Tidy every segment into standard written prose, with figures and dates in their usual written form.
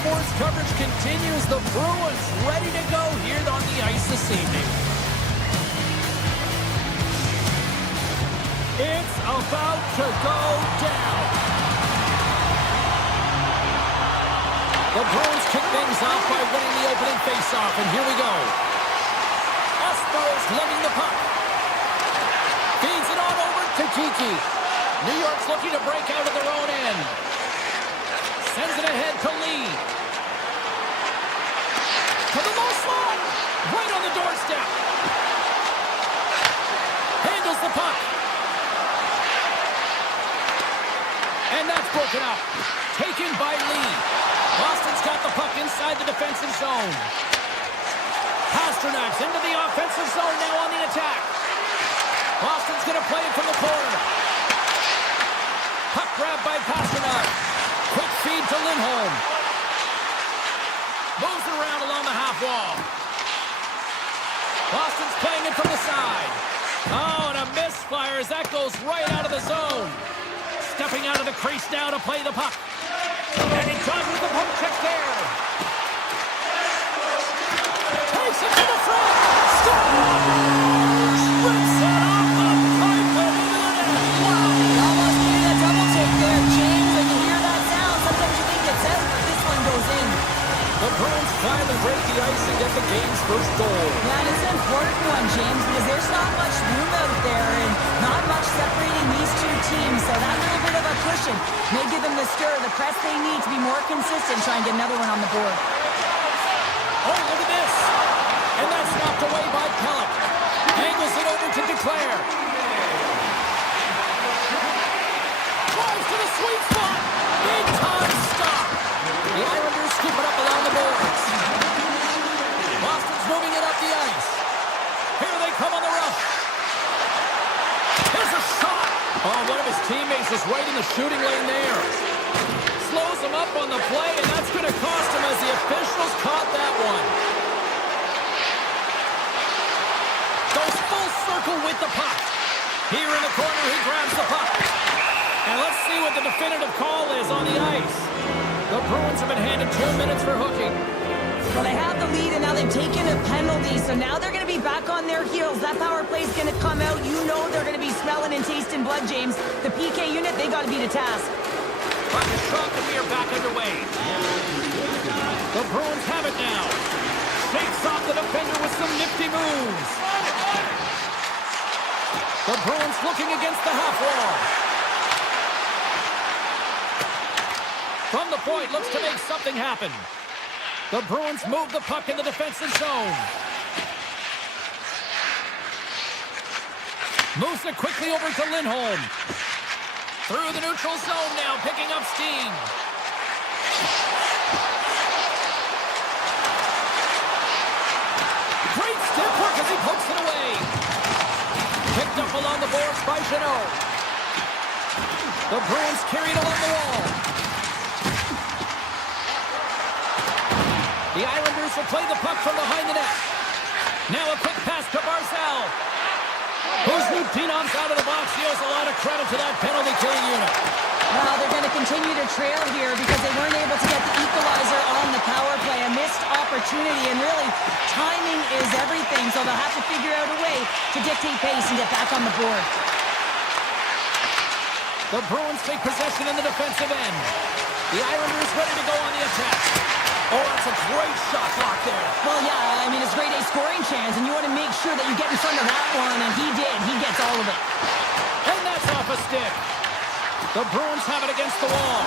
sports coverage continues. The Bruins ready to go here on the ice this evening. It's about to go down. The Bruins kick things off by winning the opening faceoff, and here we go. Espero's lugging the puck. Feeds it on over to Kiki. New York's looking to break out of their own end. Sends it ahead to Lee. To the low slot. Right on the doorstep. Handles the puck. And that's broken up. Taken by Lee. Boston's got the puck inside the defensive zone. Pasternak's into the offensive zone now on the attack. Boston's going to play it from the corner. Puck grabbed by Pasternak. Quick feed to Lindholm. Moves it around along the half wall. Boston's playing it from the side. Oh, and a misfire as that goes right out of the zone. Stepping out of the crease now to play the puck. And he dodges the poke check there. Takes it to the front. Scores! Rips it off the pipe and into the net. Wow, he almost needed a double take there, James. When you hear that sound, sometimes you think it's out, but this one goes in. The Bruins finally break the ice and get the game's first goal. Yeah, and it's an important one, James, because there's not much room out there and not much separating these two teams. So that little bit of a cushion may give them the stir, the press they need to be more consistent, try and get another one on the board. Oh, look at this. And that's knocked away by Pellick. Angles it over to Declare. Drives to the sweet spot. Big time stop. The Islanders scoop it up along the boards. Boston's moving it up the ice. Here they come on the rush. Here's a shot. Oh, one of his teammates is right in the shooting lane there. Slows him up on the play, and that's going to cost him as the officials caught that one. Goes full circle with the puck. Here in the corner, he grabs the puck. And let's see what the definitive call is on the ice. The Bruins have been handed 2 minutes for hooking. Well, they have the lead, and now they've taken a penalty, so now they're going to be back on their heels. That power play is going to come out. You know they're going to be smelling and tasting blood, James. The PK unit, they got to beat a task. Puck is shot, and we are back underway. The Bruins have it now. Shakes off the defender with some nifty moves. The Bruins looking against the half wall. From the point, looks to make something happen. The Bruins move the puck in the defensive zone. Moves it quickly over to Lindholm. Through the neutral zone now, picking up steam. Great stick work as he pokes it away. Picked up along the boards by Jeannot. The Bruins carried along the wall. The Islanders will play the puck from behind the net. Now a quick pass to Barzal. Kuznikov's out of the box. He owes a lot of credit to that penalty-killing unit. Well, they're going to continue to trail here because they weren't able to get the equalizer on the power play. A missed opportunity, and really, timing is everything, so they'll have to figure out a way to dictate pace and get back on the board. The Bruins take possession in the defensive end. The Islanders ready to go on the attack. Oh, that's a great shot block there. Well, yeah, I mean, it's grade A scoring chance, and you want to make sure that you get in front of that one, and he did. He gets all of it. And that's off a stick. The Bruins have it against the wall.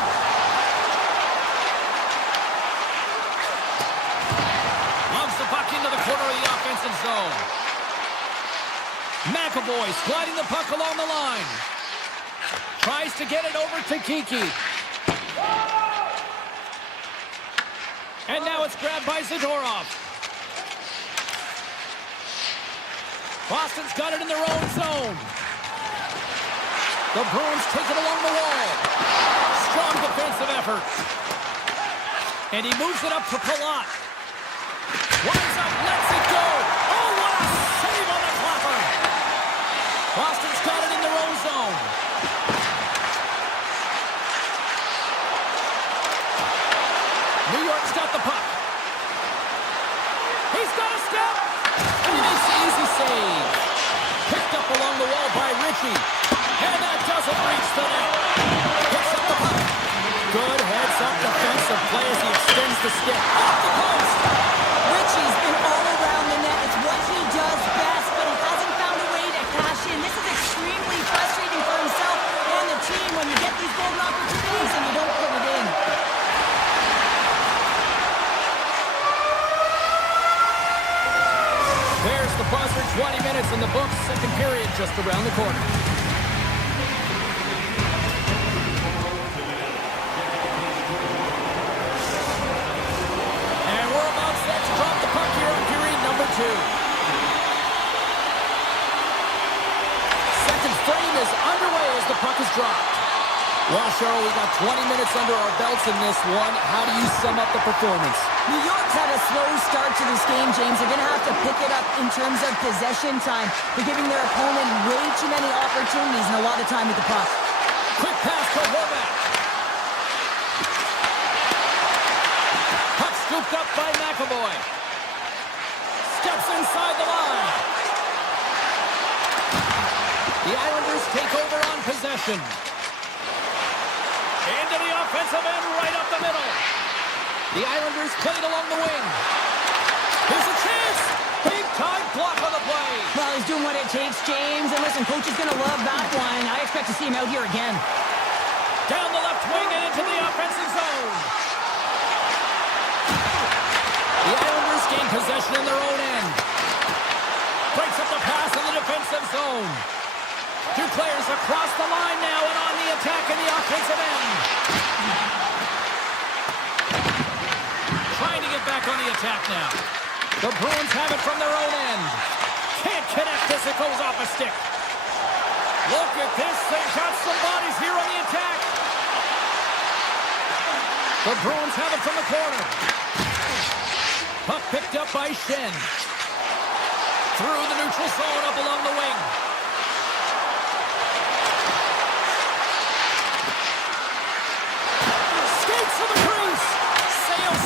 Loves the puck into the corner of the offensive zone. McAvoy sliding the puck along the line. Tries to get it over to Kiki. And now it's grabbed by Zadorov. Boston's got it in their own zone. The Bruins take it along the wall. Strong defensive effort. And he moves it up to Palat. Winds up, lets it go. Oh, what a save on the clapper. Boston's got it in their own zone. New York's stick. Off the post. Richie's been all around the net. It's what he does best, but he hasn't found a way to cash in. This is extremely frustrating for himself and the team when you get these golden opportunities and you don't put it in. There's the buzzer. 20 minutes in the books. Second period just around the corner. And we're about set to drop the puck here in period number 2. Second frame is underway as the puck is dropped. Well, Cheryl, we got 20 minutes under our belts in this one. How do you sum up the performance? New York's had a slow start to this game, James. They're going to have to pick it up in terms of possession time. They're giving their opponent way too many opportunities and a lot of time with the puck. Quick pass to Horvat. Puck scooped up by McAvoy. Steps inside the line. The Islanders take over on possession. Into the offensive end, right up the middle. The Islanders played along the wing. Here's a chance. Big time block on the play. Well, he's doing what it takes, James. And listen, coach is going to love that one. I expect to see him out here again. Down the left wing and into the offensive zone. The Islanders gain possession in their own end. Breaks up the pass in the defensive zone. Two players across the line now and on the attack in the offensive end. Trying to get back on the attack now. The Bruins have it from their own end. Can't connect as it goes off a stick. Look at this. They've got some bodies here on the attack. The Bruins have it from the corner. Puck picked up by Shen. Through the neutral zone up along the wing.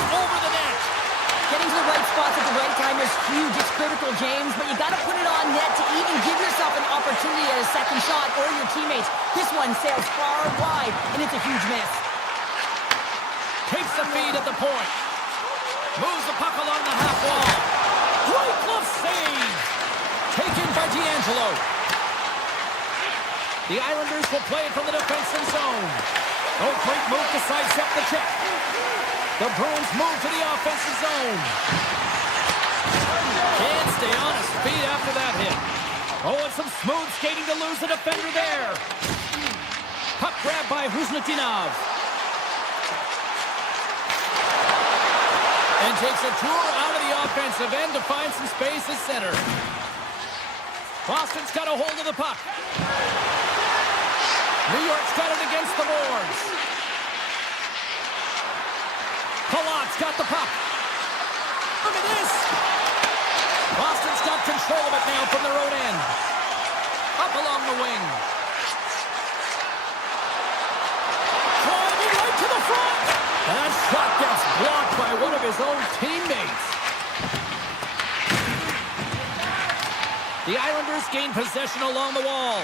Over the net. Getting to the right spots at the right time is huge. It's critical, James, but you got to put it on net to even give yourself an opportunity at a second shot or your teammates. This one sails far wide, and it's a huge miss. Takes the feed at the point. Moves the puck along the half wall. Great glove save. Taken by D'Angelo. The Islanders will play it from the defensive zone. Oh, great move to sidestep the check. The Bruins move to the offensive zone. Can't stay on his feet after that hit. Oh, and some smooth skating to lose the defender there. Puck grab by Huznitinov. And takes a tour out of the offensive end to find some space at center. Boston's got a hold of the puck. New York's got it against the boards. Palat's got the puck. Look at this. Boston's got control of it now from their own end. Up along the wing. Driving right to the front. That shot gets blocked by one of his own teammates. The Islanders gain possession along the wall.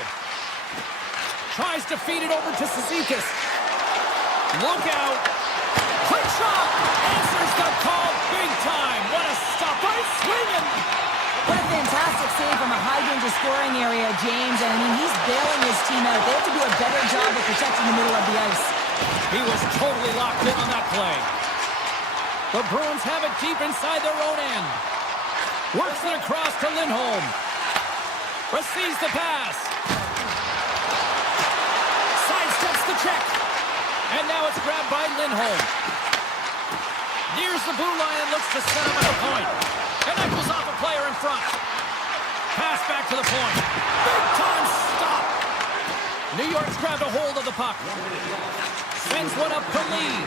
Tries to feed it over to Cizikas. Look out. Quick shot! Answers the call big time. What a stop by swinging! What a fantastic save from a high-danger scoring area, James. And I mean, he's bailing his team out. They have to do a better job of protecting the middle of the ice. He was totally locked in on that play. The Bruins have it deep inside their own end. Works it across to Lindholm. Receives the pass. Sidesteps the check. And now it's grabbed by Lindholm. Nears the blue line and looks to set him at the point. And that goes off a player in front. Pass back to the point. Big time stop. New York's grabbed a hold of the puck. Sends one up to Lee.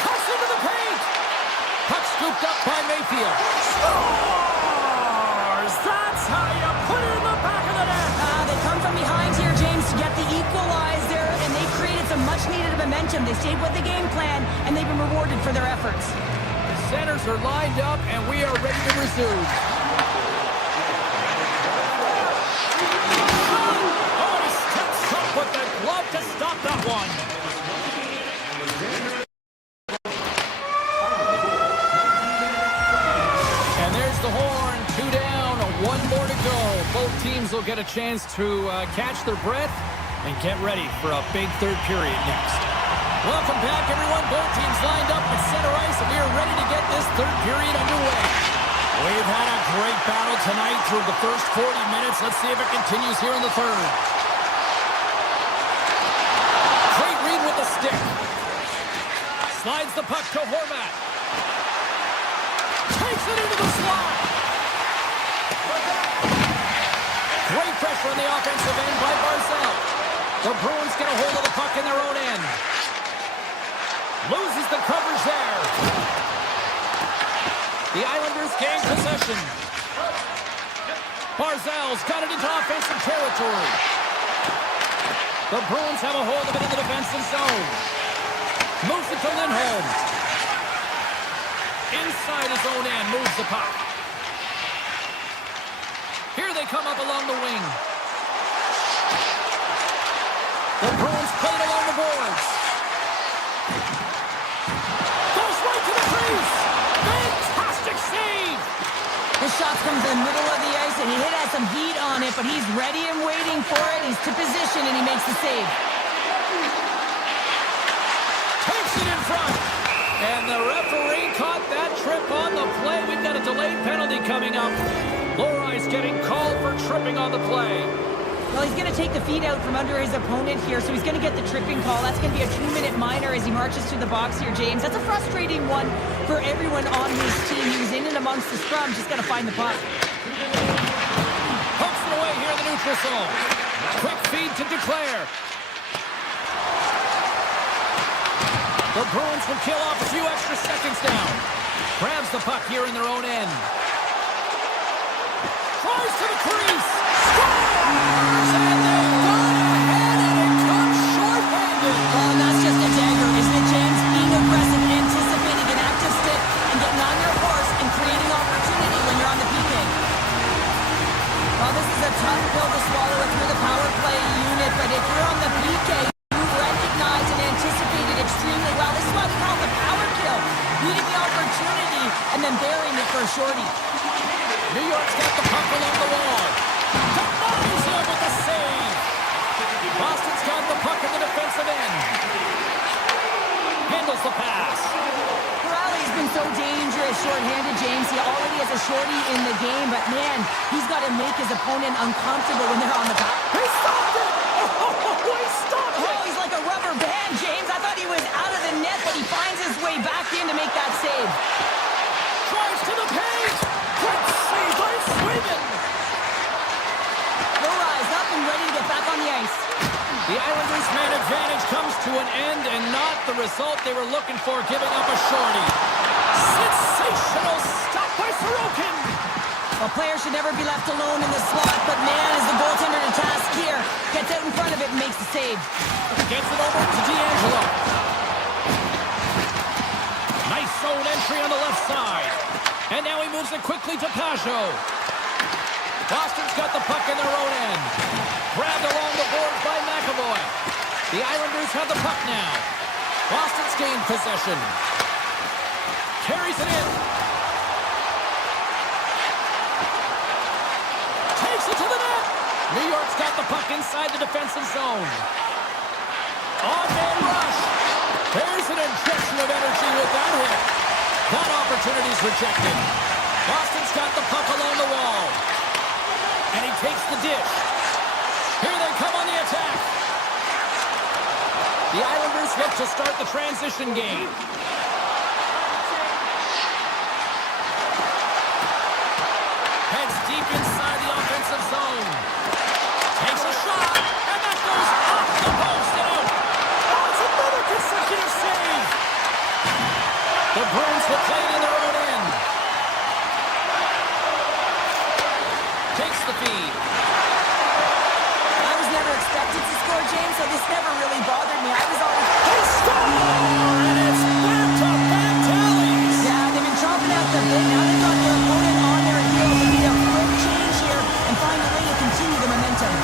Cuts into the paint. Puck scooped up by Mayfield. Scores! That's how you put it in the back of the net. They come from behind here, James, to get the equalizer, and they created some much-needed momentum. They stayed with the game plan, and they've been rewarded for their efforts. The centers are lined up, and we are ready to resume. Oh, he steps up with the glove to stop that one. the horn. 2 down, 1 more to go. Both teams will get a chance to catch their breath and get ready for a big third period next. Welcome back, everyone. Both teams lined up at center ice, and we are ready to get this third period underway. We've had a great battle tonight through the first 40 minutes. Let's see if it continues here in the third. Great read with the stick. Slides the puck to Horvat. Takes it into the slot. Great pressure on the offensive end by Barzal. The Bruins get a hold of the puck in their own end. Loses the coverage there. The Islanders gain possession. Barzal's got it into offensive territory. The Bruins have a hold of it in the defensive zone. Moves it to Lindholm. Inside his own end, moves the puck. Here they come up along the wing. The Bruins play it along the boards. Goes right to the crease. Fantastic save. The shot comes in the middle of the ice, and he has some heat on it, but he's ready and waiting for it. He's to position, and he makes the save. Takes it in front. And the referee caught that trip on the play. We've got a delayed penalty coming up. Lori's getting called for tripping on the play. Well, he's going to take the feet out from under his opponent here, so he's going to get the tripping call. That's going to be a 2-minute minor as he marches to the box here, James. That's a frustrating one for everyone on his team. He was in and amongst the scrum, just got to find the puck. Pokes it away here in the neutral zone. Quick feed to Declare. The Bruins will kill off a few extra seconds down. Grabs the puck here in their own end. Tries to the crease. Scores! And they've gone ahead, and it comes short-handed. Oh, and that's just a dagger, isn't it, James? Being aggressive, anticipating an active stick, and getting on your horse and creating opportunity when you're on the PK. Well, this is a tough pill to swallow if you're the power play unit, but if you're on the PK, you recognize and anticipate it extremely well. This is why we call it the power kill. Needing the opportunity and then burying it for a shorty. New York's got the puck along the wall. Denies him with the save. Boston's got the puck in the defensive end. Handles the pass. Corrali's been so dangerous short-handed, James. He already has a shorty in the game, but man, he's got to make his opponent uncomfortable when they're on the top. He stopped it! Oh, he stopped it! Oh, he's like a rubber band, James. I thought he was out of the net, but he finds his way back in to make that save. Tries to the paint! Quick save by Sweden! Lori's up and ready to get back on the ice. The Islanders' man advantage comes to an end, and not the result they were looking for, giving up a shorty. Sensational stop by Sorokin! A player should never be left alone in the slot, but man, is the goaltender to task here. Gets out in front of it and makes the save. Gets it over to D'Angelo. Nice zone entry on the left side. And now he moves it quickly to Pajot. Boston's got the puck in their own end. Grabbed along the boards by McAvoy. The Islanders have the puck now. Boston's gained possession. Carries it in. Takes it to the net. New York's got the puck inside the defensive zone. On-man rush. There's an injection of energy with that hit. That opportunity's rejected. Boston's got the puck along the wall. And he takes the dish. Here they come on the attack. The Islanders look to start the transition game. Heads deep inside the offensive zone. Takes a shot, and that goes off the post and out. Oh, it's another consecutive save. The Bruins will play it in their own end. Takes the feed. I was never expected to score, James, so this never really bothered me. I was always... They score! And it's back-to-back tallies. Yeah, they've been chomping out the bit. Now they've got their opponent on their heels. They need a quick change here and find a way to continue the momentum.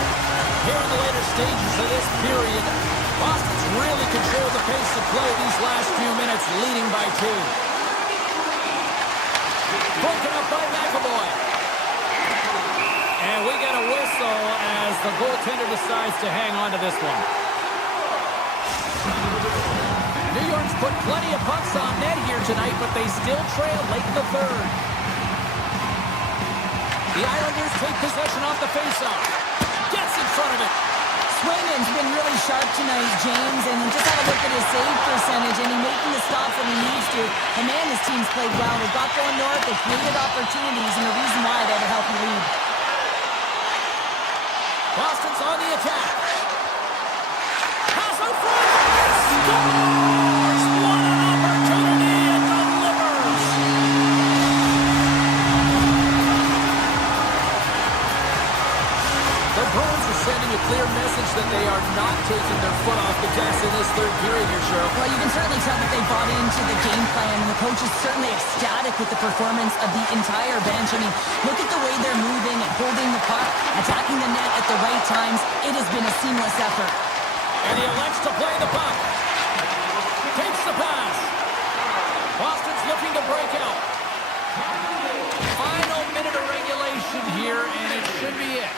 Here in the later stages of this period, Boston's really controlled the pace of play these last few minutes, leading by 2. Broken up by McAvoy. goaltender decides to hang on to this one. New York's put plenty of pucks on net here tonight, but they still trail late in the third. The Islanders take possession off the faceoff. Gets in front of it. Swayman's been really sharp tonight, James, and just have a look at his save percentage, and he's making the stops that he needs to. And man, this team's played well. They got going north, they created opportunities, and the reason why they have a healthy lead. Boston's on the attack. Pass out front. Scores! What an opportunity and delivers! The Bruins are sending a clear message that they are not taking their foot off the gas in this third period here, Cheryl. Well, you can certainly tell that they bought into the game plan, and the coach is certainly ecstatic with the performance of the entire bench. I mean, look at the way they're moving and holding the puck, attacking the net at the right times. It has been a seamless effort. And he elects to play the puck. Takes the pass. Boston's looking to break out. Final minute of regulation here, and it should be it.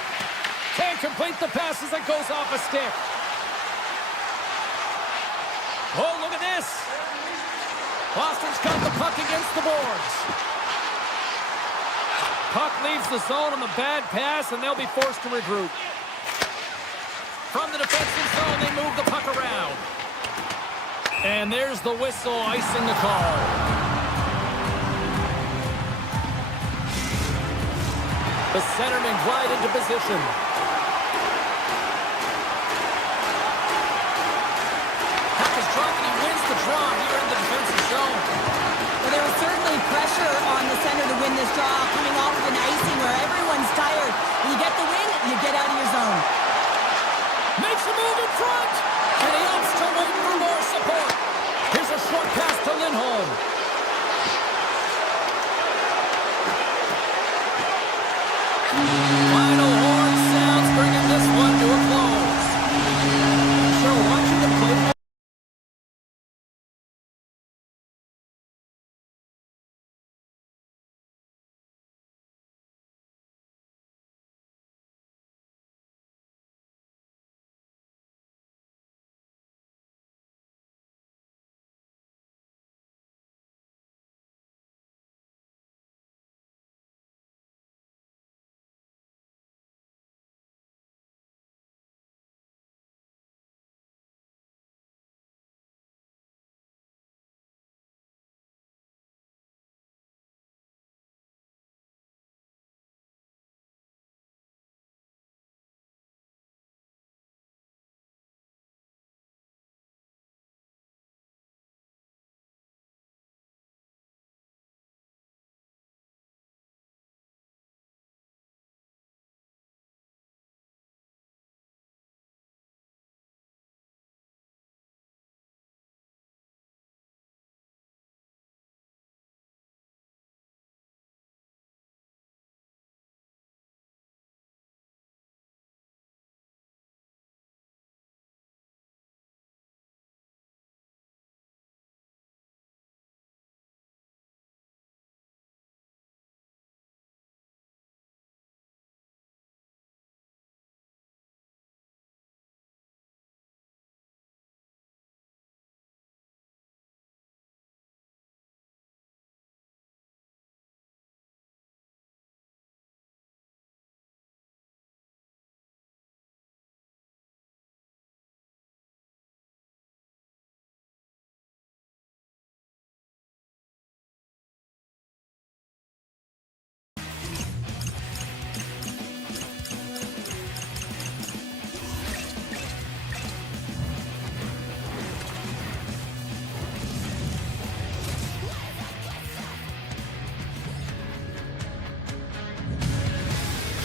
Can't complete the pass as it goes off a stick. Oh, look at this. Boston's got the puck against the boards. Puck leaves the zone on the bad pass, and they'll be forced to regroup. From the defensive zone, they move the puck around. And there's the whistle icing the call. The centermen glide into position. Puck is dropped, and he wins the draw here in the defensive zone. Well, there was certainly pressure on the center to win this draw, coming off of an icing where everyone's tired. You get the win, you get out of your zone. Makes a move in front, and he opts to wait for more support. Here's a short pass to Lindholm. Final horn sounds, bringing this one to a close. Sure, watching the play.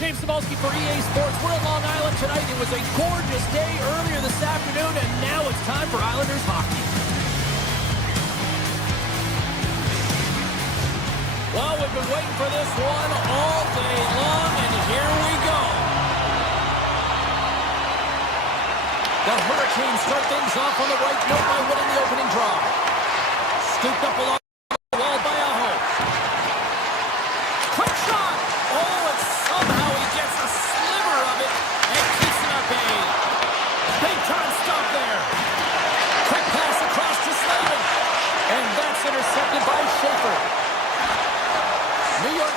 James Cybulski for EA Sports. We're in Long Island tonight. It was a gorgeous day earlier this afternoon, and now it's time for Islanders hockey. Well, we've been waiting for this one all day long, and here we go. The Hurricanes start things off on the right note by winning the opening draw. Scooped up along the wall by Aho. Quick shot! Oh, and somehow he gets a sliver of it and keeps it out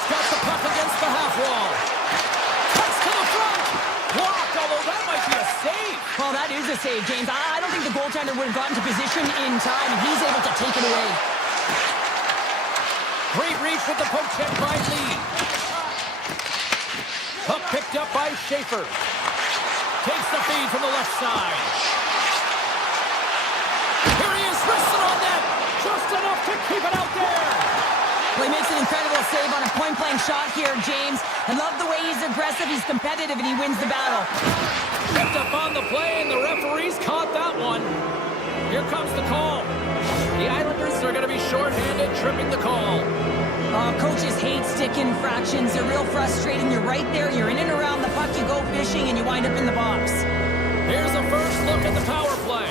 He's got the puck against the half wall. Cuts to the front. Blocked, although that might be a save. Well, that is a save, James. I don't think the goaltender would have gotten to position in time, and he's able to take it away. Great reach with the poke check by Lee. Puck picked up by Schaefer. Takes the feed from the left side. Here he is, wristed on net. Just enough to keep it out there. Well, he makes an incredible save on a point-blank shot here, James. I love the way he's aggressive, he's competitive, and he wins the battle. Picked up on the play, and the referees caught that one. Here comes the call. The Islanders are going to be shorthanded, tripping the call. Coaches hate stick infractions. They're real frustrating. You're right there. You're in and around the puck. You go fishing, and you wind up in the box. Here's a first look at the power play.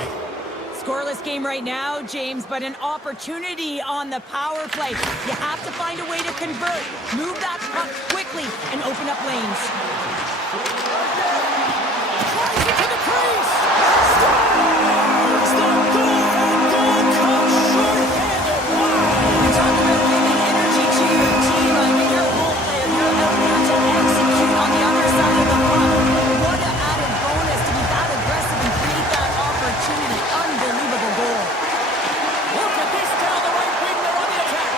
Scoreless game right now, James, but an opportunity on the power play. You have to find a way to convert. Move that puck quickly and open up lanes. Tries it to the crease. Scores the goal, and goal comes short-handed. Wow! You talk about giving energy to your team. When you're a role player, you're out there to execute on the other side of the puck. What an added bonus to be that aggressive and create that opportunity. Unbelievable goal. Look at this down the right wing. They're on the attack.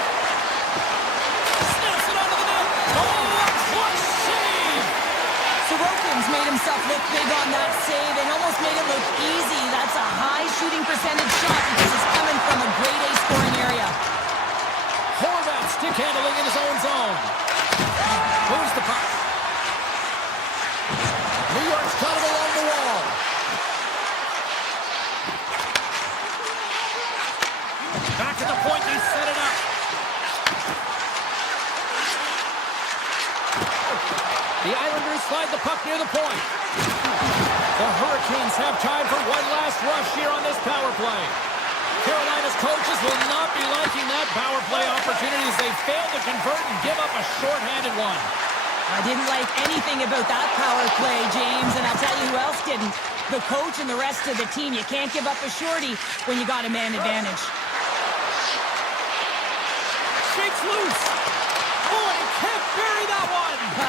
Snaps it onto the net. Oh, what save! Sorokin's made himself look big on that save and almost made it look easy. That's a high shooting percentage shot because it's coming from a grade A scoring area. Horvat stick handling in his own zone. Moves the puck. New York's got it along the wall. Back to the point, they set it up. The Islanders slide the puck near the point. The Hurricanes have time for one last rush here on this power play. Carolina's coaches will not be liking that power play opportunity as they fail to convert and give up a shorthanded one. I didn't like anything about that power play, James, and I'll tell you who else didn't. The coach and the rest of the team. You can't give up a shorty when you got a man advantage. Shakes loose. Oh, he can't bury that one.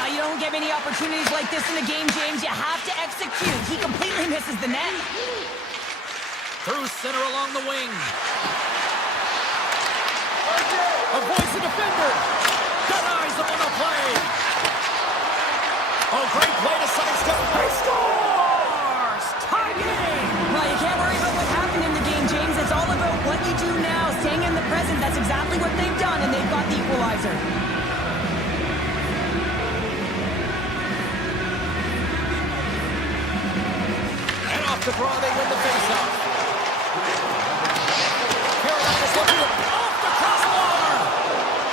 You don't get many opportunities like this in the game, James. You have to execute. He completely misses the net. Through center along the wing. Avoids the defender. Denies him on the play. Oh, great play to sidestep. He scores! Tie game! Well, you can't worry about what happened in the game, James. It's all about what you do now, staying in the present. That's exactly what they've done, and they've got the equalizer. And off the draw, they win the faceoff. Carolina's looking off the crossbar.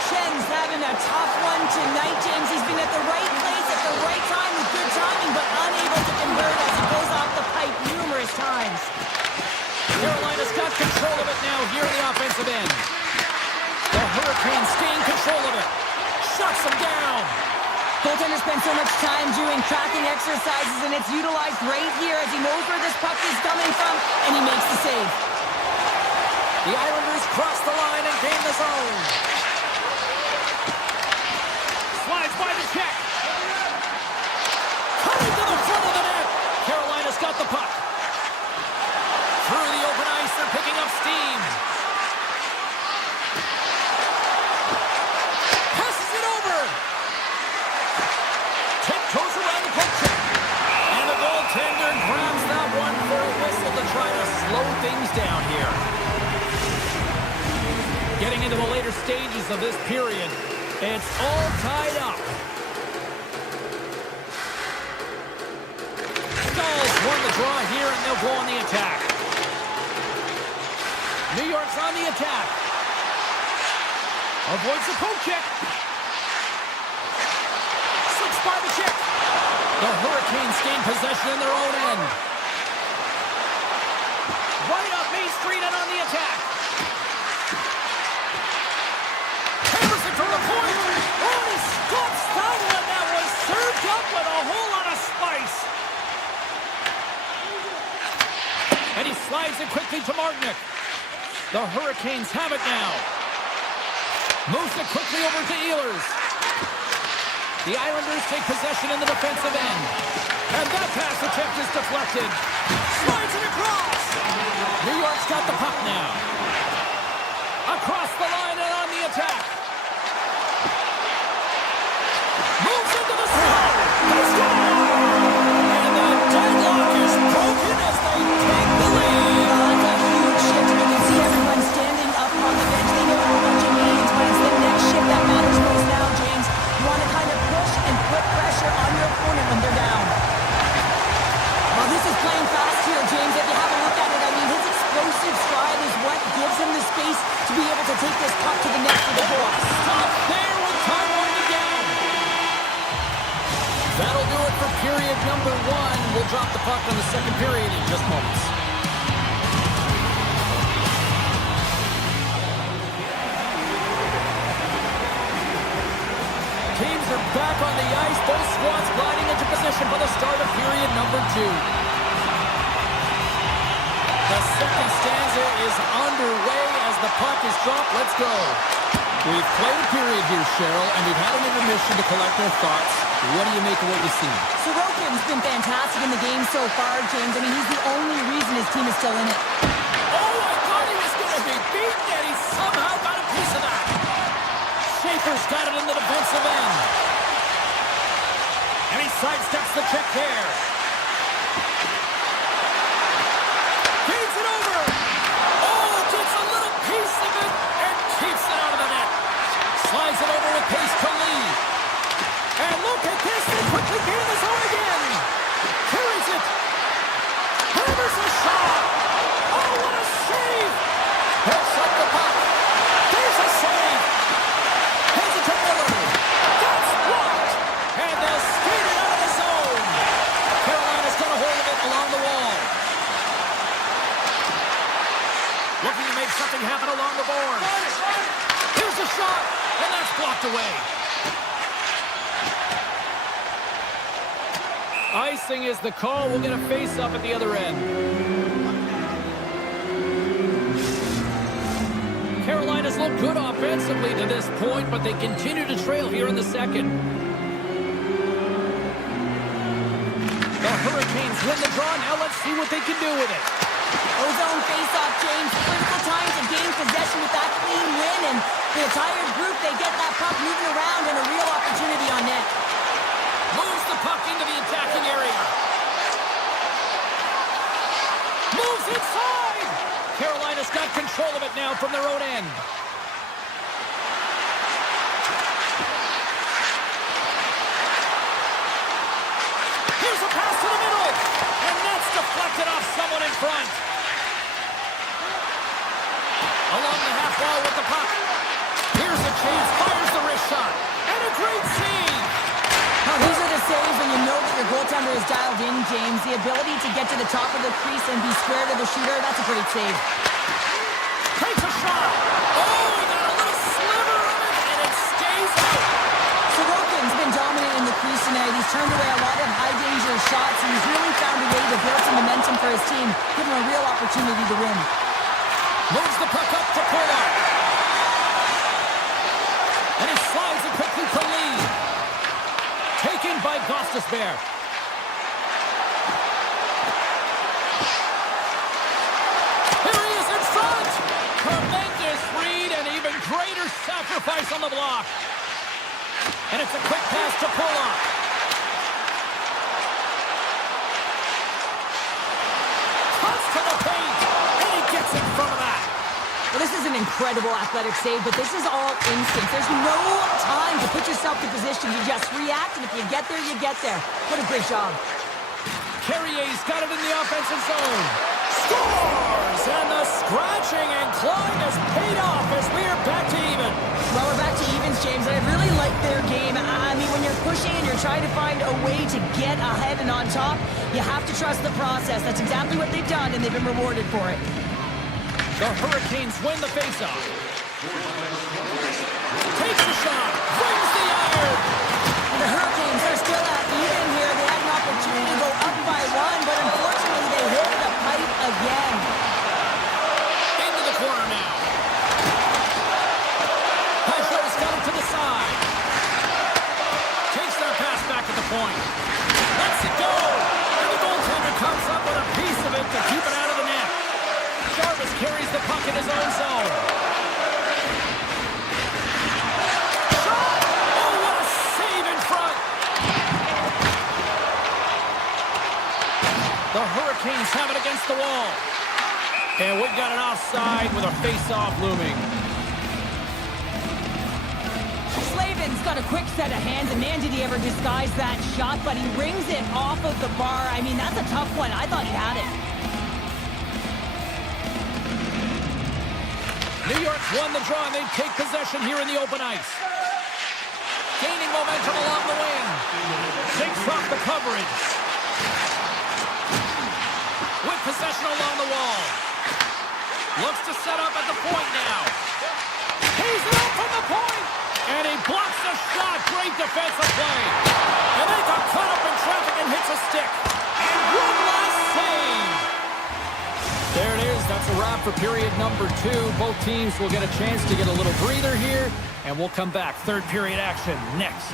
Shen's having a tough one tonight, James. He's been at the right place at the right time with good timing, but unable to convert as it goes off the pipe numerous times. Carolina's got control of it now here in the offensive end. The Hurricanes gain control of it. Shuts them down. Goaltender spends so much time doing tracking exercises, and it's utilized right here as he knows where this puck is coming from, and he makes the save. The Islanders cross the line and gain the zone. Slides by the check. Coming to the front of the net. Carolina's got the puck. Through the open ice, they're picking up steam. Passes it over. Tiptoes around the poke check. And the goaltender grabs that one for a whistle to try to slow things down here. Getting into the later stages of this period, it's all tied up. Skulls won the draw here, and they'll go on the attack. New York's on the attack. Avoids the poke check. Slips by the check. The Hurricanes gain possession in their own end. Right up Main Street and on the attack. Hammers it from the point. Oh, he stops that one. That was served up with a whole lot of spice. And he slides it quickly to Martinick. The Hurricanes have it now. Moves it quickly over to Ehlers. The Islanders take possession in the defensive end. And that pass attempt is deflected. Slides it across. New York's got the puck now. Across the line and on the attack. Moves into the slot. They score! And the deadlock is broken as they take the lead. That's a huge shift. You can see everyone standing up on the bench. They know how much it means, but it's the next shift that matters most now, James. You want to kind of push and put pressure on your opponent when they're down. Well, this is playing fast here, James. If you have a look at it, I mean, his explosive stride is what gives him the space to be able to take this puck to the net for the Hawks. Stop there with time winding down. That'll do it for period number 1. We'll drop the puck on the second period in just moments. Teams are back on the ice. Both squads gliding into position for the start of period number 2. The second stanza is underway as the puck is dropped. Let's go. We've played a period here, Cheryl, and we've had an intermission to collect our thoughts. What do you make of what you've seen? Sorokin's been fantastic in the game so far, James. I mean, he's the only reason his team is still in it. Oh, I thought he was going to be beaten, and he somehow got a piece of that. Schaefer's got it in the defensive end. And he sidesteps the check there. Feeds it over. Oh, gets a little piece of it and keeps it out of the net. Slides it over with pace to Lee. And look at this. They quickly gain the zone again. Carries it. Hammers a shot. Oh, what a save. Picks up the puck. There's a save. Hands it to Miller. That's blocked. And they'll skate it out of the zone. Carolina's got a hold of it along the wall. Looking to make something happen along the board. Here's a shot. And that's blocked away. Icing is the call. We'll get a face-up at the other end. Carolina's looked good offensively to this point, but they continue to trail here in the second. The Hurricanes win the draw. Now let's see what they can do with it. Ozone face-off, James. Critical time to gain possession with that clean win, and the entire group, they get that puck moving around and a real opportunity on net. Moves the puck into the attacking area. Moves inside. Carolina's got control of it now from their own end. Here's a pass to the middle. And that's deflected off someone in front. Along the half wall with the puck. Here's a chance. Fires the wrist shot. And a great save. Now, these are the saves when you know that your goaltender is dialed in, James. The ability to get to the top of the crease and be square to the shooter, that's a great save. Takes a shot. Oh, he got a little sliver of it, and it stays out. Sorokin's been dominant in the crease tonight. He's turned away a lot of high-danger shots, and he's really found a way to build some momentum for his team, give him a real opportunity to win. Moves the puck up to Pollock. And he slides it quickly to Lee. Taken by Gostisbehere. Here he is in front. Tremendous read and even greater sacrifice on the block. And it's a quick pass to Pollock. Cuts to the paint. And he gets in front of that. Well, this is an incredible athletic save, but this is all instinct. There's no time to put yourself in position. You just react, and if you get there, you get there. What a great job. Carrier's got it in the offensive zone. Scores! And the scratching and clawing has paid off as we are back to even. Well, we're back to evens, James, and I really like their game. I mean, when you're pushing and you're trying to find a way to get ahead and on top, you have to trust the process. That's exactly what they've done, and they've been rewarded for it. The Hurricanes win the faceoff. Takes the shot. Brings the iron. And the Hurricanes are still at even here. They had an opportunity to go up by 1, but unfortunately they hit the pipe again. Into the corner now. Pageau's got it to the side. Takes the point. Lets it go. And the goaltender comes up with a piece of it to keep it out of the net. Jarvis carries the puck in his own zone. Shot! Oh, what a save in front. The Hurricanes have it against the wall. And we've got an offside with a face-off looming. Slavin's got a quick set of hands, and man, did he ever disguise that shot, but he rings it off of the bar. I mean, that's a tough one. I thought he had it. New York's won the draw, and they take possession here in the open ice. Gaining momentum along the wing. Shakes off the coverage. With possession along the wall. Looks to set up at the point now. He's out from the point. And he blocks the shot. Great defensive play. And they got caught up in traffic and hits a stick. And one last save. There it is. That's a wrap for period number 2. Both teams will get a chance to get a little breather here. And we'll come back. Third period action next.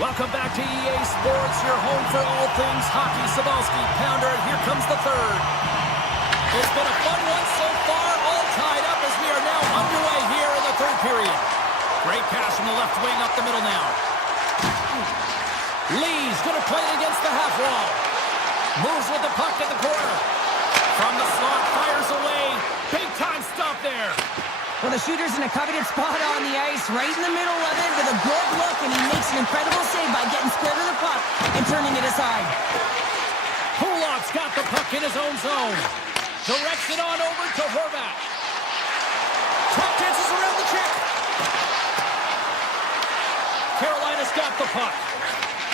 Welcome back to EA Sports, your home for all things hockey. Sabalski, Pounder, and here comes the third. It's been a fun one so far, all tied up as we are now underway here in the third period. Great pass from the left wing up the middle now. Lee's going to play it against the half wall. Moves with the puck in the corner. From the slot, fires away. Big time stop there. Well, the shooter's in a coveted spot on the ice, right in the middle of it with a good look, and he makes an incredible save by getting square to the puck and turning it aside. Kulak's got the puck in his own zone. Directs it on over to Horvat. Truck dances around the check. Carolina's got the puck.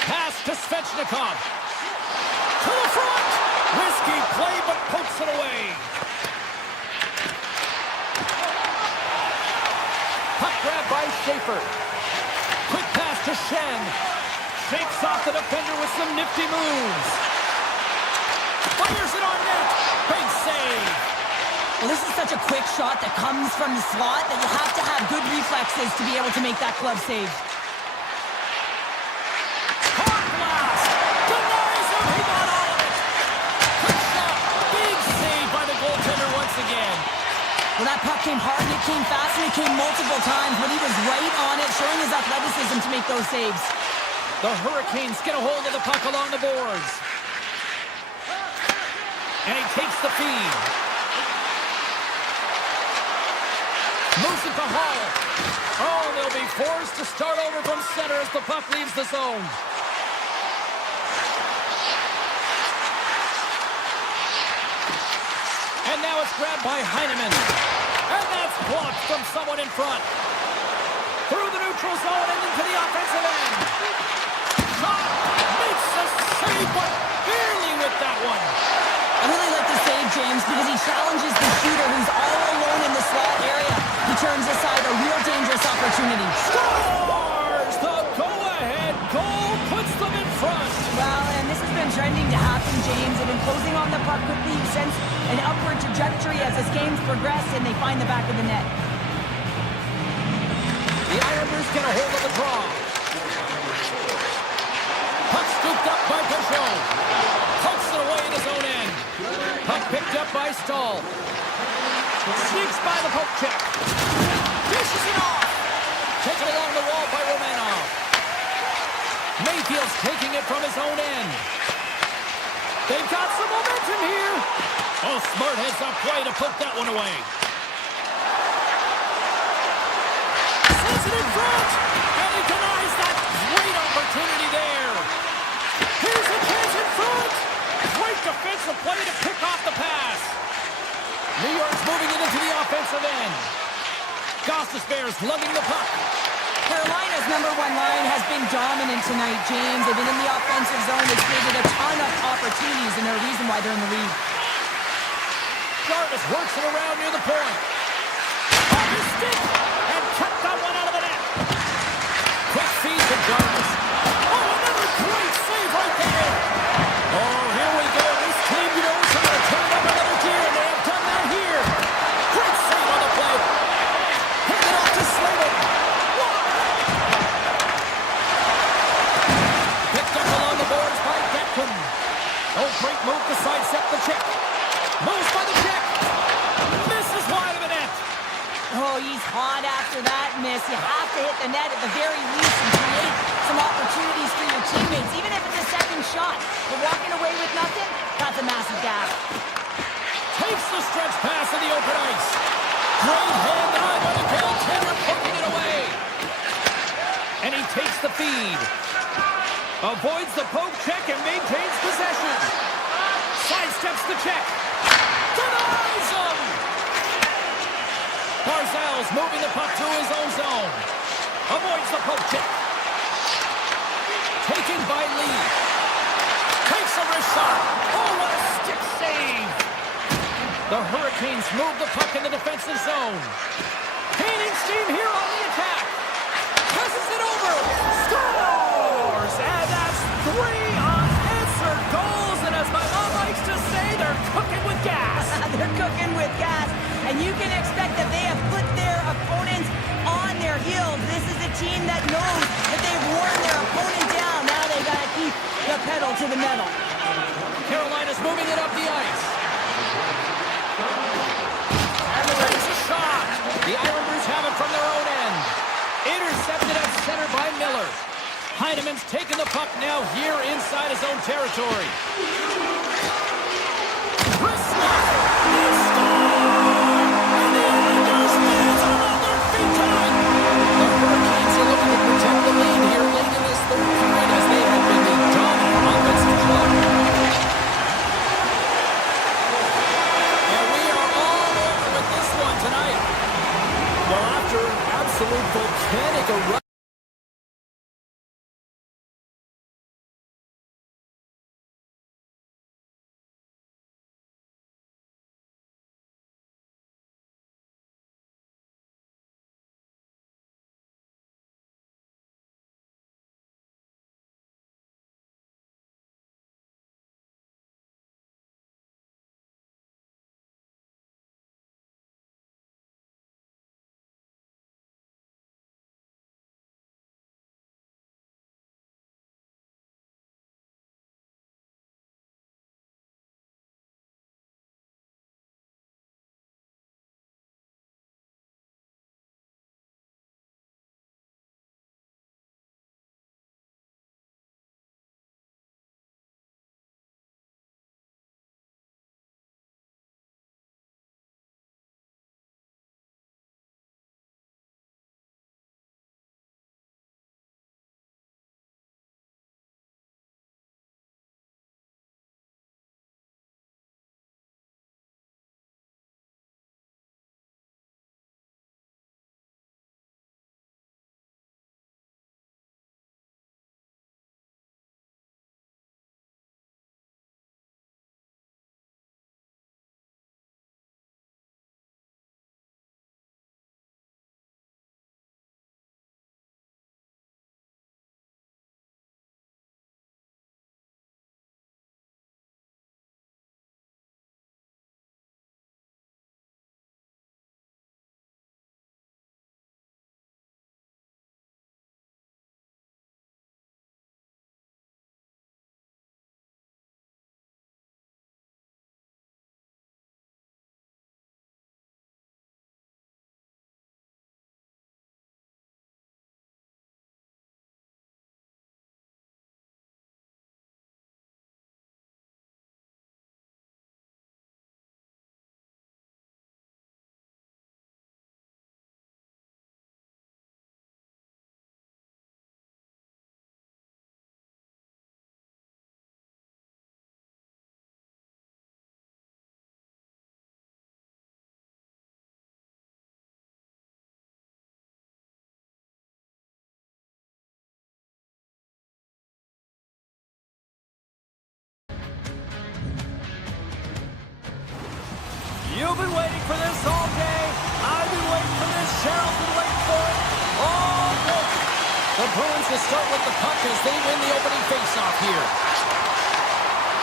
Pass to Svechnikov. To the front. Risky play, but pokes it away. Puck grab by Schaefer. Quick pass to Shen. Shakes off the defender with some nifty moves. Fires it on net. Big save. Well, this is such a quick shot that comes from the slot that you have to have good reflexes to be able to make that glove save. Hard blast. Denies him. He got all of it. Quick shot. Big save by the goaltender once again. Well, that puck came hard, and it came fast, and it came multiple times, but he was right on it, showing his athleticism to make those saves. The Hurricanes get a hold of the puck along the boards. And he takes the feed. Moves it to Hall. Oh, they'll be forced to start over from center as the puck leaves the zone. And now it's grabbed by Heineman. And that's blocked from someone in front. Through the neutral zone and into the offensive end. Shot. Makes the save, but barely with that one. I really like the save, James, because he challenges the shooter who's all alone in the slot area. He turns aside a real dangerous opportunity. Scores! The go-ahead goal puts them in front. Well, and this has been trending to happen, James. They've been closing on the puck quickly. You've sensed an upward trajectory as this game's progressed, and they find the back of the net. The Islanders get a hold of the draw. Puck scooped up by Peugeot. Pokes it away in his own end. Puck picked up by Stahl. Sneaks by the poke check. Dishes it off. Taken along the wall by Romanov. Mayfield's taking it from his own end. They've got some momentum here. Oh, smart heads up play to put that one away. Sends it in front. And he denies that great opportunity there. Here's a chance in front. Great defensive play to pick off the pass. New York's moving it into the offensive end. Gostisbehere's lugging the puck. Carolina's number one line has been dominant tonight, James. They've been in the offensive zone. They've created a ton of opportunities, and they're a reason why they're in the lead. Jarvis works it around near the point. Off his stick, and cut that one out of the net. Quick feed to Jarvis. Oh, another great save right there. Oh, here we go. This team, knows how to turn up another gear, and they have done that here. Great save on the play. Hand it off to Slavin. Picked up along this, you have to hit the net at the very least and create some opportunities for your teammates, even if it's a second shot. But walking away with nothing, that's a massive gap. Takes the stretch pass in the open ice. Great hand eye by the goaltender, poking it away. And he takes the feed. Avoids the poke check and maintains possession. Sidesteps the check. Denies him! Barzal's moving the puck to his own zone. Avoids the poke check. Taken by Lee. Takes a wrist shot. Oh, what a stick save! The Hurricanes move the puck in the defensive zone. Gaining steam here on the attack. Passes it over. Scores! And that's 3 unanswered goals. And as my mom likes to say, they're cooking with gas. They're cooking with gas. And you can expect that they have put their opponents on their heels. This is a team that knows that they've worn their opponent down. Now they got to keep the pedal to the metal. Carolina's moving it up the ice. And takes a shot. The Islanders have it from their own end. Intercepted at center by Miller. Heinemann's taking the puck now here inside his own territory. Wrist slap. He scored! And the Islanders fans are on their feet tonight. The Hurricanes are looking to protect the lead here late in this third period as they have been the dominant offensive club. And we are all over with this one tonight. Well, after an absolute volcanic eruption. You've been waiting for this all day. I've been waiting for this. Cheryl's been waiting for it all day. The Bruins will start with the puck as they win the opening faceoff here.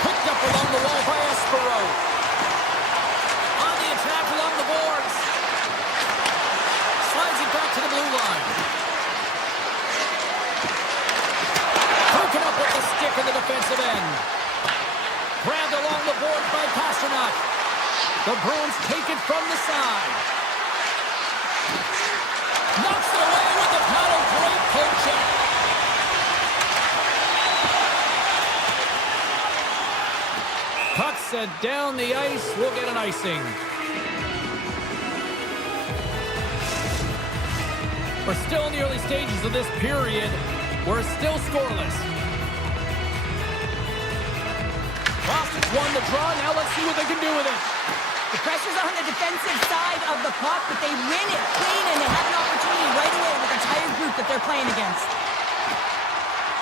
Picked up along the wall by Espero. On the attack along the boards. Slides it back to the blue line. Broken up with the stick in the defensive end. Grabbed along the boards by Pasternak. The Bruins take it from the side. Knocks it away check. Puck sent down the ice. We'll get an icing. We're still in the early stages of this period. We're still scoreless. Boston's won the draw. Now let's see what they can do with it. The pressure's on the defensive side of the puck, but they win it clean, and they have an opportunity right away with the tired group that they're playing against.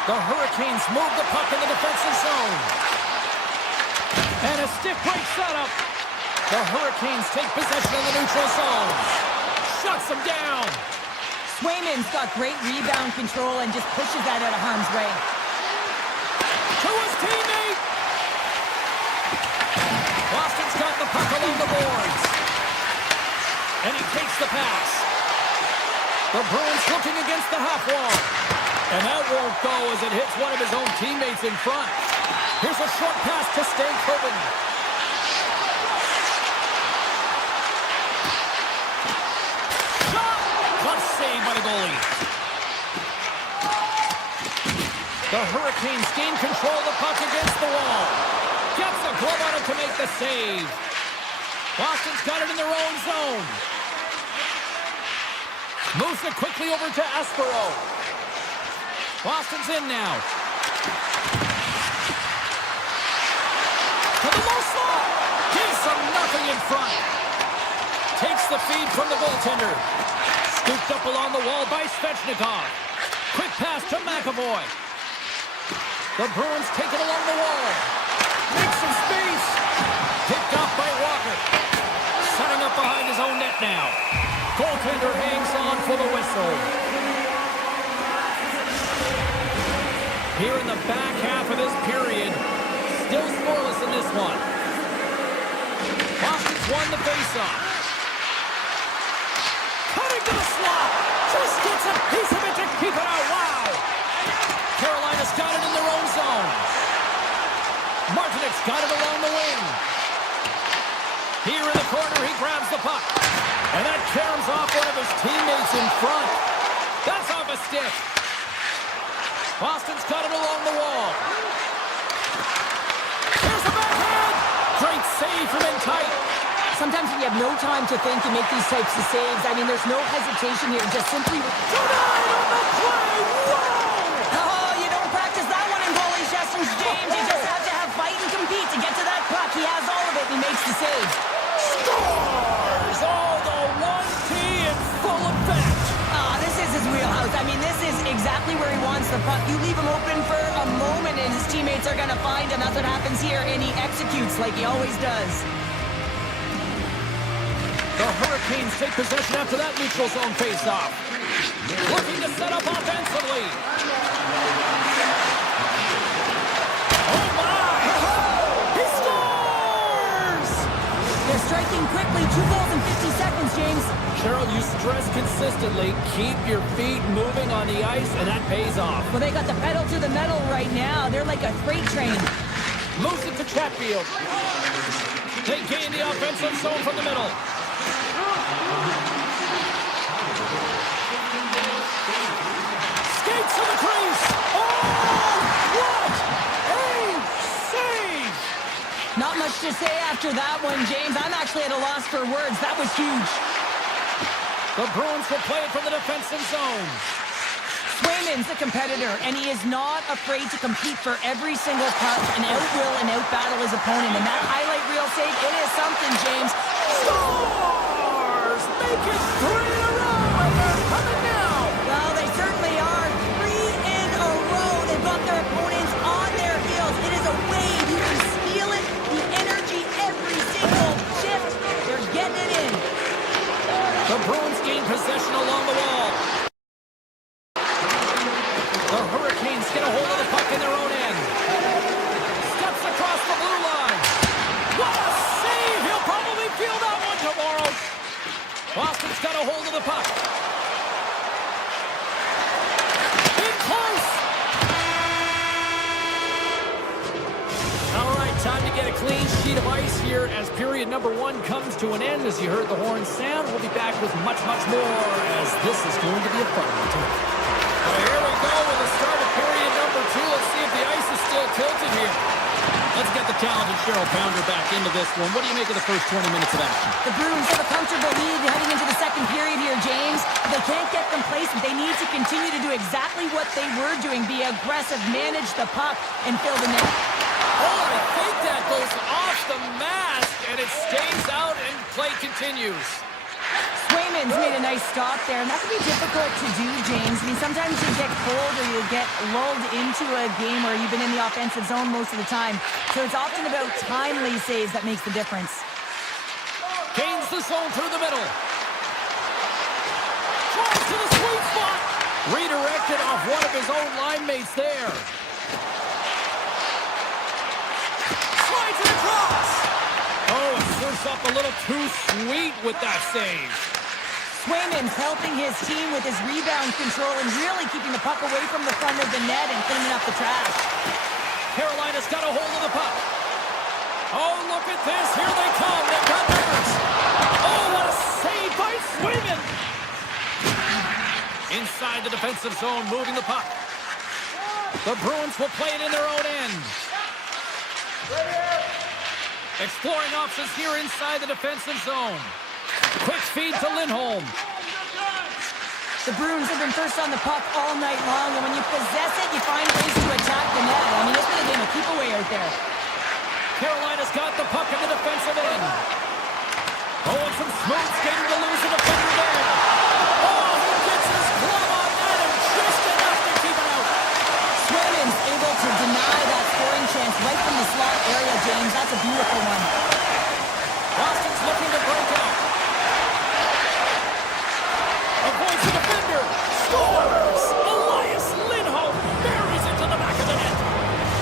The Hurricanes move the puck in the defensive zone. And a stick break setup. The Hurricanes take possession of the neutral zone. Shuts them down. Swayman's got great rebound control and just pushes that out of harm's way. To his teammate. Boston's got the puck along the boards. And he takes the pass. The Bruins looking against the half wall. And that won't go as it hits one of his own teammates in front. Here's a short pass to Stankoven. Shot! Glove save by the goalie. The Hurricanes gain control of the puck against the wall. Gets a glove on it to make the save. Boston's got it in their own zone. Moves it quickly over to Espero. Boston's in now. To the low slot. Gives them nothing in front. Takes the feed from the goaltender. Scooped up along the wall by Svechnikov. Quick pass to McAvoy. The Bruins take it along the wall. Make some space. Picked off by Walker. Setting up behind his own net now. Goaltender hangs on for the whistle. Here in the back half of this period, still scoreless in this one. Boston's won the faceoff. Cutting to the slot. Just gets a piece of it to keep it out. Wow. Carolina's got it in their own zone. Martinek's got it along the wing. Here in the corner, he grabs the puck. And that caroms off one of his teammates in front. That's off a stick. Boston's got it along the wall. Here's the backhand. Great save from in tight. Sometimes when you have no time to think and make these types of saves, I mean, there's no hesitation here. Just simply... Denied on the play. Wow! Oh, you don't practice that one in goalie sessions, James. You just have to have fight and compete to get to that puck. He has all of it, and he makes the save. Scores! Oh, the 1T in full effect. This is his wheelhouse. I mean, this is exactly where he wants the puck. You leave him open for a moment, and his teammates are going to find him. That's what happens here, and he executes like he always does. The Hurricanes take possession after that neutral zone face-off. Looking to set up offensively. Oh, my! He scores! They're striking quickly. 2 goals in 50 seconds, James. Cheryl, you stress consistently, keep your feet moving on the ice, and that pays off. Well, they got the pedal to the metal right now. They're like a freight train. Moves it to Chatfield. They gain the offensive zone from the middle. Skates to the crease. Oh, what a save! Not much to say after that one, James. I'm actually at a loss for words. That was huge. The Bruins will play it from the defensive zone. Swayman's a competitor, and he is not afraid to compete for every single puck and outwill and outbattle his opponent. And that highlight reel save, it is something, James. Scores! Make it 3 in a row, and they're coming now. Well, they certainly are. 3 in a row. They've got their opponents on their heels. It is a wave. You can feel it, the energy, every single shift. They're getting it in. The Bruins gain possession along the wall. The Hurricanes get a hold of the puck in their own end. Steps across the blue line. What a save! He'll probably feel that one tomorrow. Boston's got a hold of the puck. In close. All right, time to get a clean sheet of ice here as period number 1 comes to an end. As you heard the horn sound, we'll be back with much, much more as this is going to be a fun one tonight. Here we go. go with the start of period number 2. Let's see if the ice is still tilted here. Let's get the talented Cheryl Pounder back into this one. What do you make of the first 20 minutes of action? The Bruins have a comfortable lead heading into the second period here, James. They can't get complacent. They need to continue to do exactly what they were doing. Be aggressive, manage the puck, and fill the net. Oh, I think that goes off the mask, and it stays out, and play continues. Swayman's made a nice stop there, and that can be difficult to do, James. I mean, sometimes you get cold or you get lulled into a game where you've been in the offensive zone most of the time. So it's often about timely saves that makes the difference. Gains the zone through the middle. Tries to the sweet spot. Redirected off one of his own line mates there. Slides it across. Oh, it surfs up a little too sweet with that save. Swayman's helping his team with his rebound control and really keeping the puck away from the front of the net and cleaning up the trash. Carolina's got a hold of the puck. Oh, look at this. Here they come. They've got theirs. Oh, what a save by Swayman. Inside the defensive zone, moving the puck. The Bruins will play it in their own end. Exploring options here inside the defensive zone. Quick feed to Lindholm. The Bruins have been first on the puck all night long, and when you possess it, you find ways to attack the net. I mean, it's been a game of keep away out there. Carolina's got the puck in the defensive end. Oh, and some smooth skating to lose the defender there. Oh, he gets his glove on that and just enough to keep it out. Swayman's able to deny that scoring chance right from the slot area, James. That's a beautiful one. Boston's looking to break out. Avoids the defender. Scores! Elias Lindholm buries it to the back of the net.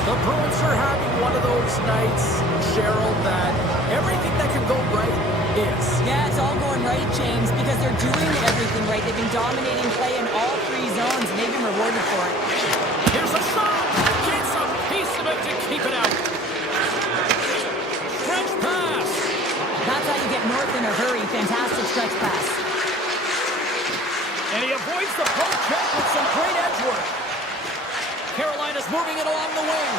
The Bruins are having one of those nights, Cheryl, that everything that can go right is. Yeah, it's all going right, James, because they're doing everything right. They've been dominating play in all three zones, and they've been rewarded for it. Here's a shot. Gets a piece of it to keep it out. Stretch pass. That's how you get north in a hurry. Fantastic stretch pass. And he avoids the poke check with some great edge work. Carolina's moving it along the wing.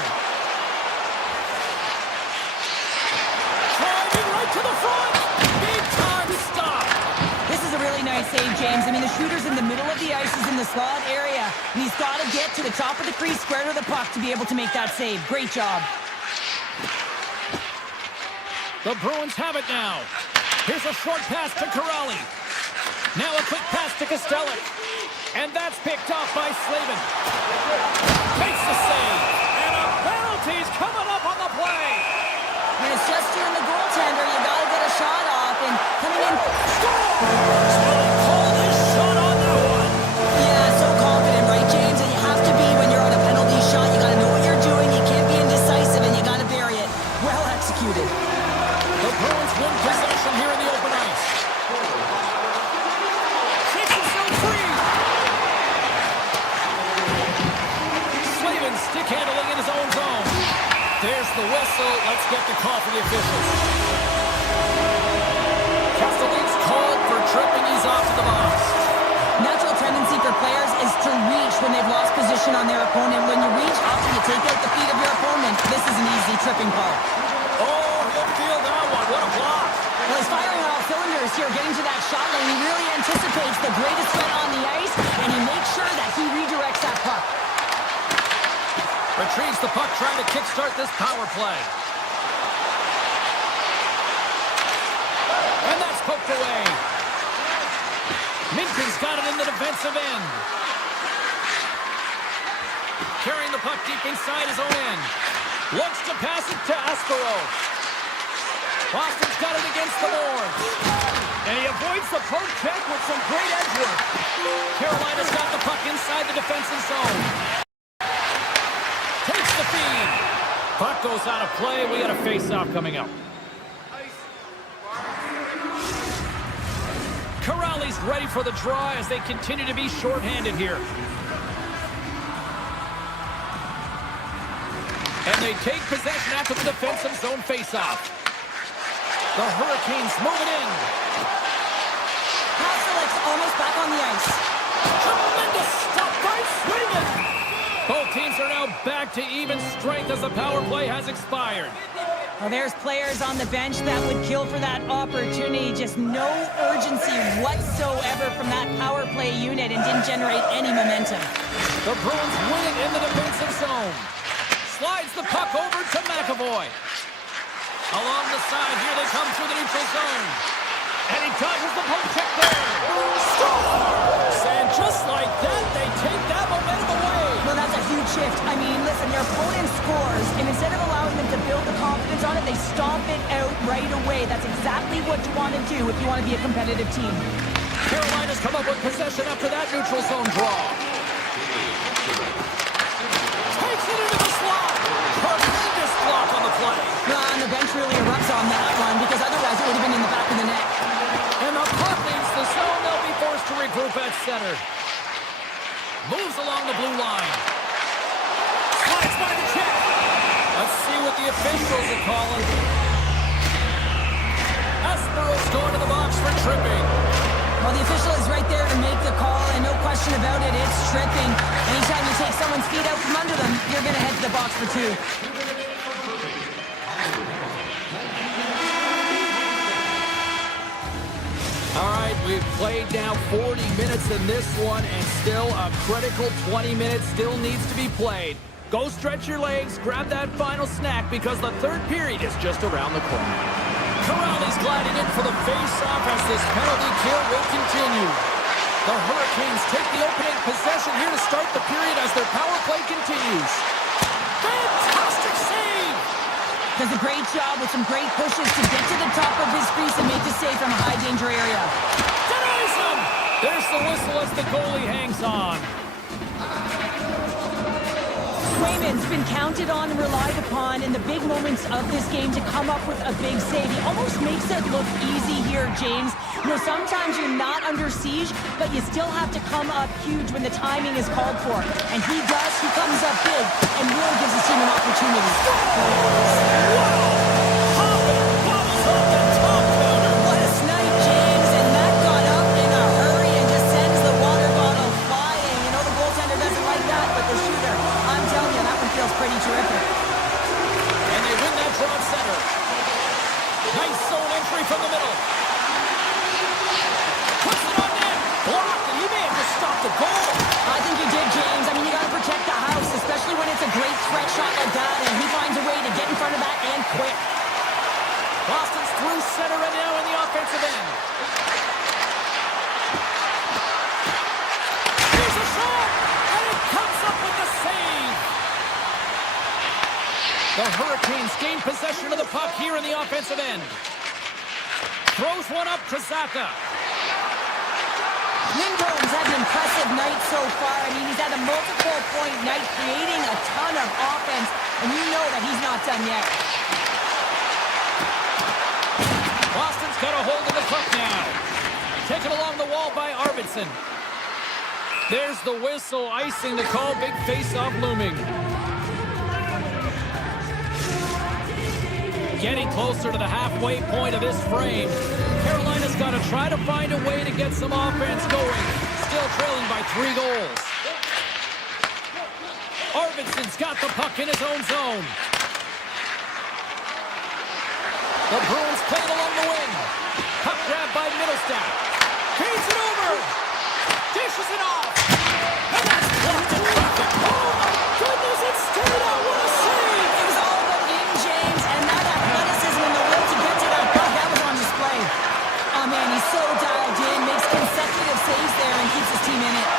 Driving right to the front. Big time stop. This is a really nice save, James. I mean, the shooter's in the middle of the ice. He's in the slot area. And he's got to get to the top of the crease, square to the puck to be able to make that save. Great job. The Bruins have it now. Here's a short pass to Corrali. Now a quick pass to Costellic. And that's picked off by Slavin. Makes the save. And a penalty's coming up on the play. When it's just you and the goaltender, you got to get a shot off. And coming in, Scores! Well, call this shot on that one. yeah, so confident, right, James? And you have to be when you're on a penalty shot. You got to know what you're doing. You can't be indecisive, and you got to bury it. Well executed. The Bruins win possession here in the open ice. Shakes himself free. Slavin stick handling in his own zone. There's the whistle. Let's get the call from the officials. Castelline's called for tripping. He's off to the box. Natural tendency for players is to reach when they've lost position on their opponent. When you reach, often you take out the feet of your opponent. This is an easy tripping call. Oh, he'll feel that one. What a block. Well, he's firing on all cylinders here, getting to that shot lane. He really anticipates the greatest threat on the ice, and he makes sure that he redirects that puck. Retrieves the puck, trying to kickstart this power play. And that's poked away. Minkin's got it in the defensive end. Carrying the puck deep inside his own end. Looks to pass it to Aspero. Boston's got it against the boards. And he avoids the poke check with some great edge work. Carolina's got the puck inside the defensive zone. Takes the feed. Puck goes out of play. We got a face-off coming up. Corrali's ready for the draw as they continue to be shorthanded here. And they take possession after the defensive zone face-off. The Hurricanes move it in. Pastelik's almost back on the ice. Tremendous stop by Swayman. Both teams are now back to even strength as the power play has expired. Well, there's players on the bench that would kill for that opportunity. Just no urgency whatsoever from that power play unit and didn't generate any momentum. The Bruins win it in the defensive zone. Slides the puck over to McAvoy. Along the side, here they come through the neutral zone. And he dodges the poke check there. Scores! And just like that, they take that momentum away. Well, that's a huge shift. I mean, listen, their opponent scores, and instead of allowing them to build the confidence on it, they stomp it out right away. That's exactly what you want to do if you want to be a competitive team. Carolina's come up with possession after that neutral zone draw. Takes it into the slot. Tremendous block on the play. And the bench really erupts on that one because otherwise it would have been in the back of the net. And the puck leaves the zone. They'll be forced to regroup at center. Moves along the blue line. Slides by the check. Let's see what the officials are calling. Espero's going to the box for tripping. Well, the official is right there to make the call, and no question about it, it's tripping. Anytime you take someone's feet out from under them, you're going to head to the box for two. All right, we've played now 40 minutes in this one, and still a critical 20 minutes still needs to be played. Go stretch your legs, grab that final snack, because the third period is just around the corner. Corrales gliding in for the face-off as this penalty kill will continue. The Hurricanes take the opening possession here to start the period as their power play continues. Fantastic save! Does a great job with some great pushes to get to the top of his crease and make the save from a high-danger area. Denies him! There's the whistle as the goalie hangs on. Swayman's been counted on and relied upon in the big moments of this game to come up with a big save. He almost makes it look easy here, James. You know, sometimes you're not under siege, but you still have to come up huge when the timing is called for. And he does. He comes up big and really gives his team an opportunity. What a snipe, James. And that got up in a hurry and just sends the water bottle flying. You know, the goaltender doesn't like that, but the shooter, I'm telling you, that one feels pretty terrific. And they win that draw center. Nice zone entry from the middle. Puts it on net. Blocked, and he may have just stopped the goal. I think you did, James. I mean, you got to protect the house, especially when it's a great threat shot like that, and he finds a way to get in front of that and quick. Boston's through center and now in the offensive end. Here's a shot, and it comes up with the save. The Hurricanes gain possession of the puck here in the offensive end. Throws one up to Zaka. Lindholm's had an impressive night so far. I mean, he's had a multiple-point night, creating a ton of offense, and you know that he's not done yet. Boston's got a hold of the puck now. Taken along the wall by Arvidsson. There's the whistle, icing the call, big face-off looming. Getting closer to the halfway point of this frame. Carolina's got to try to find a way to get some offense going. Still trailing by 3 goals. Arvidsson's got the puck in his own zone. The Bruins play it along the wing. Puck grab by Middlestat. Feeds it over. Dishes it off. And that's blocked in traffic. Oh my goodness, it stayed out. What a save. It was all about in, James, and that athleticism and the will to get to that puck, that was on display. Oh man, he's so dialed in, makes consecutive saves there and keeps his team in it.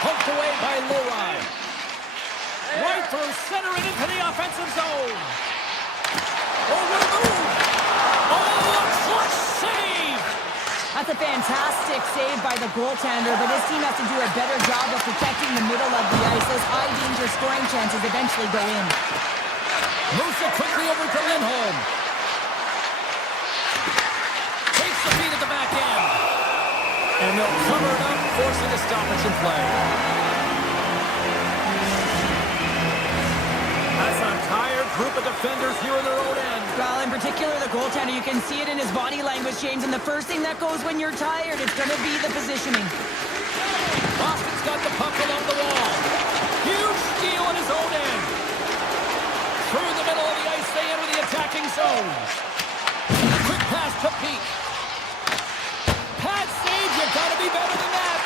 Poked away by Lurai. Right through center and into the offensive zone. Over the move. Oh, a clutch save. That's a fantastic save by the goaltender, but his team has to do a better job of protecting the middle of the ice. Those high-danger scoring chances eventually go in. Moves it quickly over to Lindholm. Takes the feed at the back end. And they'll cover it up, forcing a stoppage in play. That's a tired group of defenders here in their own end. Well, in particular, the goaltender, you can see it in his body language, James, and the first thing that goes when you're tired, it's going to be the positioning. Boston's got the puck along the wall. Huge steal in his own end. Through the middle of the ice, they enter the attacking zone. Quick pass to Peak. Pad save, you gotta be better than that.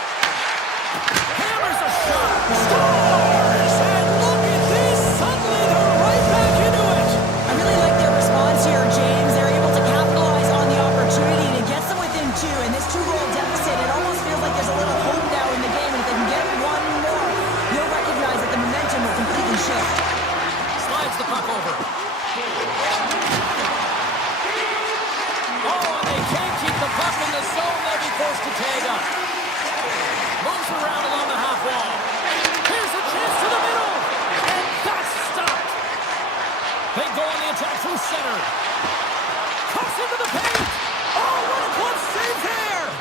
Hammers a shot. Scores! And look at this. Suddenly they're right back into it. I really like their response here, James. They're able to capitalize on the opportunity to get them within two. And this two-goal deficit, it almost feels like there's a little hope now in the game. And if they can get one more, you'll recognize that the momentum will completely shift. Slides the puck over. Oh, and they can't keep the puck in the zone. They'll be forced to tag up. Moves around along the half wall. Here's a chance to the middle. And that's stopped. They go on the attack through center. Cuts into the paint. Oh, what a close save there.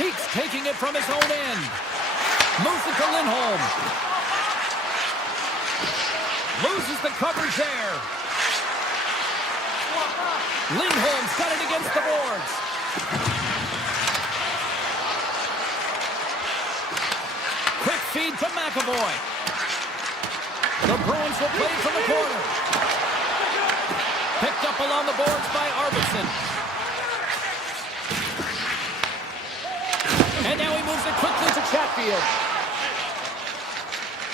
Peaks taking it from his own end. Moves it to Lindholm. Loses the coverage there. Lindholm's got it against the boards. Quick feed to McAvoy. The Bruins will play from the corner. Picked up along the boards by Arvidsson. And now he moves it quickly to Chatfield.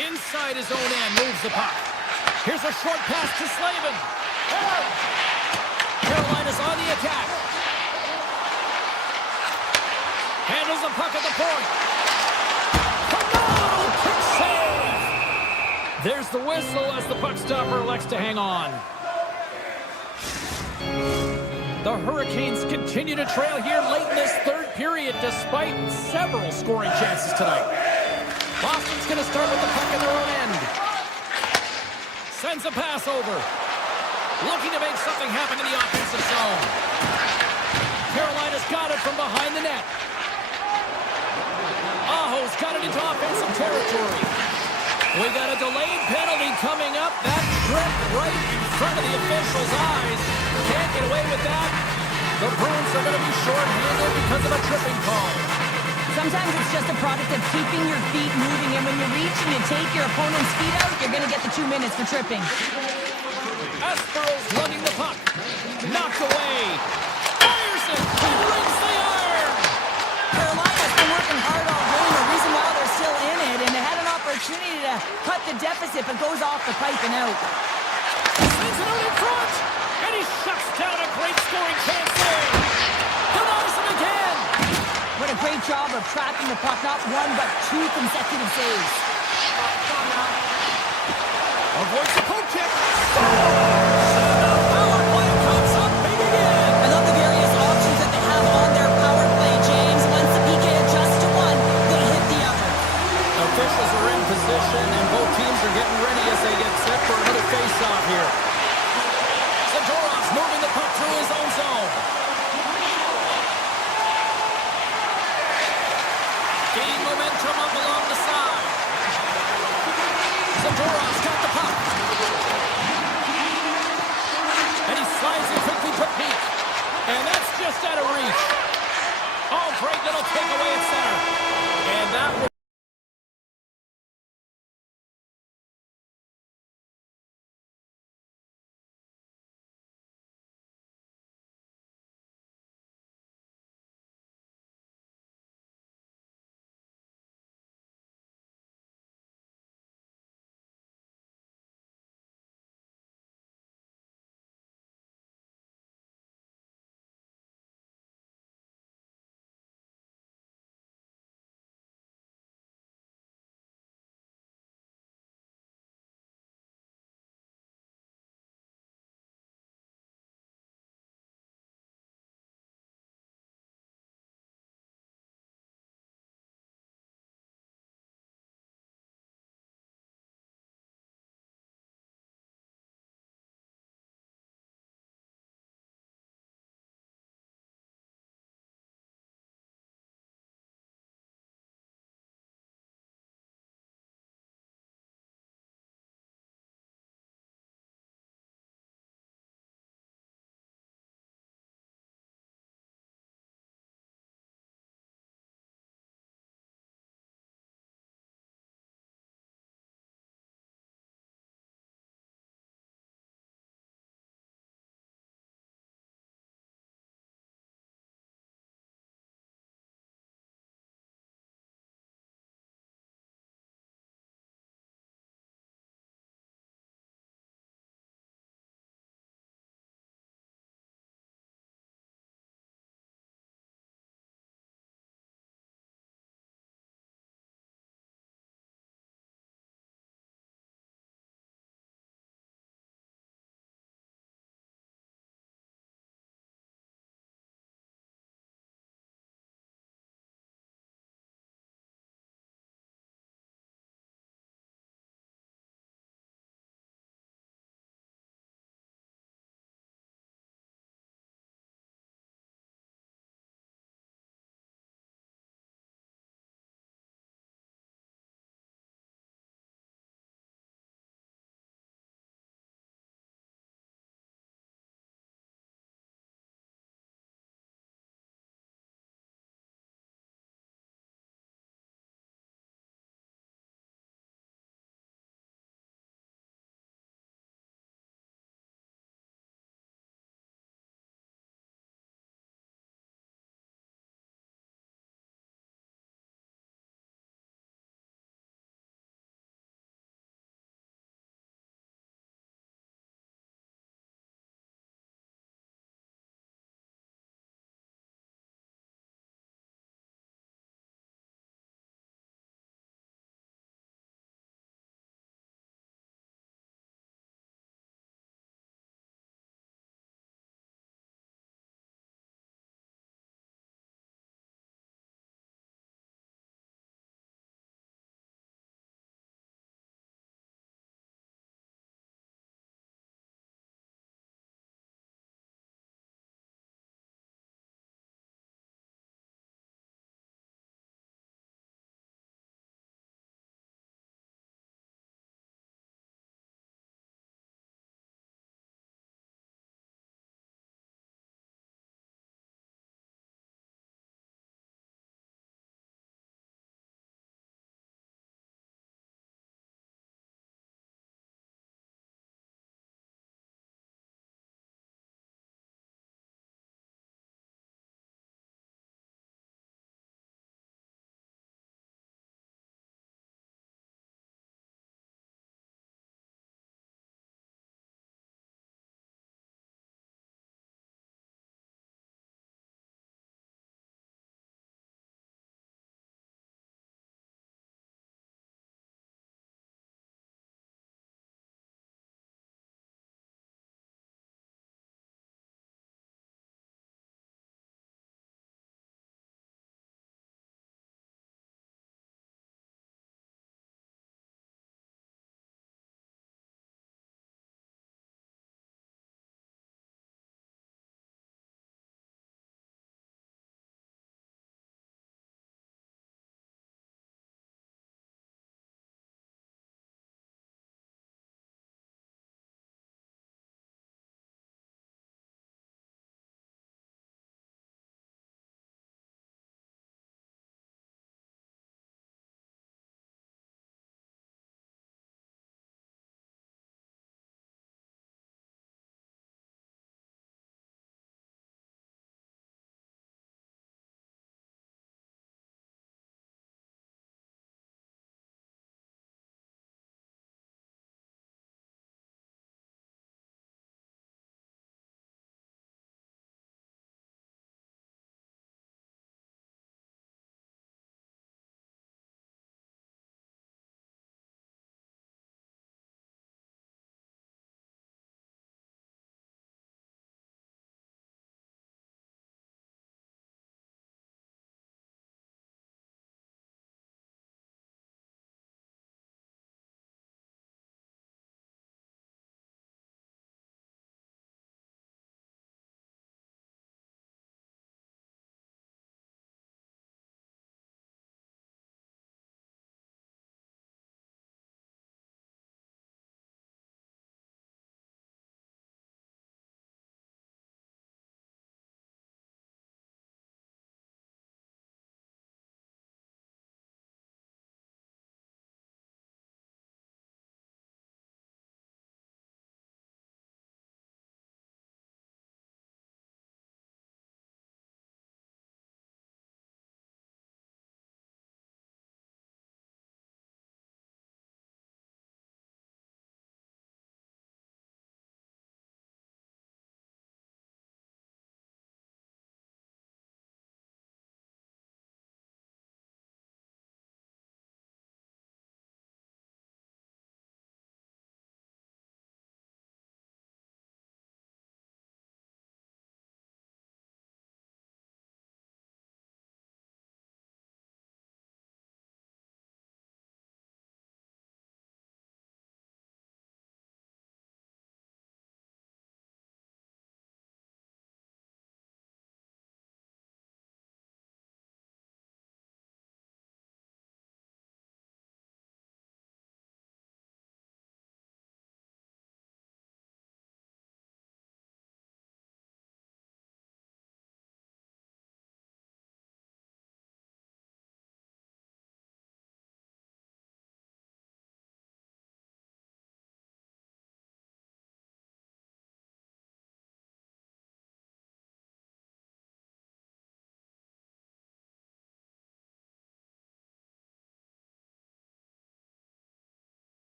Inside his own end, moves the puck. Here's a short pass to Slavin. Carolina's on the attack. Handles the puck at the point. Phenomenal quick save. There's the whistle as the puck stopper elects to hang on. The Hurricanes continue to trail here late in this third period despite several scoring chances tonight. Boston's going to start with the puck in their own end. Sends a pass over. Looking to make something happen in the offensive zone. Carolina's got it from behind the net. Aho's got it into offensive territory. We got a delayed penalty coming up. That tripped right in front of the official's eyes. Can't get away with that. The Bruins are going to be short-handed because of a tripping call. Sometimes it's just a product of keeping your feet moving, and when you reach and you take your opponent's feet out, you're going to get the 2 minutes for tripping. Espero's lugging the puck. Knocked away. Fires it. And rings the iron. Carolina's been working hard all game. The reason why they're still in it, and they had an opportunity to cut the deficit, but goes off the pipe and out. Sends it out in front. And he shuts down a great scoring chance there. Denies him again. What a great job of tracking the puck. Not one, but 2 consecutive saves. Avoids the poke check. The power play comes up big again. I love the various options that they have on their power play, James. Once the PK adjusts to one, they hit the other. Officials are in position, and both teams are getting ready as they get set for another face-off here. Zadorov's moving the puck through his own zone. Gain momentum up along the side. Zadorov's got the puck. And he slides it quickly to Peak. And that's just out of reach. Oh, great little takeaway at center. And that will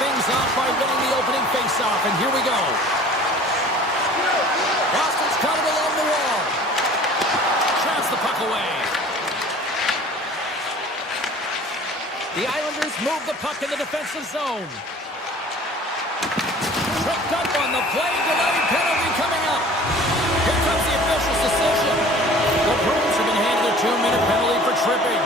things off by winning the opening faceoff, and here we go. Boston's got it along the wall. Shots the puck away. The Islanders move the puck in the defensive zone. Tripped up on the play, delayed penalty coming up. Here comes the official's decision. The Bruins have been handed a 2-minute penalty for tripping.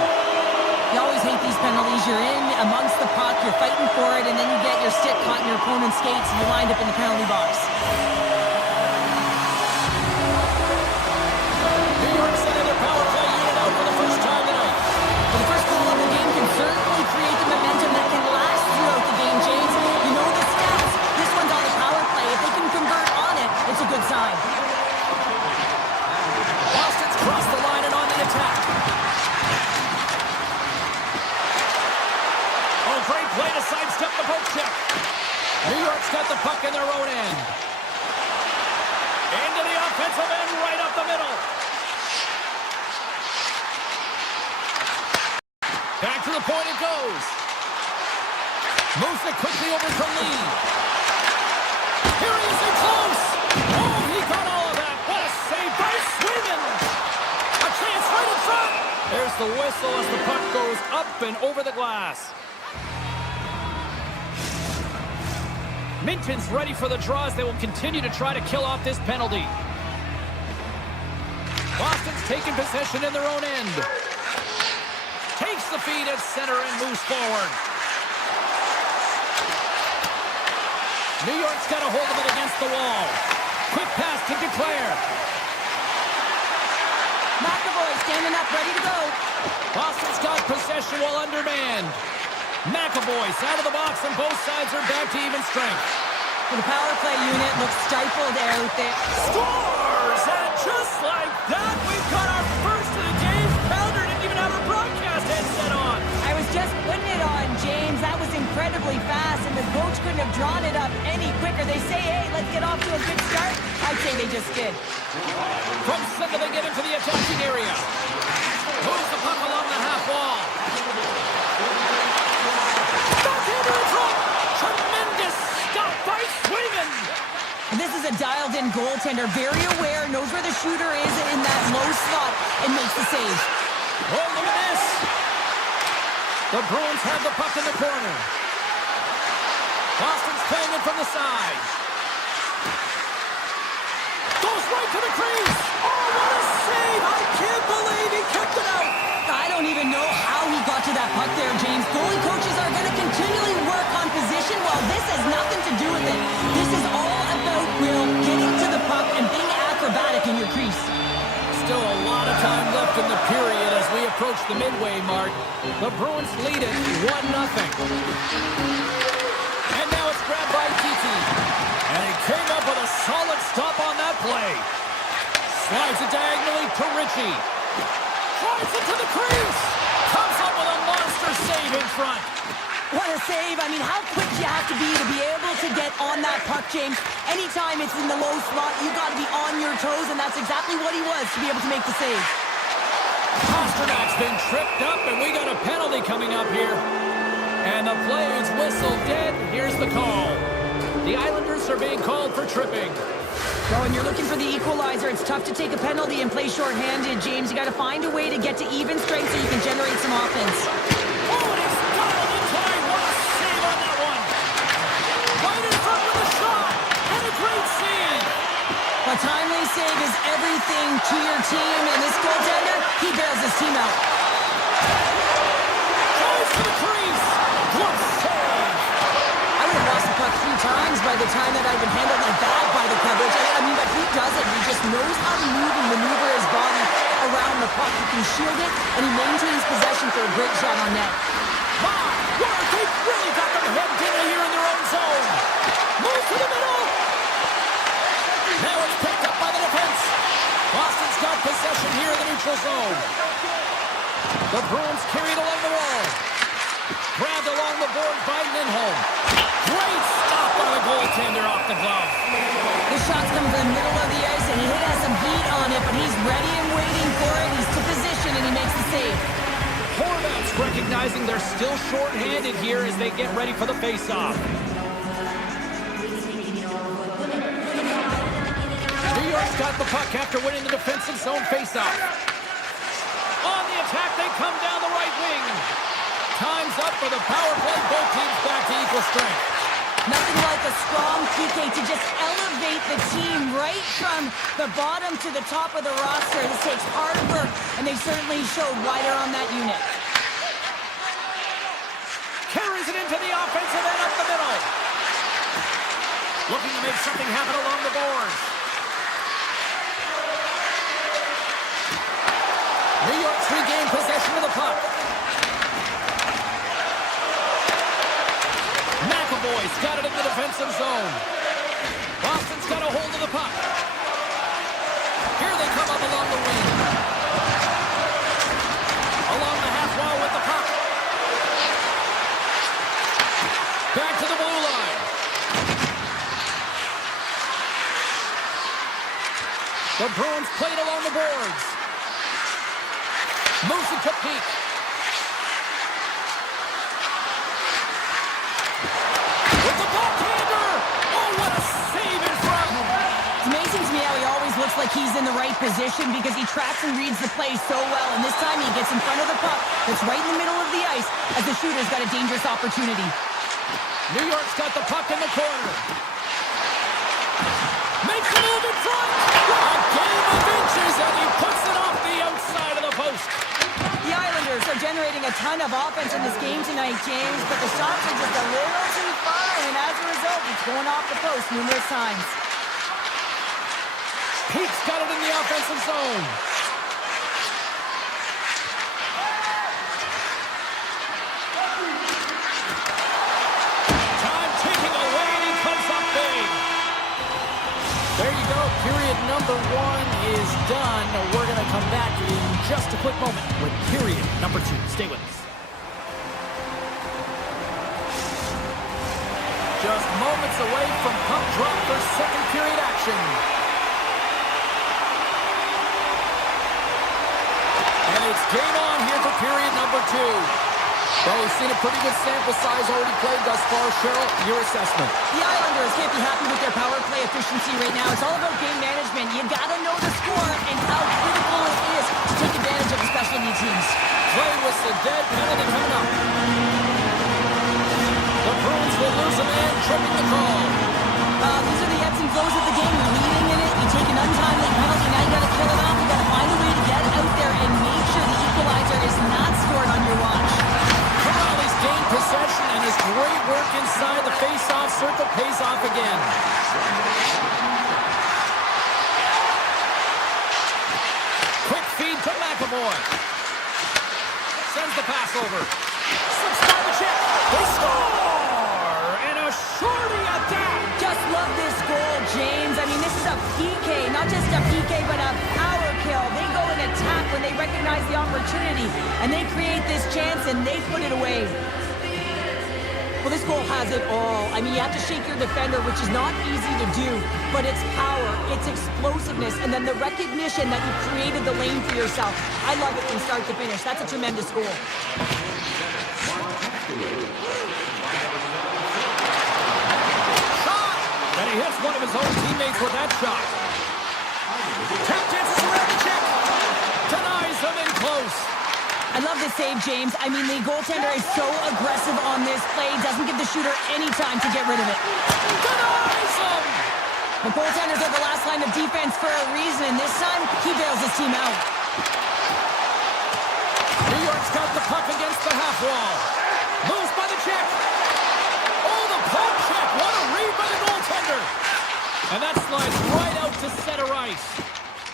You always hate these penalties. You're in amongst the puck, you're fighting for it, and then you get your stick caught in your opponent's skates, and you wind up in the penalty box. New York sending their power play unit out for the first time tonight. Well, the first goal of the game can certainly create the momentum that can last throughout the game, James. You know the stats. This one's on the power play. If they can convert on it, it's a good sign. Boston's crossed the line and on the attack. Oh, great play to sidestep the poke check. New York's got the puck in their own end. Into the offensive end, right up the middle. Back to the point it goes. Moves it quickly over to Lee. Here he is in close. Oh, he got all of that. What a save by Sweden. A chance right in front. There's the whistle as the puck goes up and over the glass. Minton's ready for the draws. They will continue to try to kill off this penalty. Boston's taking possession in their own end. Takes the feed at center and moves forward. New York's got a hold of it against the wall. Quick pass to Duclair. McAvoy standing up, ready to go. Boston's got possession while undermanned. McAvoy's out of the box, and both sides are back to even strength. The power play unit looks stifled out there. Scores! And just like that, we've got our first of the game. Pounder didn't even have her broadcast headset on. I was just putting it on, James. That was incredibly fast, and the coach couldn't have drawn it up any quicker. They say, hey, let's get off to a good start. I'd say they just did. From center, they get into the attacking area. Moves the puck along the half wall. Backhander in front. Tremendous stop by Sweden. And this is a dialed-in goaltender, very aware, knows where the shooter is in that low slot, and makes the save. Oh, look at this. The Bruins have the puck in the corner. Boston's playing it from the side. Goes right to the crease. Oh, what a save. I can't believe he kicked it out. I don't even know how he got to that puck there, James. Goalie coaches are going to continually work on position while this has nothing to do with it. This is all about Will getting to the puck and being acrobatic in your crease. Still a lot of time left in the period as we approach the midway mark. The Bruins lead it 1-0. And now it's grabbed by Titi. And he came up with a solid stop on that play. Slides it diagonally to Ritchie. Drives it to the crease. Comes up with a monster save in front. What a save. I mean, how quick you have to be able to get on that puck, James. Anytime it's in the low slot, you got to be on your toes, and that's exactly what he was to be able to make the save. Pasternak's been tripped up, and we got a penalty coming up here. And the play is whistled dead. Here's the call. The Islanders are being called for tripping. So when you're looking for the equalizer, it's tough to take a penalty and play shorthanded, James. You got to find a way to get to even strength so you can generate some offense. Oh, and it's dialed in tonight. What a save on that one. Right in front with a shot. And a great save. A timely save is everything to your team, and this goaltender, he bails his team out. Drives to the crease. What save. I would have lost the puck 3 times by the time that I'd been handled like that by the coverage. I mean, but he doesn't. He just knows how to move and maneuver his body around the puck. He can shield it, and he maintains possession for a great shot on net. My word, they've really got them headed in here in their own zone. Move to the middle. Now it's picked up by the defense. Boston's got possession here in the neutral zone. The Bruins carried along the wall. Grabbed along the board by Lindholm. Great stop by the goaltender off the glove. The shot's coming from the middle of the ice, and he has some heat on it, but he's ready and waiting for it. He's to position, and he makes the save. Hornets recognizing they're still short-handed here as they get ready for the face-off. New York's got the puck after winning the defensive zone face-off. On the attack, they come down the right wing. Time's up for the power play. Both teams back to equal strength. Nothing like a strong PK to just elevate the team right from the bottom to the top of the roster. This takes hard work, and they certainly showed why they're on that unit. Carries it into the offensive end up the middle. Looking to make something happen along the boards. New York's regained possession of the puck. McAvoy's got it in the defensive zone. Boston's got a hold of the puck. Here they come up along the wing. Along the half wall with the puck. Back to the blue line. The Bruins played along the boards. Moves it to Peak. With the backhander! Oh, what a save in front! It's amazing to me how he always looks like he's in the right position because he tracks and reads the play so well. And this time he gets in front of the puck that's right in the middle of the ice as the shooter's got a dangerous opportunity. New York's got the puck in the corner. Makes a move in front! A game of inches, and he puts it off the outside of the post. The Islanders are generating a ton of offense in this game tonight, James, but the shots are just a little too far, and as a result, it's going off the post numerous times. Peak's got it in the offensive zone. Time ticking away, and he comes up big. There you go. Period number 1 is done. We're going to come back in just a quick moment with period number 2. Stay with us. Just moments away from puck drop for second period action. And it's game on here for period number 2. Well, we've seen a pretty good sample size already played thus far. Cheryl, your assessment. The Islanders can't be happy with their power play efficiency right now. It's all about game management. You gotta know the score and how critical it is to take advantage of the specialty teams. Play whistle, dead penalty coming up. The Bruins will lose a man, tripping the call. These are the ebbs and flows of the game. You're leading in it. You take an untimely penalty. Now you gotta kill it off. You gotta find a way to get out there and make sure the equalizer is not scored on your watch. Corrales gained possession, and his great work inside the face-off circle pays off again. Quick feed to McAvoy. Sends the pass over. Slips by the check. They score! And a shorty at that! Just love this goal, James. I mean, this is a PK, not just a PK, but a power kill. They go and attack when they recognize the opportunity, and they create this chance, and they put it away. Well, this goal has it all. I mean, you have to shake your defender, which is not easy to do, but it's power, it's explosiveness, and then the recognition that you created the lane for yourself. I love it from start to finish. That's a tremendous goal. Shot! And he hits one of his own teammates with that shot. Tap dances around the check. Denies him in close. I love this save, James. I mean, the goaltender is so aggressive on this play. Doesn't give the shooter any time to get rid of it. Denies him! The goaltenders are the last line of defense for a reason, and this time, he bails his team out. New York's got the puck against the half wall. Moves by the check. Oh, the poke check. What a read by the goaltender. And that slides right out to center ice.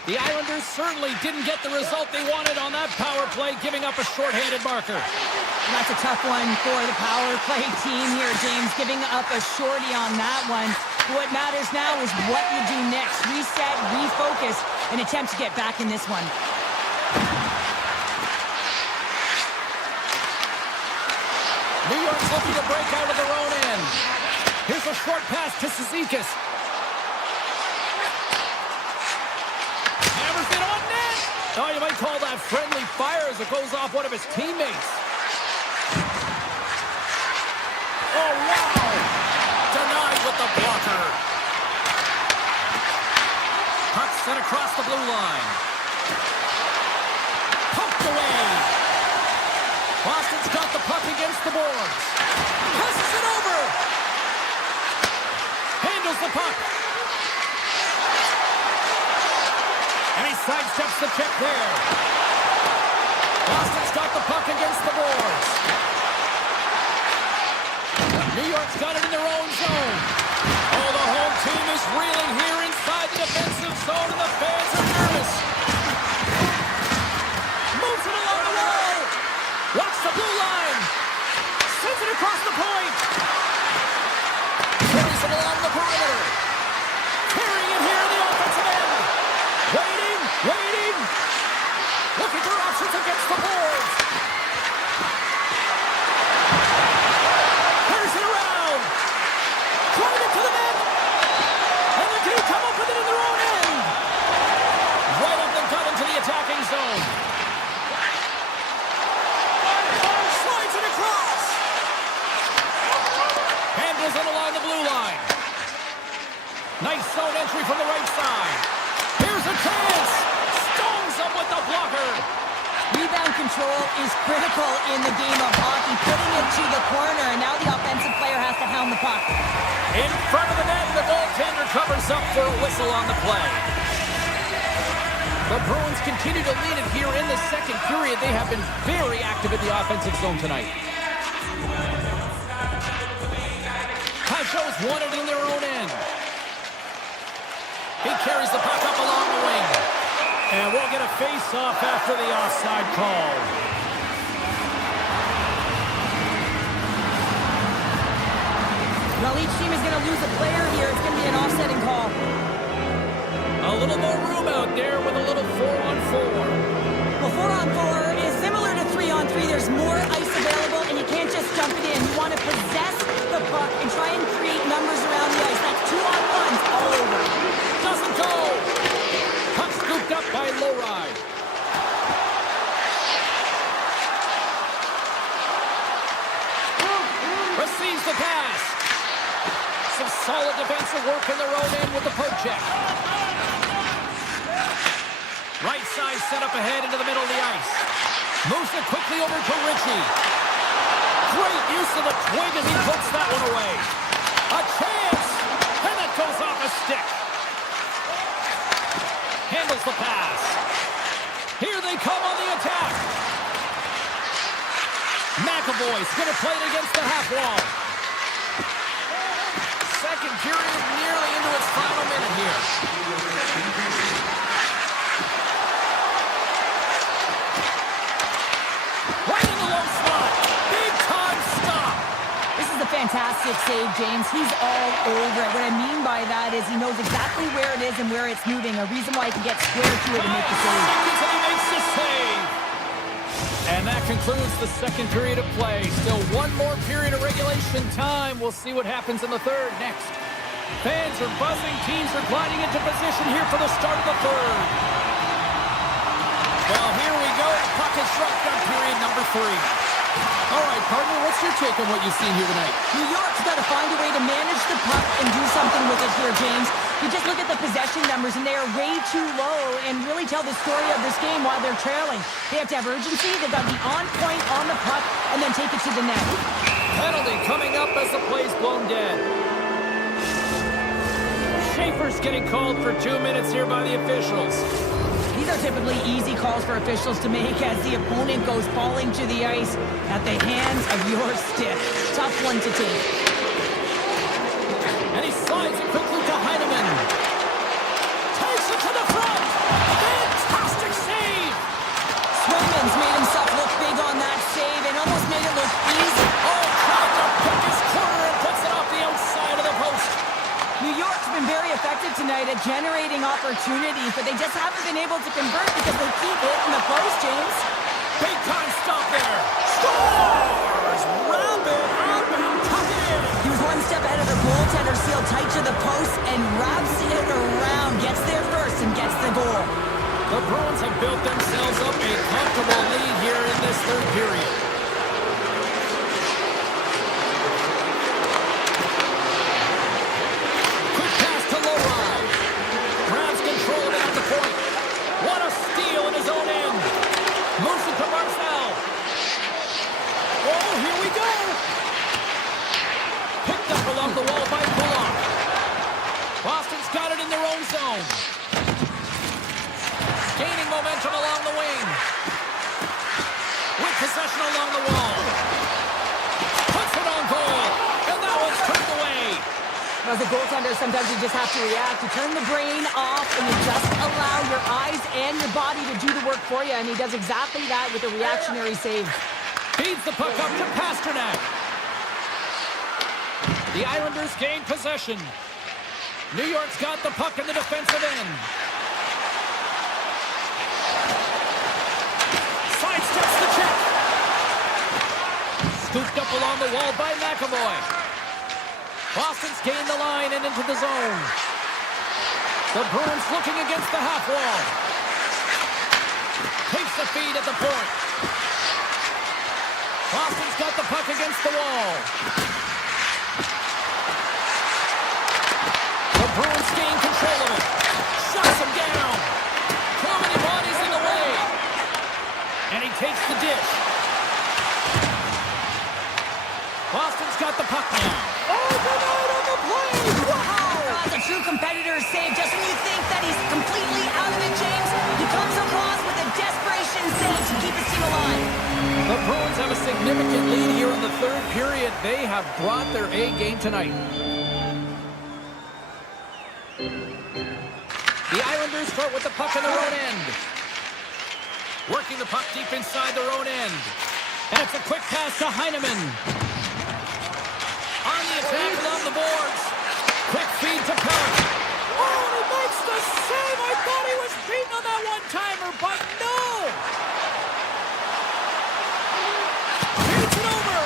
The Islanders certainly didn't get the result they wanted on that power play, giving up a shorthanded marker. And that's a tough one for the power play team here, James, giving up a shorty on that one. What matters now is what you do next. Reset, refocus, and attempt to get back in this one. New York's looking to break out of their own end. Here's a short pass to Cizikas. Hammers it on net. Oh, you might call that friendly fire as it goes off one of his teammates. Oh, wow! Denied with the blocker. Puck sent across the blue line. Pumped away. Boston's got the puck against the boards. Passes it over. Handles the puck. And he sidesteps the check there. Boston's got the puck against the boards. New York's got it in their own zone. Oh, the home team is reeling here inside the defensive zone, and the fans are nervous. Moves it along the wall. Watch the blue line. Sends it across the point. Carries it along the perimeter. Carrying it here in the offensive end. Waiting. Looking for options against the boards. Carries it around. Drive it to the net. And then can he come up with it in their own end? Right up the gut into the attacking zone. Slides it across. Handles it along the blue line. Nice zone entry from the right side. Here's a chance. Stones up with the blocker. Rebound control is critical in the game of hockey. Putting it to the corner, and now the offensive player has to hound the puck. In front of the net, the goaltender covers up for a whistle on the play. The Bruins continue to lead it here in the second period. They have been very active in the offensive zone tonight. Pajot's won it in their own end. He carries the puck up along the wing. And we'll get a face-off after the offside call. Well, each team is going to lose a player here. It's going to be an offsetting call. A little more room out there with a little 4-on-4. Well, 4-on-4 is similar to 3-on-3. There's more ice available, and you can't just dump it in. You want to possess the puck and try and create numbers around the ice. That's 2-on-1s all over. Doesn't go. Puck scooped up by Lowride. Receives the pass. Some solid defensive work in their own end with the poke check. Right side set up ahead into the middle of the ice. Moves it quickly over to Ritchie. Great use of the twig as he puts that one away. A chance. And that goes off a stick. Handles the pass. Here they come on the attack. McAvoy's going to play it against the half wall. Second period nearly into its final minute here. Right in the low slot. Big time stop. This is a fantastic save, James. He's all over it. What I mean by that is he knows exactly where it is and where it's moving. A reason why he can get square to it and make the save. Seconds and he makes the save. And that concludes the second period of play. Still one more period of regulation time. We'll see what happens in the third next. Fans are buzzing. Teams are gliding into position here for the start of the third. Well, here we go. Puck is dropped on period number 3. All right, partner, what's your take on what you've seen here tonight? New York's got to find a way to manage the puck and do something with it here, James. You just look at the possession numbers, and they are way too low and really tell the story of this game while they're trailing. They have to have urgency. They've got to be on point on the puck and then take it to the net. Penalty coming up as the play's blown dead. Schaefer's getting called for 2 minutes here by the officials. These are typically easy calls for officials to make as the opponent goes falling to the ice at the hands of your stick. Tough one to take. And he slides it quickly to Heineman. Takes it to the front. Fantastic save. Swayman's made himself look big on that save and almost made it look easy. Oh, tried to pick his corner and puts it off the outside of the post. New York's been very effective tonight at generating opportunities, but they just haven't been able to convert because they keep hitting the post, James. Big time stop there. Scores! Wrap it up and tuck it in. He was one step ahead of the goaltender, sealed tight to the post, and wraps it around, gets there first, and gets the goal. The Bruins have built themselves up a comfortable lead here in this third period. as a goaltender, sometimes you just have to react. You turn the brain off and you just allow your eyes and your body to do the work for you, and he does exactly that with a reactionary save. Feeds the puck up to Pasternak. The Islanders gain possession. New York's got the puck in the defensive end. Sidesteps the check. Scooped up along the wall by McAvoy. Boston's gained the line and into the zone. The Bruins looking against the half wall. Takes the feed at the point. Boston's got the puck against the wall. The Bruins gain control of it. Shuts him down. Too many bodies in the way. And he takes the dish. Boston's got the puck now. Overnight on the play. Wow! That's a true competitor's save. Just when you think that he's completely out of it, James, he comes across with a desperation save to keep his team alive. The Bruins have a significant lead here in the third period. They have brought their A game tonight. The Islanders start with the puck in their own end. Working the puck deep inside their own end. And it's a quick pass to Heineman. On the attack along the boards. Quick feed to Pellick. Oh, he makes the save. I thought he was beaten on that one-timer, but no. Feeds it over.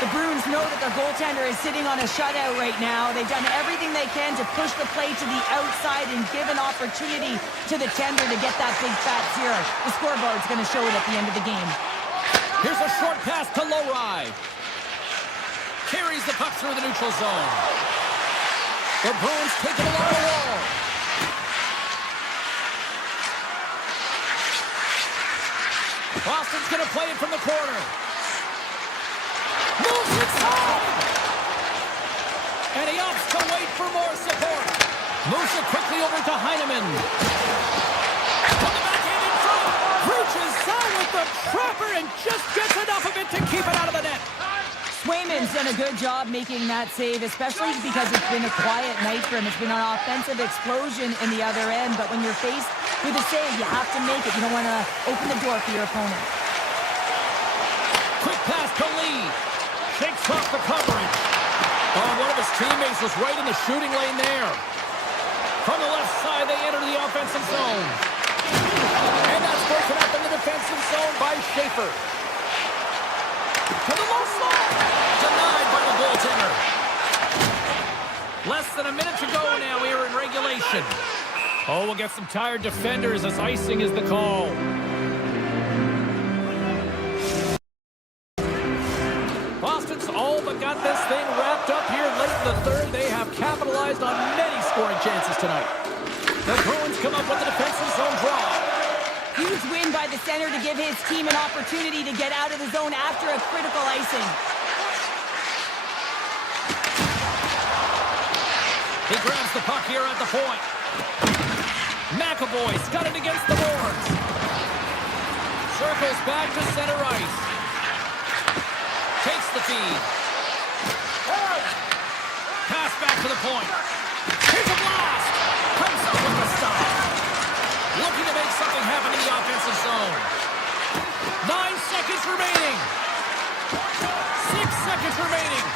The Bruins know that their goaltender is sitting on a shutout right now. They've done everything they can to push the play to the outside and give an opportunity to the tender to get that big fat zero. The scoreboard's going to show it at the end of the game. Here's a short pass to Lowry. Carries the puck through the neutral zone. The Bruins take it along the wall. Boston's going to play it from the corner. Moves inside! And he opts to wait for more support. Moves it quickly over to Heineman. From the backhand in front. Reaches out with the trapper and just gets enough of it to keep it out of the net. Swayman's done a good job making that save, especially because it's been a quiet night for him. It's been an offensive explosion in the other end, but when you're faced with a save, you have to make it. You don't want to open the door for your opponent. Quick pass to Lee. Shakes off the coverage. Oh, one of his teammates was right in the shooting lane there. From the left side, they enter the offensive zone. And that's broken up in the defensive zone by Schaefer. To the low slot. Denied by the goaltender. Less than a minute to go now here in regulation. Oh, we'll get some tired defenders as icing is the call. Boston's all but got this thing wrapped up here late in the third. They have capitalized on many scoring chances tonight. The Bruins come up with a defensive zone draw. Huge win by the center to give his team an opportunity to get out of the zone after a critical icing. He grabs the puck here at the point. McAvoy's got it against the boards. Circles back to center ice. Takes the feed. Pass back to the point. Here's a blast. Comes up with a stop. Looking to make something happen in the offensive zone. 9 seconds remaining. 6 seconds remaining.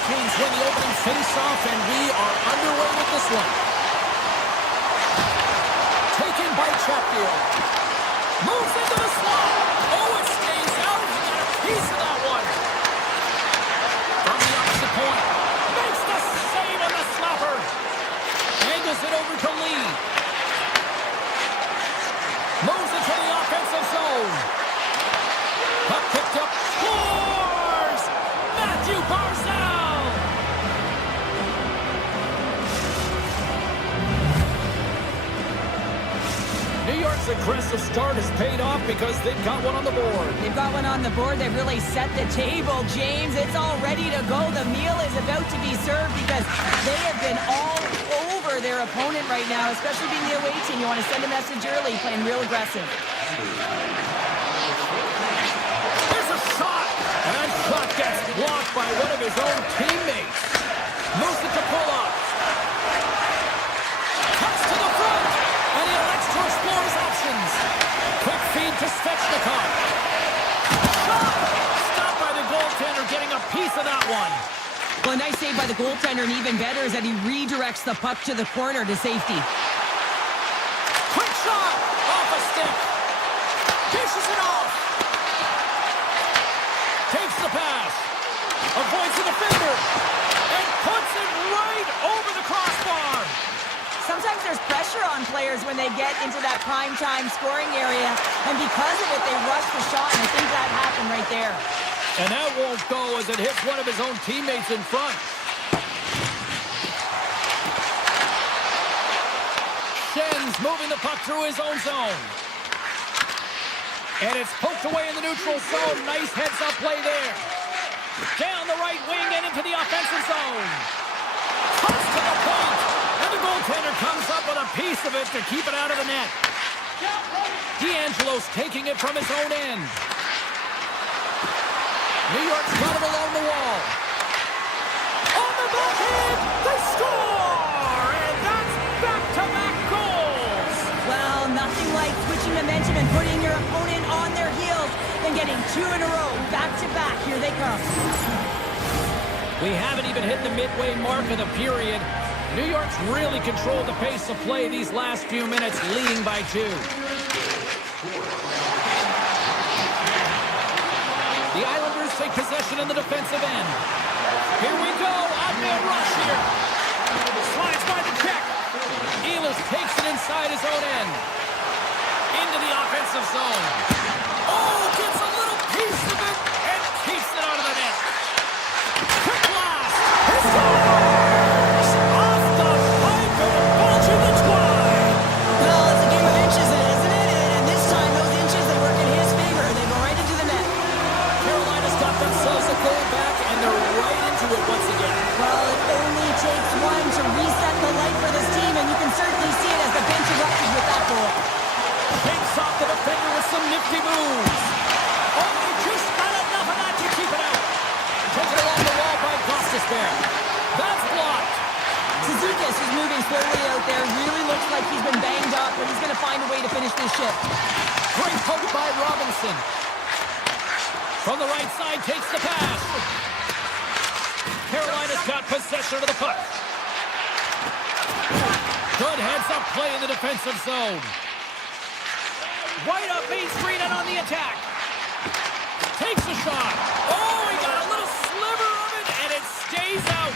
Hurricanes win the opening face-off, and we are underway with this one. Taken by Chatfield. Moves into the slot. Oh, it stays out. He got a piece of that one. From the opposite point. Makes the save on the slapper. Angles it over to Lee. Moves it to the offensive zone. Puck picked up. Scores! Matthew Barzal! New York's aggressive start has paid off because they've got one on the board. They've got one on the board. They've really set the table, James. It's all ready to go. The meal is about to be served because they have been all over their opponent right now, especially being the away team. You want to send a message early, playing real aggressive. There's a shot! And that shot gets blocked by one of his own teammates. Moves it to Pulock. Cuts to the front. And he elects to explore his options. Quick feed to Svechnikov. Shot! Stopped by the goaltender, getting a piece of that one. Well, a nice save by the goaltender, and even better is that he redirects the puck to the corner to safety. Quick shot! Off a stick. Dishes it off. Takes the pass. Avoids the defender. And puts it right over the crossbar. Sometimes there's pressure on players when they get into that prime-time scoring area, and because of it, they rush the shot, and I think that happened right there. And that won't go as it hits one of his own teammates in front. Schen's moving the puck through his own zone. And it's poked away in the neutral zone. Nice heads-up play there. Down the right wing and into the offensive zone. Cuts to the point. And the goaltender comes up with a piece of it to keep it out of the net. D'Angelo's taking it from his own end. New York's got it along the wall. On the backhand, they score! And that's back-to-back goals! Well, nothing like switching momentum and putting your opponent on their heels and getting two in a row, back-to-back. Here they come. We haven't even hit the midway mark of the period. New York's really controlled the pace of play these last few minutes, leading by 2. The Islanders take possession in the defensive end. Here we go. Odd-man rush here. Slides by the check. Ehlers takes it inside his own end. Into the offensive zone. Oh, gets a little piece of it and keeps it out of the net. Quick blast. He scores! Off the pipe and bulging the twine. Well, it's a game of inches, isn't it? And this time, those inches that work in his favor, they go right into the net. Carolina's got themselves a goal back, and they're right into it once again. Well, it only takes one to reset the light for this team, and you can certainly see it as the bench erupted with that goal. Takes off the defender with some nifty moves. Oh, he just got enough of that to keep it out. Taken along the wall by Gostisbehere. That's blocked. Suzuki, who's moving slowly out there, really looks like he's been banged up, but he's going to find a way to finish this shift. Great poke by Robinson. From the right side, takes the pass. Carolina's got possession of the puck. Good heads-up play in the defensive zone. Right up Main Street and on the attack. Takes a shot. Oh, he got a little sliver of it, and it stays out.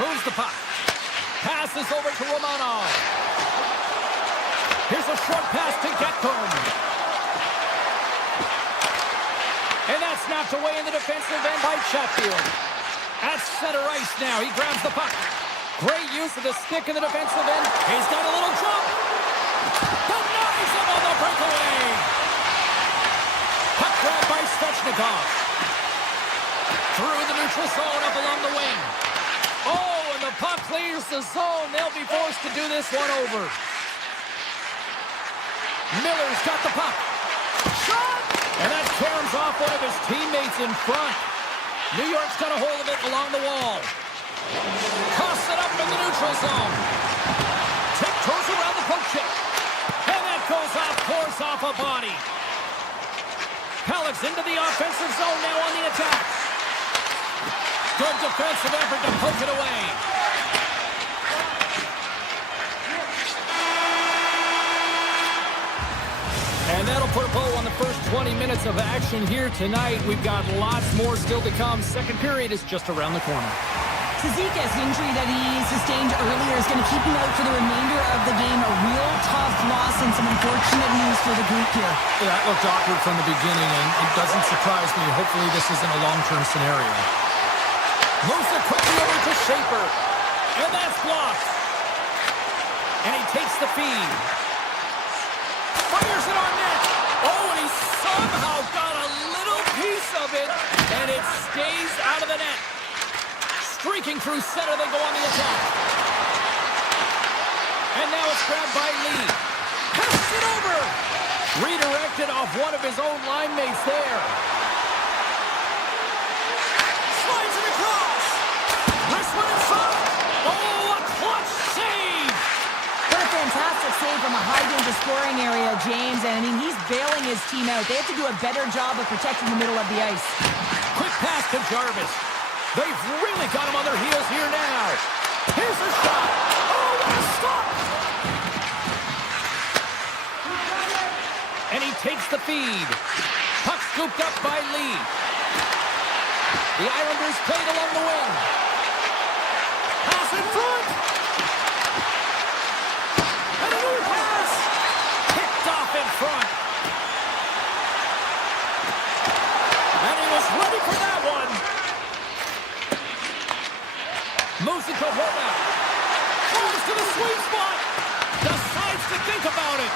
Moves the puck. Passes over to Romanov. Here's a short pass to Getcomb. And that's knocked away in the defensive end by Chatfield. At center ice now. He grabs the puck. Great use of the stick in the defensive end. He's got a little jump. Denies him on the breakaway. Puck grab by Svechnikov. Through the neutral zone up along the wing. Oh, and the puck clears the zone. They'll be forced to do this one over. Miller's got the puck. Shot! And that caroms off one of his teammates in front. New York's got a hold of it along the wall. Toss it up in the neutral zone. Tiptoes around the poke check. And that goes off course off a body. Pellick's into the offensive zone now on the attack. Good defensive effort to poke it away. And that'll put a bow on the first 20 minutes of action here tonight. We've got lots more still to come. Second period is just around the corner. Zizekas' injury that he sustained earlier is going to keep him out for the remainder of the game. A real tough loss and some unfortunate news for the group here. Yeah, that looked awkward from the beginning, and it doesn't surprise me. Hopefully this isn't a long-term scenario. Moves it quickly over to Schaefer. And that's blocked. And he takes the feed. Fires it on net. Oh, and he somehow got a little piece of it, and it stays out of the net. Streaking through center, they go on the attack. And now it's grabbed by Lee. Passes it over. Redirected off one of his own line mates there. Slides it across. Wrist one in front. Oh, a clutch save. What a fantastic save from a high-danger scoring area, James. And, I mean, he's bailing his team out. They have to do a better job of protecting the middle of the ice. Quick pass to Jarvis. They've really got him on their heels here now. Here's a shot. Oh, what a stop! And he takes the feed. Puck scooped up by Lee. The Islanders played along the wing. Pass in front. And a new pass. Picked off in front. And he was ready for that one. Moves it to Horvat. Falls to the sweet spot. Decides to think about it.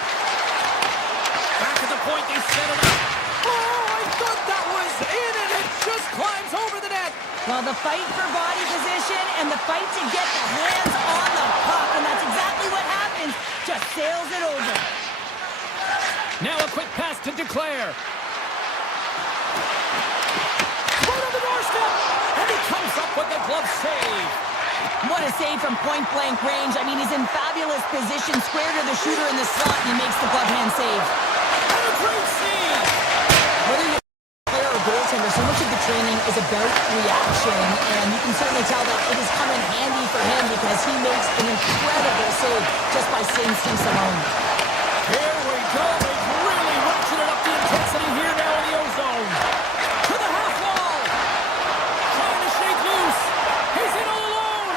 Back at the point, they set it up. Oh, I thought that was in, and it just climbs over the net. Well, the fight for body position and the fight to get the hands on the puck, and that's exactly what happens. Just sails it over. Now a quick pass to Duclair. Right on the doorstep, and he comes up with the glove save. What a save from point-blank range. I mean, he's in fabulous position, square to the shooter in the slot, and he makes the glove hand save. And a great save. Whether you're a player or goaltender, so much of the training is about reaction, and you can certainly tell that it has come in handy for him because he makes an incredible save just by instincts alone. Here we go. They've really ratcheted up the intensity here now in the O-zone. To the half wall. Trying to shake loose. He's in all alone.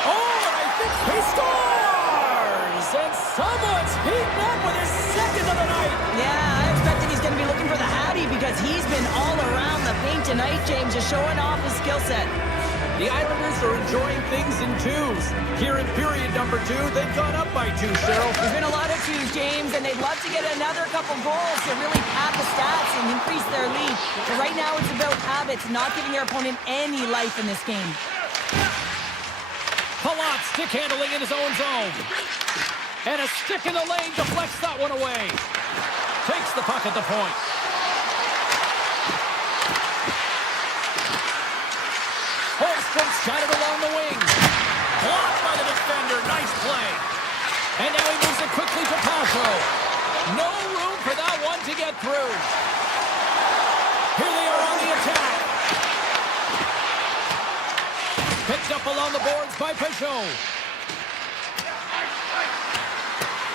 Oh, and I think he scores! And someone's heating up with his second of the night. Yeah, I expected he's going to be looking for the Hattie because he's been all around the paint tonight, James, just showing off his skill set. The Islanders are enjoying things in twos. Here in period number 2, they've gone up by 2, Cheryl. There's been a lot of twos, James, and they'd love to get another couple goals to really pad the stats and increase their lead. But right now it's about habits, not giving your opponent any life in this game. Palat stick handling in his own zone. And a stick in the lane deflects that one away. Takes the puck at the point. Holmstrom's got it along the wing. Blocked by the defender. Nice play. And now he moves it quickly to Pacho. No room for that one to get through. Here they are on the attack. Picked up along the boards by Pacho.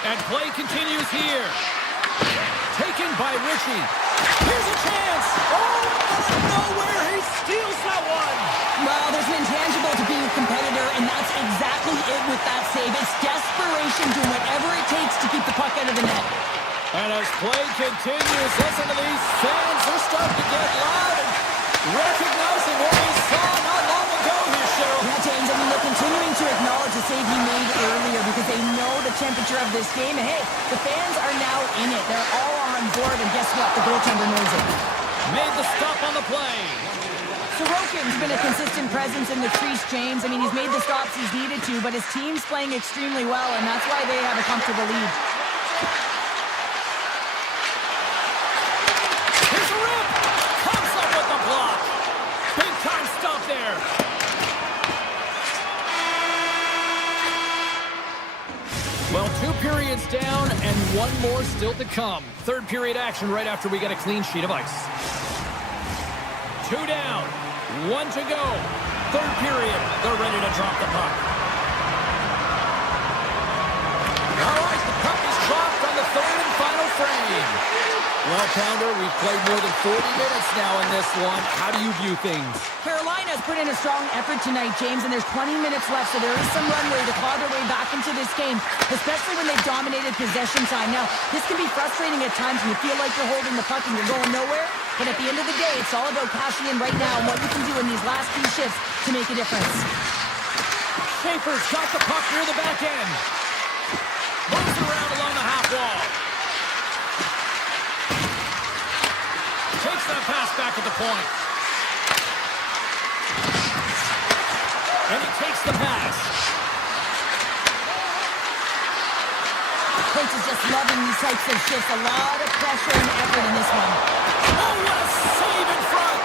And play continues here. Taken by Ritchie. Here's a chance. Oh, out of nowhere, he steals that one. Well, there's an intangible to being a competitor, and that's exactly it with that save. It's desperation, doing whatever it takes to keep the puck out of the net. And as play continues, listen to these fans. They're starting to get loud and recognizing what we saw not long ago here, Cheryl. Yeah, James, I mean, they're continuing to acknowledge the save he made earlier because they know the temperature of this game. And, hey, the fans are now in it. They're all on board, and guess what? The goaltender knows it. Made the stop on the play. Sorokin's been a consistent presence in the crease, James. I mean, he's made the stops he's needed to, but his team's playing extremely well, and that's why they have a comfortable lead. Here's a rip. Comes up with the block. Big time stop there. Well, 2 periods down and 1 more still to come. Third period action right after we get a clean sheet of ice. 2 down. 1 to go. Third period. They're ready to drop the puck. All right, the puck is dropped on the third and final frame. Well, Pounder, we've played more than 40 minutes now in this one. How do you view things? Carolina's put in a strong effort tonight, James, and there's 20 minutes left, so there is some runway to claw their way back into this game, especially when they've dominated possession time. Now, this can be frustrating at times when you feel like you're holding the puck and you're going nowhere, but at the end of the day, it's all about cashing in right now and what you can do in these last few shifts to make a difference. Schaefer's got the puck near the back end. Moves around along the half wall. Takes that pass back at the point. And he takes the pass. Coach is just loving these types of shifts. A lot of pressure and effort in this one. Oh, what a save in front.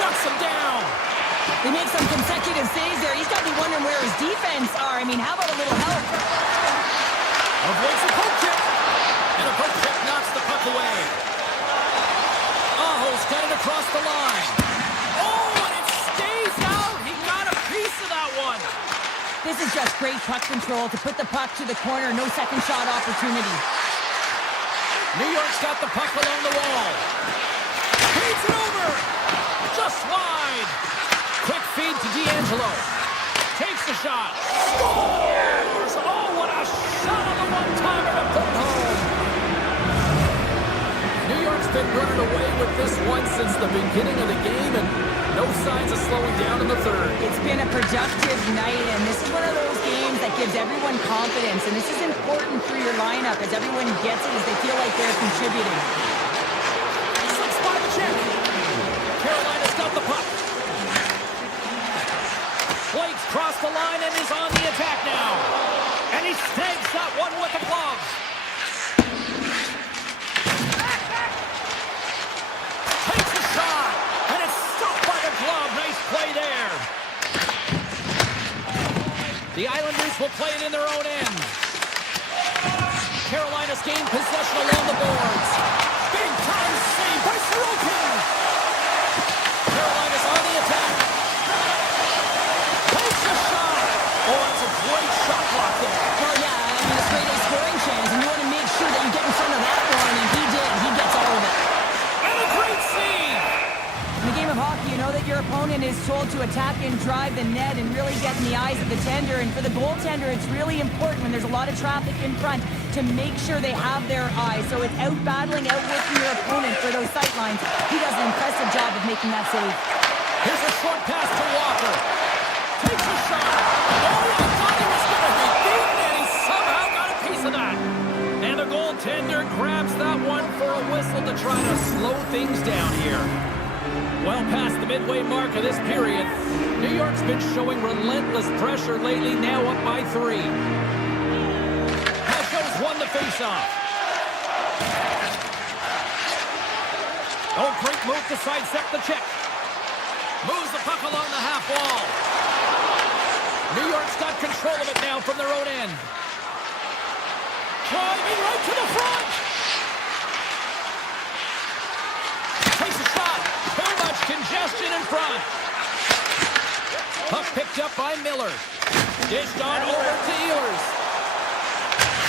Shuts him down. They make some consecutive saves there. He's got to be wondering where his defense are. I mean, how about a little help? Avoids a poke check. And a poke check knocks the puck away. Aho's got it across the line. Oh, and it stays out. He got a piece of that one. This is just great puck control to put the puck to the corner. No second shot opportunity. New York's got the puck along the wall. Feeds it over. Just wide. Quick feed to D'Angelo. Takes the shot. Scores! Oh, what a shot on the one-timer to put it home. New York's been running away with this one since the beginning of the game, and no signs of slowing down in the third. It's been a productive night, and this is one of those games that gives everyone confidence, and this is important for your lineup as everyone gets it, as they feel like they're contributing. Slips by the check. Carolina's got the puck. Blake's crossed the line and is on the attack now. And he snags that one with the glove. Takes a shot, and it's stopped by the glove. Nice play there. The Islanders will play it in their own end. Carolina's gained possession along the boards. Big time save by Sorokin. Carolina's on the attack. Takes a shot. Oh, that's a great shot block there. Well, yeah, I mean, it's great a scoring chance, and you want to make sure that you get in front of that one, and he did. He gets all of it. And a great save. In the game of hockey, you know that your opponent is told to attack and drive the net and really get in the eyes of the tender. And for the goaltender, it's really important when there's a lot of traffic in front to make sure they have their eyes. So it's out-battling, outworking your opponent for those sight lines. He does an impressive job of making that save. Here's a short pass to Walker. Takes a shot. Oh, I thought he was going to be beaten, and he somehow got a piece of that. And the goaltender grabs that one for a whistle to try to slow things down here. Well past the midway mark of this period, New York's been showing relentless pressure lately, now up by 3. Pasho's won the faceoff. Oh, great move to sidestep the check. Moves the puck along the half wall. New York's got control of it now from their own end. Driving right to the front. Takes a shot. Too much congestion in front. Puck picked up by Miller. Dished on over to Ehlers.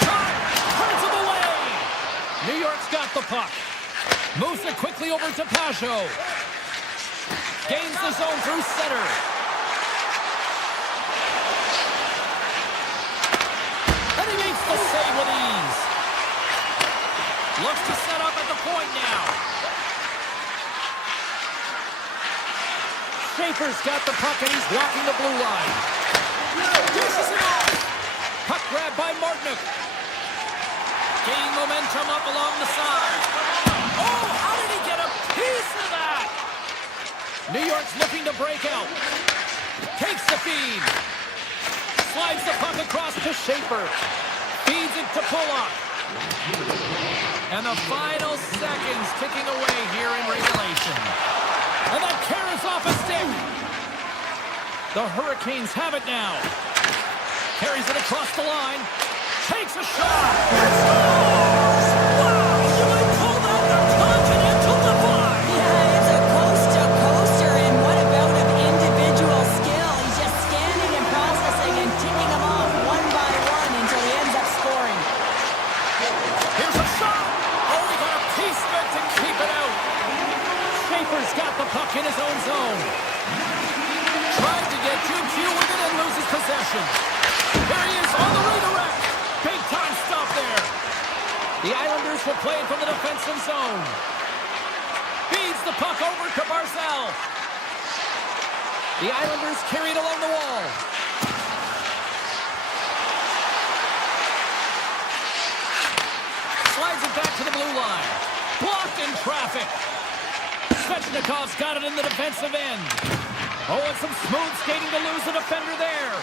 Shot. Turns him away. New York's got the puck. Moves it quickly over to Pasho. Gains the zone through center. And he makes the save with ease. Looks to set up at the point now. Schaefer's got the puck and he's walking the blue line. Dishes it off. Puck grab by Martinook. Gain momentum up along the side. Oh, how did he get a piece of that? New York's looking to break out. Takes the feed. Slides the puck across to Schaefer. Feeds it to Pulock. And the final seconds ticking away here in regulation. And that carries off a stick. The Hurricanes have it now. Carries it across the line. Takes a shot. Scores! Wow, you might call that the continental divide. Yeah, it's a coast-to-coaster, and what about Keeper's got the puck in his own zone. Tried to get GQ with it and loses possession. There he is on the redirect. Big time stop there. The Islanders will play it from the defensive zone. Feeds the puck over to Barzal. The Islanders carry it along the wall. Slides it back to the blue line. Blocked in traffic. Svechnikov's got it in the defensive end. Oh, and some smooth skating to lose the defender there.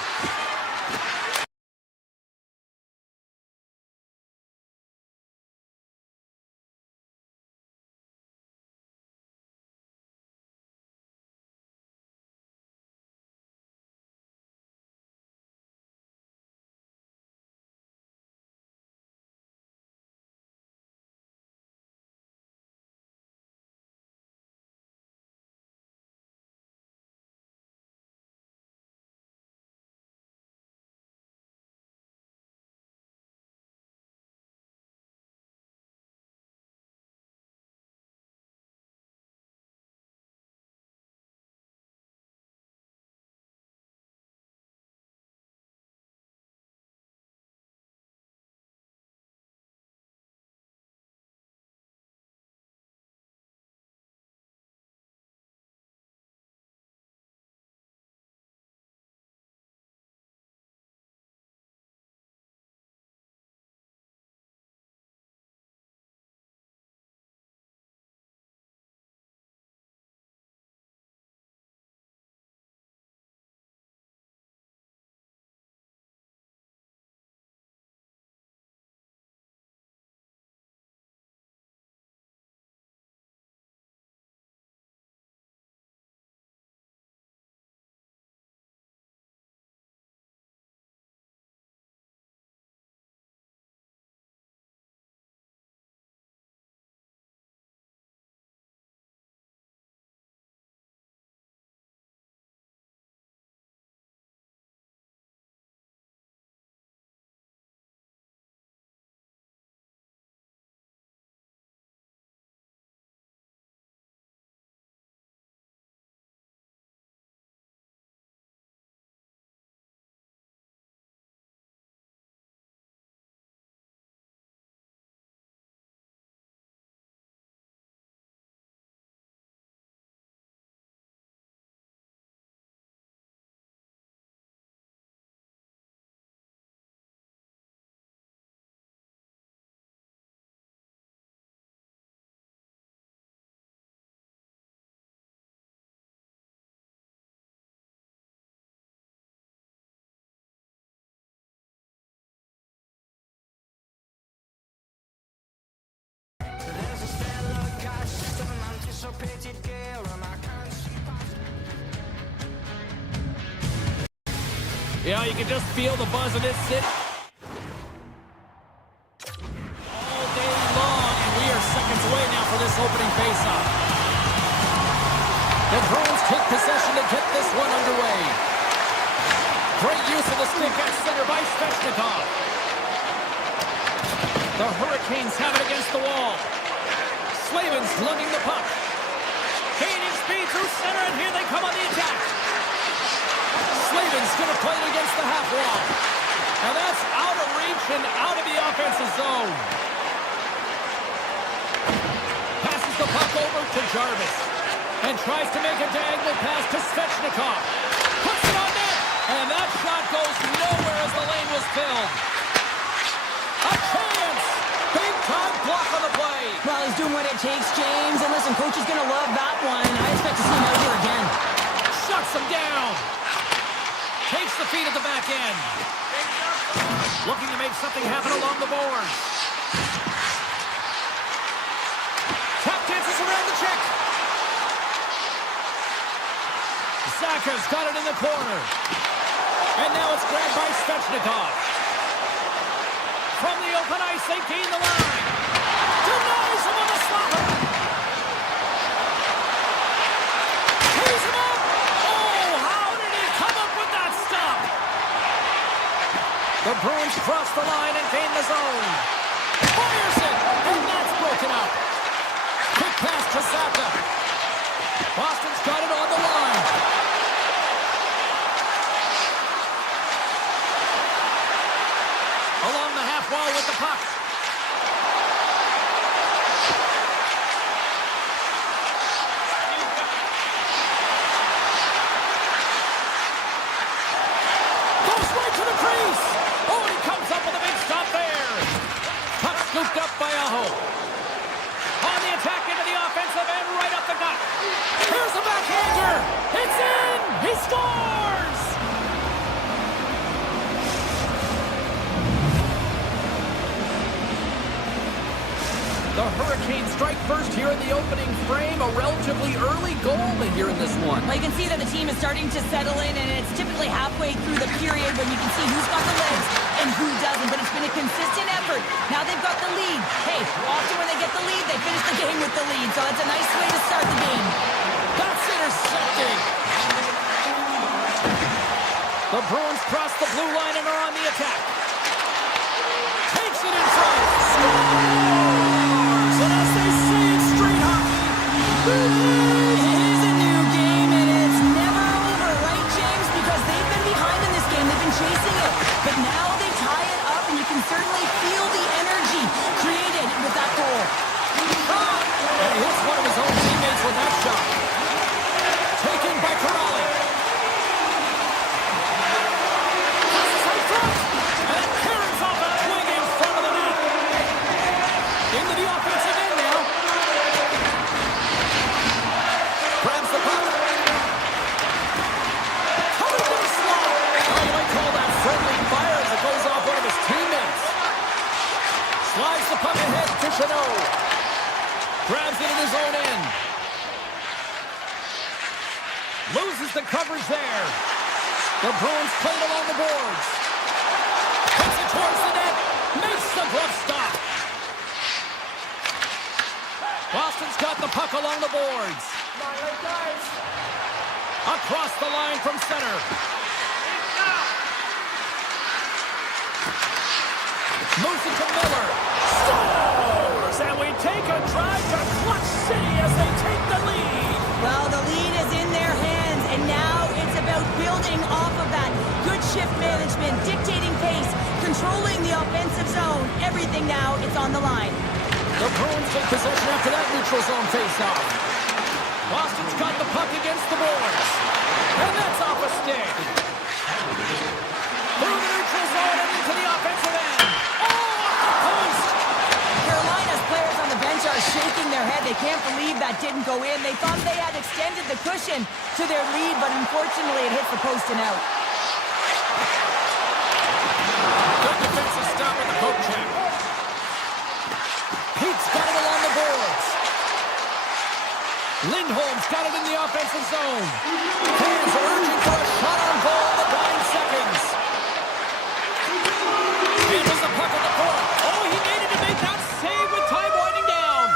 Yeah, you can just feel the buzz in this city all day long, and we are seconds away now for this opening faceoff. The Bruins take possession to get this one underway. Great use of the stick at center by Svechnikov. The Hurricanes have it against the wall. Slavin's lugging the puck. Gaining speed through center, and here they come on the attack. Slavin's going to play it against the half wall. Now that's out of reach and out of the offensive zone. Passes the puck over to Jarvis. And tries to make a diagonal pass to Svechnikov. Puts it on net. And that shot goes nowhere as the lane was filled. A chance. Big time block on the play. Well, he's doing what it takes, James. And listen, coach is going to love that one. I expect to see him out here again. Shuts him down. Takes the feed at the back end. Looking to make something happen along the boards. Tap dances around the check. Saka's got it in the corner. And now it's grabbed by Svechnikov. From the open ice, they gain the line. Denies him on the slapper. Tees him up. Oh, how did he come up with that stop? The Bruins cross the line and gain the zone. Fires it, and that's broken up. Quick pass to Saka. strike first here in the opening frame. A relatively early goal here in this one. Well, you can see that the team is starting to settle in, and it's typically halfway through the period when you can see who's got the legs and who doesn't. But it's been a consistent effort. Now they've got the lead. Hey, often when they get the lead, they finish the game with the lead. So it's a nice way to start the game. That's intercepting. The Bruins cross the blue line and are on the attack. Takes it in front. Scores! And as they say in street hockey, it is a new game, and it's never over, right, James? Because they've been behind in this game. They've been chasing it. But now they tie it up, and you can certainly feel the energy created with that goal. And he hits one of his own teammates with that shot. Taken by Corrali. Passes in front. And it carries off a twig in front of the net. Into the offensive end now. Grabs the puck. Coming to the slot. Oh, you might call that friendly fire as it goes off one of his teammates. Slides the puck ahead to Chanot. Grabs it in his own end. Loses the coverage there. The Bruins play it along the boards. Hits it towards the net. Makes the glove stop. Boston's got the puck along the boards. Across the line from center. Moves it to Miller. Scores! And we take a drive to Clutch City as they take the lead. Well, the lead is in their hands, and now it's about building off of that. Good shift management, dictating pace, controlling the offensive zone. Everything now, it's on the line. The Bruins take possession after that neutral zone faceoff. Boston's got the puck against the boards. And that's off a stick. Through the neutral zone and into the offensive end. Carolina's players on the bench are shaking their head. They can't believe that didn't go in. They thought they had extended the cushion to their lead, but unfortunately it hit the post and out. Good defensive stop with the poke check. Pete's got it along the boards. Lindholm's got it in the offensive zone. Fans are urging for a shot on goal in the dying seconds. Handles the puck at the point. Oh, he needed to make that save with time winding down.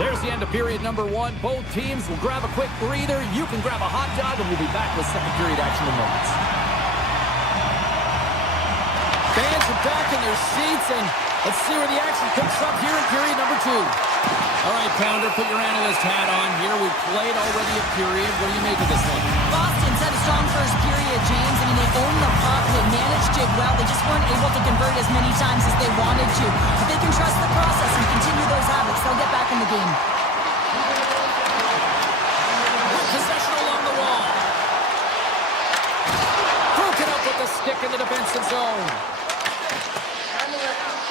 There's the end of period number one. Both teams will grab a quick breather. You can grab a hot dog, and we'll be back with second period action in moments. Fans are back in their seats, and let's see where the action picks up here in period number two. All right, Pounder, put your analyst hat on here. We've played already a period. What do you make of this one? Boston's had a strong first period, James. I mean, they owned the puck. They managed it well. They just weren't able to convert as many times as they wanted to. If they can trust the process and continue those habits, they'll get back in the game. With possession along the wall. Broken up with the stick in the defensive zone.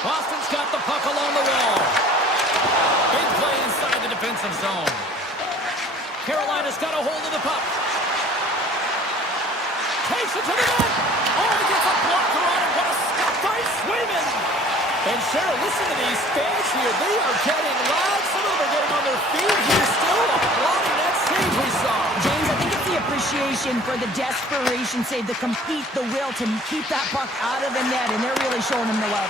Boston's got the puck along the wall. Big play inside the defensive zone. Carolina's got a hold of the puck. Takes it to the net. Oh, he gets a blocker on it. What a stop by Swayman. And Cheryl, listen to these fans here. They are getting loud. Some of them are getting on their feet here still. Applauding that save we saw. James, I think it's the appreciation for the desperation save, the compete, the will to keep that puck out of the net, and they're really showing him the love.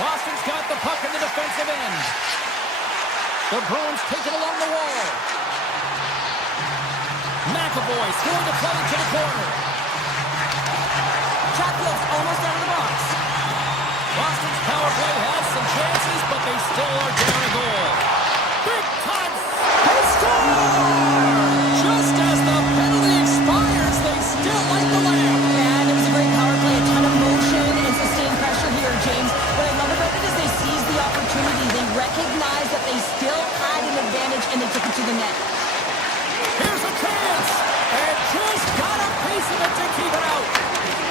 Boston's got the puck in the defensive end. The Bruins take it along the wall. McAvoy throwing the play to the corner. Chatfield's almost out of the box. Boston's power play has some chances, but they still are down a goal. Big time. They score! Just as the penalty expires, they still light the lamp. And it was a great power play, a ton of motion and sustained pressure here, James. What I love about it is they seized the opportunity. They recognized that they still had an advantage, and they took it to the net. Here's a chance, and just got a piece of it to keep it out.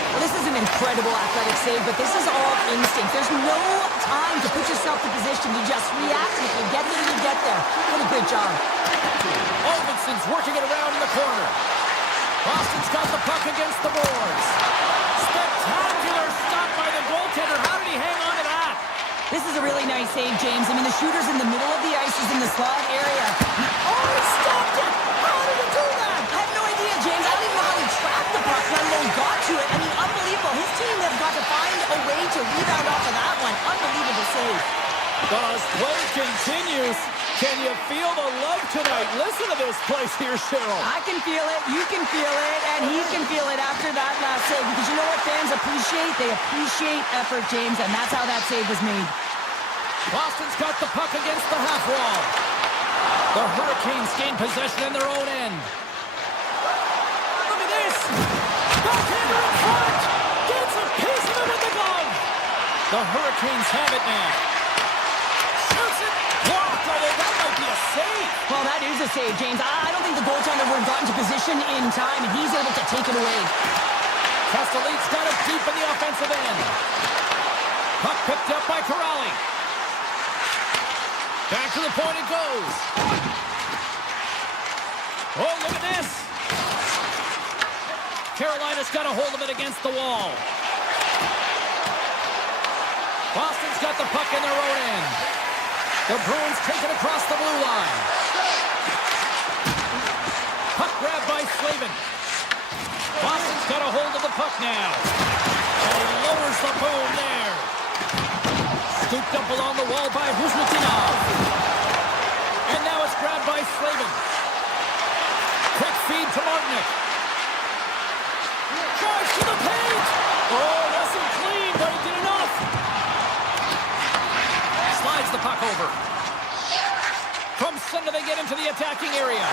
Well, this is an incredible athletic save, but this is all instinct. There's no time to put yourself in position. You just react. If you get there, you get there. What a great job. Olvinson's working it around in the corner. Boston's got the puck against the boards. Spectacular stop by the goaltender. How did he hang on to that? This is a really nice save, James. I mean, the shooter's in the middle of the ice. He's in the slot area. Oh, he stopped it! How did he do that? I have no idea, James. I don't even know how he tracked the puck, let alone got to it. I mean, unbelievable. His team has got to find a way to rebound off of that one. Unbelievable save. As play continues, can you feel the love tonight? Listen to this place here, Cheryl. I can feel it, you can feel it, and he can feel it after that last save. Because you know what fans appreciate? They appreciate effort, James, and that's how that save was made. Boston's got the puck against the half wall. The Hurricanes gain possession in their own end. Look at this! Backhander in front! Gets a piece of it with the glove! The Hurricanes have it now. Shoots it! Blocked! That might be a save! Well, that is a save, James. I don't think the goaltender would have gotten to position in time, and he's able to take it away. Castellit's got it deep in the offensive end. Puck picked up by Corrali. Back to the point it goes. Oh, look at this. Carolina's got a hold of it against the wall. Boston's got the puck in their own end. The Bruins take it across the blue line. Puck grabbed by Slavin. Boston's got a hold of the puck now. And he lowers the boom there. Scooped up along the wall by Huzmatinov. And now it's grabbed by Slavin. Quick feed to Martinic. Drives to the paint. Oh, wasn't clean, but he did enough. Slides the puck over. From center, they get into the attacking area.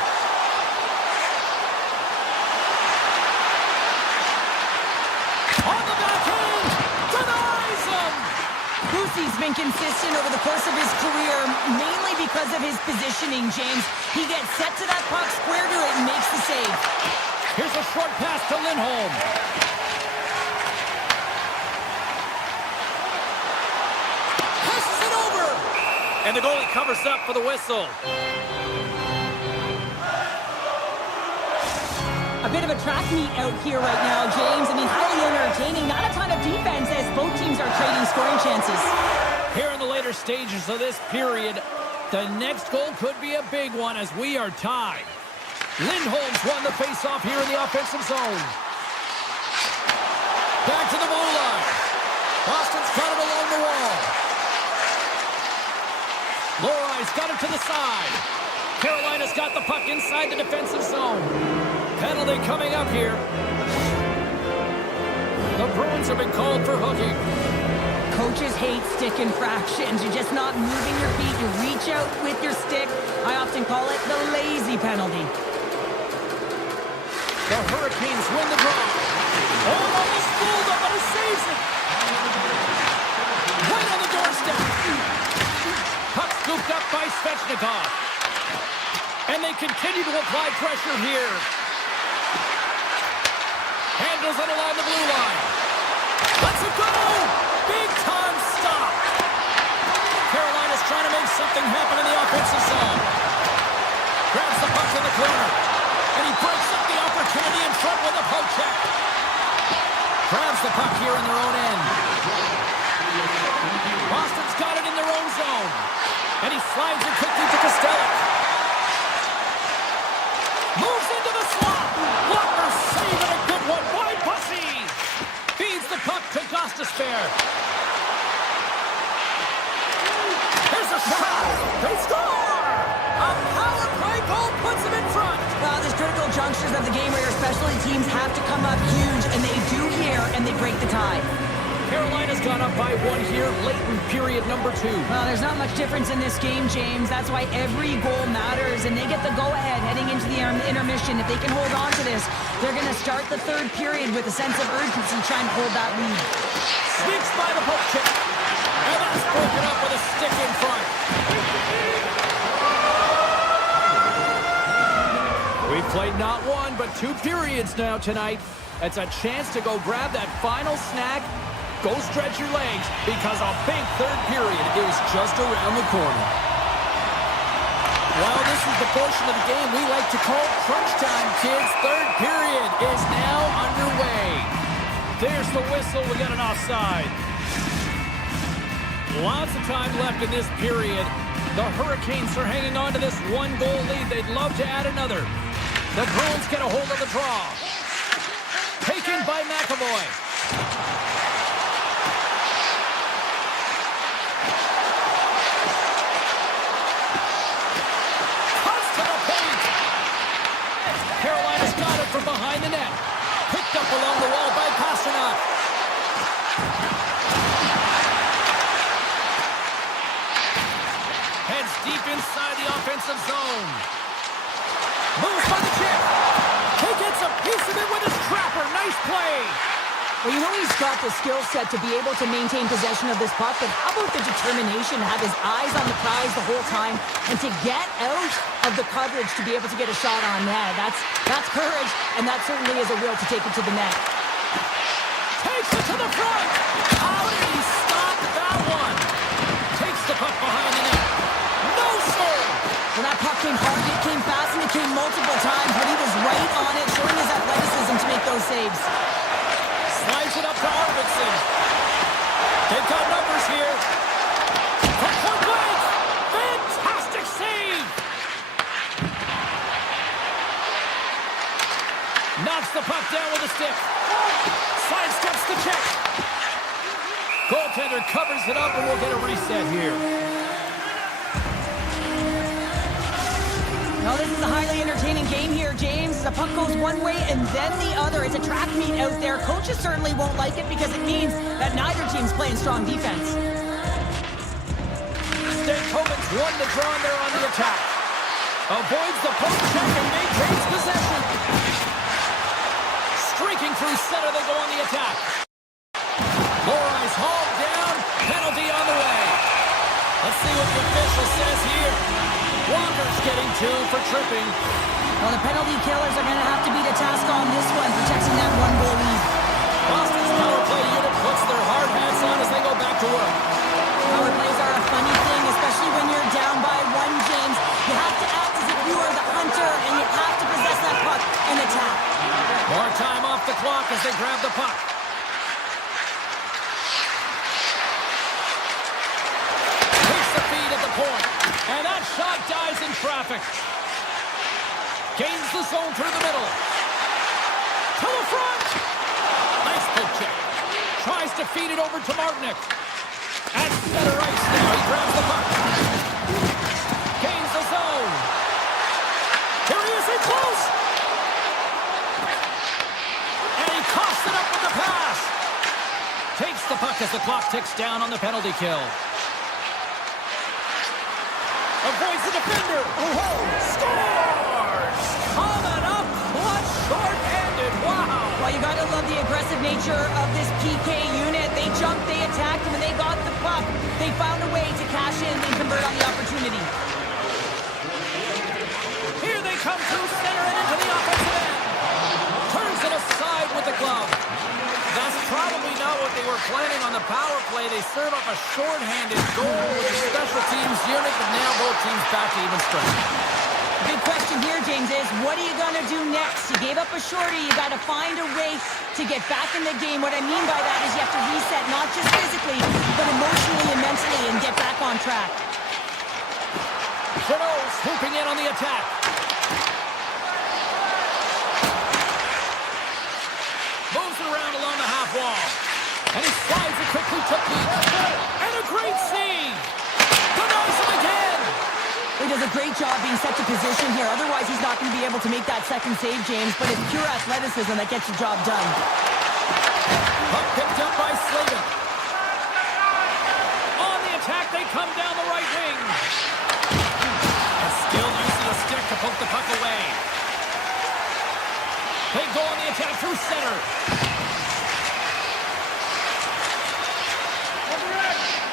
On the backhand. Denies him. Boosie's been consistent over the course of his career, mainly because of his positioning, James. He gets set to that puck, square to it, and makes the save. Here's a short pass to Lindholm. Passes it over. And the goalie covers up for the whistle. A bit of a track meet out here right now, James. I mean, highly entertaining. Not a ton of defense as both teams are trading scoring chances. Here in the later stages of this period, the next goal could be a big one as we are tied. Lindholm's won the faceoff here in the offensive zone. Back to the blue line. Boston's got it along the wall. Lorai's got it to the side. Carolina's got the puck inside the defensive zone. Penalty coming up here. The Bruins have been called for hooking. Coaches hate stick infractions. You're just not moving your feet. You reach out with your stick. I often call it the lazy penalty. The Hurricanes win the draw. Oh, almost fooled him, but he saves it. Right on the doorstep. Puck scooped up by Svechnikov. And they continue to apply pressure here. Handles it along the blue line. Let's it go! Big time stop. Carolina's trying to make something happen in the offensive zone. Grabs the puck in the corner. And he breaks up the opportunity in front with a poke check. Grabs the puck here in their own end. Boston's got it in their own zone. And he slides it quickly to Costello. Moves into the slot. Walker saving a good one. Wide Bussy. Feeds the puck to Gostisbehere. There's a shot. They score. A power play goal puts them in front. Well, there's critical junctures of the game where your specialty teams have to come up huge, and they do here, and they break the tie. Carolina's gone up by one here late in period number 2. Well, there's not much difference in this game, James. That's why every goal matters, and they get the go-ahead heading into the intermission. If they can hold on to this, they're going to start the third period with a sense of urgency trying to hold that lead. Sneaks by the poke check. And that's broken up with a stick in front. We've played not one, but 2 periods now tonight. It's a chance to go grab that final snack. Go stretch your legs, because a big third period is just around the corner. Well, this is the portion of the game we like to call crunch time, kids. Third period is now underway. There's the whistle. We got an offside. Lots of time left in this period. The Hurricanes are hanging on to this one-goal lead. They'd love to add another. The Bruins get a hold of the draw. Taken by McAvoy. Cuts to the paint. Carolina's got it from behind the net. Picked up along the wall by Pasternak. Heads deep inside the offensive zone. Moves by the chip. He gets a piece of it with his trapper. Nice play. Well, you know he's got the skill set to be able to maintain possession of this puck, but how about the determination to have his eyes on the prize the whole time and to get out of the coverage to be able to get a shot on net? That's courage, and that certainly is a will to take it to the net. Takes it to the front. How did he stop that one? Takes the puck behind the net. No, sir. Well, that puck came hard, it came fast, and it came multiple times, but he was right on it, showing his athleticism to make those saves. Slides it up to Arvidsson. They've got numbers here. From point blank. Fantastic save. Knocks the puck down with a stick. Sidesteps the check. Goaltender covers it up, and we'll get a reset here. Well, this is a highly entertaining game here, James. The puck goes one way and then the other. It's a track meet out there. Coaches certainly won't like it because it means that neither team's playing strong defense. Stankoven's won the draw, and they're on the attack. Avoids the poke check and maintains possession. Streaking through center, they go on the attack. Lohrein's hauled down. Penalty on the way. Let's see what the official says here. Walker's getting 2 for tripping. Well, the penalty killers are going to have to be the task on this one, protecting that one-goal lead. Boston's power play unit puts their hard hats on as they go back to work. Power plays are a funny thing, especially when you're down by 1, James. You have to act as if you are the hunter, and you have to possess that puck and attack. More time off the clock as they grab the puck. Takes the feed at the point. And that shot dies in traffic. Gains the zone through the middle. To the front. Nice poke check. Tries to feed it over to Martinic. At center ice now. He grabs the puck. Gains the zone. Here he is in close. And he coughs it up with the pass. Takes the puck as the clock ticks down on the penalty kill. Avoids the defender. Scores! Coming up clutch, short-handed. Wow! Well, you got to love the aggressive nature of this PK unit. They jumped, they attacked, and when they got the puck, they found a way to cash in and convert on the opportunity. Here they come through center and into the offensive end. Turns it aside with the glove. That's probably not what they were planning on the power play. They serve up a short-handed goal with a special teams unit, but now both teams back to even strength. Big question here, James, is what are you going to do next? You gave up a shorty. You got to find a way to get back in the game. What I mean by that is you have to reset, not just physically, but emotionally and mentally, and get back on track. Trudeau swooping in on the attack. Moves it around along the half wall. And he slides it quickly to Pete. And a great save. Denies him again. He does a great job being set to position here. Otherwise, he's not going to be able to make that second save, James. But it's pure athleticism that gets the job done. Puck picked up by Slavin. On the attack, they come down the right wing. A skilled use of the stick to poke the puck away. They go on the attack through center.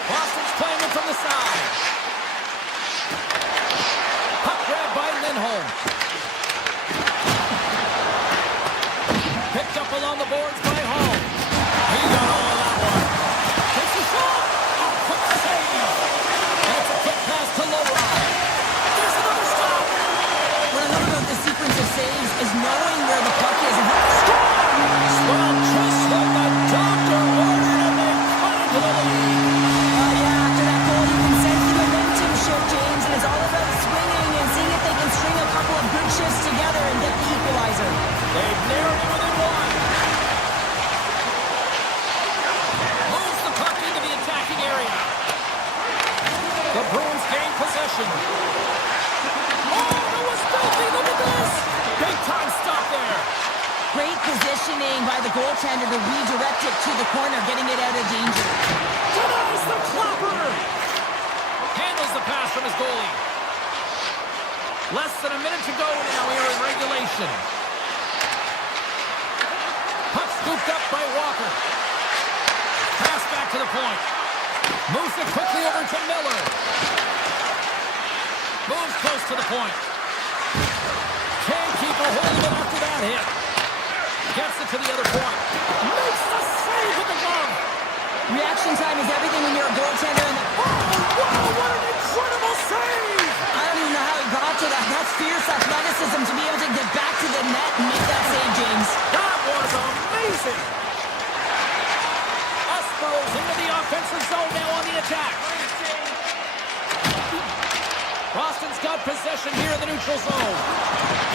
Boston's playing it from the side. Puck grabbed by Lindholm. Picked up along the boards by Hall. He got all of that one. Takes the shot. A quick save. And it's a quick pass to Lohrei. There's another stop. What I love about this sequence of saves is knowing where the puck is and Well, just like the doctor ordered, and they cut into the lead. yeah, after positioning by the goaltender to redirect it to the corner, getting it out of danger. Denies the clapper! Handles the pass from his goalie. Less than a minute to go now here in regulation. Puck scooped up by Walker. Pass back to the point. Moves it quickly over to Miller. Moves close to the point. Can't keep a hold of it after that hit. Gets it to the other point. Makes the save with the glove. Reaction time is everything when you're a goaltender. And Oh, wow, what an incredible save! I don't even know how he got to that. That's fierce athleticism to be able to get back to the net and make that save, James. That was amazing! Burrows into the offensive zone now on the attack. Boston's got possession here in the neutral zone.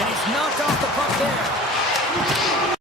And he's knocked off the puck there.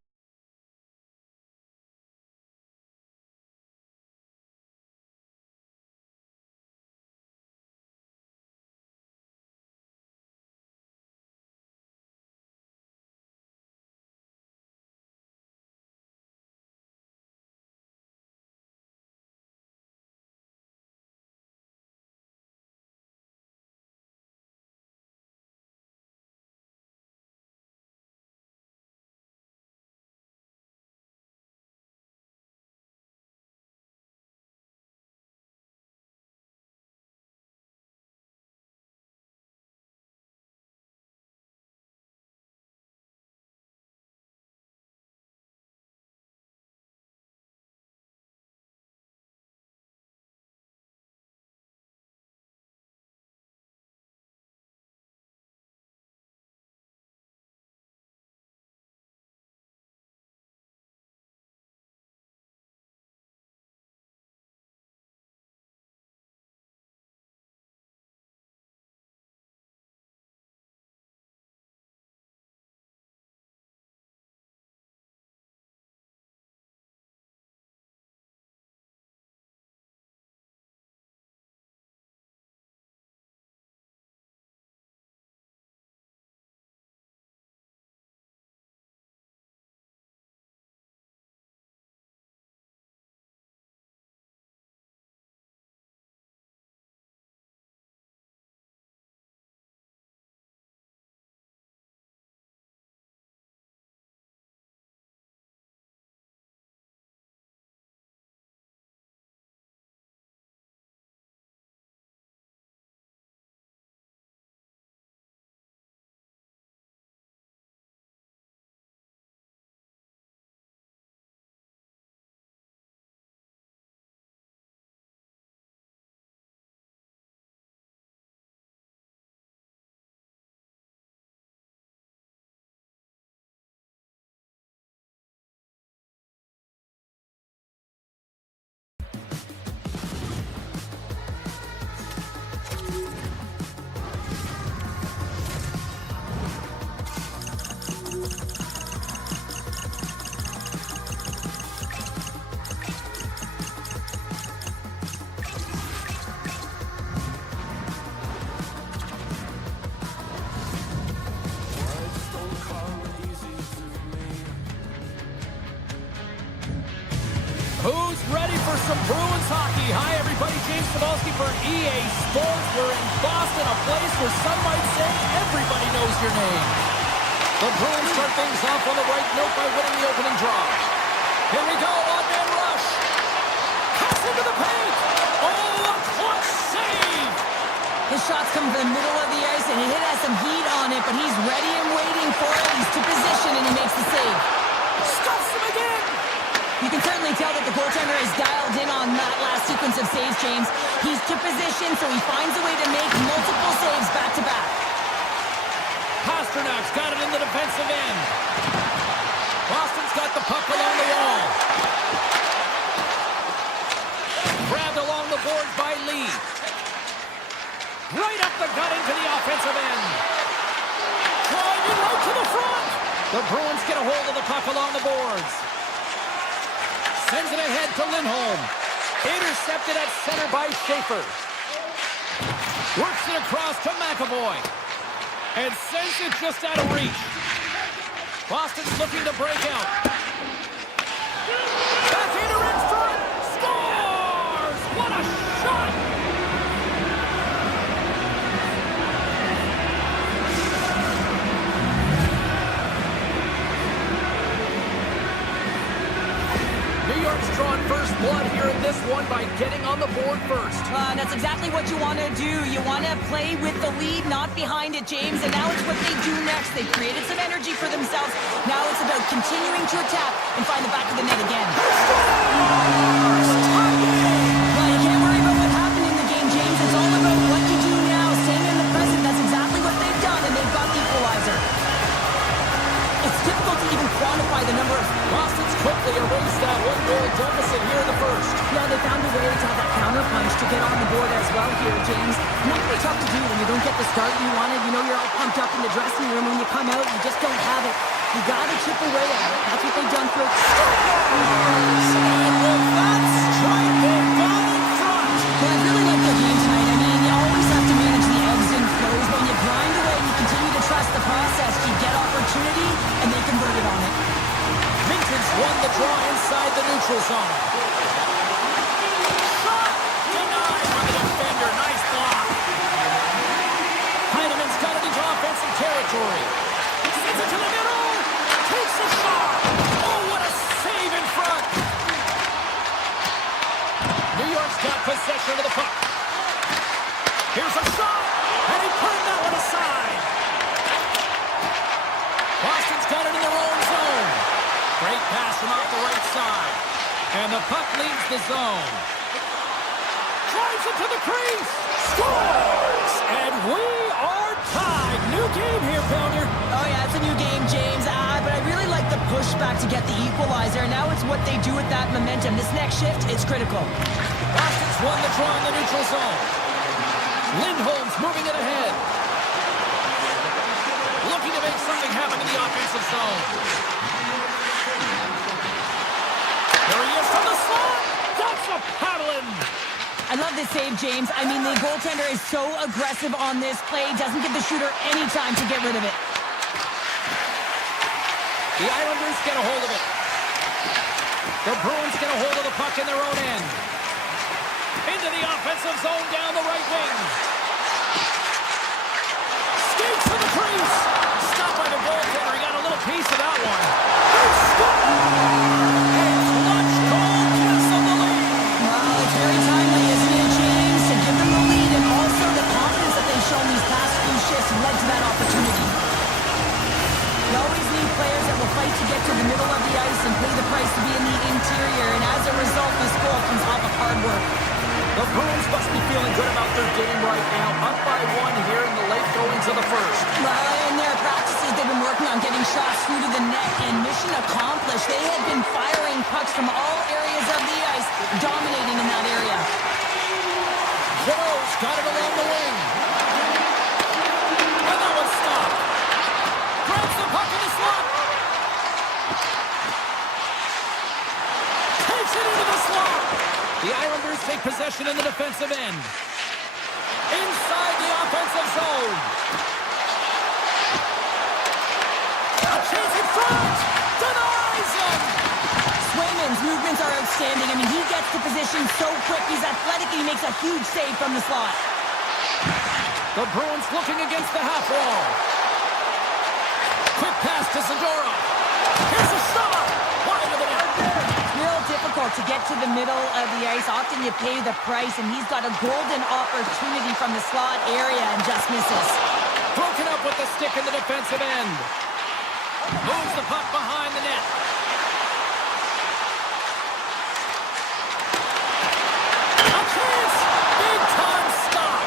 Who's ready for some Bruins hockey? Hi, everybody. James Cebulski for EA Sports. We're in Boston, a place where some might say everybody knows your name. The Bruins start things off on the right note by winning the opening draw. Here we go, one-man rush. Cuts into the paint. Oh, a clutch save. His shots come from the middle of the ice, and it has some heat on it, but he's ready and waiting for it. He's to position, and he makes the save. Stuffs him again. You can certainly tell that the goaltender is dialed in on that last sequence of saves, James. He's to position, so he finds a way to make multiple saves back-to-back. Pasternak's got it in the defensive end. Boston's got the puck along the wall. Grabbed along the boards by Lee. Right up the gut into the offensive end. Driving right to the front. The Bruins get a hold of the puck along the boards. Sends it ahead to Lindholm. Intercepted at center by Schaefer. Works it across to McAvoy. And sends it just out of reach. Boston's looking to break out. Backhander in front. Scores! What a shot! New York's drawn first blood here in this one by getting on the board first. That's exactly what you want to do. You want to play with the lead, not behind it, James. And now it's what they do next. They created some energy for themselves. Now it's about continuing to attack and find the back of the net again. Well, you can't worry about what happened in the game, James. It's all about what you do now. Staying in the present, that's exactly what they've done, and they've got the equalizer. It's difficult to even quantify the number of... Boston's quickly erased that one-goal deficit here in the first. Yeah, they found a way to have that counter punch to get on the board as well here, James. And that can be tough to do when you don't get the start you wanted. You know you're all pumped up in the dressing room. When you come out, you just don't have it. You got to chip away at it. That's what they've done for... And with that strike, they've gone in front. Well, I really like their game tonight. I mean, you always have to manage the ebbs and flows. When you grind away and you continue to trust the process, you get opportunity, and they converted on it. Minton's won the draw inside the neutral zone. Shot! Denied by the defender. Nice block. Heineman's got it into offensive territory. Sends it to the middle. Takes the shot. Oh, what a save in front. New York's got possession of the puck. Here's a shot. And he turned that one aside. Boston's got it in their own zone. Great pass from off the right side. And the puck leaves the zone. Drives it to the crease. Scores! And we are tied. New game here, Pounder. Oh, yeah, it's a new game, James. But I really like the pushback to get the equalizer. Now it's what they do with that momentum. This next shift is critical. Boston's won the draw in the neutral zone. Lindholm's moving it ahead. Looking to make something happen in the offensive zone. There he is from the slot. That's a paddling. I love this save, James. I mean, the goaltender is so aggressive on this play. Doesn't give the shooter any time to get rid of it. The Islanders get a hold of it. The Bruins get a hold of the puck in their own end. Into the offensive zone down the right wing. Skates to the crease. Stopped by the goaltender. He got a little piece of that one. He scored! And clutch goal gives them the lead. Well, it's very timely, isn't it, James? To give them the lead and also the confidence that they've shown these past few shifts led to that opportunity. You always need players that will fight to get to the middle of the ice and pay the price to be in the interior. And as a result, this goal comes off of hard work. The Bruins must be feeling good about their game right now. Up by one here in the late goings of the first. Well, in their practices, they've been working on getting shots through to the net, and mission accomplished. They had been firing pucks from all areas of the ice, dominating in that area. Joe's got it along the wing. And that was stopped. Grabs the puck in the slot. Takes it into the slot. The Islanders take possession in the defensive end. Inside the offensive zone. A chance in front. Denies him. Swayman's movements are outstanding. I mean, he gets to position so quick. He's athletic, and he makes a huge save from the slot. The Bruins looking against the half wall. Quick pass to Zadorov. Here's a shot. Wide of the net. Real difficult to get to the middle of the ice. Often you pay the price, and he's got a golden opportunity from the slot area and just misses. Broken up with the stick in the defensive end. Moves the puck behind the net. A chance! Big time stop.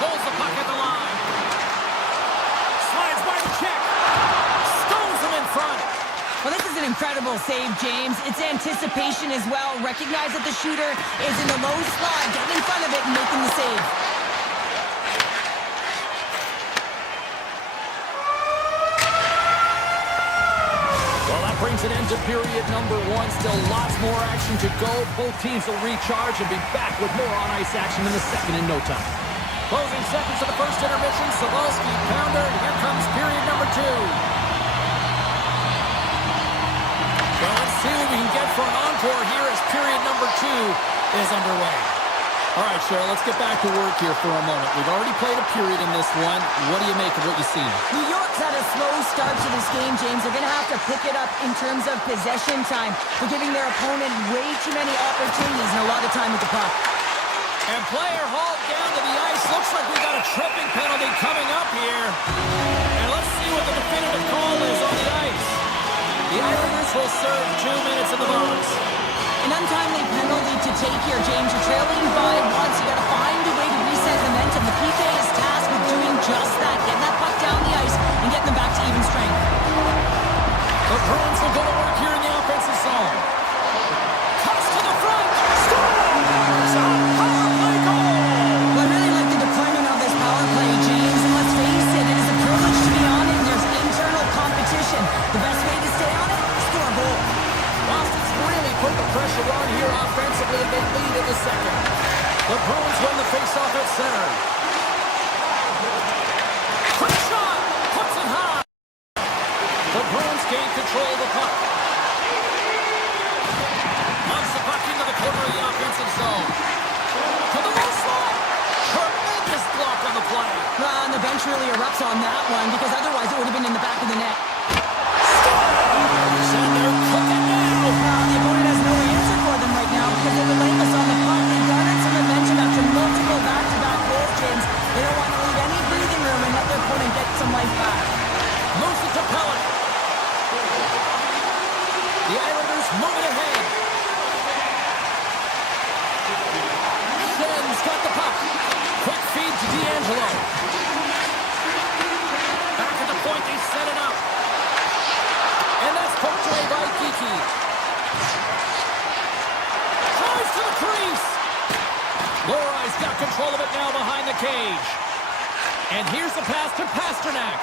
Pulls the puck at the line. Slides by the check. Stones him in front. Well, this is an incredible save, James. It's anticipation as well. Recognize that the shooter is in the low slot, getting in front of it and making the save. Well, that brings an end to period number one. Still lots more action to go. Both teams will recharge and be back with more on-ice action in the second in no time. Closing seconds of the first intermission. Savalsky, Pounder, and here comes period number two. Well, let's see what we can get for an encore here as period number 2 is underway. All right, Cheryl, let's get back to work here for a moment. We've already played a period in this one. What do you make of what you've seen? New York's had a slow start to this game, James. They're going to have to pick it up in terms of possession time. They're giving their opponent way too many opportunities and a lot of time with the puck. And player hauled down to the ice. Looks like we got a tripping penalty coming up here. And let's see what the definitive call is on the ice. The Islanders will serve 2 minutes in the box. An untimely penalty to take here, James. You're trailing by once. You got to find a way to reset momentum. The PK is tasked with doing just that, getting that puck down the ice and getting them back to even strength. The Bruins will go to work here in the offensive zone. Cuts to the front. Scores! A power play goal! Well, I really like the deployment of this power play, James. And let's face it, it is a privilege to be on it. And there's internal competition. The best way to stay on it, score a goal. Boston's really put the pressure on here offensively, and they lead in the second. The Bruins win the faceoff at center. Quick shot! Puts it high. The Bruins gain control of the puck. Launch the puck into the corner of the offensive zone. To the low slot. Tremendous block on the play. Well, and the bench really erupts on that one because otherwise it would have been in the back of the net. Scores! And they're cooking now. The opponent has no answer for them right now because they're relentless on the puck. They garnered some momentum after multiple back-to-back goals, James. They don't want to leave any breathing room and let their opponent get some life back. Moves it to Pellet. The Islanders moving ahead. Shen's got the puck. Quick feed to D'Angelo. Back at the point, they set it up. And that's poked away by Kiki. Drives to the crease. Lorai's got control of it now behind the cage. And here's the pass to Pasternak.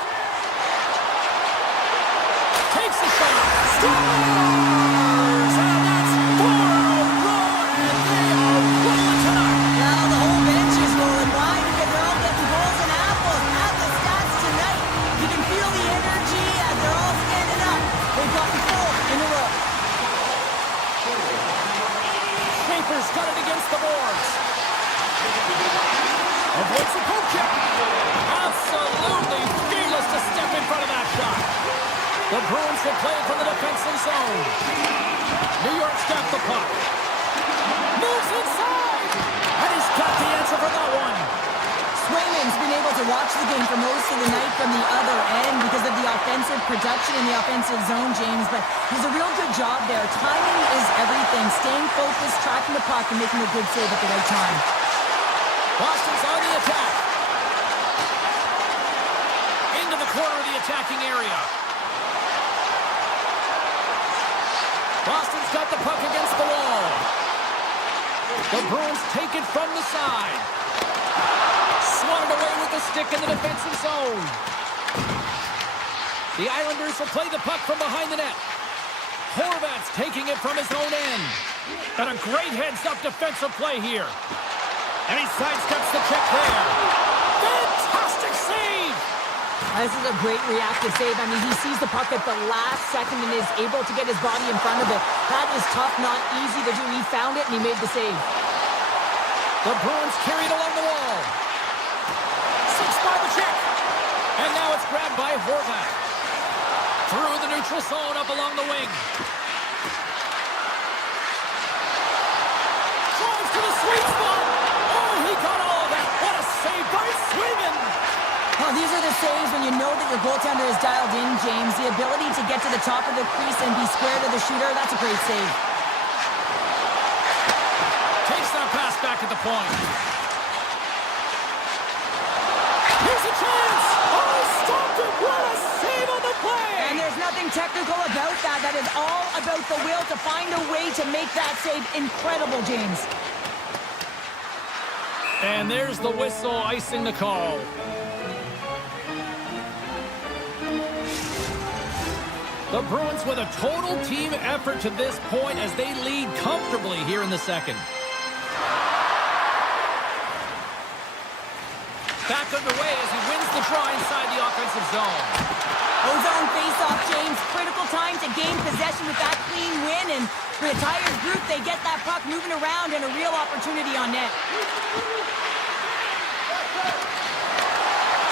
Takes the shot. Scores! And that's 4-1. And they are rolling tonight. Now the whole bench is rolling. Why? Because they're all getting goals and apples. At the stats tonight, you can feel the energy as they're all standing up. They've gotten 4 in a row. Schaefer's got it against the boards. Avoids the poke check. Absolutely fearless to step in front of that shot. The Bruins will play from the defensive zone. New York's got the puck. Moves inside. And he's got the answer for that one. Swayman's been able to watch the game for most of the night from the other end because of the offensive production in the offensive zone, James. But he's a real good job there. Timing is everything. Staying focused, tracking the puck, and making a good save at the right time. Boston's on the attack. Into the corner of the attacking area. Boston's got the puck against the wall. The Bruins take it from the side. Swatted away with the stick in the defensive zone. The Islanders will play the puck from behind the net. Horvat's taking it from his own end. And a great heads-up defensive play here. And he sidesteps the check there. Fantastic save! This is a great reactive save. I mean, he sees the puck at the last second and is able to get his body in front of it. That is tough, not easy to do. He found it and he made the save. The Bruins carried along the wall. 6 by the check. And now it's grabbed by Horvat. Through the neutral zone up along the wing. Drives to the sweet spot. Oh, he got all of that. What a save by Swayman. Well, these are the saves when you know that your goaltender is dialed in, James. The ability to get to the top of the crease and be square to the shooter, that's a great save. Takes that pass back at the point. Here's a chance. Oh, stopped it. What a save on the play. And there's nothing technical about that. That is all about the will to find a way to make that save incredible, James. And there's the whistle icing the call. The Bruins with a total team effort to this point as they lead comfortably here in the second. Back underway as he wins the draw inside the offensive zone. Ozone face-off, James. critical time to gain possession with that clean win, and for the Tigers group, they get that puck moving around and a real opportunity on net.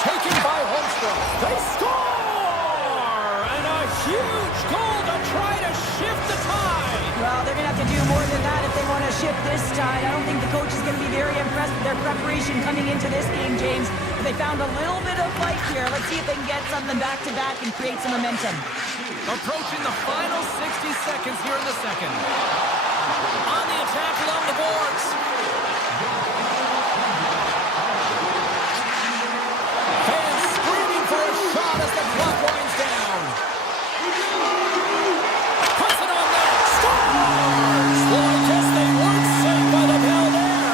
Taken by Holmstrom. They score! And a huge goal to try to shift the tide. Well, they're going to have to do more than that if they want to shift this tide. I don't think the coach is going to be very impressed with their preparation coming into this game, James. But they found a little bit of life here. Let's see if they can get something back-to-back and create some momentum. Approaching the final 60 seconds here in the second. On the attack along the boards. Fans screaming for a shot as the clock winds down. Puts it on net. Scores! Well, I guess they weren't saved by the bell there.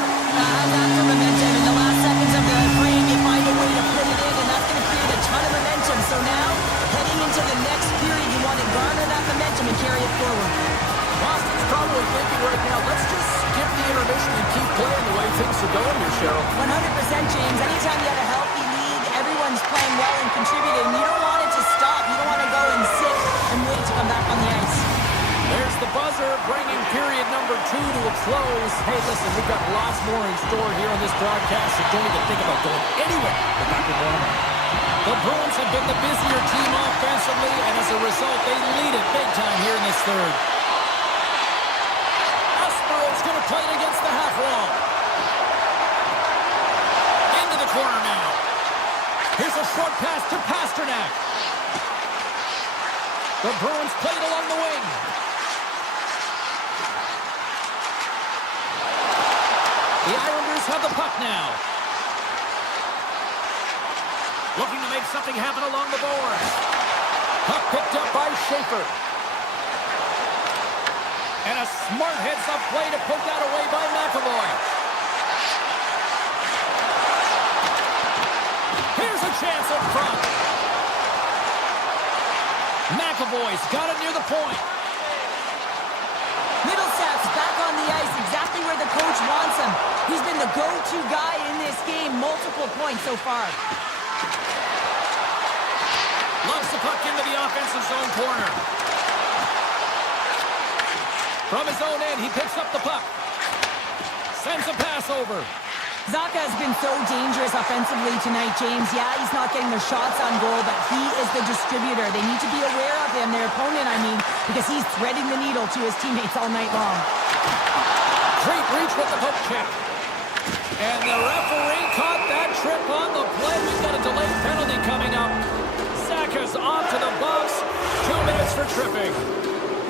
That's the momentum. In the last seconds of the frame, you find a way to put it in, and that's going to create a ton of momentum. So now, heading into the next period, you want to garner that momentum and carry it forward. Boston's probably thinking right now, let's just skip the intermission and keep playing the way things are going here, Cheryl. 100%, James. Anytime you have a healthy league, everyone's playing well and contributing. You don't want it to stop. You don't want to go and sit and wait to come back on the ice. There's the buzzer, bringing period number 2 to a close. Hey, listen, we've got lots more in store here on this broadcast, so don't even think about going anywhere. But back to normal. The Bruins have been the busier team offensively, and as a result, they lead it big time here in this third. Aspero's going to play it against the half wall. Into the corner now. Here's a short pass to Pasternak. The Bruins play it along the wing. The Islanders have the puck now. Looking to make something happen along the boards. Puck picked up by Schaefer. And a smart heads-up play to put that away by McAvoy. Here's a chance up front. McAvoy's got it near the point. Middlesat's back on the ice, exactly where the coach wants him. He's been the go-to guy in this game, multiple points so far. Loves the puck into the offensive zone corner. From his own end, he picks up the puck. Sends a pass over. Zacha has been so dangerous offensively tonight, James. Yeah, he's not getting the shots on goal, but he is the distributor. They need to be aware of him, their opponent, I mean, because he's threading the needle to his teammates all night long. Great reach with the hook check. And the referee caught that trip on the play. We've got a delayed penalty coming up. Zacha's off to the box. 2 minutes for tripping.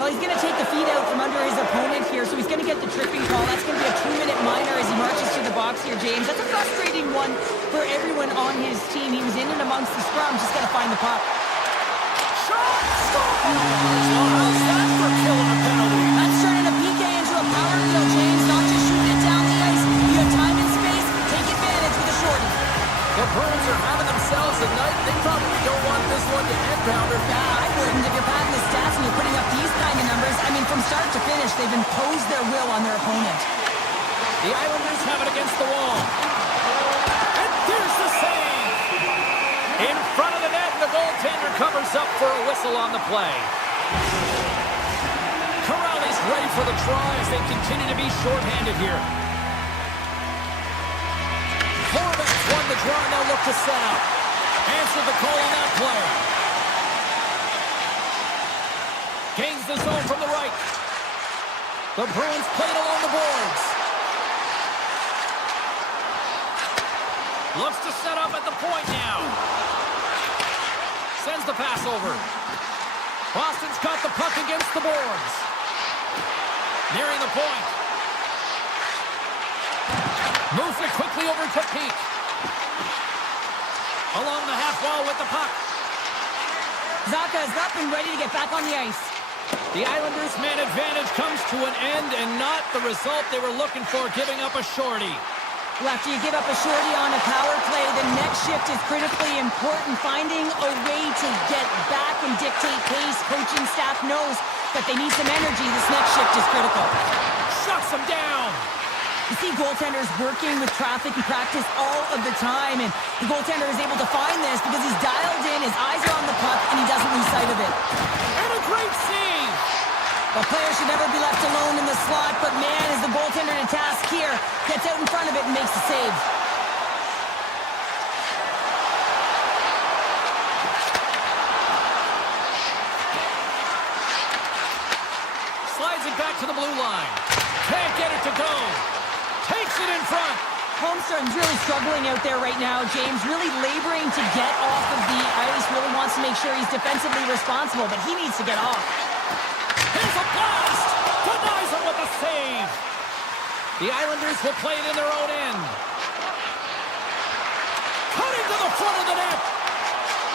Well, he's going to take the feet out from under his opponent here, so he's going to get the tripping call. That's going to be a 2-minute minor as he marches to the box here, James. That's a frustrating one for everyone on his team. He was in and amongst the scrum, just got to find the puck. Shot! Score! Well, how's that for killing a penalty? That's turning a PK into a power kill, James. Not just shooting it down the ice. You have time and space. Take advantage with a shorty. The Bruins are having themselves a night. They probably don't want this one to end, Pounder. I wouldn't. If you're padding the stats and you're putting up these kind of numbers, I mean, from start to finish, they've imposed their will on their opponent. The Islanders have it against the wall. And there's the save. In front of the net, and the goaltender covers up for a whistle on the play. Corrali's ready for the try as they continue to be shorthanded here. Horvat's won the draw, and they'll look to set up. Answered the call on that play. Gains the zone from the right. The Bruins play it along the boards. Looks to set up at the point now. Sends the pass over. Boston's caught the puck against the boards. Nearing the point. Moves it quickly over to Peak. Along the half wall with the puck. Zacha is up and ready to get back on the ice. The Islanders' man advantage comes to an end, and not the result they were looking for, giving up a shorty. Well, after you give up a shorty on a power play, the next shift is critically important. Finding a way to get back and dictate pace. Coaching staff knows that they need some energy. This next shift is critical. Shuts them down. You see goaltenders working with traffic and practice all of the time, and the goaltender is able to find this because he's dialed in, his eyes are on the puck, and he doesn't lose sight of it. And a A player should never be left alone in the slot, but man, is the goaltender in a task here. Gets out in front of it and makes the save. Slides it back to the blue line. Can't get it to go. Takes it in front. Holmstrom's really struggling out there right now, James. Really laboring to get off of the ice. Really wants to make sure he's defensively responsible, but he needs to get off. Here's a blast! Denies him with a save! The Islanders will play it in their own end. Cutting to the front of the net.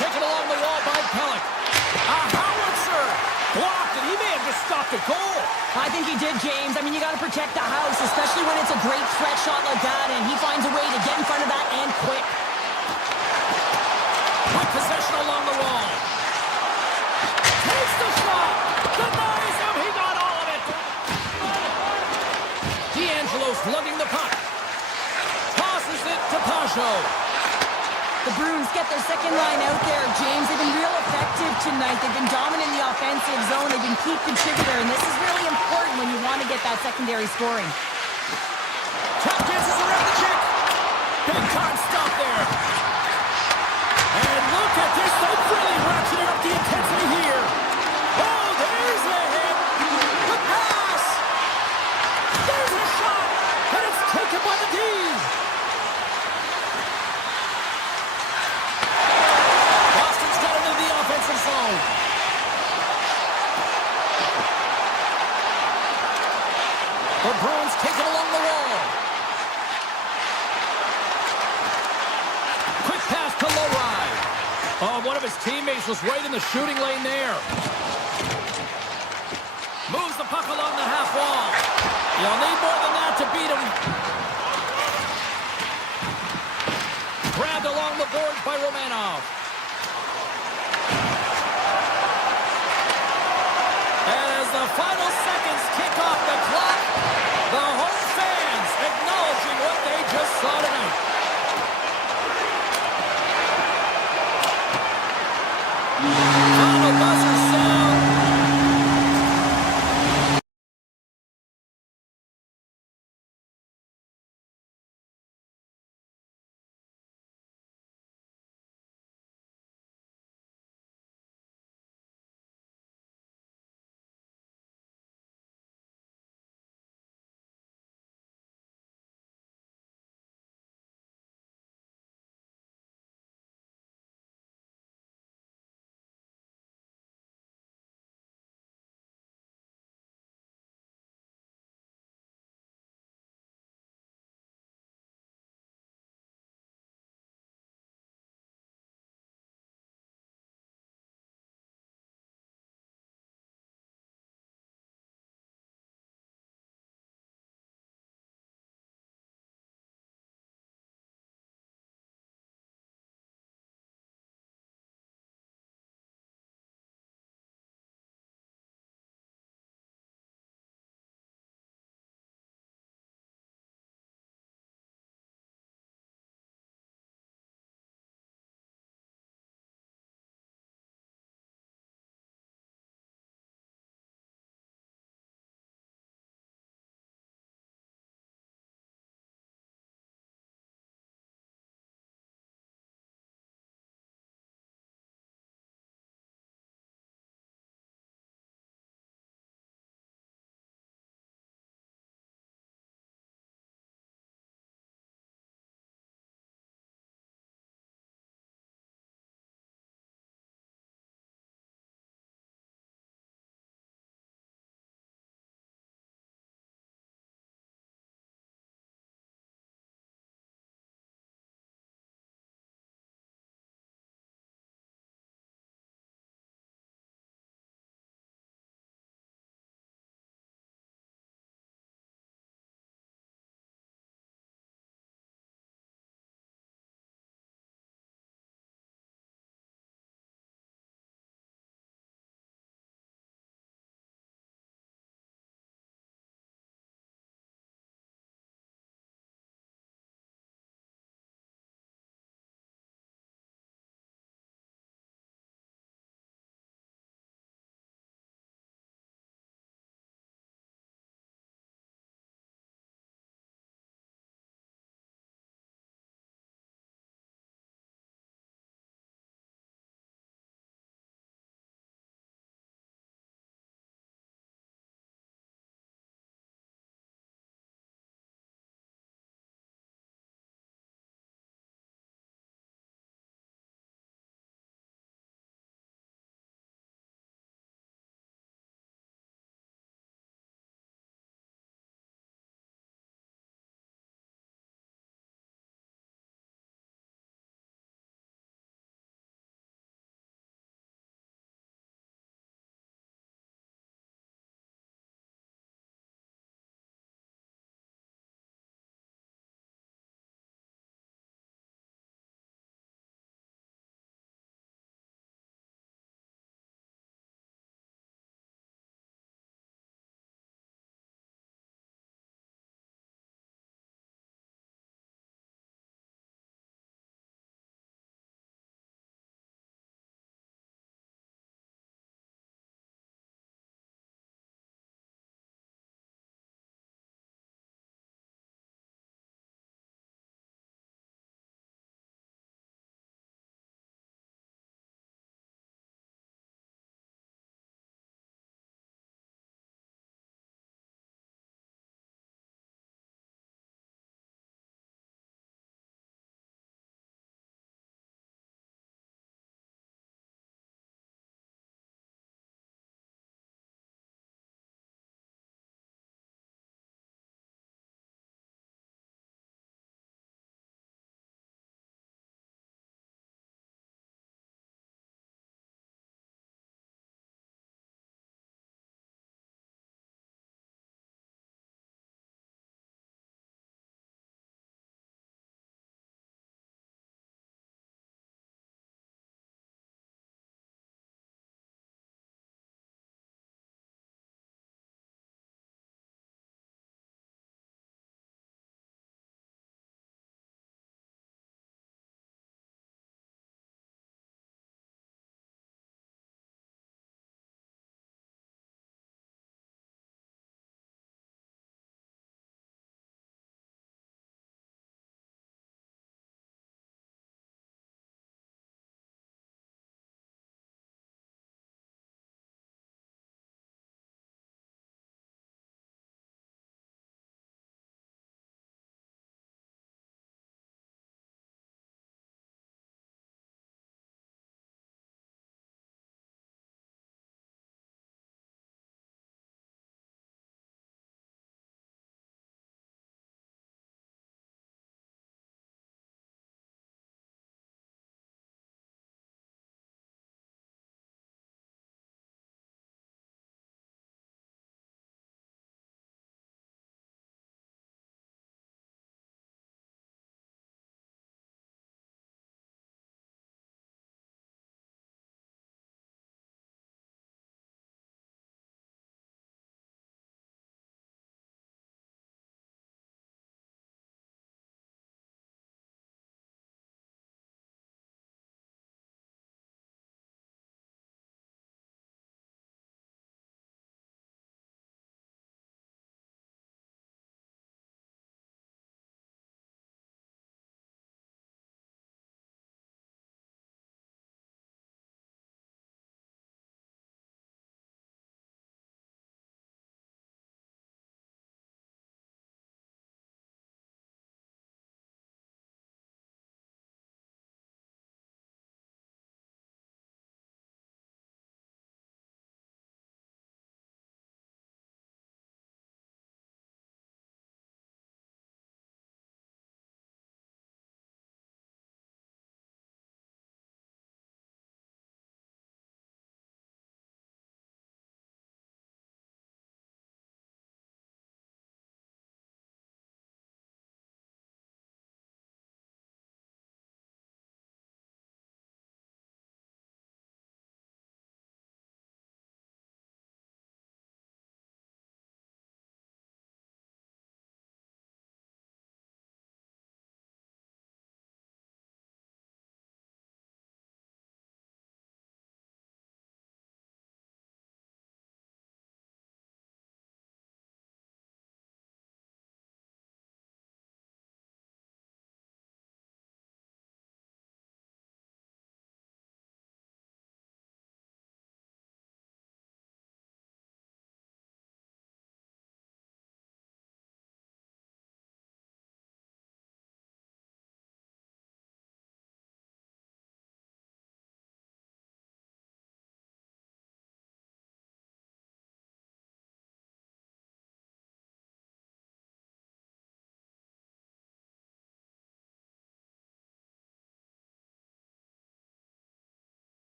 Taken along the wall by Pelech. A howitzer! Blocked, and he may have just stopped a goal. I think he did, James. I mean, you got to protect the house, especially when it's a great threat shot like that, and he finds a way to get in front of that and quick. Quick possession along the wall. Takes the shot! Denies him! He got all of it! D'Angelo's lugging the puck. Tosses it to Pajot. The Bruins get their second line out there, James. They've been real effective tonight. They've been dominant in the offensive zone. They've been key contributor, and this is really important when you want to get that secondary scoring. Trap dances around the check. Big time stop there. And look at this. They've really ratcheted up the intensity here. Oh, there's a hit. The pass. There's a shot. And it's taken by the D. Boston's got into the offensive zone. The Bruins take it along the wall. Quick pass to Lowride. Oh, one of his teammates was right in the shooting lane there. Moves the puck along the half wall. You'll need more than that to beat him. Grabbed along the boards by Romanov. As the final seconds tick off the clock, the home fans acknowledging what they just saw tonight. Final buzzer sound.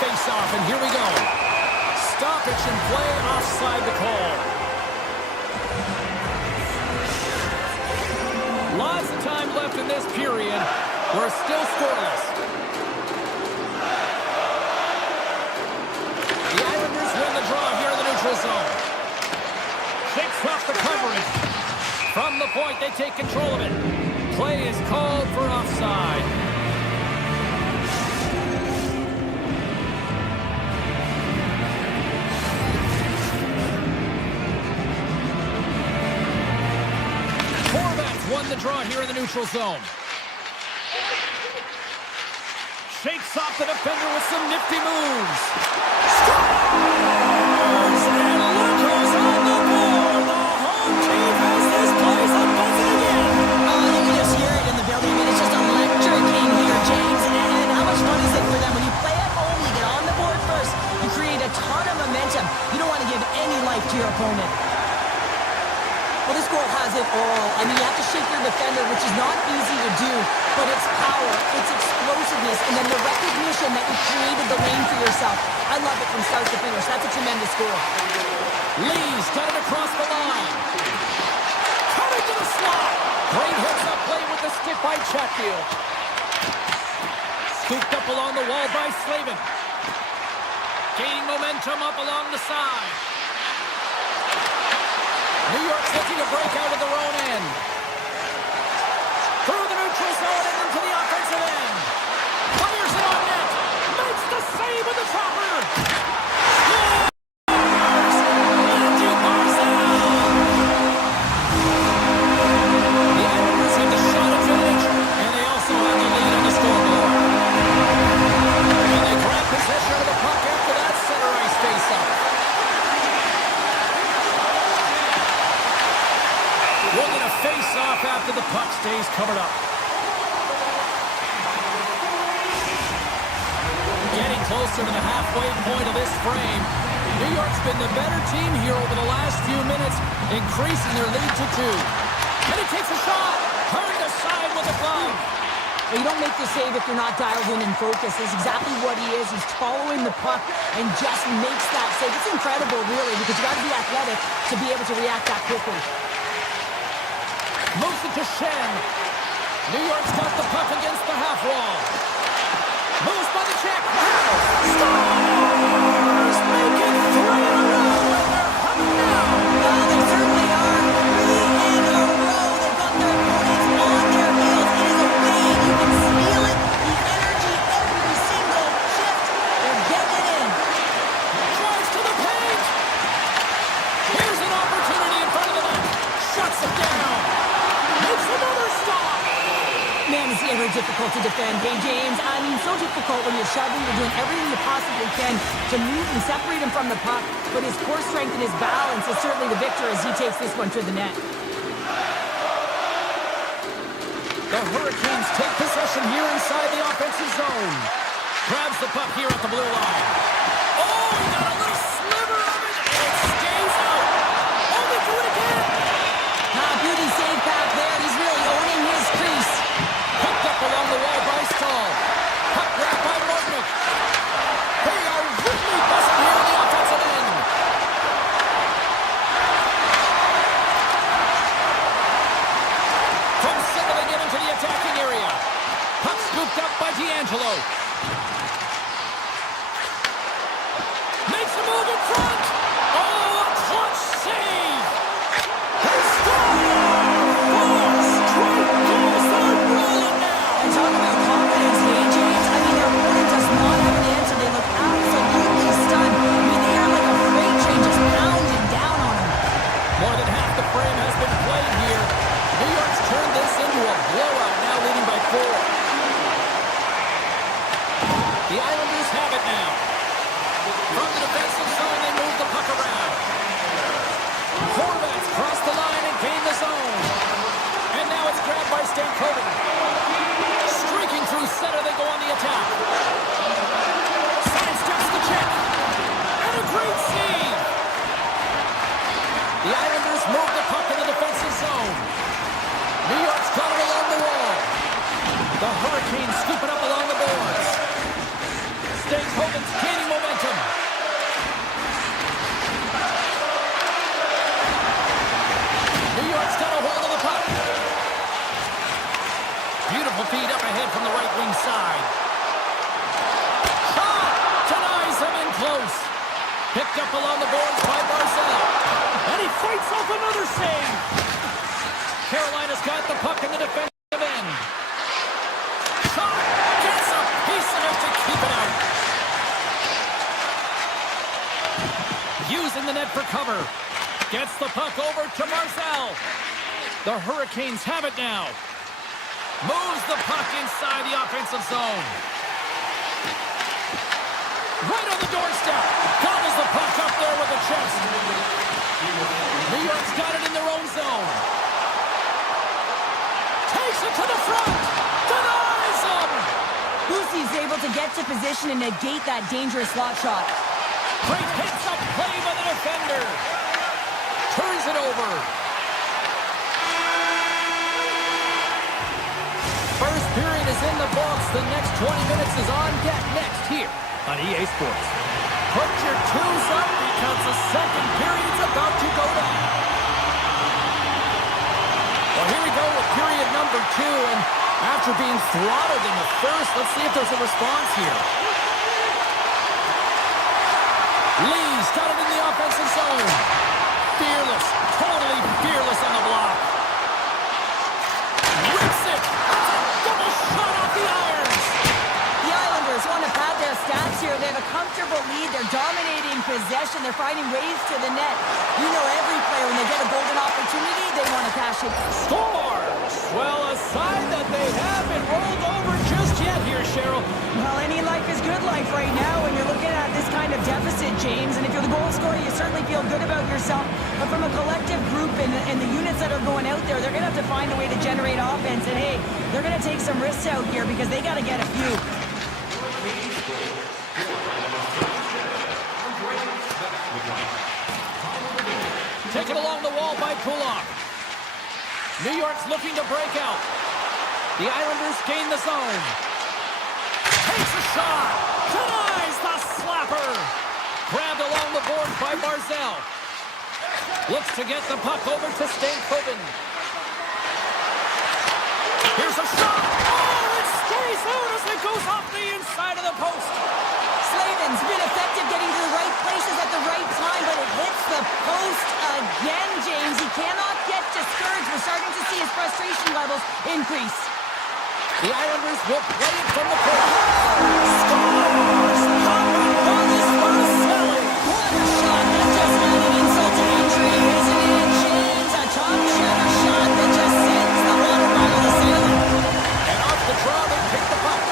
face-off, and here we go. Stoppage in play, offside the call. Lots of time left in this period. We're still scoreless. The Islanders win the draw here in the neutral zone. Shakes off the coverage. From the point, they take control of it. Play is called for offside. Won the draw here in the neutral zone. Shakes off the defender with some nifty moves. Scores! And look who's on the board! The home team has this place a buzzing again. Oh, you can just hear it in the building. I mean, it's just electric here, James. And how much fun is it for them? When you play at home, you get on the board first. You create a ton of momentum. You don't want to give any life to your opponent. Well, this goal has it all. I mean, you have to shake your defender, which is not easy to do, but it's power, it's explosiveness, and then the recognition that you created the lane for yourself. I love it from start to finish. That's a tremendous goal. Lee's got it across the line. Coming to the slot. Great hits-up play with the stick by Chatfield. Scooped up along the wall by Slavin. Gaining momentum up along the side. New York's looking to break out of their own end. Through the neutral zone and into the offensive end. Fires it on net. Makes the save with the chopper. Matthew Barzal. The Islanders have the shot advantage, and they also have the lead on the scoreboard. And they grab possession of the puck after that center ice face-off. We're going to face off after the puck stays covered up. Getting closer to the halfway point of this frame. New York's been the better team here over the last few minutes, increasing their lead to 2. And he takes a shot. Turned aside with a glove. Well, you don't make the save if you're not dialed in and focused. That's exactly what he is. He's following the puck and just makes that save. It's incredible, really, because you got to be athletic to be able to react that quickly. Moves it to Shen. New York's got the puck against the half wall. Moves by the check. Scores! Make it 3 in a row, and they're humming now. Well, they certainly are. 3 in a row. They've got their opponents on their heels. It is a wave. You can feel it. The energy every single shift. They're getting it in. Drives to the paint. Here's an opportunity in front of the net. Shuts it down. Makes another stop. Man, is he ever difficult to defend. Hey, James, I mean, so difficult when you're shoving. You're doing everything you possibly can to move and separate him from the puck. But his core strength and his balance is certainly the victor as he takes this one to the net. The Hurricanes take possession here inside the offensive zone. Grabs the puck here at the blue line. Oh, he got a little sliver of it, and it stays out. Only do it again. Beauty save back there. He's really owning his crease. Picked up along the wall by Stahl. Puck grabbed by Mortnick. They are really buzzing here in the offensive end. From center they get into the attacking area. Puck scooped up by D'Angelo. Makes a move in front. Oh, a clutch save. They score! 4 straight goals. They're rolling now. And talk about confidence, hey, James. I mean, their opponent does not have an answer. They look absolutely stunned. I mean, they are like a freight train just pounding down on them. More than half the frame has been played here. New York's turned this into a blowout, now leading by 4. The Islanders have it now. From the defensive zone, they move the puck around. Horvats cross the line and gain the zone. And now it's grabbed by Stankoven. Streaking through center, they go on the attack. Sidesteps the check. And a great save. The Islanders move the puck in the defensive zone. New York's got it along the wall. The Hurricanes scoop it up along the boards. Stankoven's kid. Picked up along the boards by Barzal. And he fights off another save. Carolina's got the puck in the defensive end. Shot. Gets a piece of it to keep it out. Using the net for cover. Gets the puck over to Barzal. The Hurricanes have it now. Moves the puck inside the offensive zone. Right on the doorstep. Gobbles the puck up there with the chest. New York's got it in their own zone. Takes it to the front. Denies him. Lucy's able to get to position and negate that dangerous slot shot. Great hits up play by the defender. Turns it over. First period is in the books. The next 20 minutes is on deck next here on EA Sports. Put your twos up because the second period's about to go down. Well, here we go with period number 2, and after being throttled in the first, let's see if there's a response here. Lee's got it in the offensive zone. Fearless, totally fearless on the block. Rips it. That's a double shot off the irons. The Islanders want to pad their stats here. They have a comfortable lead. They're dominating possession. They're finding ways to the net. You know every player, when they get a golden opportunity, they want to cash it. Scores! Well, a sign that they haven't rolled over just yet here, Cheryl. Well, any life is good life right now when you're looking at this kind of deficit, James. And if you're the goal scorer, you certainly feel good about yourself. But from a collective group and the units that are going out there, they're going to have to find a way to generate offense. And, hey, they're going to take some risks out here because they got to get a few. Taken along the wall by Kulak. New York's looking to break out. The Islanders gain the zone. Takes a shot. Denies the slapper. Grabbed along the board by Barzal. Looks to get the puck over to Stankoven. Here's a shot. Oh, it stays out as it goes off the inside of the post. Slavin's been effective getting to the right places at the right time, but it hits the post again, James. He cannot get discouraged. We're starting to see his frustration levels increase. The Islanders will play it from the corner. Scores! Columbus Marcelli! What a shot! That's just not an insult to injury, isn't it, James? A top shutter shot that just sends the water bottle to sailing. And off the draw, they pick the puck.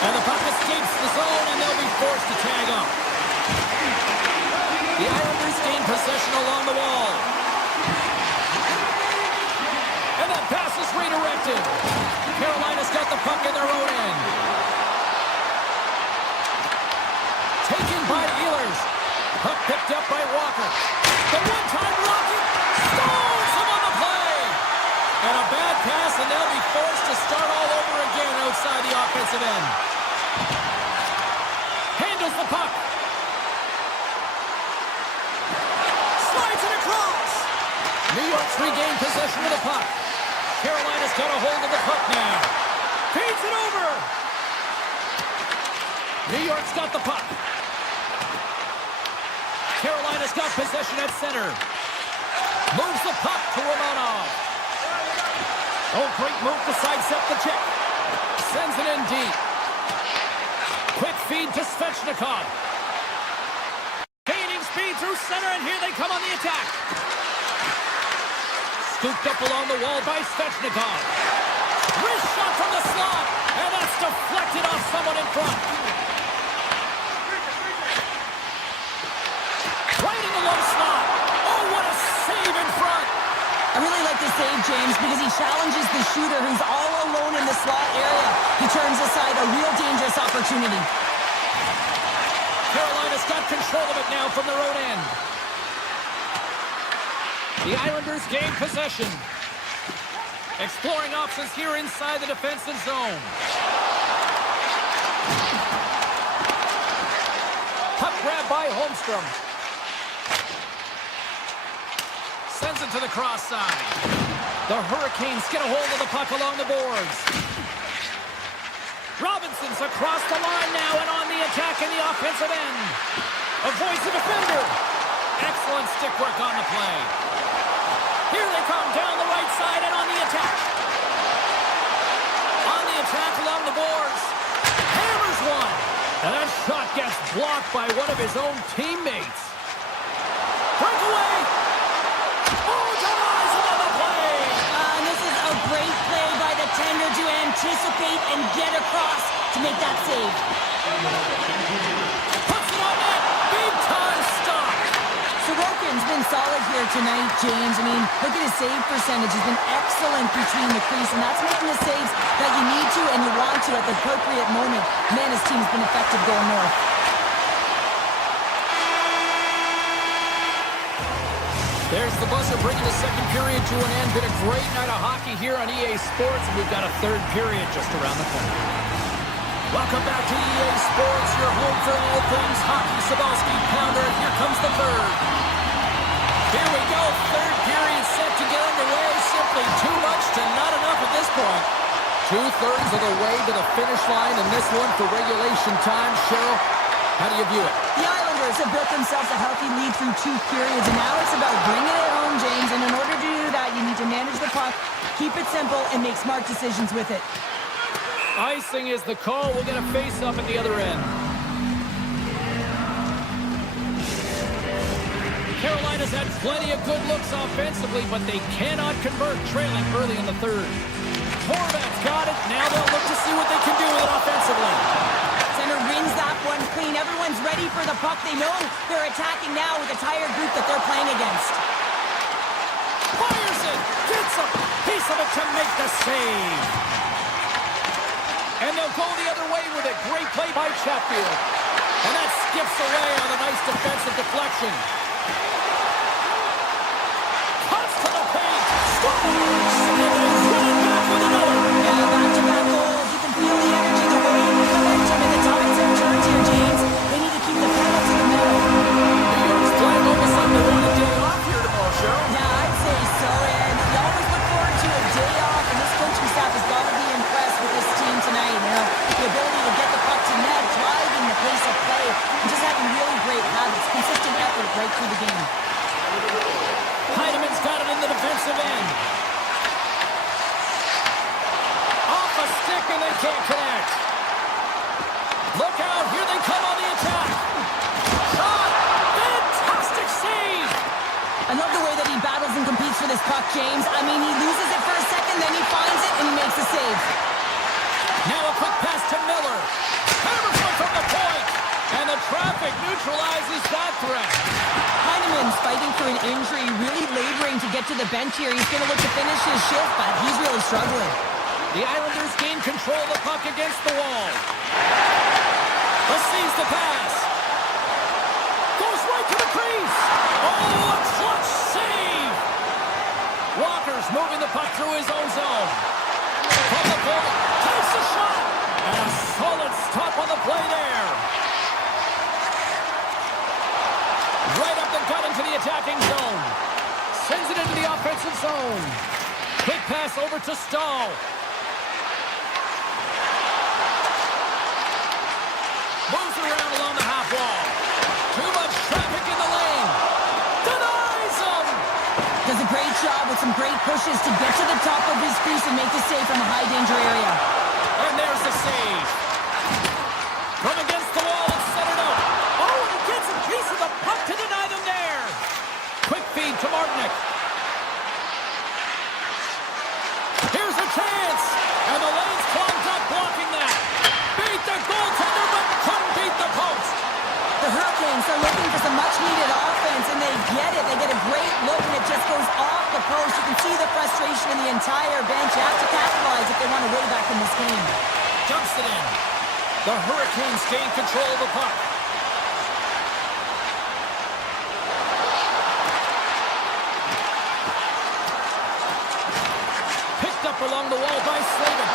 And the puck escapes the zone, and they'll be forced to tag up. The Islanders gain possession along the wall. And that pass is redirected. Carolina's got the puck in their own end. Taken by Ehlers. Puck picked up by Walker. The one-time rocket stones him on the play. And a bad pass, and they'll be forced to start all over again outside the offensive end. Handles the puck. Slides it across. New York's regained possession of the puck. Carolina's got a hold of the puck now. Feeds it over. New York's got the puck. Carolina's got possession at center. Moves the puck to Romanov. Oh, great move to sidestep the check. Sends it in deep. Quick feed to Svechnikov. Gaining speed through center, and here they come on the attack. Scooped up along the wall by Svechnikov. Wrist shot from the slot, and that's deflected off someone in front. Right in the low slot. Oh, what a save in front. I really like this save, James, because he challenges the shooter who's all alone in the slot area. He turns aside a real dangerous opportunity. Carolina's got control of it now from their own end. The Islanders gain possession. Exploring options here inside the defensive zone. Puck grab by Holmstrom. Sends it to the cross side. The Hurricanes get a hold of the puck along the boards. Robinson's across the line now and on the attack in the offensive end. Avoids the defender. Excellent stick work on the play. Here they come down the right side and on the attack. On the attack along the boards. Hammers one. And that shot gets blocked by one of his own teammates. Breakaway. Oh, denies him on the play. And this is a great play by the tender to anticipate and get across to make that save. Puts it on net. Big time stop. Sorokin's been solid here tonight, James. I mean, look at his save percentage. He's been excellent between the crease, and that's making the saves that you need to and you want to at the appropriate moment. Man, his team's been effective going north. There's the buzzer bringing the second period to an end. Been a great night of hockey here on EA Sports, and we've got a third period just around the corner. Welcome back to EA Sports, your home for all things hockey. Sabalski Pounder, here comes the third. Here we go, third period set to get underway. Simply too much to not enough at this point. 2/3 of the way to the finish line in this one for regulation time. Cheryl, how do you view it? The Islanders have built themselves a healthy lead through 2 periods, and now it's about bringing it home, James. And in order to do that, you need to manage the puck, keep it simple, and make smart decisions with it. Icing is the call. We'll get a face-up at the other end. Carolina's had plenty of good looks offensively, but they cannot convert, trailing early in the third. Horvat's got it. Now they'll look to see what they can do with it offensively. Center wins that one clean. Everyone's ready for the puck. They know they're attacking now with the tired group that they're playing against. Fires it. Gets a piece of it to make the save. And they'll go the other way with it. Great play by Chatfield. And that skips away on a nice defensive deflection. Cuts to the paint. Scores! And they run back with another. Yeah, back-to-back goals. You can feel the energy, the way, the momentum, and the tides have turned here, James. They need to keep the pedal to the metal. New York's playing almost like they want a day off here tomorrow, Cheryl. Yeah, I'd say so. And you always look forward to a day off, and this coaching staff has got to be impressed with this team tonight. You know, the ability to get the puck to net, driving the pace of play, and just having really great habits, consistent effort right through the game. Heinemann's got it in the defensive end. Off a stick, and they can't connect. Look out, here they come on the attack. Shot! Fantastic save! I love the way that he battles and competes for this puck, James. I mean, he loses it for a second, then he finds it, and he makes the save. Now a quick pass to Miller. Hammers one from the point. And the traffic neutralizes that threat. Heinemann's fighting for an injury, really laboring to get to the bench here. He's going to look to finish his shift, but he's really struggling. The Islanders gain control of the puck against the wall. Receives the pass. Goes right to the crease. Oh, a clutch save. Walker's moving the puck through his own zone. From the point, takes a shot. And a solid stop on the play there. Right up the gut into the attacking zone. Sends it into the offensive zone. Quick pass over to Stahl. Moves around along the half wall. Too much traffic in the lane. Denies him. Does a great job with some great pushes to get to the top of his crease and make the save from a high danger area. And there's the save. From against the wall, it's centered out. Oh, and he gets a piece of the puck to deny them there. Quick feed to Martinick. Here's a chance. And the lane's clogged up blocking that. Beat the goaltender, but couldn't beat the post. The Hurricanes are looking for some much-needed offense, and they get it. They get a great look, and it just goes off the post. You can see the frustration in the entire bench. You have to capitalize if they want to win back in this game. Jumps it in. The Hurricanes gain control of the puck. Picked up along the wall by Slavin.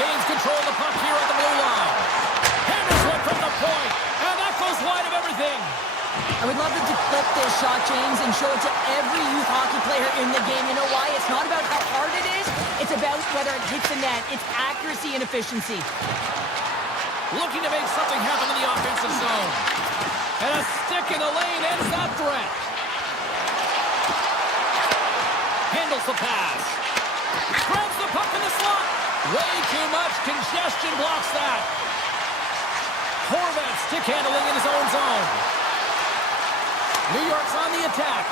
Gains control of the puck here on the blue line. Hammers one from the point. And that goes wide of everything. I would love to clip this shot, James, and show it to every youth hockey player in the game. You know why? It's not about how hard it is. It's about whether it hits the net. It's accuracy and efficiency. Looking to make something happen in the offensive zone. And a stick the pass. Grabs the puck in the slot. Way too much congestion blocks that. Horvat stick handling in his own zone. New York's on the attack.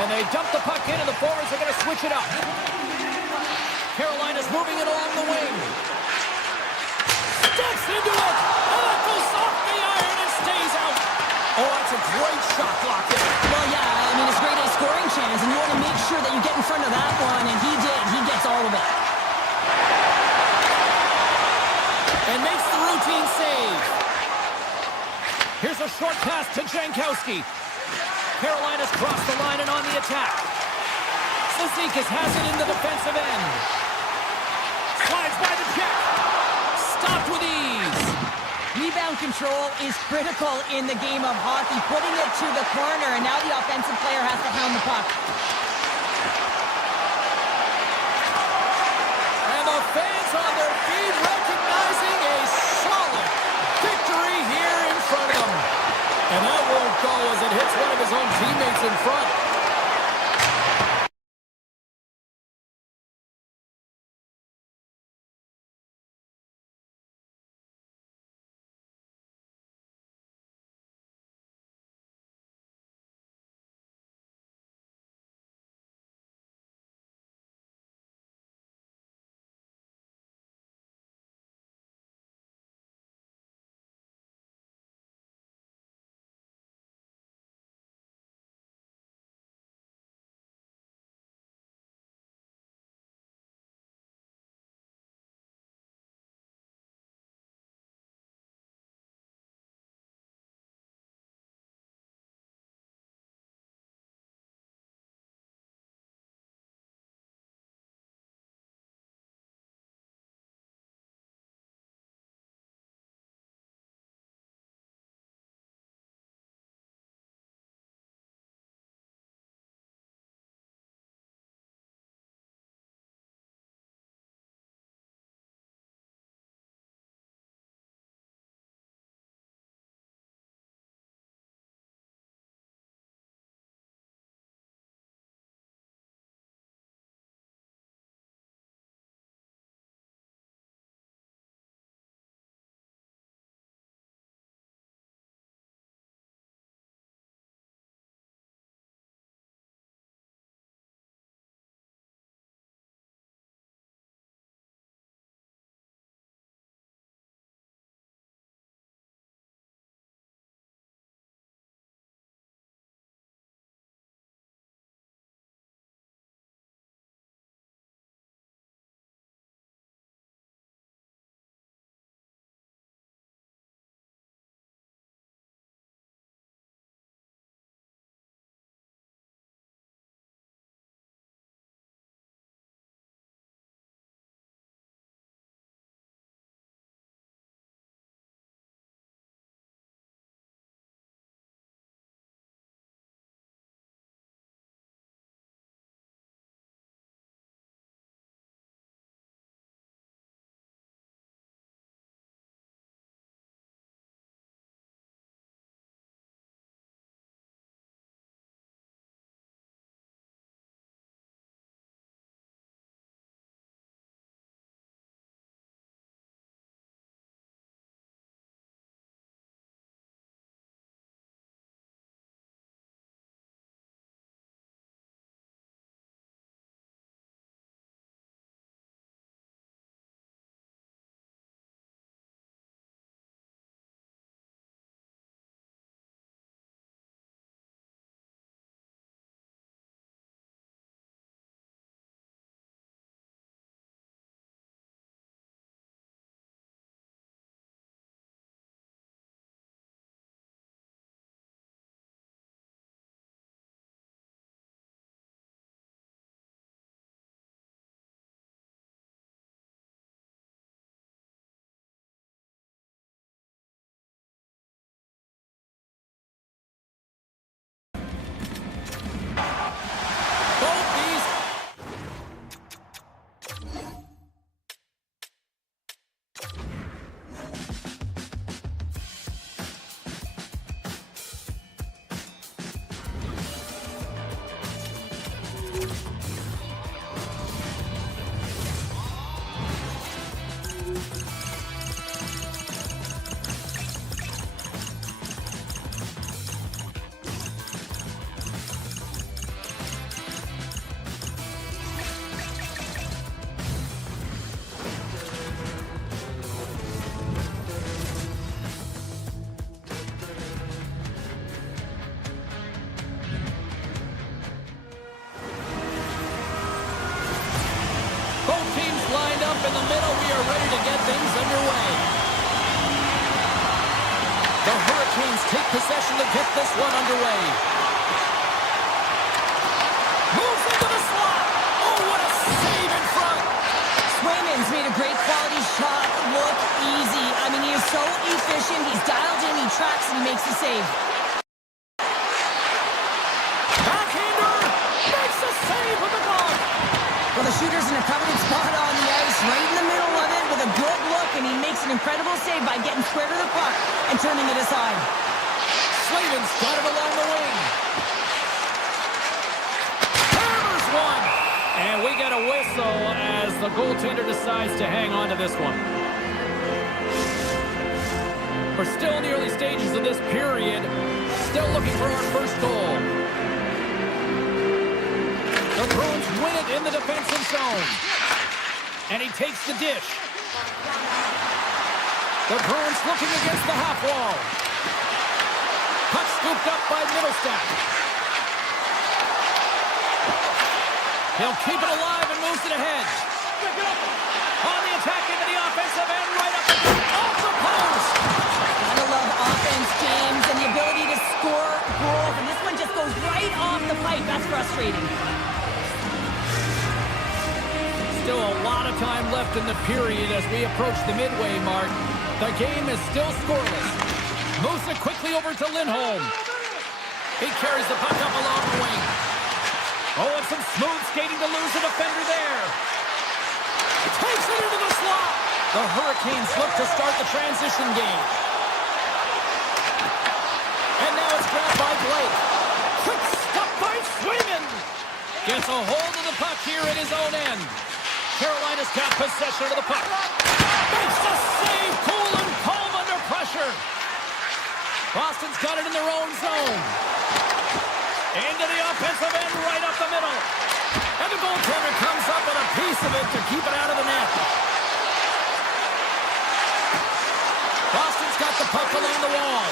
And they dump the puck in, and the forwards are going to switch it up. Carolina's moving it along the wing. Steps into it. Oh, that goes off the iron and stays out. Oh, that's a great shot block there. Well, yeah, I mean, it's great at scoring chance, and you want to make sure that you get in front of that one, and he did. He gets all of it. And makes the routine save. Here's a short pass to Jankowski. Carolina's crossed the line and on the attack. Cizikas has it in the defensive end. Slides by the check. Stopped with ease. Rebound control is critical in the game of hockey. Putting it to the corner, and now the offensive player has to hound the puck. And the fans on their feet recognizing a solid victory here in front of them. And that won't go as it hits one of his own teammates in front. things underway. The Hurricanes take possession to get this one underway. Moves into the slot. Oh, what a save in front. Swayman's made a great quality shot look easy. I mean, he is so efficient. He's dialed in, he tracks, and he makes the save. Backhander makes the save with the glove. Well, the shooter's in a coveted spot on the ice, right in the middle of it with a good look, and he makes an incredible save by getting square to the puck and turning it aside. Slavens got it along the wing. Hammers one. And we get a whistle as the goaltender decides to hang on to this one. We're still in the early stages of this period. Still looking for our first goal. The Bruins win it in the defensive zone. And he takes the dish. The Bruins looking against the half wall. Puck scooped up by Middlestat. He'll keep it alive and moves it ahead. On the attack into the offensive end, right up off the post. Gotta love offense, James, and the ability to score goals. And this one just goes right off the pipe. That's frustrating. Still a lot of time left in the period as we approach the midway mark. The game is still scoreless. Moves it quickly over to Lindholm. He carries the puck up along the wing. Oh, and some smooth skating to lose a defender there. Takes it into the slot. The Hurricanes look to start the transition game. And now it's grabbed by Blake. Quick stop by Swayman. Gets a hold of the puck here at his own end. Carolina's got possession of the puck. Makes the save, cool and calm under pressure. Boston's got it in their own zone. Into the offensive end, right up the middle. And the goaltender comes up with a piece of it to keep it out of the net. Boston's got the puck along the wall.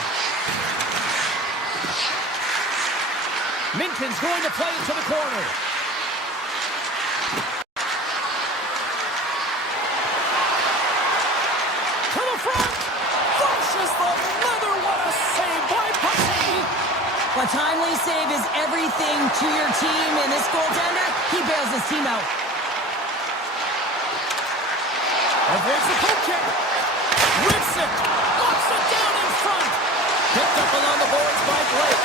Minkin's going to play it to the corner. To the front. Flushes the leather. What a save by Pussy. A timely save is everything to your team, and this goaltender, he bails his team out. Avoids the poke check. Rips it. Locks it down in front. Picked up along the boards by Blake.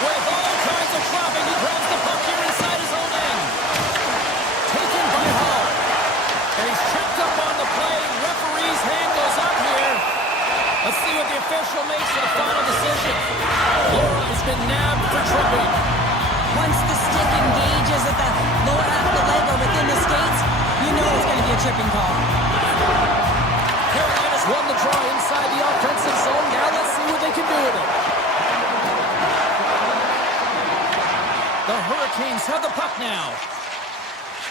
With all kinds of trapping, he grabs the puck here inside his own end. Taken by Hall. And he's tripped up on the play. Referee's hand goes up here. Let's see what the official makes for the final decision. Laura has been nabbed for tripping. Once the stick engages at the lower half of the leg or within the skates, you know it's going to be a tripping call. Carolina's won the draw inside the offensive zone. Now let's see what they can do with it. The Hurricanes have the puck now.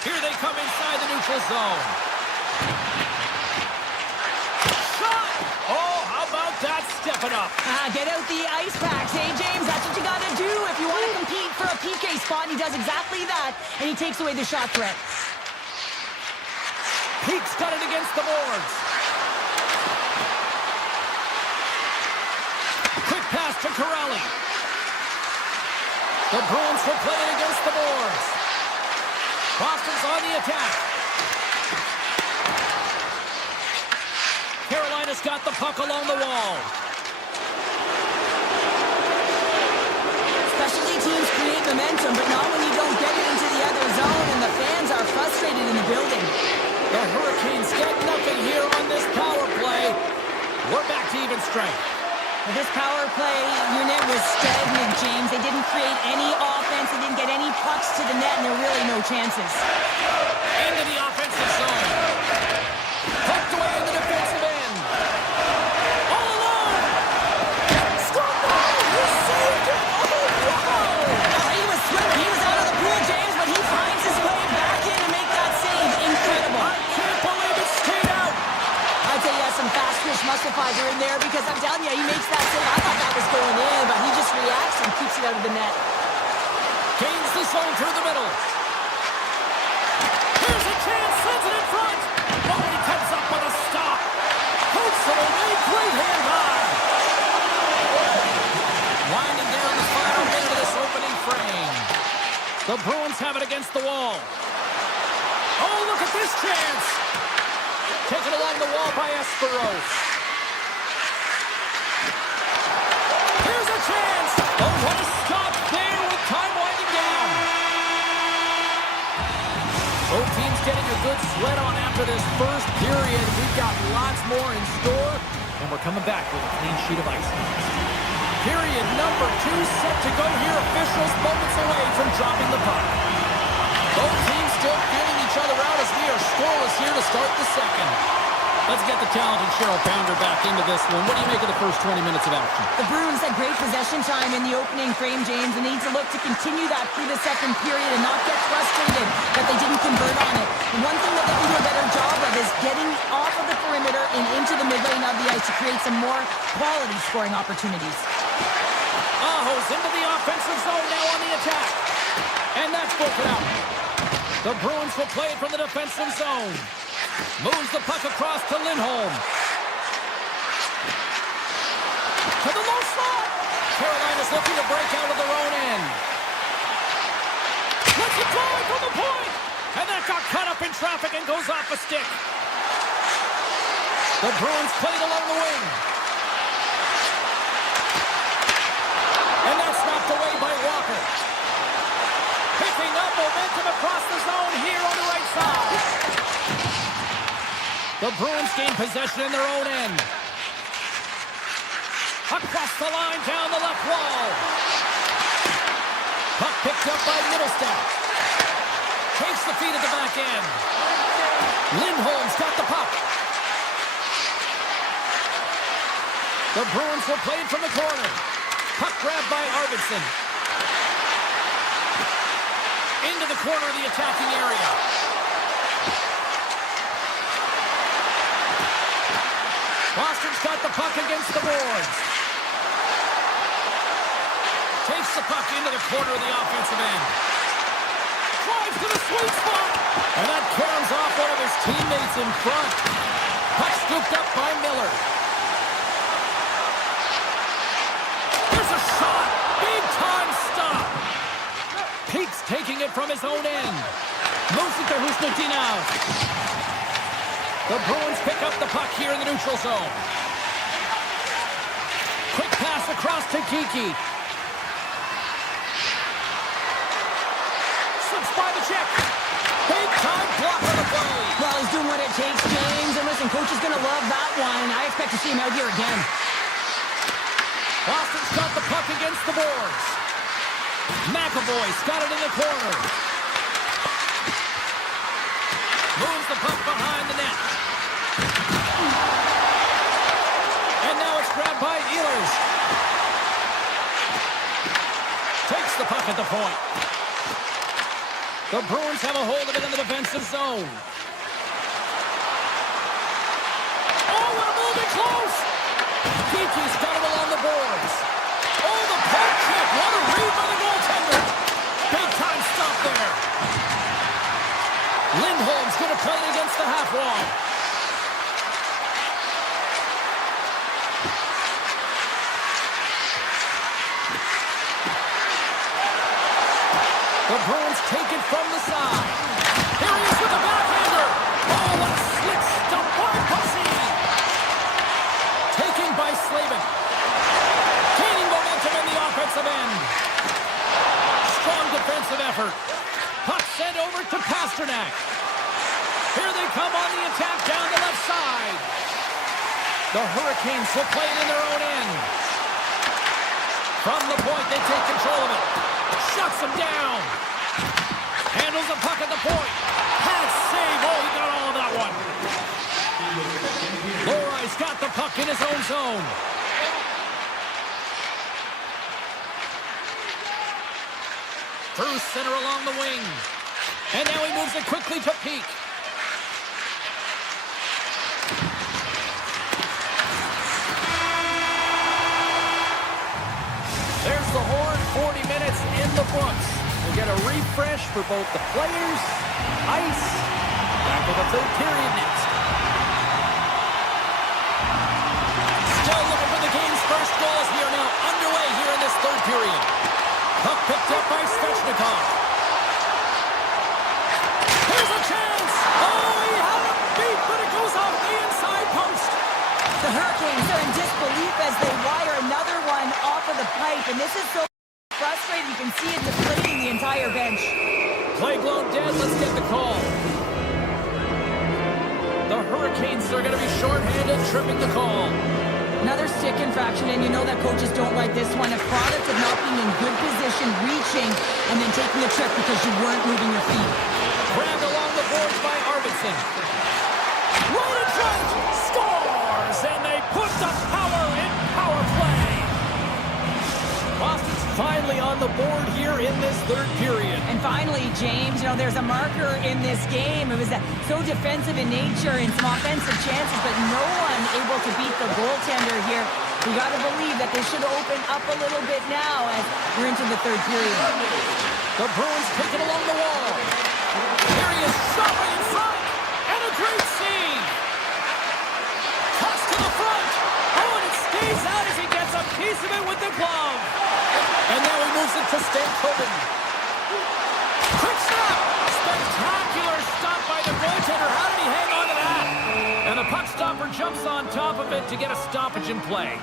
Here they come inside the neutral zone. Shot! Oh, how about that? Step it up. Get out the ice packs, hey, James? That's what you got to do if you want to compete for a PK spot. He does exactly that, and he takes away the shot threat. Peake's got it against the boards. Quick pass to Corrali. The Bruins will play it against the boards. Boston's on the attack. Carolina's got the puck along the wall. Specialty teams create momentum, but not when you don't get it into the other zone, and the fans are frustrated in the building. The Hurricanes get nothing here on this power play. We're back to even strength. Well, this power play unit was stagnant, James. They didn't create any offense. They didn't get any pucks to the net, and there were really no chances. Into the offensive zone. Poked away in the defensive end. All alone. Scored goal. He saved it. Oh, wow. He was swift. He was out of the pool, James, but he finds his way back in to make that save. Incredible. I can't believe it stayed out. I'd say he has some fast twitch muscle fiber in there because I'm telling you, he makes that save. I thought that was going in, but he just reacts and keeps it out of the net. Gains the zone through the middle. Here's a chance. Sends it in front. Oh, he the wall. Oh, look at this chance. Taken along the wall by Esperos. Here's a chance. Oh, what a stop there with time winding down. Both teams getting a good sweat on after this first period. We've got lots more in store, and we're coming back with a clean sheet of ice. Period number 2 set to go here. Officials moments away from dropping the puck. Both teams still feeling each other out as we are scoreless here to start the second. Let's get the talented Cheryl Pounder back into this one. What do you make of the first 20 minutes of action? The Bruins had great possession time in the opening frame, James, and they need to look to continue that through the second period and not get frustrated that they didn't convert on it. And one thing that they can do a better job of is getting off of the perimeter and into the mid lane of the ice to create some more quality scoring opportunities. Aho's into the offensive zone now on the attack. And that's broken out. The Bruins will play it from the defensive zone. Moves the puck across to Lindholm. To the low slot. Carolina's looking to break out of their own end. Let's it fly from the point. And that got cut up in traffic and goes off a stick. The Bruins played along the wing. And that's knocked away by Walker. Picking up momentum across the zone here on the right side. The Bruins gain possession in their own end. Across the line, down the left wall. Puck picked up by Middlestat. Takes the feed at the back end. Lindholm's got the puck. The Bruins will play it from the corner. Puck grabbed by Arvidsson. Into the corner of the attacking area. Boston's got the puck against the boards. Takes the puck into the corner of the offensive end. Drives to the sweet spot. And that carries off one of his teammates in front. Puck scooped up by Miller. There's a shot. Big time stop. Peaks taking it from his own end. Moves it to Husnutinov. The Bruins pick up the puck here in the neutral zone. Quick pass across to Kiki. Slips by the check. Big time block on the play. Well, he's doing what it takes, James. And listen, coach is going to love that one. I expect to see him out here again. Boston's got the puck against the boards. McAvoy's got it in the corner. Moves the puck behind the net. And now it's grabbed by Ehlers. Takes the puck at the point. The Bruins have a hold of it in the defensive zone. Oh, what a move in close! Kiki's got it along the boards. Oh, the poke check. What a read by the goaltender. Big time stop there. Lindholm's going to play it against the half wall. The Bruins take it from the side. Here he is with the backhander. Oh, what a slick stump by Pussy. Taken by Slavin. Gaining momentum in the offensive end. Strong defensive effort. Puck sent over to Pasternak. Here they come on the attack down the left side. The Hurricanes will play it in their own end. From the point, they take control of it. Shuts him down. Handles the puck at the point. Has save. Oh, he got all of that one. Lorai's got the puck in his own zone. Through center along the wing. And now he moves it quickly to Peak. There's the horn. 40 minutes in the books. We'll get a refresh for both the players, ice, back to the third period next. Still looking for the game's first goal as we are now underway here in this third period. Puck picked up by Svechnikov. Here's a chance. Oh, he had a beat, but it goes off the inside post. The Hurricanes are in disbelief as they wire another one off of the pipe, and this is so frustrating. You can see it deflating the entire bench. Play blown dead. Let's get the call. The Hurricanes are going to be shorthanded, tripping the call. Another stick infraction, and you know that coaches don't like this one. A product of not being in good position, reaching, and then taking a trip because you weren't moving your feet. Grabbed along the boards by Arvidsson. Right in front. Scores! And they put the power in power play. Boston's finally on the board here in this third period. And finally, James, there's a marker in this game. It was so defensive in nature and some offensive chances, but no one able to beat the goaltender here. We got to believe that they should open up a little bit now as we're into the third period. The Bruins take it along the wall. Here he is, shot right in front, and a great save. Toss to the front. Oh, and it stays out as he gets a piece of it with the glove. And now he moves it to Stankoven. Quick snap. Spectacular stop by the goaltender. How did he hang on to that? And the puck stopper jumps on top of it to get a stoppage in play.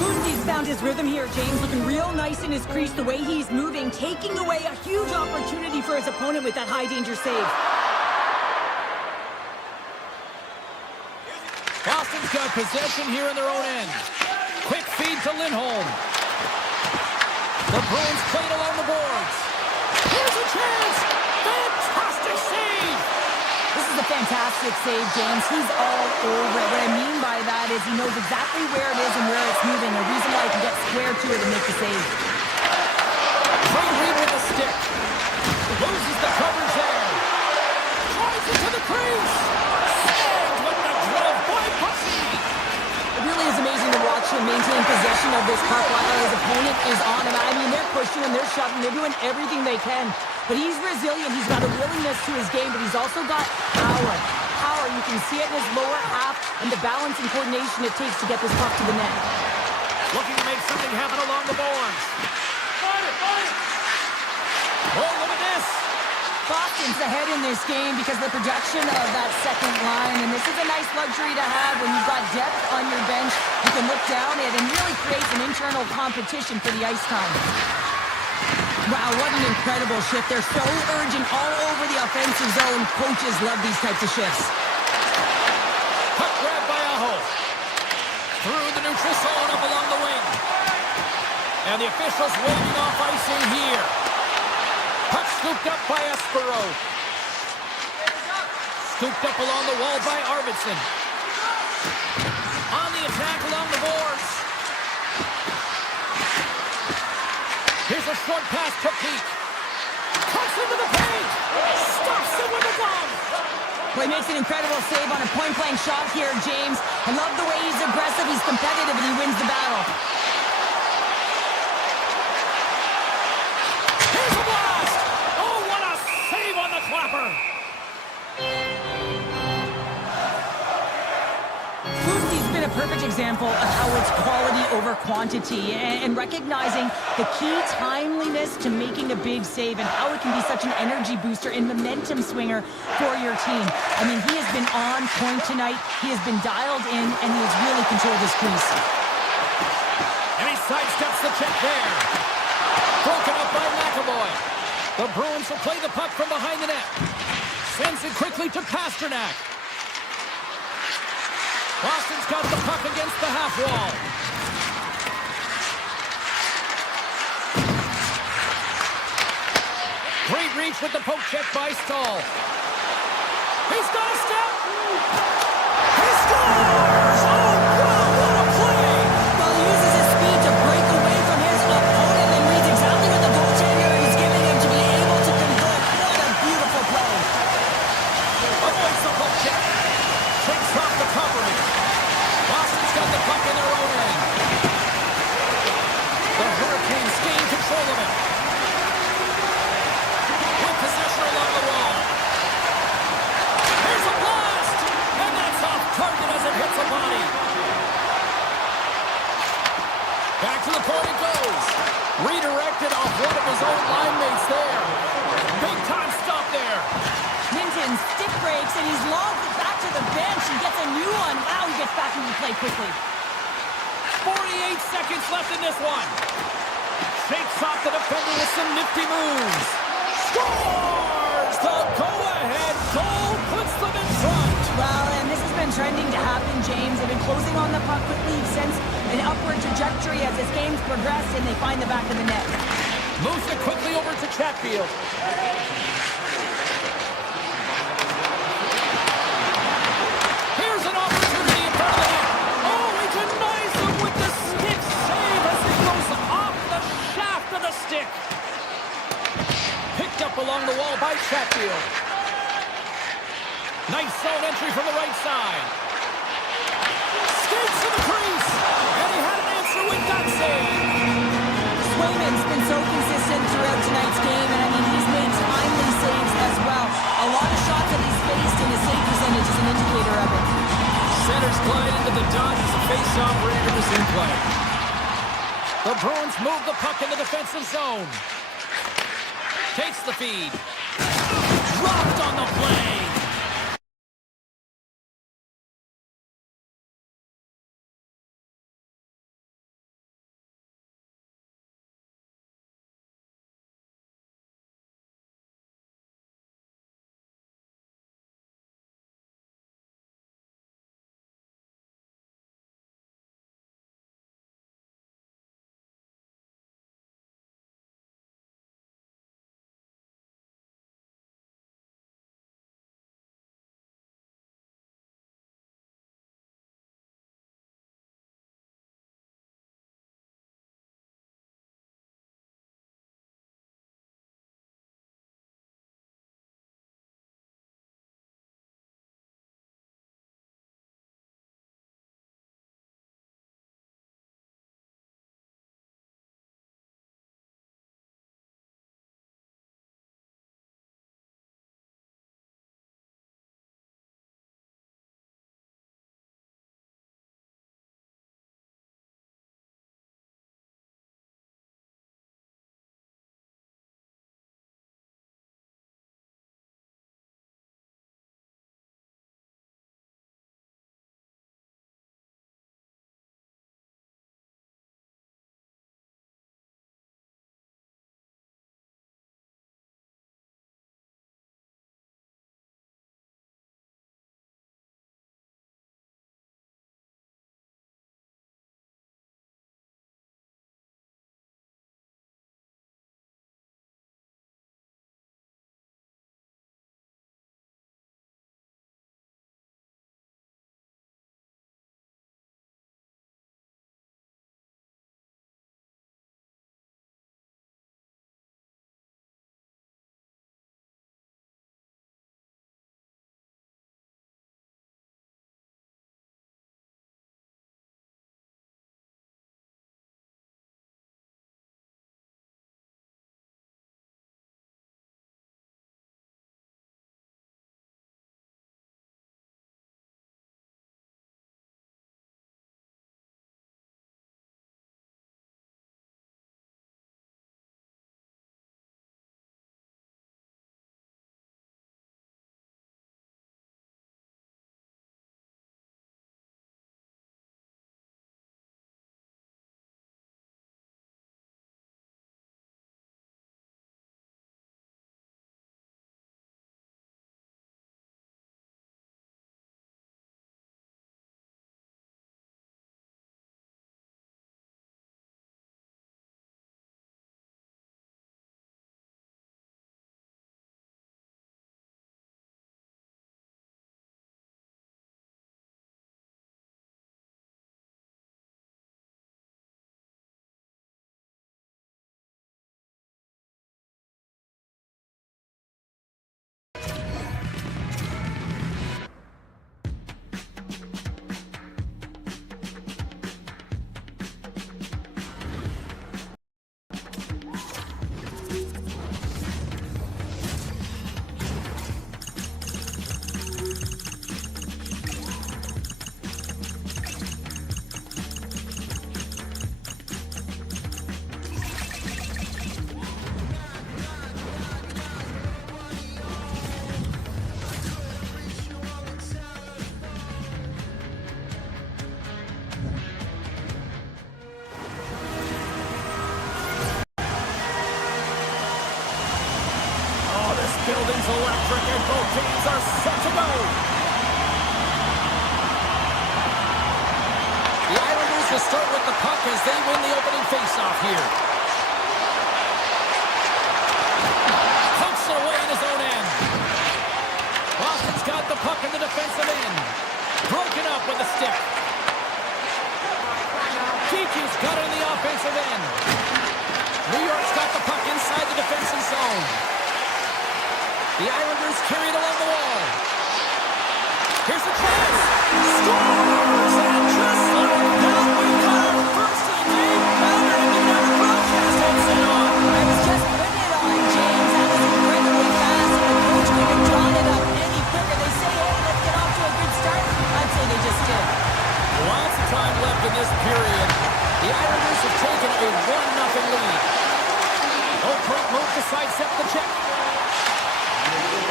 Lucy's found his rhythm here, James, looking real nice in his crease, the way he's moving, taking away a huge opportunity for his opponent with that high-danger save. Boston's got possession here in their own end. Quick feed to Lindholm. The Bruins played along the boards. Here's a chance. Fantastic save. This is a fantastic save, James. He's all over it. What I mean by that is he knows exactly where it is and where it's moving. A reason why he can get square to it and make the save. Great read with the stick. Loses the coverage there. Drives it to the crease. Saves with the glove by Pussy. It really is amazing to watch him maintain possession of this puck while his opponent is on him. I mean, they're pushing him, they're shoving, they're doing everything they can. But he's resilient, he's got a willingness to his game, but he's also got power. Power, you can see it in his lower half and the balance and coordination it takes to get this puck to the net. Looking to make something happen along the boards. Oh, look at this. Boston's ahead in this game because of the production of that second line, and this is a nice luxury to have when you've got depth on your bench. You can look down it and really create an internal competition for the ice time. Wow, what an incredible shift. They're so urgent all over the offensive zone. Coaches love these types of shifts. Puck grab by Aho. Through the neutral zone up along the wing. And the officials waving off icing here. Puck scooped up by Espero. Scooped up along the wall by Arvidsson. On the attack along the boards. Here's a short pass to Pete. Cuts into the paint. Stops it with a glove. Well, he makes an incredible save on a point-blank shot here, James. I love the way he's aggressive, he's competitive, and he wins the battle. Here's a blast. Oh, what a save on the clapper. Lucy's been a perfect example of how it's quality over quantity and recognizing the key timeliness to making a big save and how it can be such an energy booster and momentum swinger for your team. I mean, he has been on point tonight. He has been dialed in, and he has really controlled his crease. And he sidesteps the check there. Broken up by McAvoy. The Bruins will play the puck from behind the net. Sends it quickly to Pasternak. Boston's got the puck against the half wall. Great reach with the poke check by Stahl. He's got a step. He scores! Oh, wow, what a play! Well, he uses his speed to break away from his opponent and reads exactly what the goaltender is giving him to be able to convert. What a beautiful play. Avoids the poke check. Takes off the covering. Boston's got the puck in their own end. The Hurricanes gain control of it. With possession along the wall. Here's a blast! And that's off target as it hits a body. Back to the point it goes. Redirected off one of his own line mates there. Big time stop there. breaks, and he's lobbed it back to the bench and gets a new one. Wow, he gets back into the play quickly. 48 seconds left in this one. Shakes off the defender with some nifty moves. Scores! The go-ahead goal puts them in front. Well, and this has been trending to happen, James. They've been closing on the puck quickly since an upward trajectory as this game's progressed, and they find the back of the net. Moves it quickly over to Chatfield. Here's an opportunity in front of the net. Oh, he denies him with the stick save as it goes off the shaft of the stick. Picked up along the wall by Chatfield. Nice zone entry from the right side. Skates to the crease. And he had an answer with that save. Swayman's been so consistent throughout tonight's game, and I mean, he's made timely saves as well. A lot of shots that he's faced, and his save percentage is an indicator of it. Centers glide into the dot as the face-off record is in play. The Bruins move the puck in the defensive zone. Takes the feed. Dropped on the play. is electric, and both teams are set to go. The Islanders will start with the puck as they win the opening faceoff here. Pumps it away in his own end. Boston's got the puck in the defensive end. Broken up with a stick. DQ's got it in the offensive end. New York's got the puck inside the defensive zone. The Islanders carry it along the wall. Here's the chance. Scores! And just like that, we've got our first of the game. Pounder didn't even have a broadcast headset on. I was just putting it on, James. That was incredibly fast, and the coach couldn't have drawn it up any quicker. They say, hey, let's get off to a good start. I'd say they just did. Lots of time left in this period. The Islanders have taken a 1-0 lead. Oh, quick move to sidestep the check.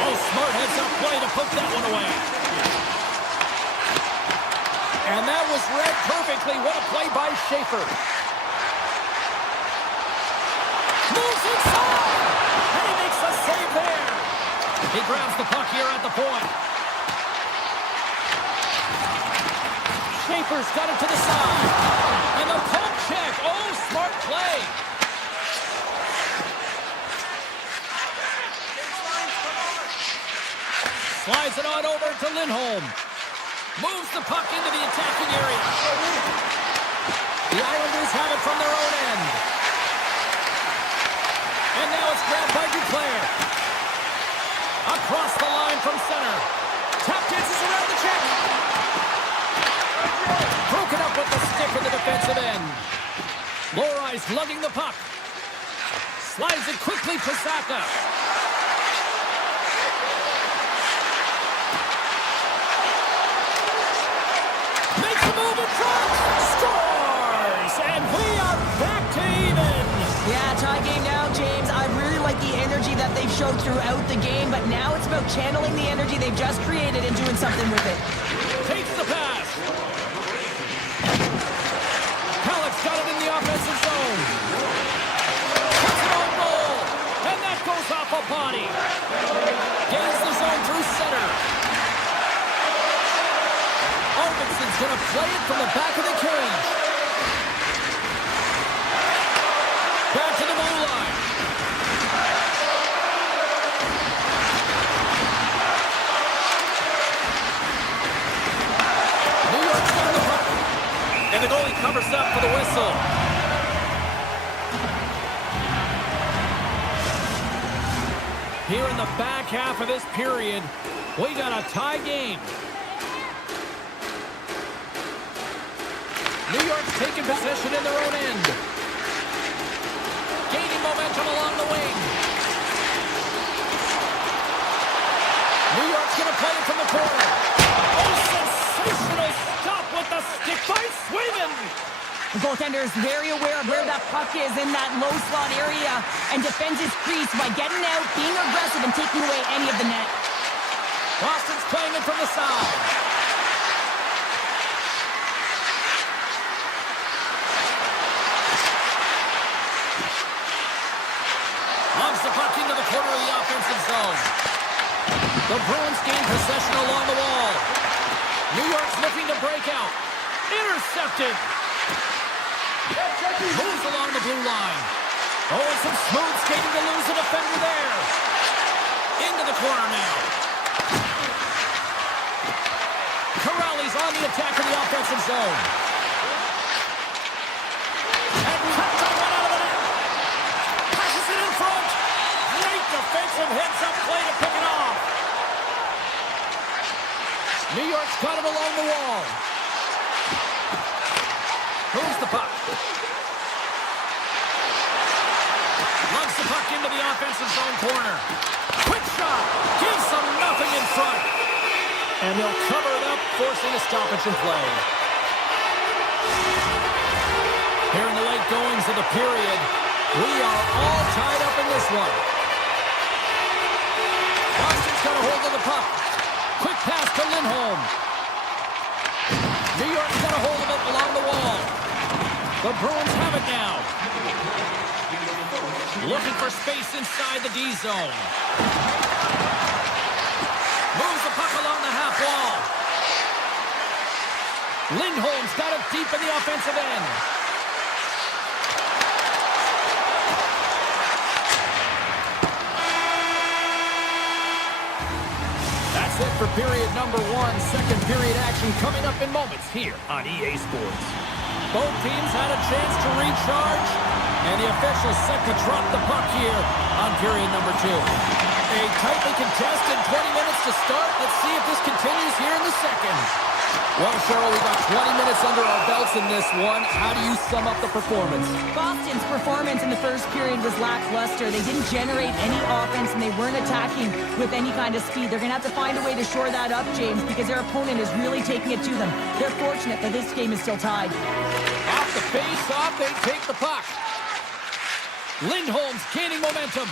Oh, smart heads-up play to poke that one away. And that was read perfectly. What a play by Schaefer. Moves inside! And he makes a save there. He grabs the puck here at the point. Schaefer's got it to the side. And the poke check. Oh, smart play. Slides it on over to Lindholm. Moves the puck into the attacking area. The Islanders have it from their own end. And now it's grabbed by Duclair. Across the line from center. Tap dances around the check. Broken up with the stick in the defensive end. Lorai's lugging the puck. Slides it quickly to Saka. Makes a move in front. Scores! And we are back to even. Yeah, tie game now, James. I really like the energy that they've showed throughout the game, but now it's about channeling the energy they've just created and doing something with it. Takes the pass. Halleck's got it in the offensive zone. Puts it on goal. And that goes off a body. Gains the zone through center. Arvidsson's going to play it from the back of the cage. Back to the blue line. New York's got the puck. And the goalie covers up for the whistle. Here in the back half of this period, we got a tie game. New York's taking possession in their own end. Gaining momentum along the wing. New York's going to play it from the corner. Oh, sensational stop with the stick by Swayman. The goaltender is very aware of where that puck is in that low slot area and defends his crease by getting out, being aggressive, and taking away any of the net. Boston's playing it from the side. Lobs the puck into the corner of the offensive zone. The Bruins gain possession along the wall. New York's looking to break out. Intercepted. Moves along the blue line. Oh, and some smooth skating to lose a defender there. Into the corner now. Corrales on the attack in the offensive zone. And cut that one out of the net. Passes it in front. Great defensive heads-up play to pick it off. New York's got it along the wall. Moves the puck. Lugs the puck into the offensive zone corner. Quick shot. Gives them nothing in front. And they'll cover it up, forcing a stoppage in play. Here in the late goings of the period, we are all tied up in this one. Boston's got a hold of the puck. Quick pass to Lindholm. New York's got a hold of it along the wall. The Bruins have it now. Looking for space inside the D zone. Moves the puck along the half wall. Lindholm's got it deep in the offensive end. That's it for period number one. Second period action coming up in moments here on EA Sports. Both teams had a chance to recharge, and the officials set to drop the puck here on period number two. A tightly contested 20 minutes to start. Let's see if this continues here in the second. Well, Cheryl, we got 20 minutes under our belts in this one. How do you sum up the performance? Boston's performance in the first period was lackluster. They didn't generate any offense, and they weren't attacking with any kind of speed. They're going to have to find a way to shore that up, James, because their opponent is really taking it to them. They're fortunate that this game is still tied. Off the face-off, they take the puck. Lindholm's gaining momentum.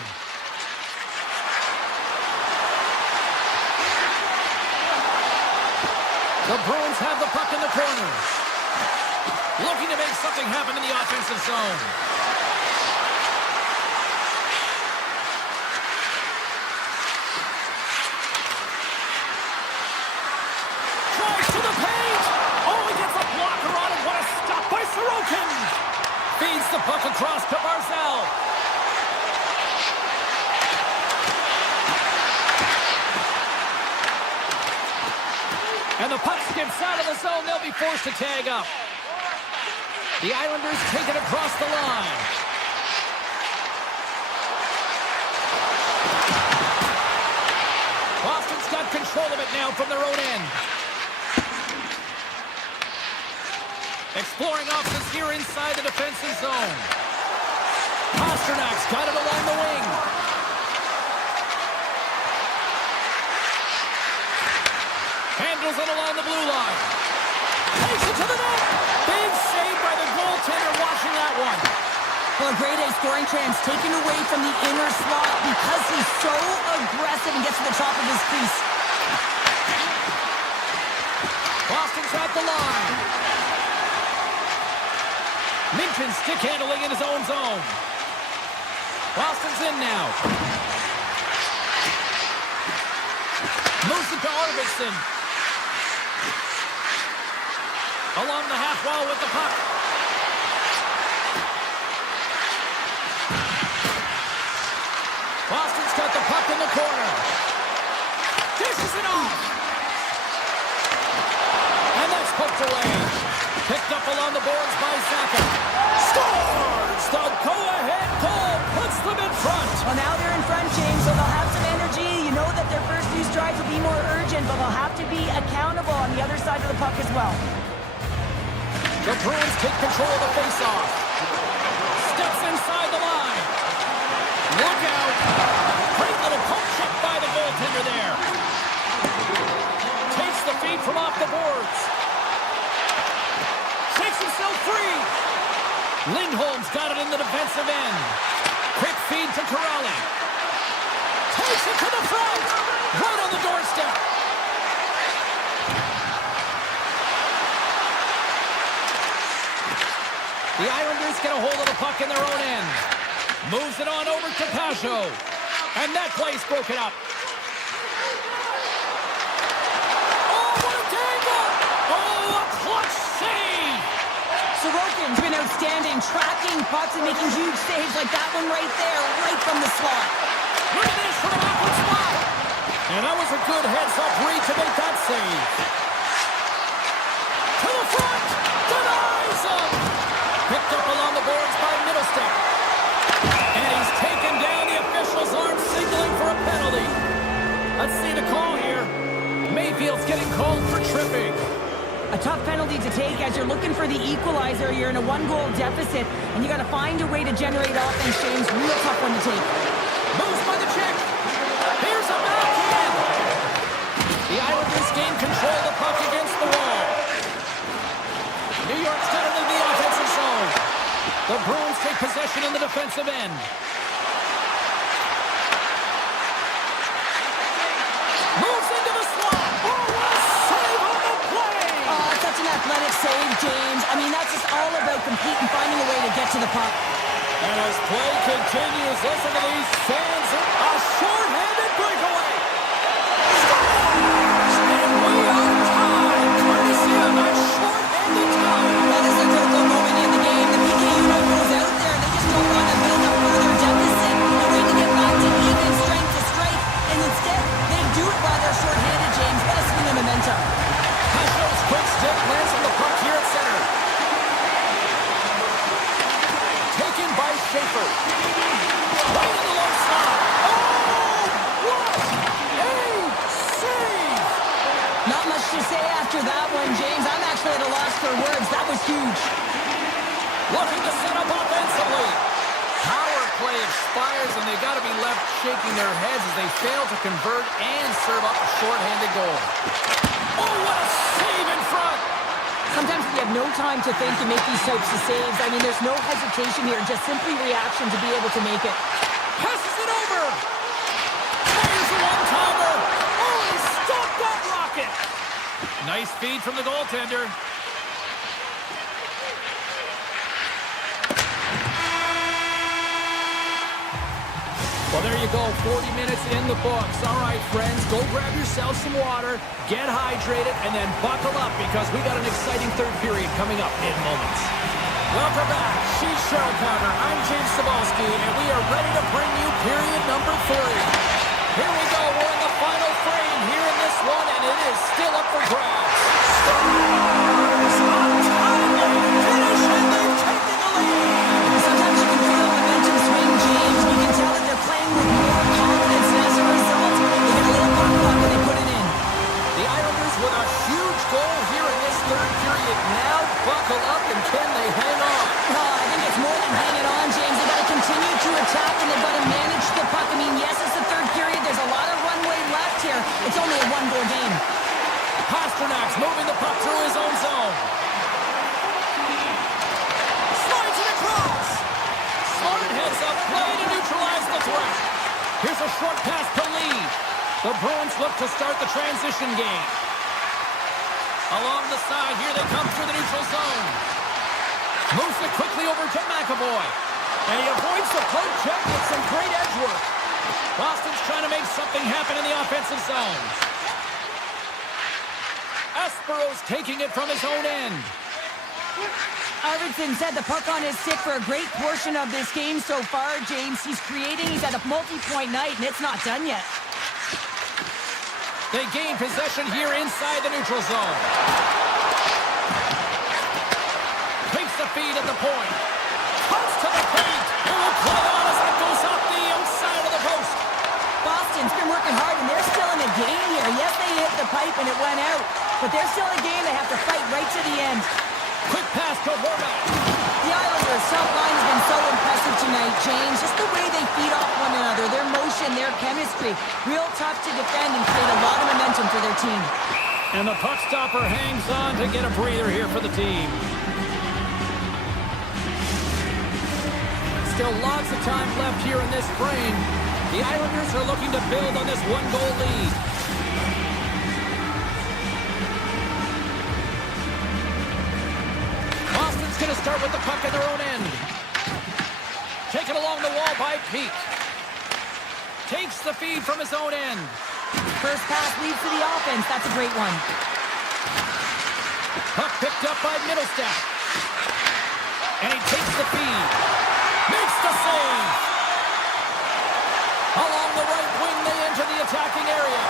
The Bruins have the puck in the corner. Looking to make something happen in the offensive zone. Tries to the paint. Oh, he gets a blocker on it. What a stop by Sorokin. Feeds the puck across to Barzal. And the puck skips out of the zone. They'll be forced to tag up. The Islanders take it across the line. Boston's got control of it now from their own end. Exploring options here inside the defensive zone. Pasternak's got it along the wing. Handles it along the blue line. Takes it to the net. Big save by the goaltender watching that one. Well, a grade A scoring chance taken away from the inner slot because he's so aggressive and gets to the top of his crease. Boston's at the line. Minton stick handling in his own zone. Boston's in now. Moves it to Arvidsson. Along the half wall with the puck. Boston's got the puck in the corner. Dishes it off. And that's poked away. Picked up along the boards by Zaka. Scores! The go-ahead goal puts them in front. Well, now they're in front, James, so they'll have some energy. You know that their first few strides will be more urgent, but they'll have to be accountable on the other side of the puck as well. The Bruins take control of the faceoff. Steps inside the line. Look out. Great little poke check by the goaltender there. Takes the feed from off the boards. Shakes himself free. Lindholm's got it in the defensive end. Quick feed to Corrali. Takes it to the front. Right on the doorstep. The Islanders get a hold of the puck in their own end. Moves it on over to Pajot. And that play's broken up. Oh, what a dangle! Oh, a clutch save! Sorokin's been outstanding, tracking pucks and making huge saves like that one right there, right from the slot. Look at this from an awkward spot. And that was a good heads-up read to make that save. To the front! Denies him! Picked up along the boards by Middlestick. And he's taken down. The official's arm signaling for a penalty. Let's see the call here. Mayfield's getting called for tripping. A tough penalty to take as you're looking for the equalizer. You're in a one-goal deficit, and you got to find a way to generate offense, James. Real tough one to take. Moves by the check. Here's a backhand. The Islanders gain control of the puck against the wall. New York's got it in the offensive zone. The Bruins take possession in the defensive end. Moves into the slot. Oh, what a save on the play! Oh, such an athletic save, James. I mean, that's just all about competing, finding a way to get to the puck. And as play continues, listen to these fans. A short-handed breakaway. Scores! honestly at a loss for words. That was huge. Looking to set up offensively. Power play expires, and they've got to be left shaking their heads as they fail to convert and serve up a shorthanded goal. Oh, what a save in front! Sometimes you have no time to think and make these types of saves. I mean, there's no hesitation here, just simply reaction to be able to make it. Passes it over! Fires a one-timer! Oh, he stopped that rocket! Nice feed from the goaltender. Well, there you go, 40 minutes in the books. All right, friends, go grab yourself some water, get hydrated, and then buckle up because we got an exciting third period coming up in moments. Welcome back. She's Cheryl Powder. I'm James Cebulski, and we are ready to bring you period number 3. Here we go. We're in the final frame here in this one, and it is still up for grabs. Stars! Untimely finish, and they've taken the lead. Sometimes you can feel momentum swing, James. You can tell that they're playing with more confidence, and as a result, they get a little buckle up when they put it in. The Islanders with a huge goal here in this third period. Now buckle up, and can they hang on? Oh, I think it's more than hanging on, James. They've got to continue to attack, and they've got to manage the puck. I mean, yes, it's the third period. There's a lot of runway left here. It's only a one-goal game. Pasternak's moving the puck through his own zone. Slides it across. Smart heads up play to neutralize the threat. Here's a short pass to Lee. The Bruins look to start the transition game. Along the side, here they come through the neutral zone. Moves it quickly over to McAvoy. And he avoids the poke check with some great edge work. Boston's trying to make something happen in the offensive zone. Espero's taking it from his own end. Arvidsson said the puck on his stick for a great portion of this game so far, James. He's creating, he's had a multi-point night, and it's not done yet. They gain possession here inside the neutral zone. Takes the feed at the point. Cuts to the paint. It will play on as it goes off the outside of the post. Boston's been working hard, and they're still in a game here. Yes, they hit the pipe, and it went out. But they're still in a game. They have to fight right to the end. Quick pass to Horvath. The Islanders' top line has been so impressive tonight, James. Just the way they feed off one another, their motion, their chemistry. Real tough to defend and create a lot of momentum for their team. And the puck stopper hangs on to get a breather here for the team. Still lots of time left here in this frame. The Islanders are looking to build on this one-goal lead. Boston's going to start with the puck in their own end. Taken along the wall by Peak. Takes the feed from his own end. First pass leads to the offense. That's a great one. Puck picked up by Middlestat. And he takes the feed. Makes the save. Along the right wing, they enter the attacking area.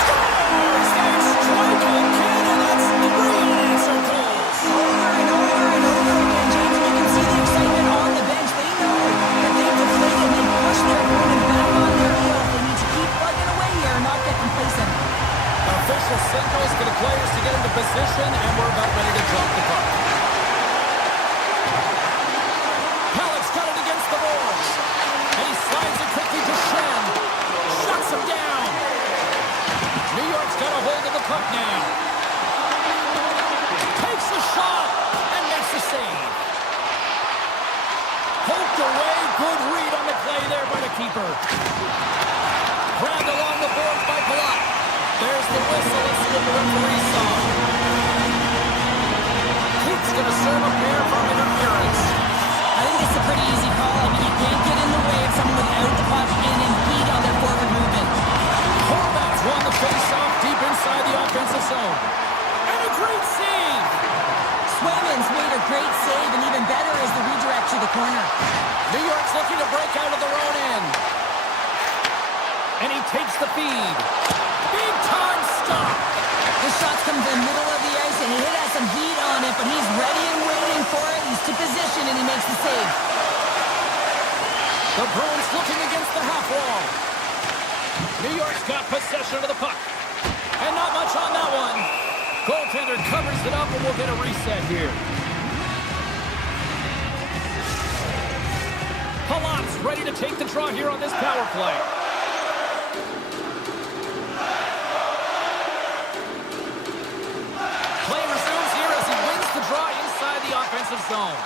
Scores! They strike again, and that's 3 unanswered goals. Over and over and over again, James. And you can see the excitement on the bench. They know that they've deflated. They push their opponent back on their heels. They need to keep plugging away here and not get complacent. Official signals for the players to get into position, and we're about ready to drop the puck. Halleck's got it against the boards. And he slides it quickly to Shen. Shuts him down. New York's got a hold of the puck now. Takes the shot and makes the save. Poked away. Good read on the play there by the keeper. Grabbed along the boards by Palat. There's the whistle. Let's see what the referee saw. Pete's going to serve a pair for interference. I think it's a pretty easy call. I mean, you can't get in the way of someone without the puck and impede on their forward movement. Horvath's won the face-off deep inside the offensive zone. And a great save! Swayman's made a great save, and even better is the redirect to the corner. New York's looking to break out of their own end. And he takes the feed. Big time stop. The shot's come to the middle of the ice, and he has some heat on it, but he's ready and waiting for it. He's to position, and he makes the save. The Bruins looking against the half wall. New York's got possession of the puck. And not much on that one. Goaltender covers it up, and we'll get a reset here. Palat's ready to take the draw here on this power play. Play resumes here as he wins the draw inside the offensive zone.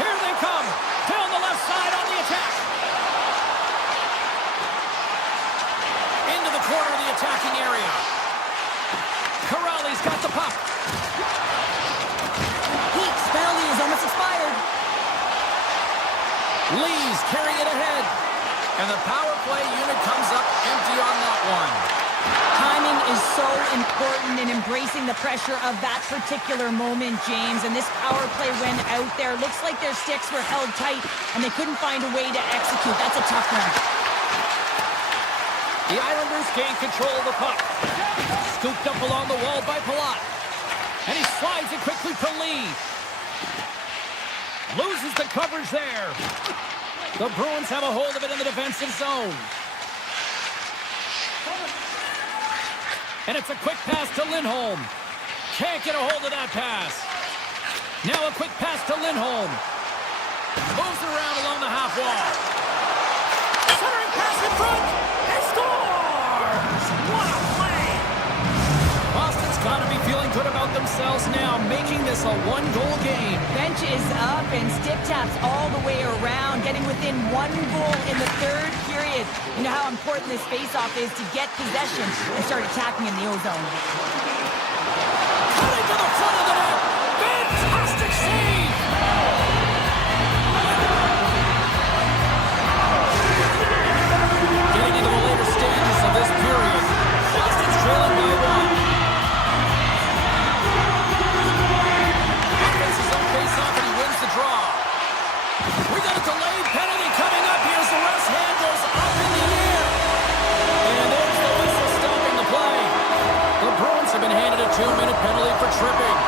Here they come. Down the left side on the attack. Into the corner of the attacking area. Corrali's got the puck. Heat's penalty is almost expired. Lee's carrying it ahead. And the power play unit comes up empty on that one. Timing is so important in embracing the pressure of that particular moment, James. And this power play went out there. Looks like their sticks were held tight, and they couldn't find a way to execute. That's a tough one. The Islanders gain control of the puck. Scooped up along the wall by Palat. And he slides it quickly to Lee. Loses the coverage there. The Bruins have a hold of it in the defensive zone. And it's a quick pass to Lindholm. Can't get a hold of that pass. Now a quick pass to Lindholm. Moves it around along the half wall. Centering pass in front. He scores! What a play! Boston's got to be feeling good about themselves now, making this a one-goal game. Bench is up and stick taps all the way around, getting within one goal in the third period. You know how important this face-off is to get possession and start attacking in the O-zone. Cutting to the front of the net. Fantastic save! Getting into the later stages of this period. Boston's trailing by one. Offenses on face-off and he wins the draw. We got a delayed penalty coming up here as the ref's hand goes up in the air. And there's the whistle stopping the play. The Bruins have been handed a 2-minute penalty for tripping.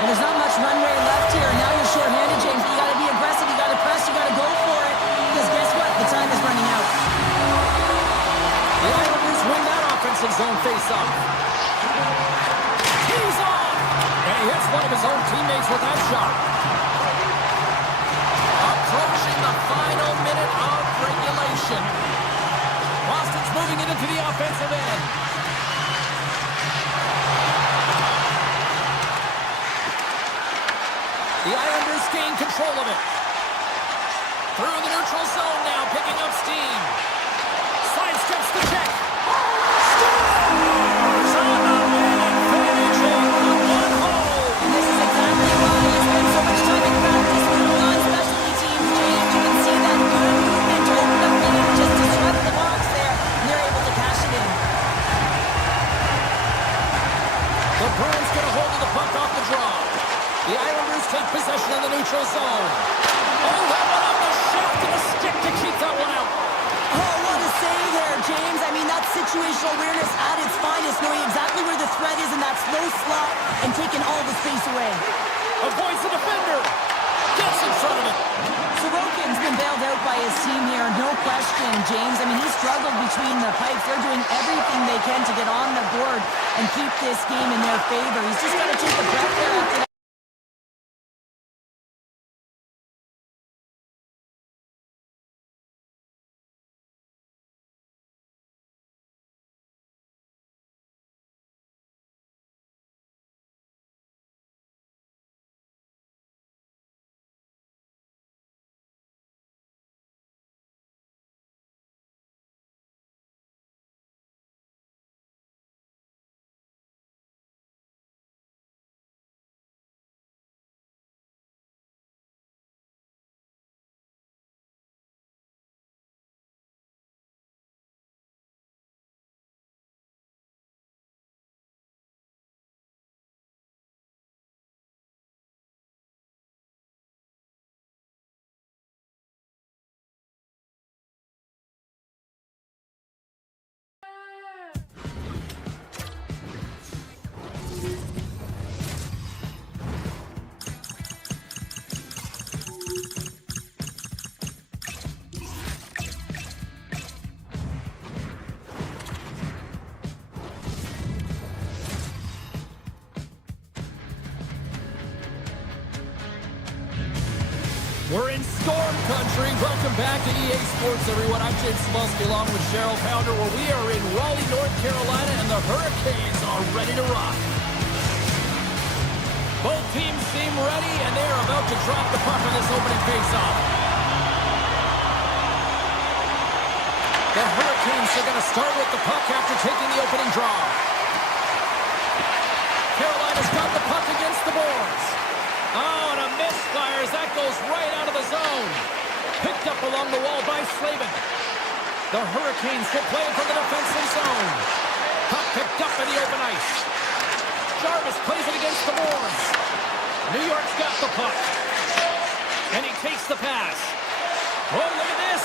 And there's not much runway left here. Now you're short-handed, James. You got to be aggressive. You got to press. You got to go for it. Because guess what? The time is running out. The Islanders win that offensive zone face-off. He's on! And he hits one of his own teammates with that shot. Approaching the final minute of regulation. Boston's moving it into the offensive end. The Islanders gain control of it. Through the neutral zone now, picking up steam. Sidesteps the check. Scores on the winning finishing on one hole. And this is exactly why you spend so much time in practice moving on specialty teams, James. You can see that good movement to open up the just disrupt the box there, and they're able to cash it in. The Bruins get a hold of the puck off the draw. The Islanders take possession in the neutral zone. Oh, that one off the shaft of the stick to keep that one out. Oh, what a save there, James. I mean, that's situational awareness at its finest, knowing exactly where the threat is in that slow slot and taking all the space away. Avoids the defender. Gets in front of it. Sorokin's been bailed out by his team here, no question, James. I mean, he struggled between the pipes. They're doing everything they can to get on the board and keep this game in their favor. He's just got to take a breath there after that. We're in Storm Country. Welcome back to EA Sports, everyone. I'm James Cebulski along with Cheryl Pounder, where we are in Raleigh, North Carolina, and the Hurricanes are ready to rock. Both teams seem ready, and they are about to drop the puck on this opening faceoff. The Hurricanes are going to start with the puck after taking the opening draw. Carolina's got the puck against the boards. Oh, and a misfire as that goes right out of the zone. Picked up along the wall by Slavin. The Hurricanes will play from the defensive zone. Puck picked up in the open ice. Jarvis plays it against the boards. New York's got the puck. And he takes the pass. Oh, look at this.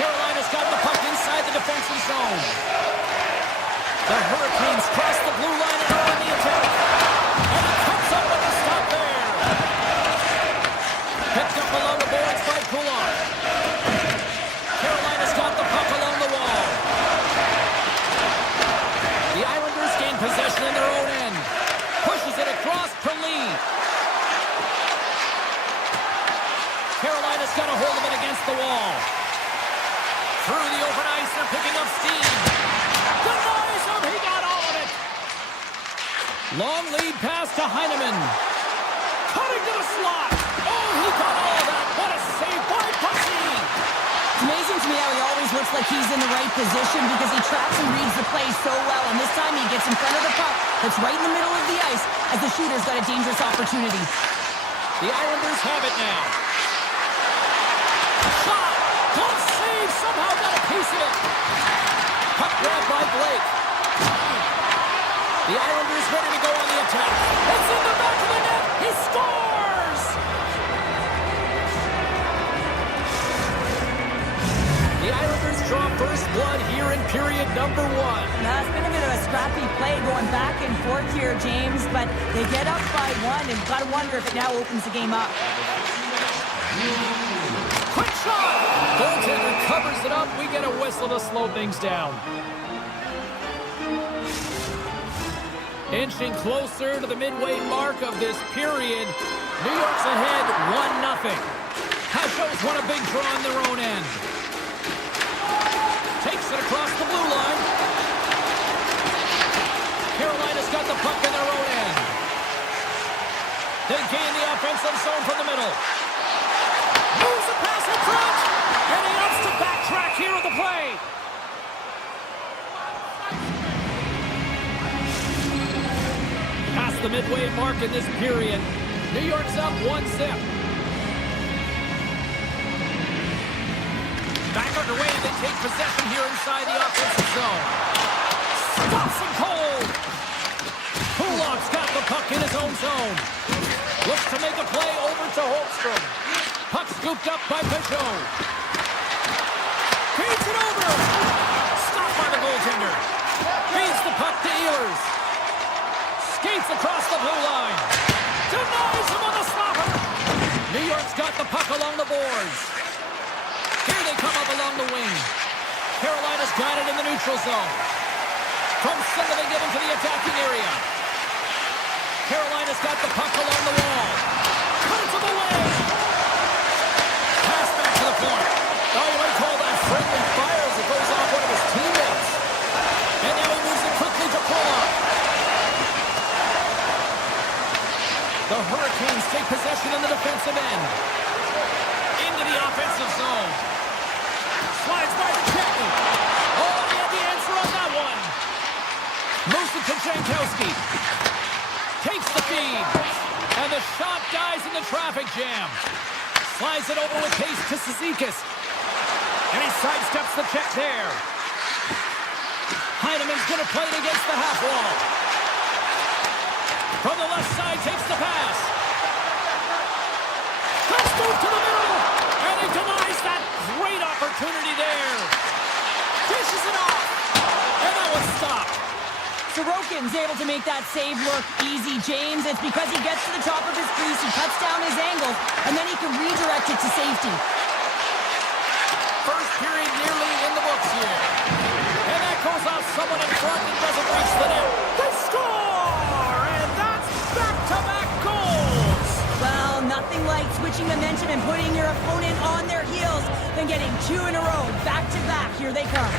Carolina's got the puck inside the defensive zone. The Hurricanes cross the blue line and are on the attack. And it comes up with a stop there. Picked up along the boards by Kulak. Carolina's got the puck along the wall. The Islanders gain possession in their own end. Pushes it across to Lee. Carolina's got a hold of it against the wall. Through the open ice, they're picking up steam. Denies him, he got all of it. Long lead pass to Heineman. Cutting to the slot. Oh, he got all of that. What a save by Pussy. It's amazing to me how he always looks like he's in the right position because he tracks and reads the play so well. And this time he gets in front of the puck that's right in the middle of the ice as the shooter's got a dangerous opportunity. The Islanders have it now. Shot. Close save. Somehow got a piece of it. Puck grab by Blake. The Islanders ready to go on the attack. It's in the back of the net. He scores! The Islanders draw first blood here in period number 1. Now, it's been a bit of a scrappy play going back and forth here, James, but they get up by 1 and got to wonder if it now opens the game up. Quick shot! Goaltender covers it up. We get a whistle to slow things down. Inching closer to the midway mark of this period. New York's ahead 1-0. Hashos won a big draw on their own end. Takes it across the blue line. Carolina's got the puck in their own end. They gain the offensive zone from the middle. Moves the pass in front. And he opts to backtrack here at the play. Past the midway mark in this period. New York's up 1-0. Back underway, they take possession here inside the offensive zone. Stops him cold. Kulak's got the puck in his own zone. Looks to make a play over to Holmstrom. Puck scooped up by Peugeot. Feeds it over. Stopped by the goaltender. Feeds the puck to Ehlers. Skates across the blue line. Denies him on the slapper. New York's got the puck along the boards. Here they come up along the wing. Carolina's got it in the neutral zone. From center they get into the attacking area. Carolina's got the puck along the wall. Cuts him away. Pass back to the point. Oh, you might call that friendly fire as it goes off one of his teammates. And now he moves it quickly to Kulak. The Hurricanes take possession in the defensive end. Into the offensive zone. Slides by the Chetney. Oh, he had the answer on that one. Moves it to Jankowski. Takes the feed. And the shot dies in the traffic jam. Slides it over with pace to Cizikas. And he sidesteps the check there. Heineman's going to play it against the half wall. From the left side, takes the pass. Let's move to the middle. And he denies that great opportunity there. Dishes it off. And that was stopped. Sorokin's able to make that save look easy, James. It's because he gets to the top of his crease, he cuts down his angle, and then he can redirect it to safety. First period nearly in the books here. And that goes off someone in front and doesn't reach the net. They score! And that's back-to-back goals! Well, not nothing like switching momentum and putting your opponent on their heels, then getting 2 in a row, back to back. Here they come.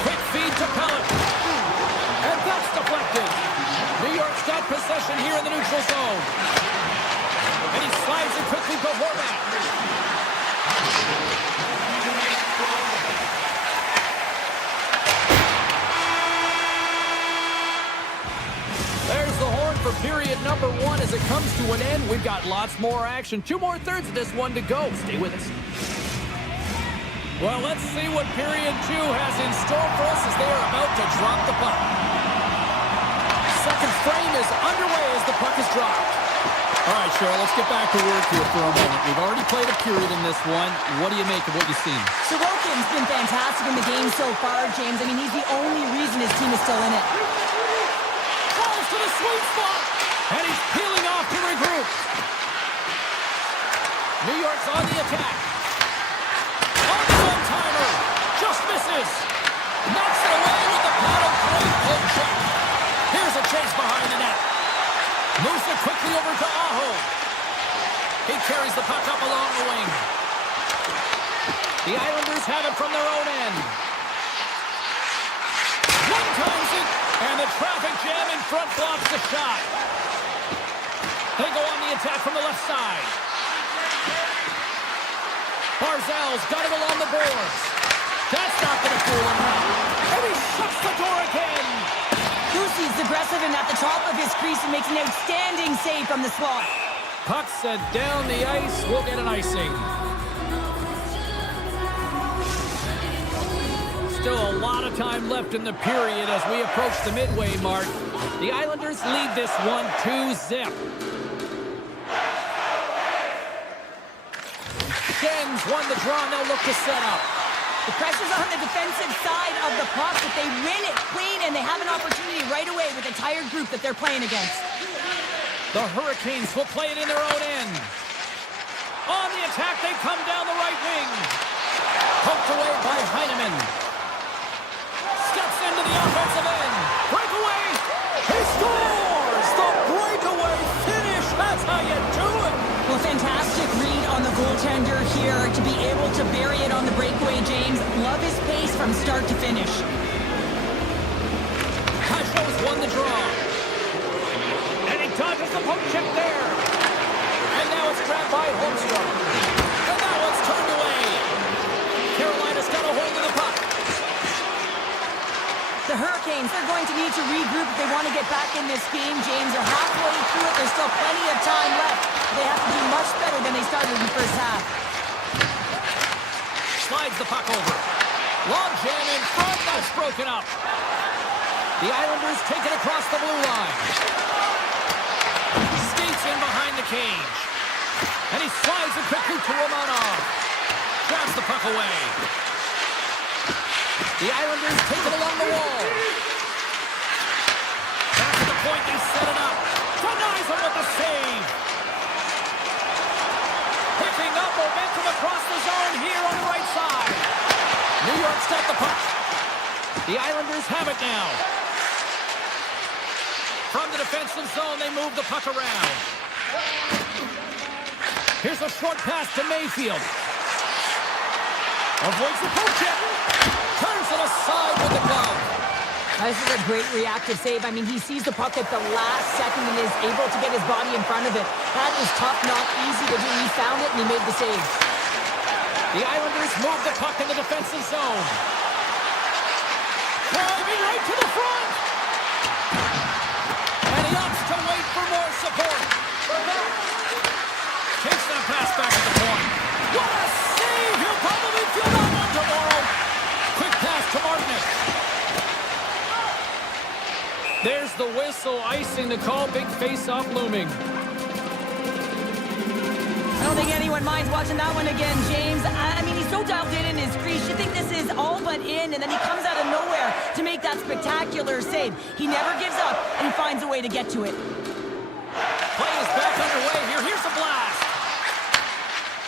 Quick feed to Pellet. And that's deflected. New York's got possession here in the neutral zone. And he slides it quickly before that. There's the horn for period number 1 as it comes to an end. We've got lots more action. 2 more thirds of this one to go. Stay with us. Well, let's see what period 2 has in store for us as they are about to drop the puck. Second frame is underway as the puck is dropped. All right, Cheryl, let's get back to work here for a moment. We've already played a period in this one. What do you make of what you've seen? Sorokin's been fantastic in the game so far, James. I mean, he's the only reason his team is still in it. Falls to the sweet spot, and he's peeling off to regroup. New York's on the attack. On the one-timer, just misses. Knocks it away with the paddle play pull check. Here's a chase behind the net. Moves it quickly over to Aho. He carries the puck up along the wing. The Islanders have it from their own end. One times it, and the traffic jam in front blocks the shot. They go on the attack from the left side. Barzal's got it along the boards. That's not going to fool him now. And he shuts the door again. Lucy's aggressive and at the top of his crease and makes an outstanding save from the slot. Puck set down the ice. We'll get an icing. Still a lot of time left in the period as we approach the midway mark. The Islanders lead this one 2-0. Gens won the draw and they'll look to set up. The pressure's on the defensive side of the puck, but they win it clean, and they have an opportunity right away with the tired group that they're playing against. The Hurricanes will play it in their own end. On the attack, they come down the right wing. Poked away by Heineman. Steps into the offensive end. Breakaway. He scores! The breakaway finish. That's how you do it. Well, fantastic read on the goaltender here to be able to bury it on the breakaway, James. Love his pace from start to finish. Kasho's won the draw. And he dodges the poke check there. And now it's grabbed by Holmstrom. And that one's turned away. Carolina's got a hold of the puck. The Hurricanes are going to need to regroup if they want to get back in this game, James. They're halfway through it. There's still plenty of time left. They have to do much better than they started in the first half. Slides the puck over. Long jam in front. That's broken up. The Islanders take it across the blue line. Skates in behind the cage. And he slides it quickly to Romanov. Grabs the puck away. The Islanders take it along the wall. Back to the point, they set it up. Denies him with the save. Picking up momentum across the zone here on the right side. New York's got the puck. The Islanders have it now. From the defensive zone, they move the puck around. Here's a short pass to Mayfield. Avoids the poke check. Turns it aside with the glove. This is a great reactive save. I mean, he sees the puck at the last second and is able to get his body in front of it. That is tough, not easy to do. He found it and he made the save. The Islanders move the puck in the defensive zone. Driving right to the front. And he opts to wait for more support. Takes that pass back at the point. What a save! He'll probably feel that one tomorrow. Quick pass to Martinick. There's the whistle, icing the call. Big face-off looming. I don't think anyone minds watching that one again, James. I mean, he's so dialed in his crease. You think this is all but in, and then he comes out of nowhere to make that spectacular save. He never gives up, and he finds a way to get to it. Play is back underway here. Here's a blast.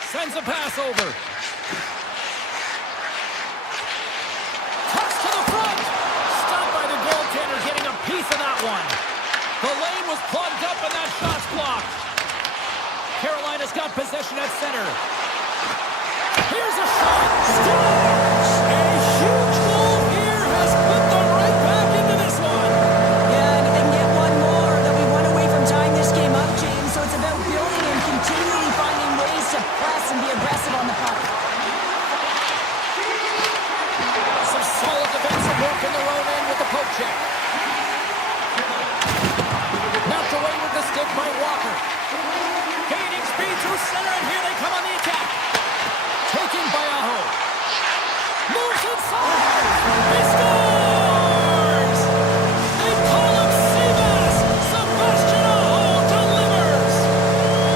Sends a pass over. Tucks to the front. Stopped by the goaltender, getting a piece of that one. The lane was plugged up, and that shot's blocked. Carolina's got possession at center. Here's a shot. Scores! A huge goal here has put them right back into this one. Yeah, and if they can get one more, they'll be one away from tying this game up, James. So it's about building and continually finding ways to press and be aggressive on the puck. Some solid defensive work in their own end with the poke check. Knocked away with the stick by Walker. Gaining speed through center, and here they come on the attack. Taken by Aho. Moves inside. He scores! They call him Seabass. Sebastian Aho delivers.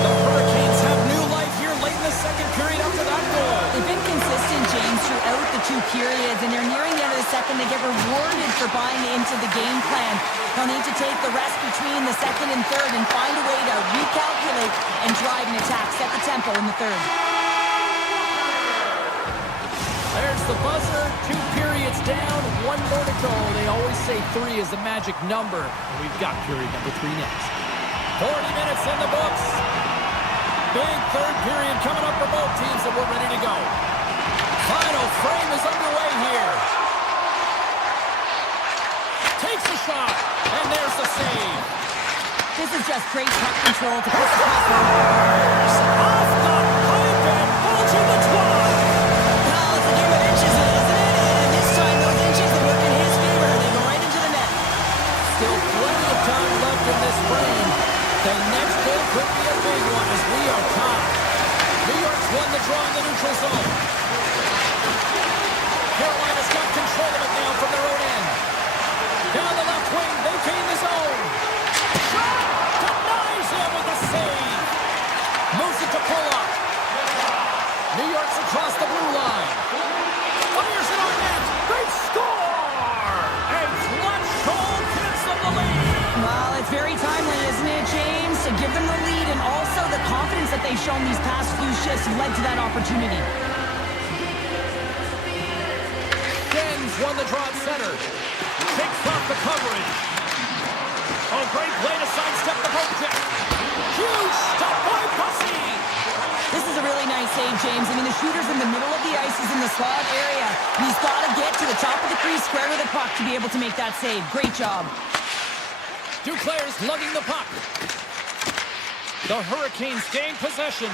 The Hurricanes have new life here late in the second period after that goal. They've been consistent, James, throughout the two periods, and they're nearing the end of the second. They get rewarded for buying into the game plan. They'll need to take the rest between the second and third and find a way to recalculate and drive an attack, set the tempo in the third. There's the buzzer. 2 periods down, 1 more to go. They always say 3 is the magic number. And we've got period number 3 next. 40 minutes in the books. Big third period coming up for both teams, and we're ready to go. Final frame is underway here. Takes a shot, and there's the save. This is just great puck control to put the puck on. Off the pipe and bulging the twine. Well, it's a game of inches, isn't it? And this time, those inches that work in his favor. They go right into the net. Still plenty of time left in this frame. The next goal could be a big one as we are tied. New York's won the draw in the neutral zone. Carolina's got control of it now from their own end. Down the left wing, they gain the zone. Shot! Denies him with a save. Moves it to Pulock. New York's across the blue line. Fires it on net. They score! A clutch goal gives them the lead. Well, it's very timely, isn't it, James? To give them the lead and also the confidence that they've shown these past few shifts led to that opportunity. Jens won the draw at center. Takes off the coverage. Oh, great play to sidestep the poke check. Huge stop by Bussy. This is a really nice save, James. I mean, the shooter's in the middle of the ice. He's in the slot area. And he's got to get to the top of the crease, square with the puck to be able to make that save. Great job. Duclair's lugging the puck. The Hurricanes gain possession.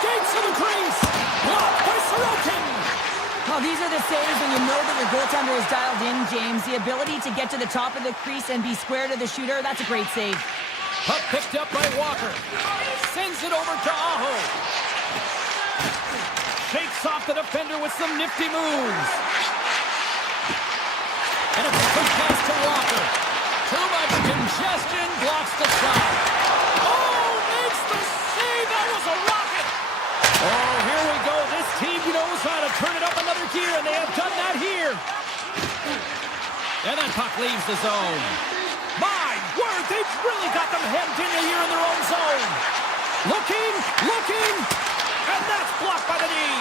Skates to the crease. Blocked by Sorokin. Well, these are the saves when you know that your goaltender is dialed in, James. The ability to get to the top of the crease and be square to the shooter, that's a great save. Puck picked up by Walker. Sends it over to Aho. Shakes off the defender with some nifty moves. And a quick pass to Walker. Too much congestion, blocks the shot. Oh, makes the save. That was a rocket. Oh, here we go. This team knows how to turn it up another gear, and they have done that here. And that puck leaves the zone. My word, they've really got them hemmed in here in their own zone. Looking, and that's blocked by the knee.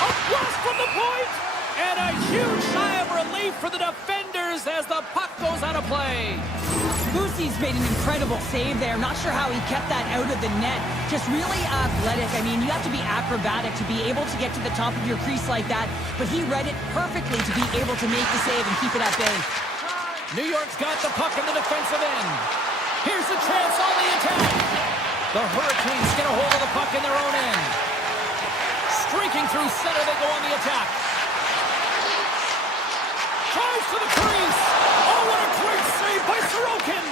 A blast from the point, and a huge sigh of relief for the defenders as the puck goes out of play. Boosie's made an incredible save there. Not sure how he kept that out of the net. Just really athletic. I mean, you have to be acrobatic to be able to get to the top of your crease like that, but he read it perfectly to be able to make the save and keep it at bay. New York's got the puck in the defensive end. Here's a chance on the attack. The Hurricanes get a hold of the puck in their own end. Streaking through center, they go on the attack. Tries to the crease. Oh, what a great save by Sorokin.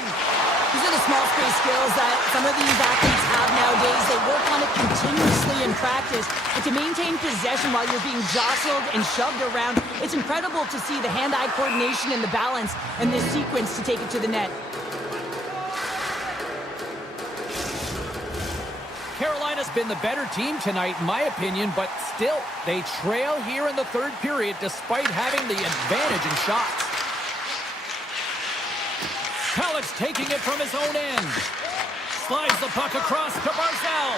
These are the small space skills that some of these athletes have nowadays. They work on it continuously in practice. But to maintain possession while you're being jostled and shoved around, it's incredible to see the hand-eye coordination and the balance in this sequence to take it to the net. Carolina's been the better team tonight, in my opinion, but still, they trail here in the third period despite having the advantage in shots. Kalix taking it from his own end. Slides the puck across to Barzal.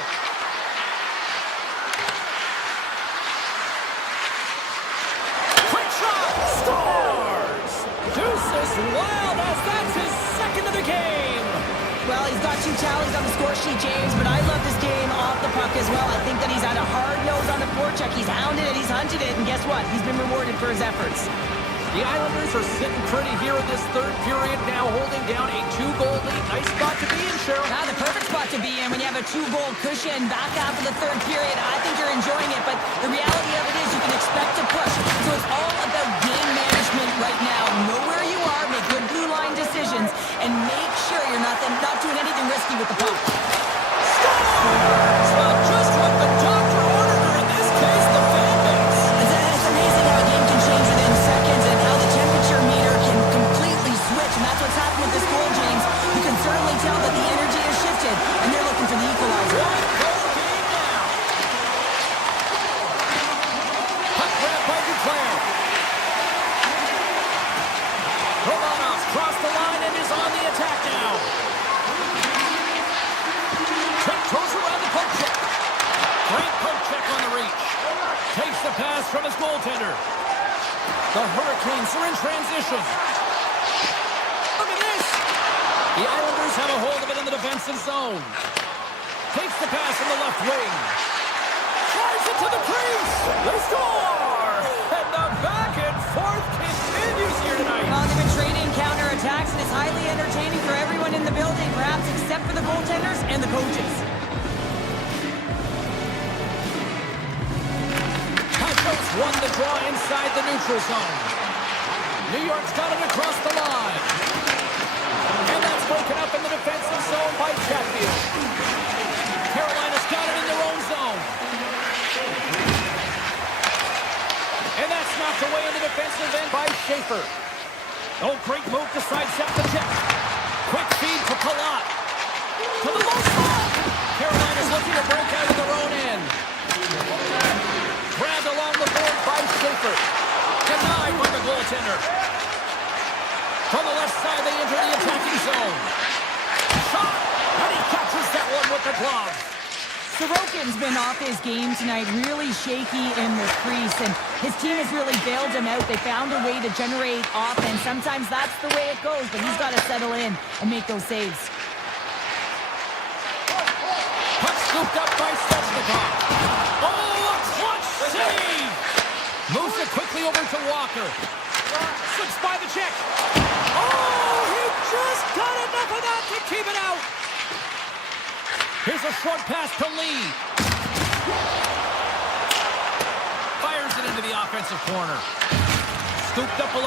Quick shot! Scores! Deuce is wild as that's his second of the game. Well, he's got two tallies on the score sheet, James, but I love this game off the puck as well. I think that he's had a hard nose on the forecheck. He's hounded it, he's hunted it, and guess what? He's been rewarded for his efforts. The Islanders are sitting pretty here in this third period, now holding down a 2-goal lead. Nice spot to be in, Cheryl. Ah, the perfect spot to be in when you have a 2-goal cushion back half of the third period. I think you're enjoying it, but the reality of it is you can expect to push. So it's all about game management right now. Know where you are, make good blue line decisions, and make sure you're not doing anything risky with the puck. Scores! Well, just what the doctor ordered her, in this case, the fan base. It's amazing how a game can change within seconds and how the temperature meter can completely switch, and that's what's happened with this goal, James. You can certainly tell that the energy has shifted, and they're looking for the equalizer. One-goal game now. Puck grab by Duclair. Romanov's crossed the line and is on the attack now. Check goes around the poke check. Great poke check on the reach. Takes the pass from his goaltender. The Hurricanes are in transition. Look at this. The Islanders have a hold of it in the defensive zone. Takes the pass from the left wing. Drives it to the crease. They score! And the back and forth continues here tonight. Well, they've been trading counterattacks, and it's highly entertaining for everyone in the building, perhaps except for the goaltenders and the coaches. Castros won the draw inside the neutral zone. New York's got it across the line. And that's broken up in the defensive zone by Chatfield. Carolina's got it in their own zone. And that's knocked away in the defensive end by Schaefer. Oh, great move to sidestep the check. Quick feed to Palat. To the low spot. Carolina's looking to break out of their own end. Grabbed along the board by Schaefer. Denied by the goaltender. From the left side, they enter the attacking zone. Shot! And he catches that one with the glove. Sorokin's been off his game tonight, really shaky in the crease, and his team has really bailed him out. They found a way to generate offense. Sometimes that's the way it goes, but he's got to settle in and make those saves. Puck scooped up by Svechnikov. Oh, a clutch save! Moves it quickly over to Walker. Slips by the check. Oh, he just got enough of that to keep it out. Here's a short pass to Lee. Fires it into the offensive corner. Scooped up below.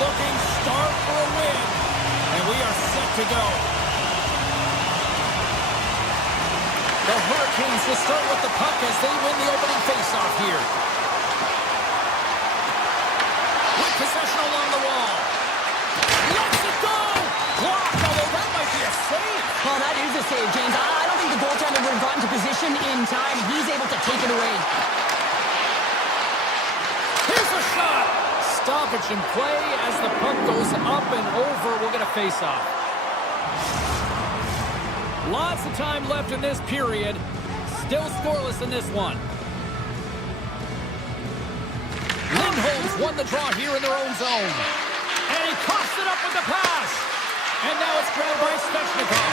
looking starved for a win, and we are set to go. The Hurricanes will start with the puck as they win the opening faceoff here. With possession along the wall. Lets it go! Blocked, although that might be a save. Well, that is a save, James. I don't think the goaltender would have gotten to position in time. He's able to take it away. Here's a shot! Stoppage in play as the puck goes up and over. We'll get a face-off. Lots of time left in this period. Still scoreless in this one. Lindholm's won the draw here in their own zone. And he coughs it up with the pass. And now it's grabbed by Svechnikov.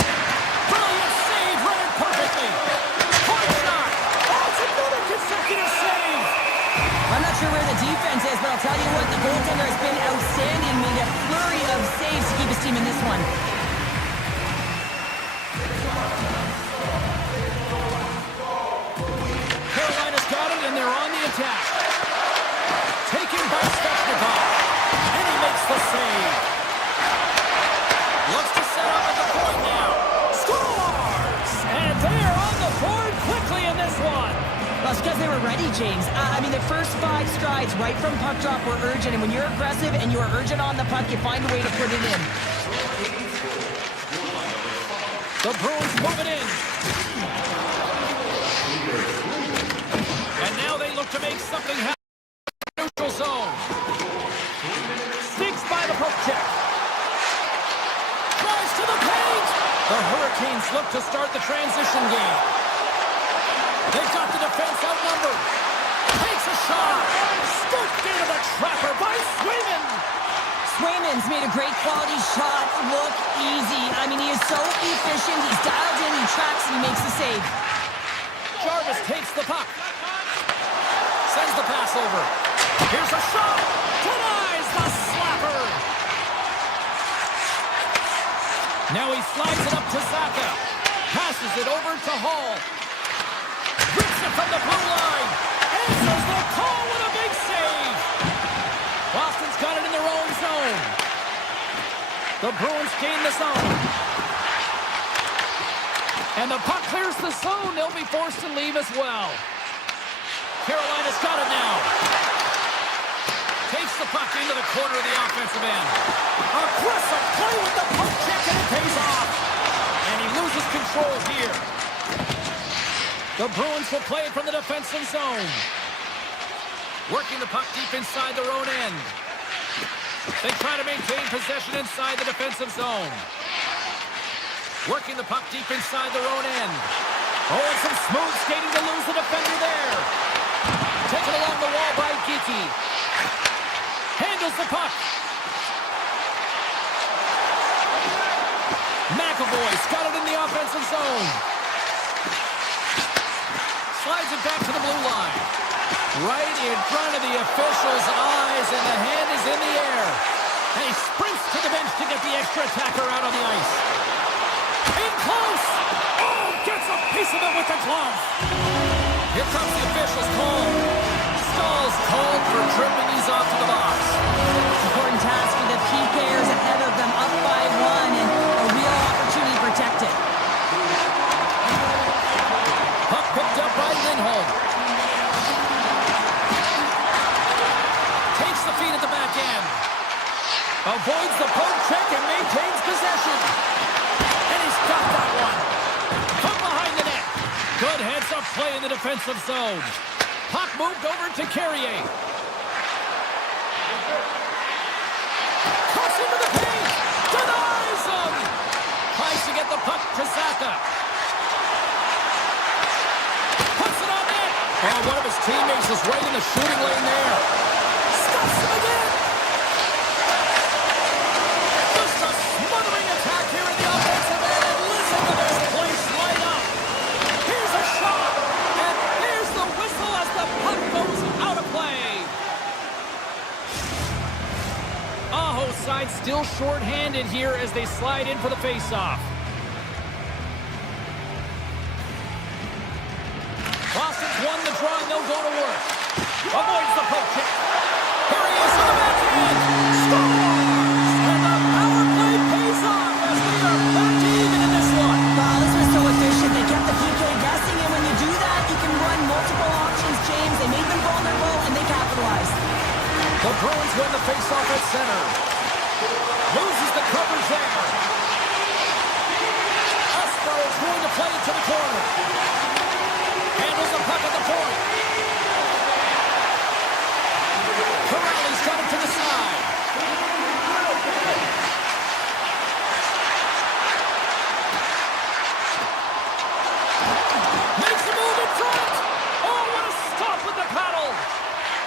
Brilliant save, read it perfectly. Hard shot. Oh, it's another consecutive save. I'm not sure where the defense is, but I'll tell you what, the goaltender has been outstanding. Made a flurry of saves to keep his team in this one. Carolina's got it, and they're on the attack. Taken by Svechnikov. And he makes the save. Looks to set up at the point now. Scores! And they are on the board quickly in this one. Well, it's because they were ready, James. I mean, the first 5 strides right from puck drop were urgent, and when you're aggressive and you're urgent on the puck, you find a way to put it in. The Bruins move it in. And now they look to make something happen in the neutral zone. Sneaks by the poke check. Tries to the paint. The Hurricanes look to start the transition game. They've got the defense outnumbered. Takes a shot. Scooped into the trapper by Swayman. Swayman's made a great quality shot look easy. I mean, he is so efficient. He's dialed in, he tracks, and he makes the save. Jarvis takes the puck. Sends the pass over. Here's a shot. Denies the slapper. Now he slides it up to Zaka. Passes it over to Hall. Rips it from the blue line. Answers the call with a big save. Boston's got it in their own zone. The Bruins gain the zone. And the puck clears the zone. They'll be forced to leave as well. Carolina's got it now. Takes the puck into the corner of the offensive end. Aggressive play with the puck check, and it pays off. And he loses control here. The Bruins will play it from the defensive zone. Working the puck deep inside their own end. They try to maintain possession inside the defensive zone. Working the puck deep inside their own end. Oh, and some smooth skating to lose the defender there. Taken along the wall by Geeky. Handles the puck. McAvoy's got it in the offensive zone. Slides it back to the blue line. Right in front of the official's eyes, and the hand is in the air. And he sprints to the bench to get the extra attacker out on the ice. In close! Oh, gets a piece of it with the glove. Here comes the official's call. Stall's called for tripping. He's off to the box. Important task for the PKers ahead of them, up by 1, and a real opportunity to protect it. Puck picked up by Lindholm. Takes the feed at the back end. Avoids the poke check and maintains possession. And he's got that one. From behind the net. Good heads-up play in the defensive zone. Puck moved over to Carrier. Cuts into the paint. Denies him. Tries to get the puck to Zaka. Puts it on net. Oh, one of his teammates is right in the shooting lane there. Stuffs him again. Just a smothering attack here in the offensive end. And listen to this place light up. Here's a shot. And there's the whistle as the puck goes out of play. Aho's side still short-handed here as they slide in for the faceoff. Boston's won the draw, and they'll go to work. Avoids the poke check. Here he is on the backhand. Score! deflated to the corner. Handles the puck at the point. Corrales got it to the side. Makes a move in front. Oh, what a stop with the paddle.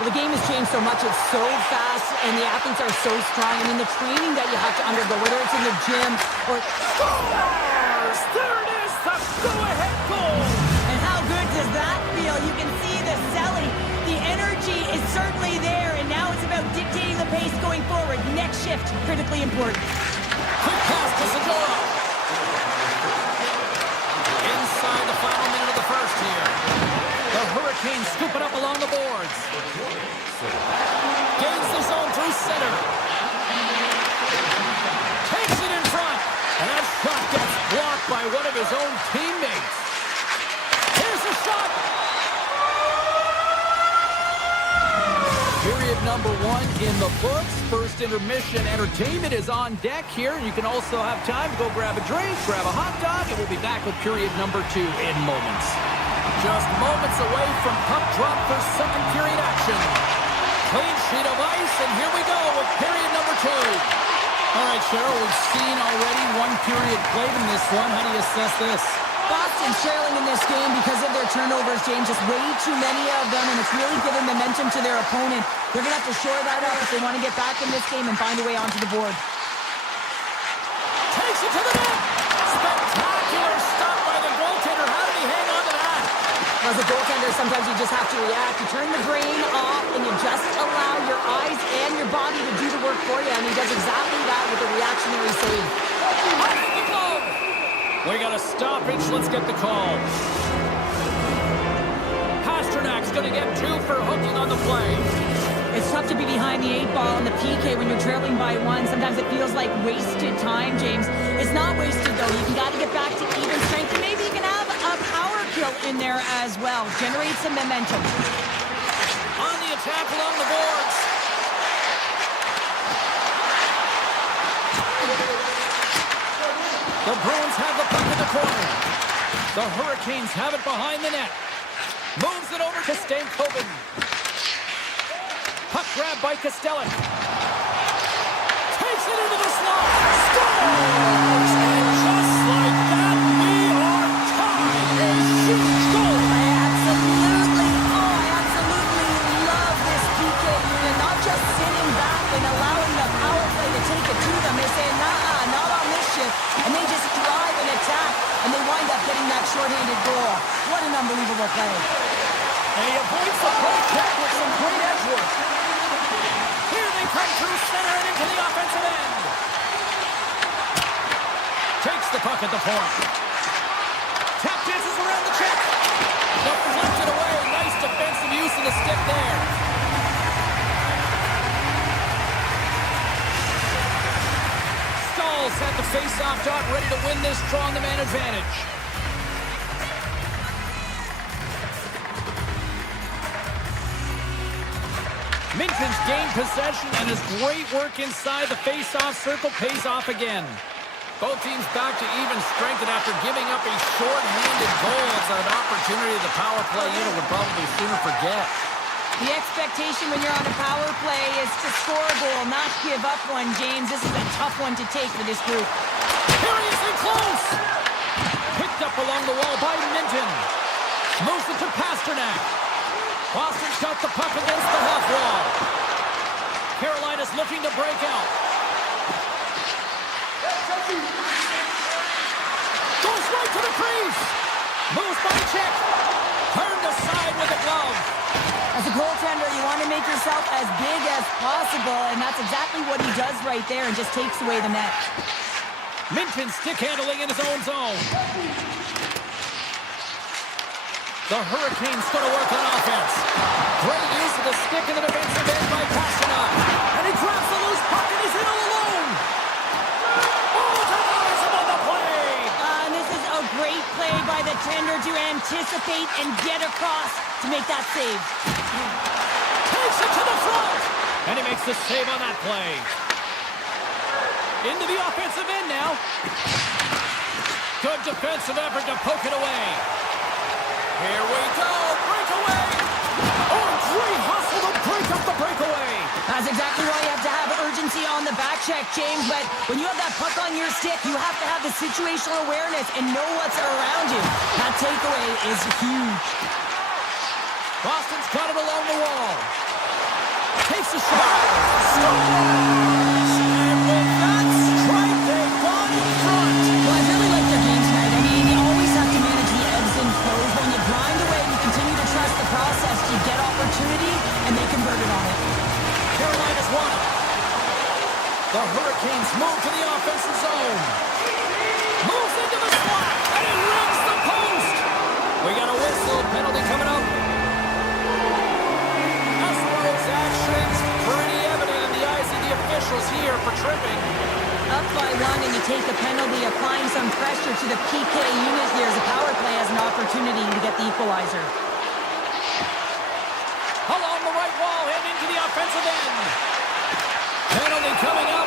Well, the game has changed so much. It's so fast, and the athletes are so strong. I mean, the training that you have to undergo, whether it's in the gym or... Scores! There it is, the go-ahead goal. And how good does that feel? You can see the selling. The energy is certainly there, and now it's about dictating the pace going forward. Next shift, critically important. Quick pass to Segura. Inside the final minute of the first here. The Hurricanes scoop it up along the boards. Gains the zone through center. Takes it in front. And that shot gets blocked by one of his own teammates. Here's the shot. Period number 1 in the books. First intermission entertainment is on deck here. You can also have time to go grab a drink, grab a hot dog, and we'll be back with period number 2 in moments. Just moments away from puck drop for second period action. Clean sheet of ice, and here we go with period number 2. All right, Cheryl, we've seen already one period played in this one. How do you assess this? Boston's trailing in this game because of their turnovers, James. Just way too many of them, and it's really given momentum to their opponent. They're going to have to shore that up if they want to get back in this game and find a way onto the board. Takes it to the net. Spectacular stop by the goaltender. How did he hang on to that? As a goaltender, sometimes you just have to react. You turn the brain off, and you just allow your eyes and your body to do the work for you, and he does exactly that with a reactionary save. Off the glove. We got a stoppage. Let's get the call. Pasternak's going to get 2 for hooking on the play. It's tough to be behind the 8 ball in the PK when you're trailing by 1. Sometimes it feels like wasted time, James. It's not wasted, though. You got to get back to even strength. And maybe you can have a power kill in there as well. Generate some momentum. On the attack along the boards. The Bruins have the puck in the corner. The Hurricanes have it behind the net. Moves it over to Stankoven. Puck grab by Kostelic. Takes it into the slot. Scores! And just like that, we are tied. A huge goal. I absolutely love this PK unit. Not just sitting back and allowing the power play to take it to them. They say, nah, not on this shift. And they just drive and attack. And they wind up getting that shorthanded goal. What an unbelievable play. And he avoids the point check with some great edge work. Here they come through center and into the offensive end. Takes the puck at the point. Tap dances around the check. Deflected away. Nice defensive use of the stick there. Stall's at the face-off dot, ready to win this draw on the man advantage. Minton's gained possession, and his great work inside the face-off circle pays off again. Both teams back to even strength, and after giving up a short-handed goal, it's an opportunity the power play unit would probably sooner forget. The expectation when you're on a power play is to score a goal, not give up one, James. This is a tough one to take for this group. Seriously close! Picked up along the wall by Minton. Moves it to Pasternak. Boston's got the puck against the half wall. Carolina's looking to break out. Goes right to the crease. Moves by check. Turned aside with a glove. As a goaltender, you want to make yourself as big as possible, and that's exactly what he does right there and just takes away the net. Minton stick handling in his own zone. The Hurricanes going to work on offense. Great use of the stick in the defensive end by Pasternak. And he grabs the loose puck and he's in all alone. Oh, denies him on the play. And this is a great play by the tender to anticipate and get across to make that save. Takes it to the front. And he makes the save on that play. Into the offensive end now. Good defensive effort to poke it away. Here we go. Breakaway. Oh, great hustle to break up the breakaway. That's exactly why you have to have urgency on the back check, James. But when you have that puck on your stick, you have to have the situational awareness and know what's around you. That takeaway is huge. Boston's got it along the wall. Takes a shot. Scores! And with that strike, they've gone in front. Well, I really like their game tonight. I mean, you always have to manage the ebbs and flows. But when you grind away and you continue to trust the process, you get opportunity, and they converted on it. Carolina's won it. The Hurricanes move to the offensive zone. Moves into the slot, and it rings the post. We got a whistle. Penalty coming up. Aspero's actions pretty evident in the eyes of the officials here for tripping. Up by one, and you take the penalty, applying some pressure to the PK unit here as the power play has an opportunity to get the equalizer. Along the right wall, heading into the offensive end. Penalty coming up.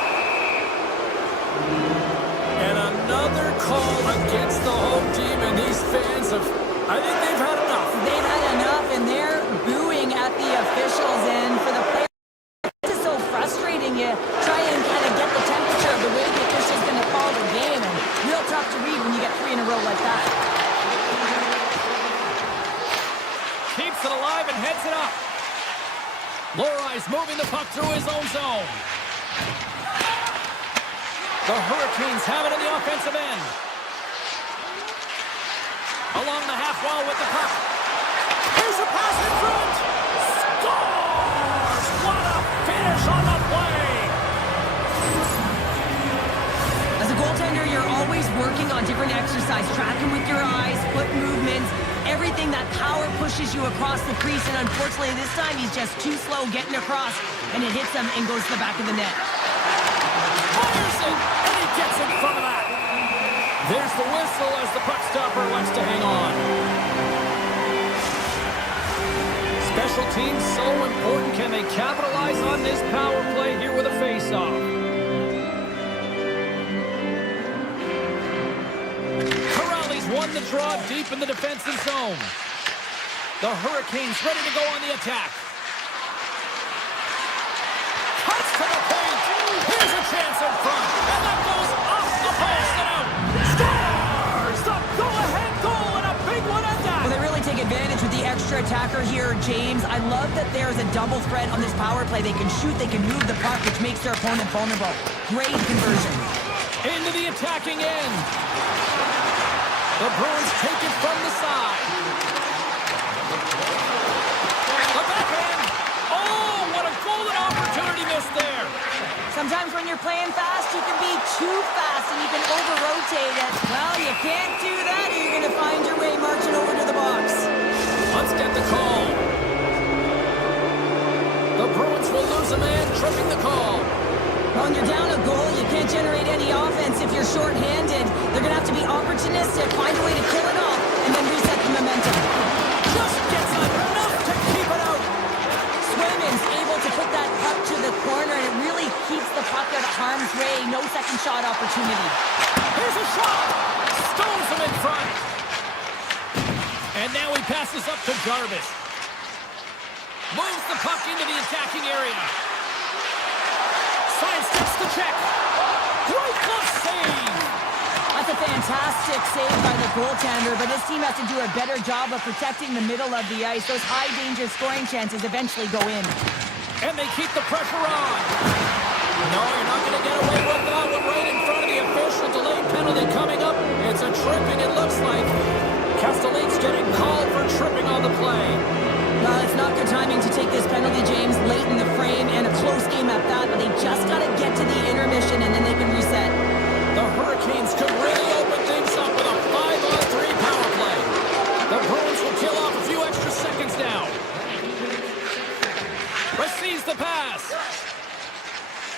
And another call against the home team, and these fans have, I think they've had enough. They've had enough, and they're booing at the officials, and for the players, this is so frustrating. You try and kind of get the temperature of the way the official's going to call the game, and real tough to read when you get 3 in a row like that. Keeps it alive and heads it up. Lorai's moving the puck through his own zone. The Hurricanes have it in the offensive end. Along the half wall with the puck. Here's a pass in front. Scores! What a finish on the play! As a goaltender, you're always working on different exercise, tracking with your eyes, foot movements, everything that power pushes you across the crease, and unfortunately this time he's just too slow getting across, and it hits him and goes to the back of the net. Fires it, and he gets in front of that. There's the whistle as the puck stopper wants to hang on. Special teams so important. Can they capitalize on this power play here with a face-off? Corrali's won the draw deep in the defensive zone. The Hurricanes ready to go on the attack. Cuts to the paint. Here's a chance in front. And that goes off the post and out. Scores! The go-ahead goal and a big one at that. Well, they really take advantage with the extra attacker here, James. I love that there's a double threat on this power play. They can shoot, they can move the puck, which makes their opponent vulnerable. Great conversion. Into the attacking end. The Bruins take it from the side. The backhand. Oh, what a golden opportunity missed there. Sometimes when you're playing fast, you can be too fast and you can over-rotate it. Well, you can't do that, or you're going to find your way marching over to the box. Let's get the call. The Bruins will lose a man, tripping the call. When you're down a goal, you can't generate any offense if you're shorthanded. They're going to have to be opportunistic, find a way to kill it off, and then reset the momentum. Just gets enough to keep it out. Swayman's able to put that puck to the corner, and it really keeps the puck out of harm's way. No second shot opportunity. Here's a shot. Stones him in front. And now he passes up to Jarvis. Moves the puck into the attacking area. Sidesteps the check. Great glove save. That's a fantastic save by the goaltender, but his team has to do a better job of protecting the middle of the ice. Those high-danger scoring chances eventually go in. And they keep the pressure on. No, you're not going to get away with that one right in front of the official. Delayed penalty coming up. It's a tripping, it looks like. Castelline's getting called for tripping on the play. Well, it's not good timing to take this penalty, James, late in the frame, and a close game at that, but they just got to get to the intermission, and then they can reset. The Hurricanes could really open things up with a 5-on-3 power play. The Bruins will kill off a few extra seconds now. Receives the pass.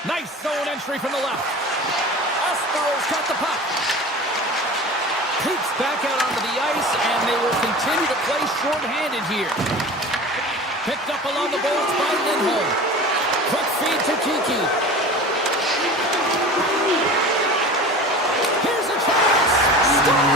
Nice zone entry from the left. Aspero's got the puck. Peeps back out onto the ice, and they will continue to play shorthanded here. Picked up along the boards by Lindholm. Quick feed to Kiki. Here's a chance. Stop!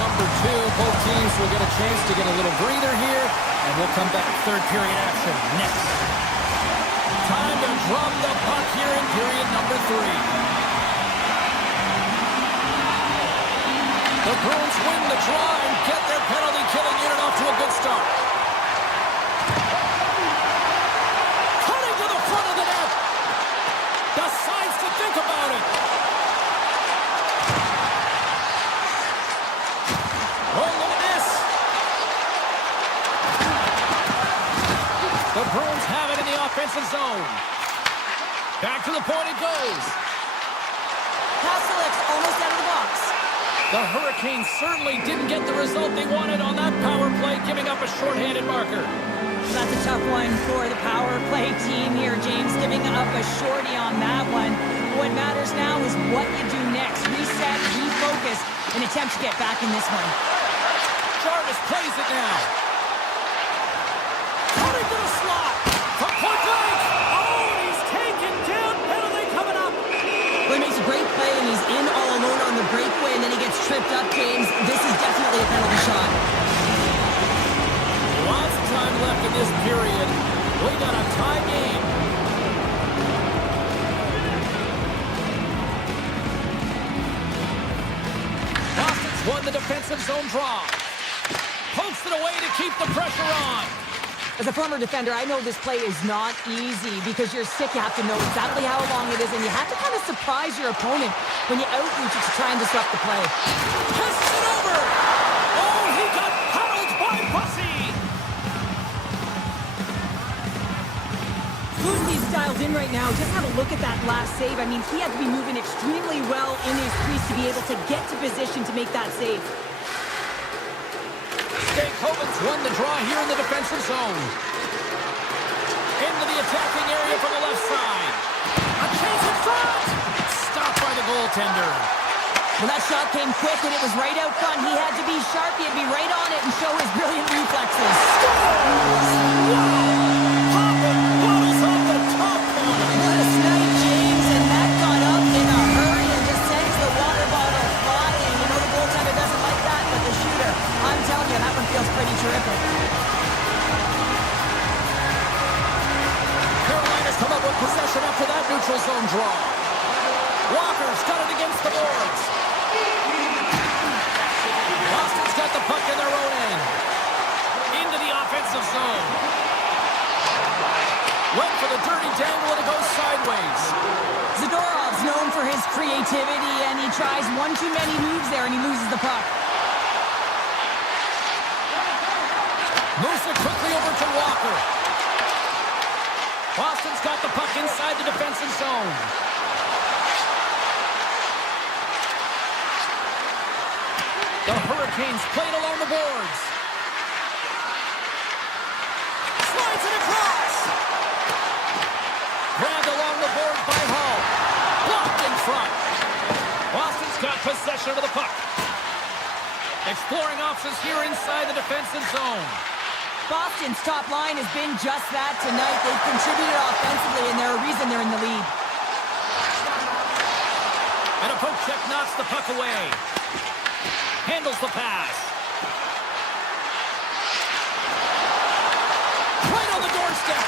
number 2. Both teams will get a chance to get a little breather here, and we'll come back. Third period action next. Time to drop the puck here in period number 3. The Bruins win the draw and get their penalty-killing unit off to a good start. Cutting to the front of the net. Decides to think about it. Oh, look at this. The Bruins have it in the offensive zone. Back to the point it goes. Pastelik's almost out of the box. The Hurricanes certainly didn't get the result they wanted on that power play, giving up a shorthanded marker. That's a tough one for the power play team here, James, giving up a shorty on that one. What matters now is what you do next. Reset, refocus, and attempt to get back in this one. Jarvis plays it now. Cutting to the slot. From point blank. Oh, he's taken down. Penalty coming up. Well, he makes a great play, and he's in all alone on the breakaway, and then he gets tripped up, James. This is definitely a penalty shot. Lots of time left in this period. We got a tie game. Boston's won the defensive zone draw. Pokes it away to keep the pressure on. As a former defender, I know this play is not easy because you're sick. You have to know exactly how long it is, and you have to kind of surprise your opponent when you outreach it to try and disrupt the play. Tests it over. Oh, he got paddled by Bussy. Bussi's dialed in right now. Just have a look at that last save. I mean, he had to be moving extremely well in his crease to be able to get to position to make that save. Jake Hogan's won the draw here in the defensive zone. Into the attacking area from the left side. A chance in front. Stopped by the goaltender. Well, that shot came quick, and it was right out front. He had to be sharp. He had to be right on it and show his brilliant reflexes. Bottles off the top corner. What a snipe, James, and that got up in a hurry and just sends the water bottle flying. You know the goaltender doesn't like that, but the shooter, I'm telling you, that one feels pretty terrific. Carolina's come up with possession after that neutral zone draw. Walker's got it against the boards. Boston's got the puck in their own end. Into the offensive zone. Went for the dirty dangle and it goes sideways. Zadorov's known for his creativity, and he tries one too many moves there, and he loses the puck. Moves it quickly over to Walker. Boston's got the puck inside the defensive zone. The Hurricanes played along the boards. Slides it across. Grabbed along the boards by Hall. Blocked in front. Boston's got possession of the puck. Exploring options here inside the defensive zone. Boston's top line has been just that tonight. They've contributed offensively, and they're a reason they're in the lead. And a poke check knocks the puck away. Handles the pass. Right on the doorstep.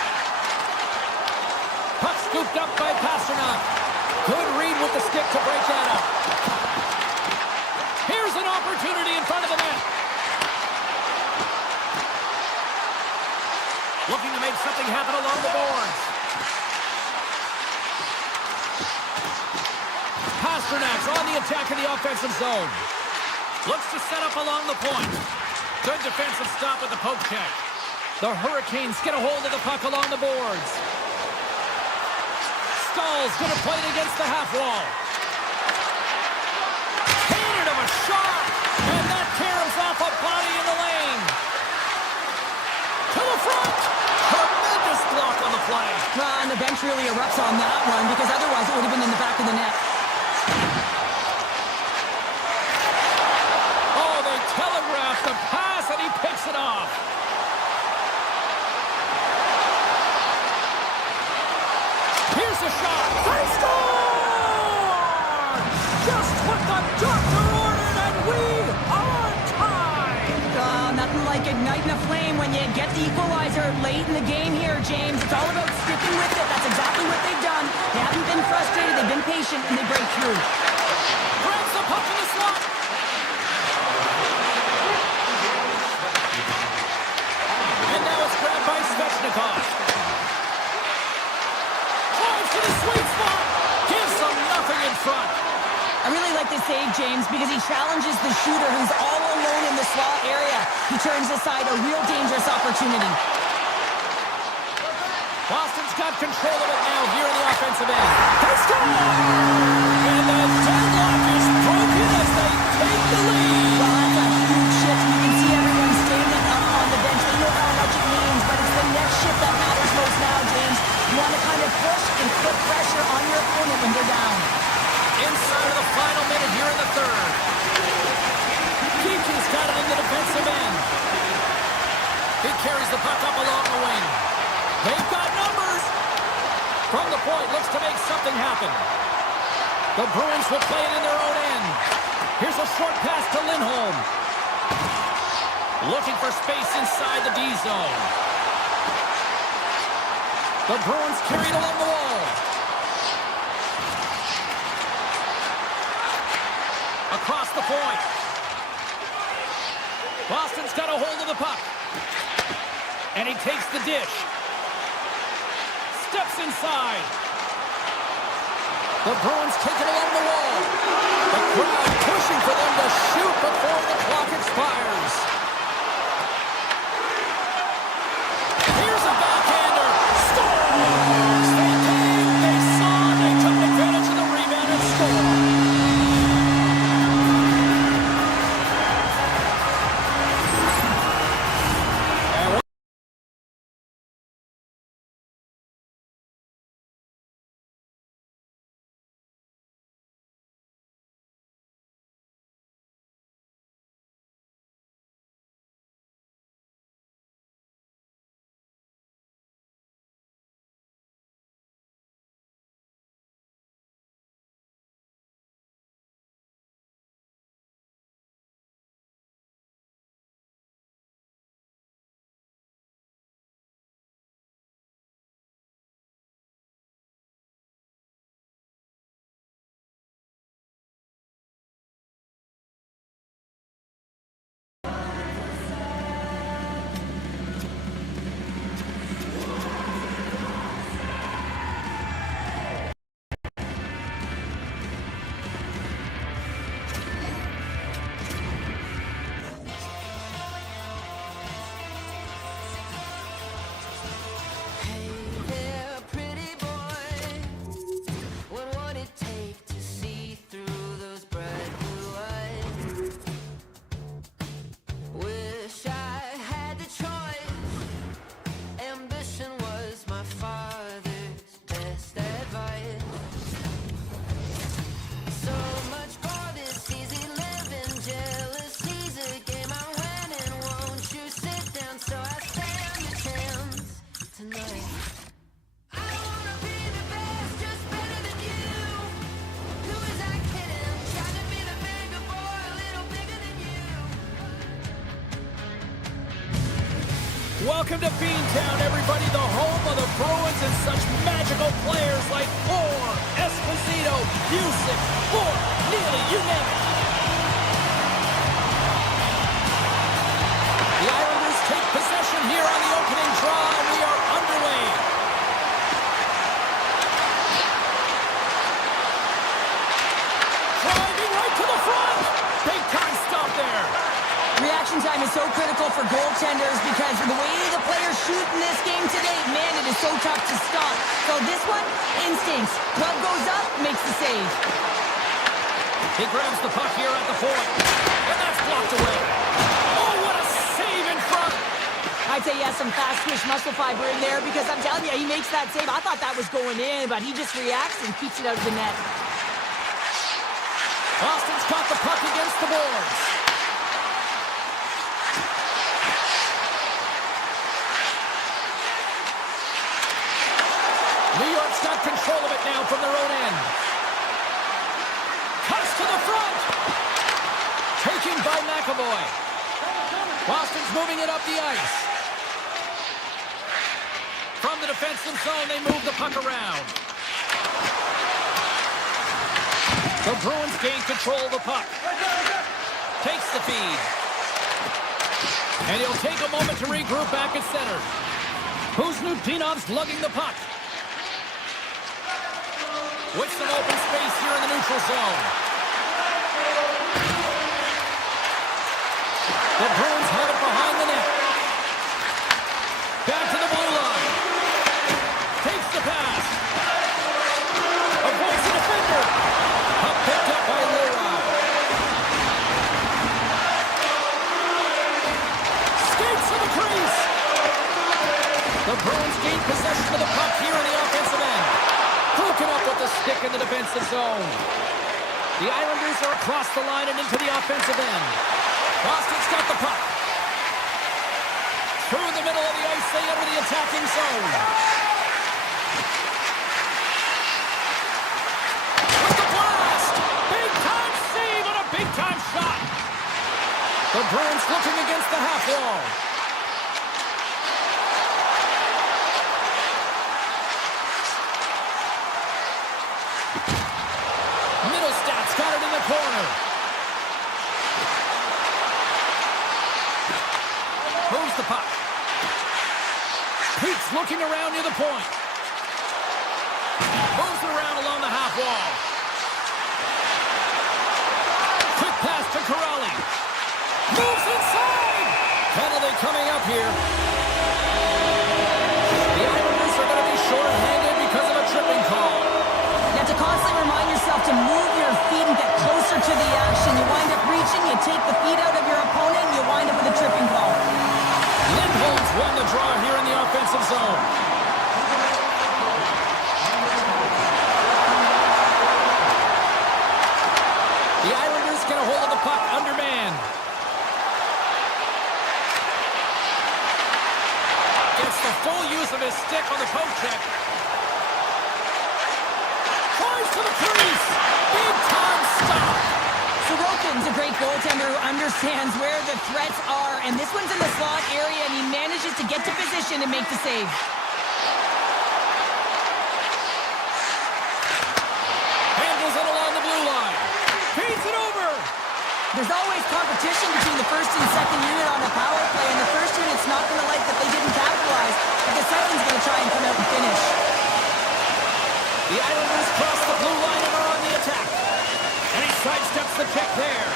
Puck scooped up by Pasternak. Good read with the stick to break that up. Here's an opportunity in front of the net. Looking to make something happen along the boards. Pasternak's on the attack in the offensive zone. Looks to set up along the point. Good defensive stop with the poke check. The Hurricanes get a hold of the puck along the boards. Stahl's going to play it against the half wall. Hated of a shot. And that caroms off a body in the lane. To the front. Tremendous block on the play. And the bench really erupts on that one, because otherwise it would have been in the back of the net. Oh, they telegraph the pass, and he picks it off. Here's the shot. They score! Just what the doctor ordered, and we are like igniting a flame when you get the equalizer late in the game here, James. It's all about sticking with it. That's exactly what they've done. They haven't been frustrated. They've been patient, and they break through. Grabs the puck in the slot. And now it's grabbed by Svechnikov. Drives to the sweet spot. Gives them nothing in front. I really like this save, James, because he challenges the shooter who's all alone in the slot area. He turns aside a real dangerous opportunity. Boston's got control of it now here in the offensive end. They score! And the deadlock is broken as they take the lead. Well, that's a huge shift. You can see everyone standing up on the bench. They know how much it means, but it's the next shift that matters most now, James. You want to kind of push and put pressure on your opponent when they're down. Inside of the final minute here in the third. Keeke's got it in the defensive end. He carries the puck up along the wing. They've got numbers. From the point, looks to make something happen. The Bruins will play it in their own end. Here's a short pass to Lindholm. Looking for space inside the D zone. The Bruins carried along the wall. Across the point. Boston's got a hold of the puck. And he takes the dish. Steps inside. The Bruins take it along the wall. The crowd pushing for them to shoot before the clock expires. Here's a backhander. Scores! They came, they saw, they took advantage of the rebound and scored. Welcome to Beantown, everybody, the home of the Bruins and such magical players like Orr, Esposito, Busick, Ford, Neely, you name it. The Islanders take possession here on the opening draw, and we are underway. Driving right to the front. Big time stop there. Reaction time is so critical for goaltenders because the way the players shoot in this game today, man, it is so tough to stop. So this one, instincts. Glove goes up, makes the save. He grabs the puck here at the point. And that's blocked away. Oh, what a save in front. I'd say he has some fast twitch muscle fiber in there because I'm telling you, he makes that save. I thought that was going in, but he just reacts and keeps it out of the net. Boston's got the puck against the boards. New York's got control of it now from their own end. Cuts to the front. Taken by McAvoy. Boston's moving it up the ice. From the defensive zone, they move the puck around. The Bruins gain control of the puck. Takes the feed. And he'll take a moment to regroup back at center. Kuznikov's lugging the puck. With some open space here in the neutral zone. The Bruins have it behind the net. Back to the blue line. Takes the pass. Avoids the defender. Puck picked up by Leroy. Skates to the crease. The Bruins gain possession of the puck here in the offensive end. Broken up with the stick in the defensive zone. The Islanders are across the line and into the offensive end. Boston's got the puck. Through the middle of the ice, they enter the attacking zone. With the blast! Big-time save and a big-time shot. The Bruins looking against the half wall. Middlestad's got it in the corner. Moves the puck. Pete's looking around near the point. Moves it around along the half wall. Quick pass to Corrali. Moves inside. Penalty coming up here. The Islanders are going to be short-handed because of a tripping call. You have to constantly remind yourself to move your feet and get closer to the action. You wind up reaching, you take the feet out of your opponent, and you wind up with a tripping call. Lindholm's won the draw here in the offensive zone. The Islanders get a hold of the puck undermanned. Gets the full use of his stick on the poke check. Tries to the crease. Big time stop. Sorokin's a great goaltender who understands where the threats are, and this one's in the slot area, and he manages to get to position and make the save. Handles it along the blue line. Feeds it over. There's always competition between the first and second unit on the power play, and the first unit's not going to like that they didn't capitalize, but the second's going to try and come out and finish. The Islanders cross the blue line and are on the attack. And he sidesteps the check there.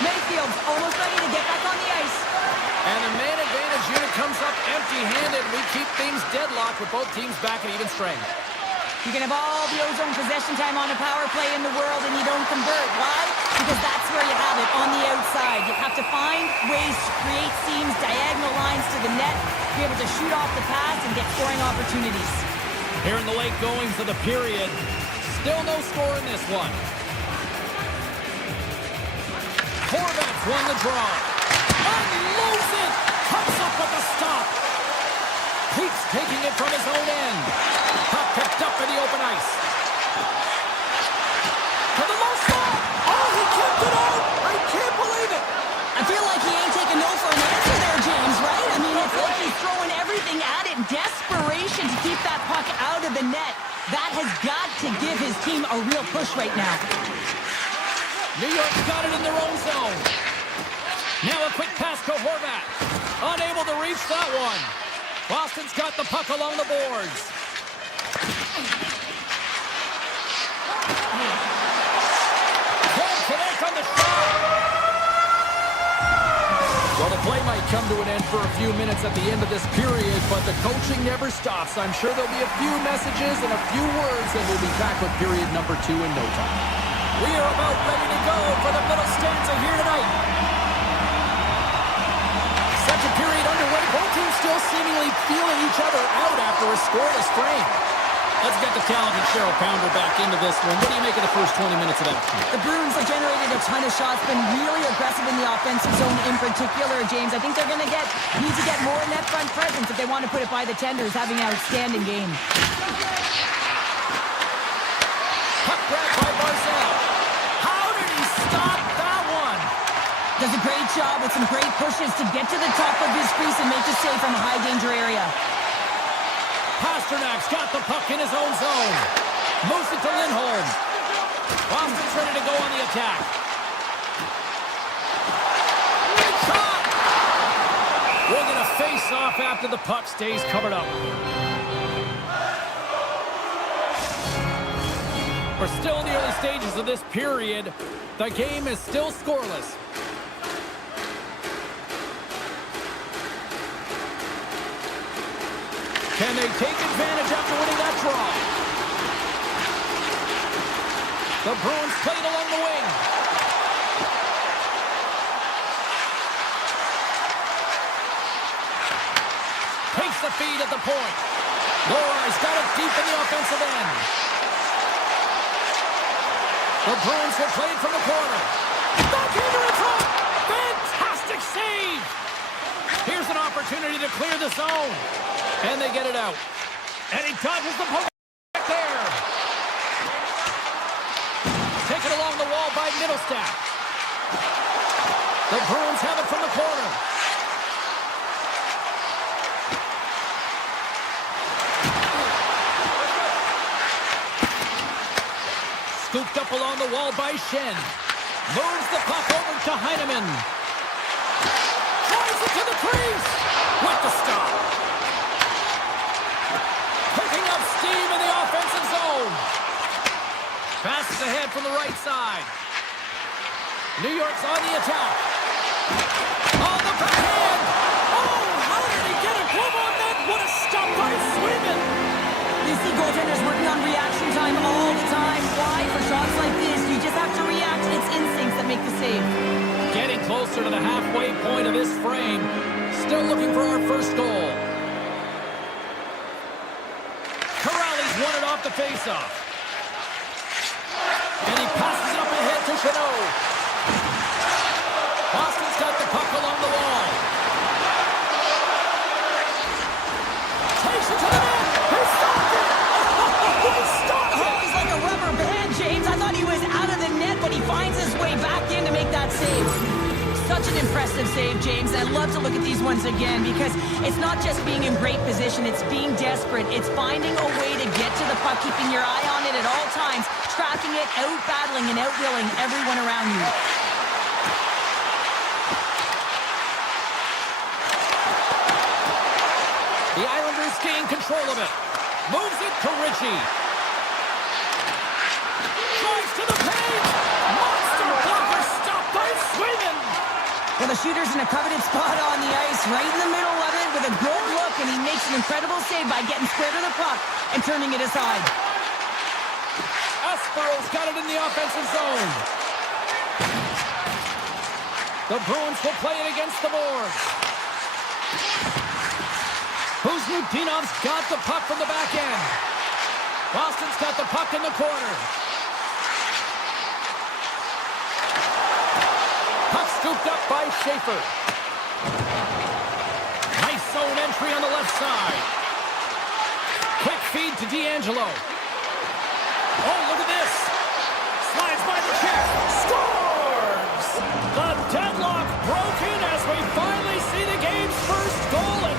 Mayfield's almost ready to get back on the ice. And the man advantage unit comes up empty-handed. We keep things deadlocked with both teams back at even strength. You can have all the ozone possession time on a power play in the world and you don't convert. Why? Because that's where you have it, on the outside. You have to find ways to create seams, diagonal lines to the net, be able to shoot off the pass and get scoring opportunities. Here in the late goings of the period, still no score in this one. Horvat's won the draw. Unloads it! Comes up with a stop. Pete's taking it from his own end. Puck picked up in the open ice. To the low slot. Oh, he kept it out. I can't believe it. I feel like he ain't taking no for an answer there, James, right? I mean, it's like he's throwing everything at it. Desperation to keep that puck out of the net. That has got to give his team a real push right now. New York's got it in their own zone. Now a quick pass to Horvat. Unable to reach that one. Boston's got the puck along the boards. Can't connect on the shot. Well, the play might come to an end for a few minutes at the end of this period, but the coaching never stops. I'm sure there'll be a few messages and a few words, and we'll be back with period number 2 in no time. We are about ready to go for the middle stanza here tonight. Second period underway. Both teams still seemingly feeling each other out after a scoreless frame. Let's get the talented Cheryl Pounder back into this one. What do you make of the first 20 minutes of action? The Bruins have generated a ton of shots, been really aggressive in the offensive zone in particular, James. I think they're going to need to get more net front presence if they want to put it by the Tenders, having an outstanding game. Puck grabbed by Barzal. How did he stop that one? Does a great job with some great pushes to get to the top of his crease and make the save from a high-danger area. Pasternak's got the puck in his own zone. Moves it to Lindholm. Boston's ready to go on the attack. Shot! We're going to face off after the puck stays covered up. We're still in the early stages of this period. The game is still scoreless. Can they take advantage after winning that draw? The Bruins played along the wing. Takes the feed at the point. Lori's got it deep in the offensive end. The Bruins will play it from the corner. Backhander in front. Fantastic save. Here's an opportunity to clear the zone. And they get it out. And he dodges the puck back there. Taken along the wall by Middlestat. The Bruins have it from the corner. Scooped up along the wall by Shen. Moves the puck over to Heineman. Tries it to the crease. With the stop. Picking up steam in the offensive zone. Passes ahead from the right side. New York's on the attack. On the backhand. Oh, how did he get a glove on that? What a stop by Sweden. You see goaltenders working on reaction time all the time. Why? For shots like this, you just have to react. It's instincts that make the save. Getting closer to the halfway point of this frame. Still looking for our first goal. Corrali's won it off the faceoff. And he passes it up ahead to Chanot. Boston's got the puck along the wall. Takes it to the net. He stopped it. He stopped it. Oh, he's like a rubber band, James. I thought he was out of the net, but he finds his way back in to make that save. Such an impressive save, James. I love to look at these ones again because it's not just being in great position. It's being desperate. It's finding a way to get to the puck, keeping your eye on it at all times, tracking it, out-battling and out-willing everyone around you. The Islanders gain control of it. Moves it to Ritchie. Tries to the paint. Monster blocker stopped by Sweden. Well, the shooter's in a coveted spot on the ice, right in the middle of it with a good look, and he makes an incredible save by getting square to the puck and turning it aside. Espero's got it in the offensive zone. The Bruins will play it against the boards. Kuzmutinov's got the puck from the back end. Boston's got the puck in the corner. Puck scooped up by Schaefer. Nice zone entry on the left side. Quick feed to D'Angelo. Oh, look at this. Slides by the check. Scores! The deadlock broken as we finally see the game's first goal. And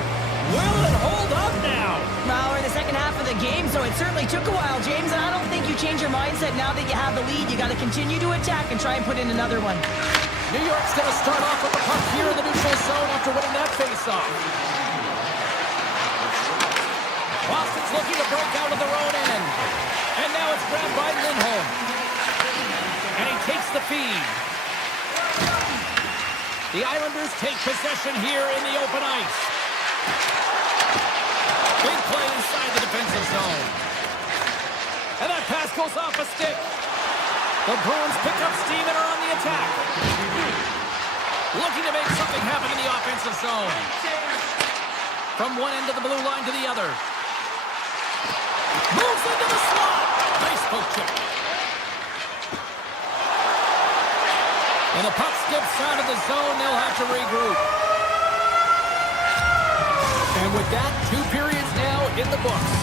will it hold up now? Well, we're in the second half of the game, so it certainly took a while, James, and I don't think you change your mindset now that you have the lead. You got to continue to attack and try and put in another one. New York's going to start off with the puck here in the neutral zone after winning that faceoff. Boston's looking to break out of their own end. And now it's grabbed by Lindholm. And he takes the feed. The Islanders take possession here in the open ice. Big play inside the defensive zone. And that pass goes off a stick. The Bruins pick up steam and are on the attack. Looking to make something happen in the offensive zone. From one end of the blue line to the other. Moves into the slot. Nice poke check. And the puck skips out of the zone. They'll have to regroup. And with that, 2 periods now in the books.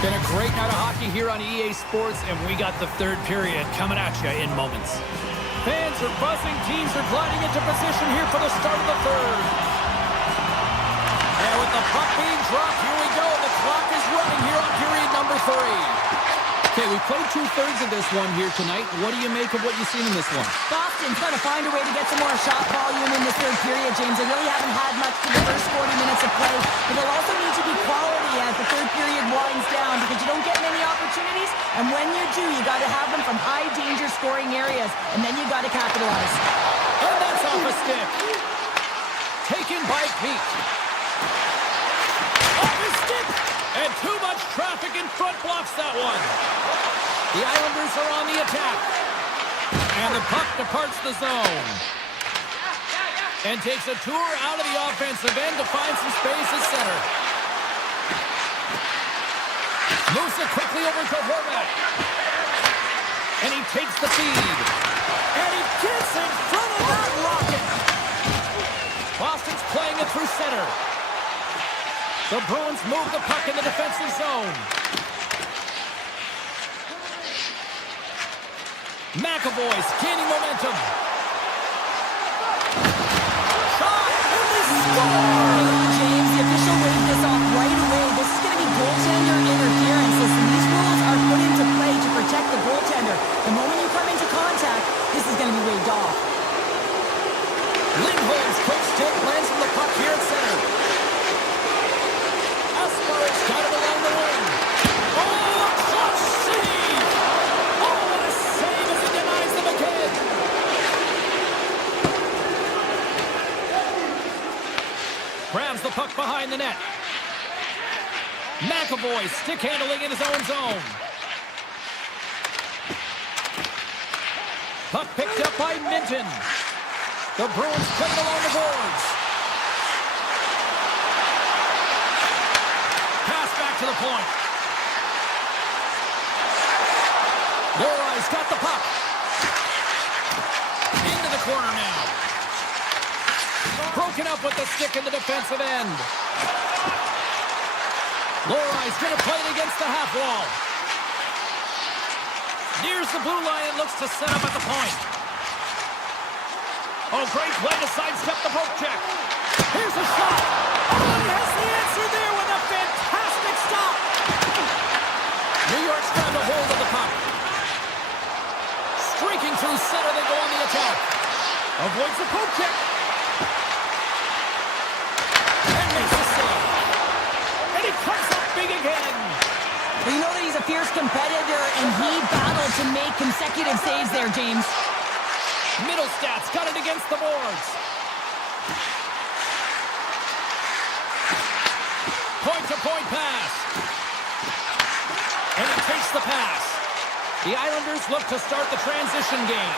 Been a great night of hockey here on EA Sports, and we got the third period coming at you in moments. Fans are buzzing. Teams are gliding into position here for the start of the third. And with the puck being dropped, here we go. The clock is running here on period number 3. Okay, we played 2/3 of this one here tonight. What do you make of what you've seen in this one? Boston's got to find a way to get some more shot volume in this third period, James. They really haven't had much for the first 40 minutes of play, but they'll also need to be quality as the third period winds down because you don't get many opportunities, and when you do, you got to have them from high-danger scoring areas, and then you got to capitalize. And that's off a stick. Taken by Pete. Off his stick! And too much traffic in front blocks that one. The Islanders are on the attack. And the puck departs the zone. And takes a tour out of the offensive end to find some space at center. Moves it quickly over to Horvat. And he takes the feed. And he gets in front of that rocket. Boston's playing it through center. The Bruins move the puck in the defensive zone. McAvoy's gaining momentum. Shot! And they score! James, the official waved this off right away. This is going to be goaltender interference. Listen, these rules are put into play to protect the goaltender. The moment you come into contact, this is going to be waved off. Lindholm's quick stick lands on the puck here at center. Aspar's got it along the wing. Oh, a clutch save! Oh, what a save as he denies them again. Grabs the puck behind the net. McAvoy stick handling in his own zone. Puck picked up by Minton. The Bruins play it along the boards. Pass back to the point. Lorai's got the puck. Into the corner now. Broken up with the stick in the defensive end. Lorai's going to play it against the half wall. Nears the blue line and looks to set up at the point. Oh, great play to sidestep the poke check. Here's a shot. Oh, and he has the answer there with a fantastic stop. New York's got a hold of the puck. Streaking through center, they go on the attack. Avoids the poke check. And makes the save. And he comes up big again. Well, you know that he's a fierce competitor, and he battled to make consecutive saves there, James. Middlestats got it against the boards. Point-to-point pass. And he takes the pass. The Islanders look to start the transition game.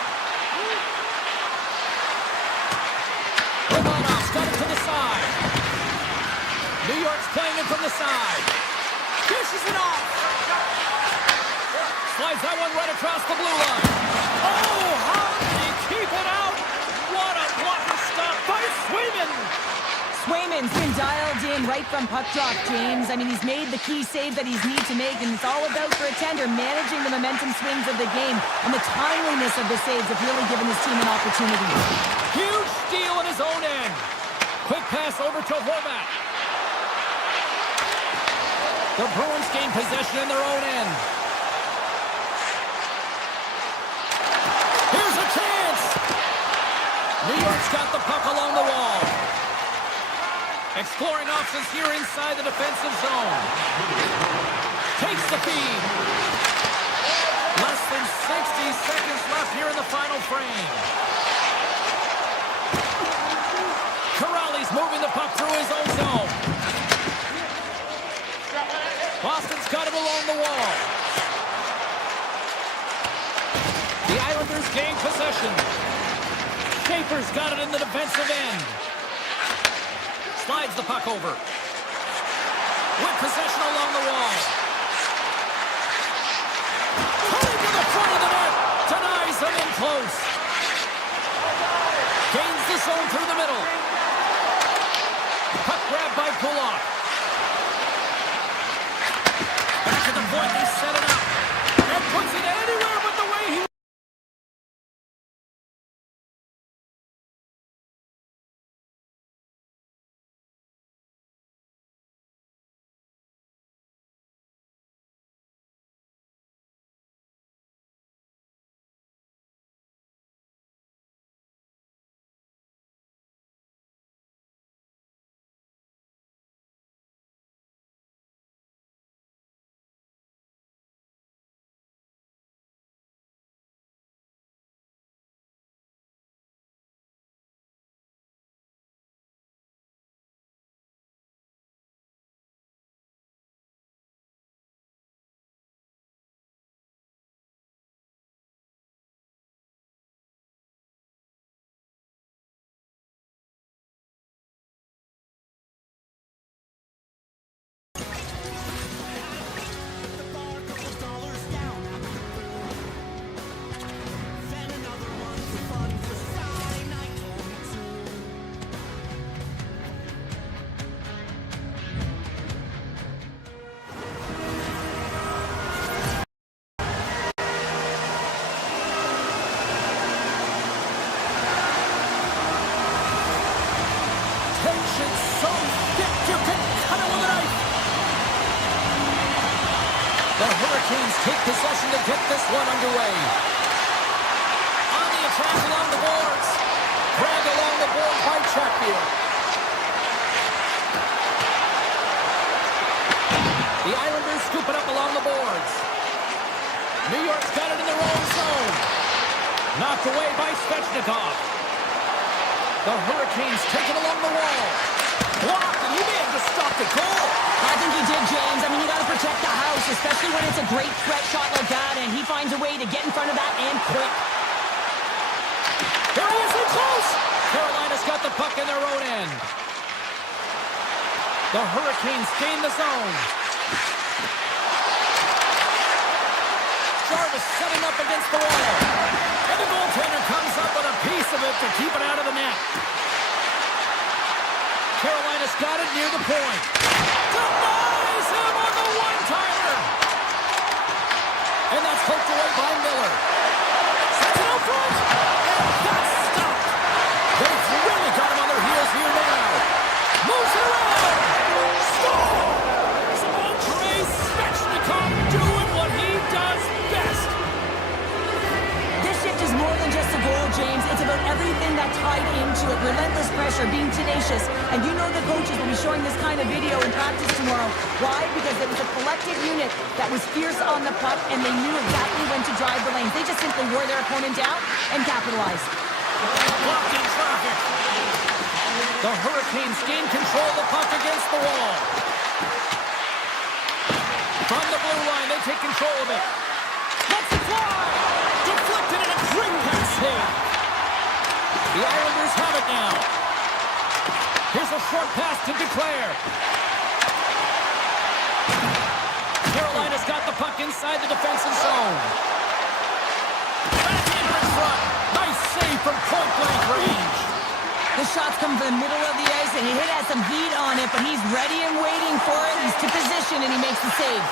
Romanov's got it to the side. New York's playing it from the side. Dishes it off. Slides that one right across the blue line. Oh, how did he keep it out? What a blocker stop by Swayman. Swayman's been dialed in right from puck drop, James. I mean, he's made the key save that he's need to make, and it's all about for a tender managing the momentum swings of the game, and the timeliness of the saves have really given his team an opportunity. Huge steal in his own end. Quick pass over to Horvat. The Bruins gain possession in their own end. Here's a chance. New York's got the puck along the wall. Exploring options here inside the defensive zone. Takes the feed. Less than 60 seconds left here in the final frame. Corrali's moving the puck through his own zone. Boston's got it along the wall. The Islanders gain possession. Schaefer's got it in the defensive end. Slides the puck over. With possession along the wall. Cutting to the front of the net. Denies them in close. Gains the zone through the middle. Puck grabbed by Pullock. Back to the point, they set it up. And puts it anywhere but the way he Hurricanes take possession to get this one underway. On the attack along the boards. Grabbed along the board by Chatfield. The Islanders scoop it up along the boards. New York's got it in their own zone. Knocked away by Svechnikov. The Hurricanes take it along the wall. Blocked, and he may have just stopped the goal. I think he did, James. I mean, you got to protect the house, especially when it's a great threat shot like that, and he finds a way to get in front of that and quick. There he is, in close. Carolina's got the puck in their own end. The Hurricanes gain the zone. Jarvis setting up against the wall. And the goaltender comes up with a piece of it to keep it out of the net. Carolina's got it near the point. Denies him on the one-timer. And that's poked away by Miller. Sends it out front. And that's stopped. They've really got him on their heels here now. Moves it around. Scores! Andrei Svechnikov doing what he does best. This shift is more than just a goal, James. It's about everything that tied into it. Relentless pressure, being tenacious. And you know the coaches will be showing this kind of video in practice tomorrow. Why? Because it was a collective unit that was fierce on the puck, and they knew exactly when to drive the lanes. They just simply wore their opponent down and capitalized. Blocked in traffic. The Hurricanes gain control of the puck against the wall. From the blue line, they take control of it. Lets it fly! Deflected and a great pass save. The Islanders have it now. Here's a short pass to Declare. Carolina's got the puck inside the defensive zone. Back in front. Nice save from point-blank range. The shots come from the middle of the ice, and he has some heat on it, but he's ready and waiting for it. He's to position, and he makes the save.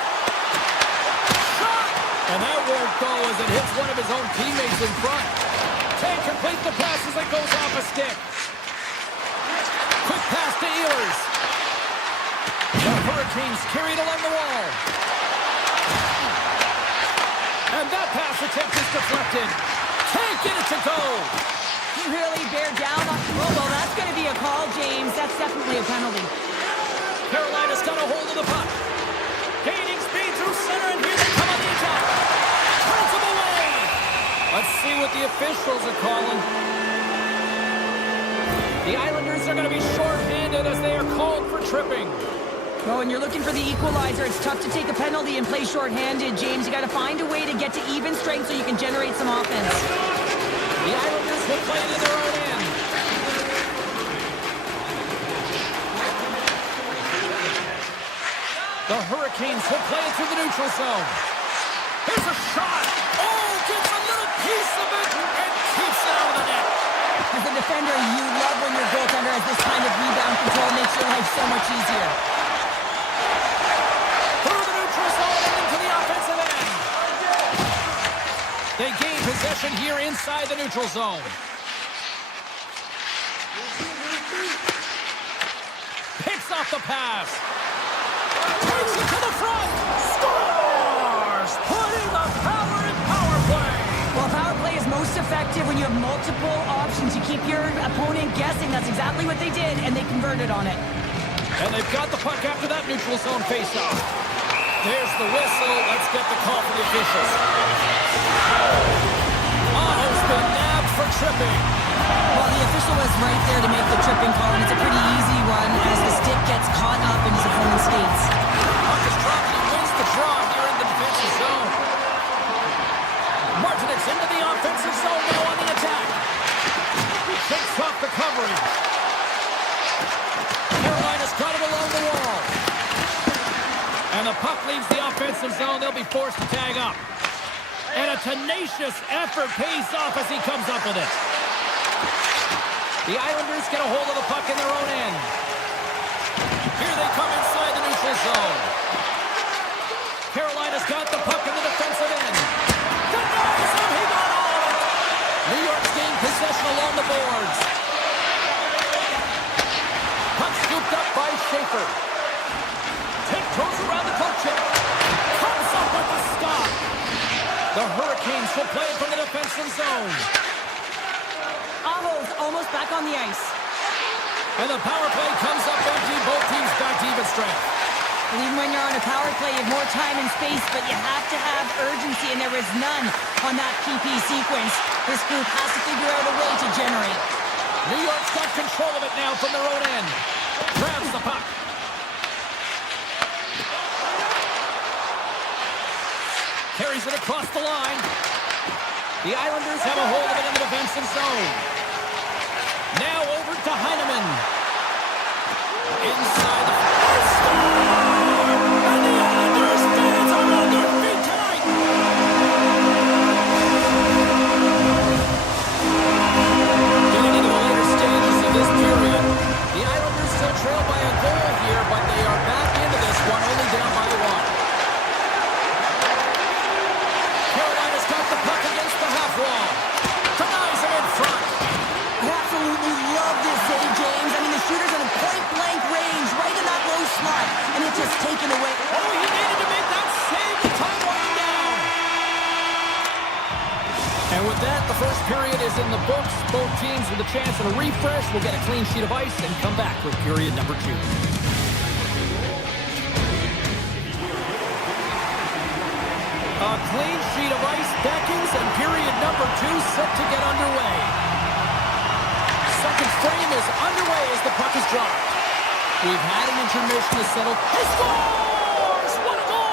Shot! And that won't go as it hits one of his own teammates in front. Can't complete the pass as it goes off a stick. Quick pass to Ehlers. The Hurricanes carry it along the wall. And that pass attempt is deflected. Can't get it to go. He really bear down on... Oh, well, that's going to be a call, James. That's definitely a penalty. Carolina's got a hold of the puck. Gaining speed through center, and here they come on the attack. Turns him away. Let's see what the officials are calling. The Islanders are going to be short-handed as they are called for tripping. Oh, and you're looking for the equalizer. It's tough to take a penalty and play short-handed, James. You got to find a way to get to even strength so you can generate some offense. The Islanders will play it in their own end. The Hurricanes will play it through the neutral zone. Here's a shot. Oh, gets a little piece of it and keeps it out of the net. As a defender, you love when your goaltender has this kind of rebound control. Makes your life so much easier. Through the neutral zone and into the offensive end. They gain possession here inside the neutral zone. Picks off the pass. Takes it to the front. Scores! Putting the power in power play. Well, power play is most effective when you have multiple options. You keep your opponent guessing. That's exactly what they did, and they converted on it. And they've got the puck after that neutral zone faceoff. There's the whistle. Let's get the call from the officials. Otto's been nabbed for tripping. Well, the official was right there to make the tripping call, and it's a pretty easy one as the stick gets caught up in his opponent's skates. Puck is dropped and he wins the draw here in the defensive zone. Martinez into the offensive zone now on the attack. Takes off the coverage. Carolina's got it along the wall. And the puck leaves the offensive zone. They'll be forced to tag up. And a tenacious effort pays off as he comes up with it. The Islanders get a hold of the puck in their own end. Here they come inside the neutral zone. Carolina's got the puck in the defensive end. Denies him, he got all of it. New York's gained possession along the boards. Puck scooped up by Schaefer. Tiptoes around the coach. Comes up with the stop. from the defensive zone. Aho's almost back on the ice. And the power play comes up empty. Both teams back to even strength. And even when you're on a power play, you have more time and space, but you have to have urgency, and there is none on that PP sequence. This group has to figure out a way to generate. New York's got control of it now from their own end. Grabs the puck. Carries it across the line. The Islanders have a hold of it in the defensive zone. Now over to Heineman. Inside the and the Islanders fans are on their feet tonight. Getting into the later stages of this period, the Islanders still trail by a goal here, but they are back into this one, only down by one. Carolina's got the puck against the half wall. Denies him in front. I absolutely love this save, James. I mean, the shooter's in a point-blank range, right in that low slot, and it's just taken away. Oh, he needed to make that save. The time winding down. And with that, the first period is in the books. Both teams with a chance at a refresh will get a clean sheet of ice and come back with period number 2. A clean sheet of ice beckons, and period number 2 set to get underway. Second frame is underway as the puck is dropped. We've had an intermission to settle. He scores! What a goal!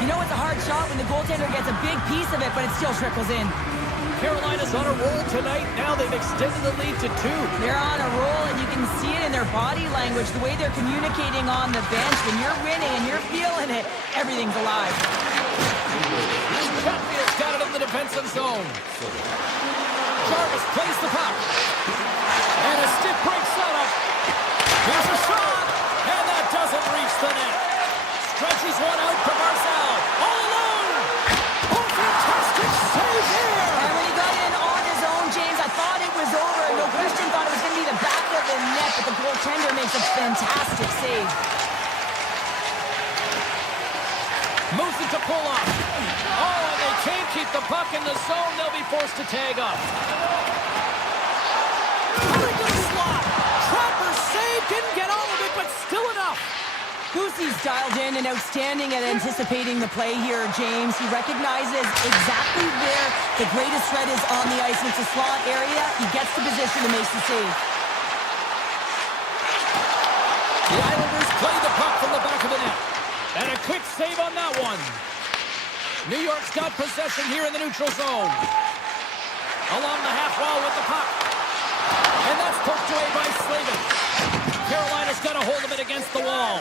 You know it's a hard shot when the goaltender gets a big piece of it, but it still trickles in. Carolina's on a roll tonight. Now they've extended the lead to 2. They're on a roll, and you can see it in their body language, the way they're communicating on the bench. When you're winning and you're feeling it, everything's alive. Chatfield's got it in the defensive zone. Jarvis plays the puck. And a stiff break setup. Here's a shot. And that doesn't reach the net. Stretches one out to Marcel. All alone. Oh, fantastic save here. And when he got in on his own, James, I thought it was over. No question thought it was going to be the back of the net, but the goaltender makes a fantastic save. Moves it to pull up. Oh, and they can't keep the puck in the zone. They'll be forced to tag up. Hurry to the slot. Trapper save. Didn't get all of it, but still enough. Goosey's dialed in and outstanding at anticipating the play here, James. He recognizes exactly where the greatest threat is on the ice. It's a slot area. He gets the position and makes the save. The Islanders play the puck from the back of the net. And a quick save on that one. New York's got possession here in the neutral zone. Along the half wall with the puck. And that's poked away by Slavin. Carolina's got a hold of it against the wall.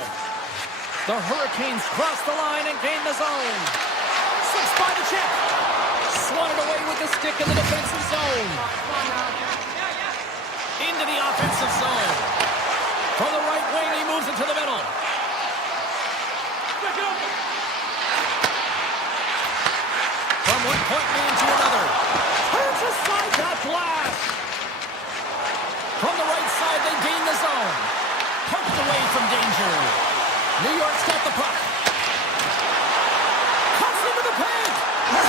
The Hurricanes cross the line and gain the zone. 6 by the check. Swatted away with the stick in the defensive zone. Into the offensive zone. From the right wing, he moves it to the middle. From one point man to another. Turns aside that blast. From the right side, they gain the zone. Poked away from danger. New York's got the puck. Cuts into the paint.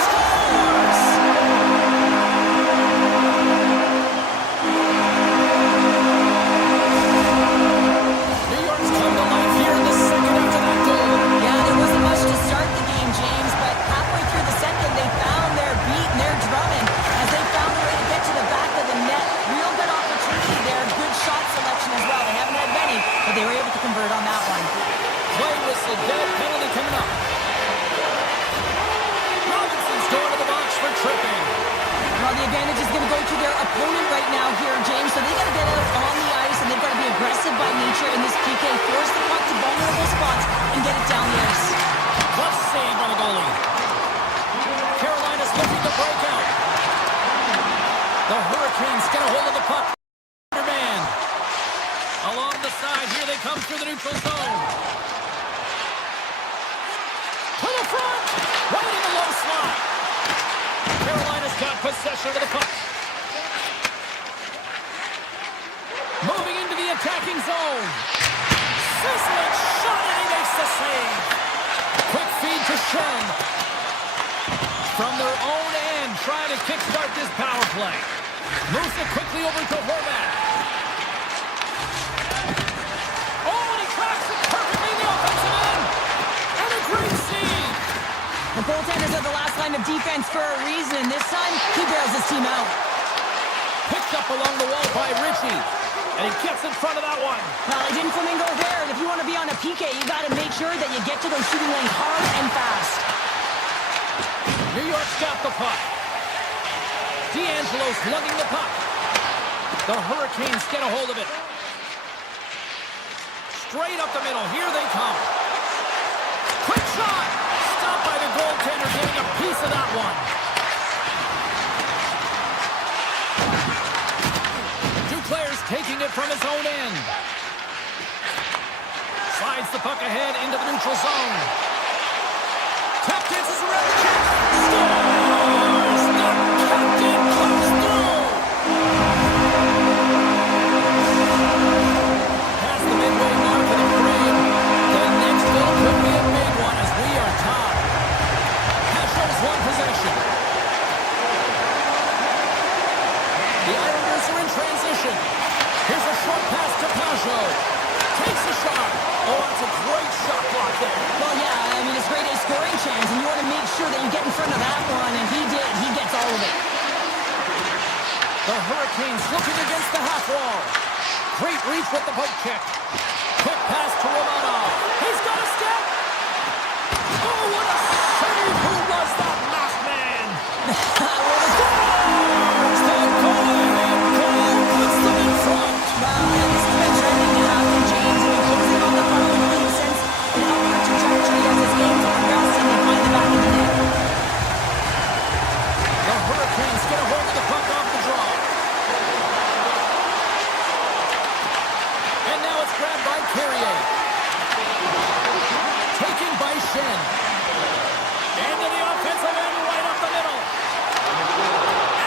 Scores! New York's come to life here in the second after that goal. Yeah, there wasn't much to start the game, James, but halfway through the second, they found their beat and their drumming as they found a way to get to the back of the net. Real good opportunity there. Good shot selection as well. They haven't had many, but they were able to convert on that one. Play whistle, dead penalty coming up. Robinson's going to the box for tripping. Well, the advantage is going to go to their opponent right now here, James, so they got to get out on the ice, and they've got to be aggressive by nature in this PK. Force the puck to vulnerable spots and get it down the ice. Plus save by the goalie. Carolina's looking to break out. The Hurricanes get a hold of the puck. Man. Along the side, here they come through the neutral zone. To the front, right in the low slot. Carolina's got possession of the puck. Moving Shen. From their own end, trying to kickstart this power play. Moves it quickly over to Horvat. Oh, and he cracks it perfectly in the offensive end. And a great save. The goaltenders are the last line of defense for a reason. This time, he bails his team out. Picked up along the wall by Ritchie. And he gets in front of that one. Well, he didn't flamingo there. And if you want to be on a PK, you got to make sure that you get to those shooting lanes hard and fast. New York's got the puck. D'Angelo's lugging the puck. The Hurricanes get a hold of it. Straight up the middle. Here they come. Quick shot. Stopped by the goaltender, getting a piece of that one. Duclair's taking it from his own end. Slides the puck ahead into the neutral zone. Tap dances around the chest. Scores! The captain comes through! Past the midway mark of the frame. The next goal could be a big one as we are tied. Pasho's won possession. The Islanders are in transition. Here's a short pass to Pasho. Takes a shot. Oh, that's a great shot block there. Well, yeah, I mean, it's great a scoring chance, and you want to make sure that you get in front of that one, and he did. He gets all of it. The Hurricanes looking against the half wall. Great reach with the poke check. Quick pass to Romanov. He's got a step. Oh, what a save. Who was that last man? Scores! The go-ahead goal puts them in front. Well, and this has been trending to happen, James. I mean, closing on the puck with makes sense. An upward trajectory as this game's progressed, and they find the back of the net. The Hurricanes get a hold of the puck off the draw. And now it's grabbed by Carrier. Taken by Shen. Into the offensive end, right up the middle.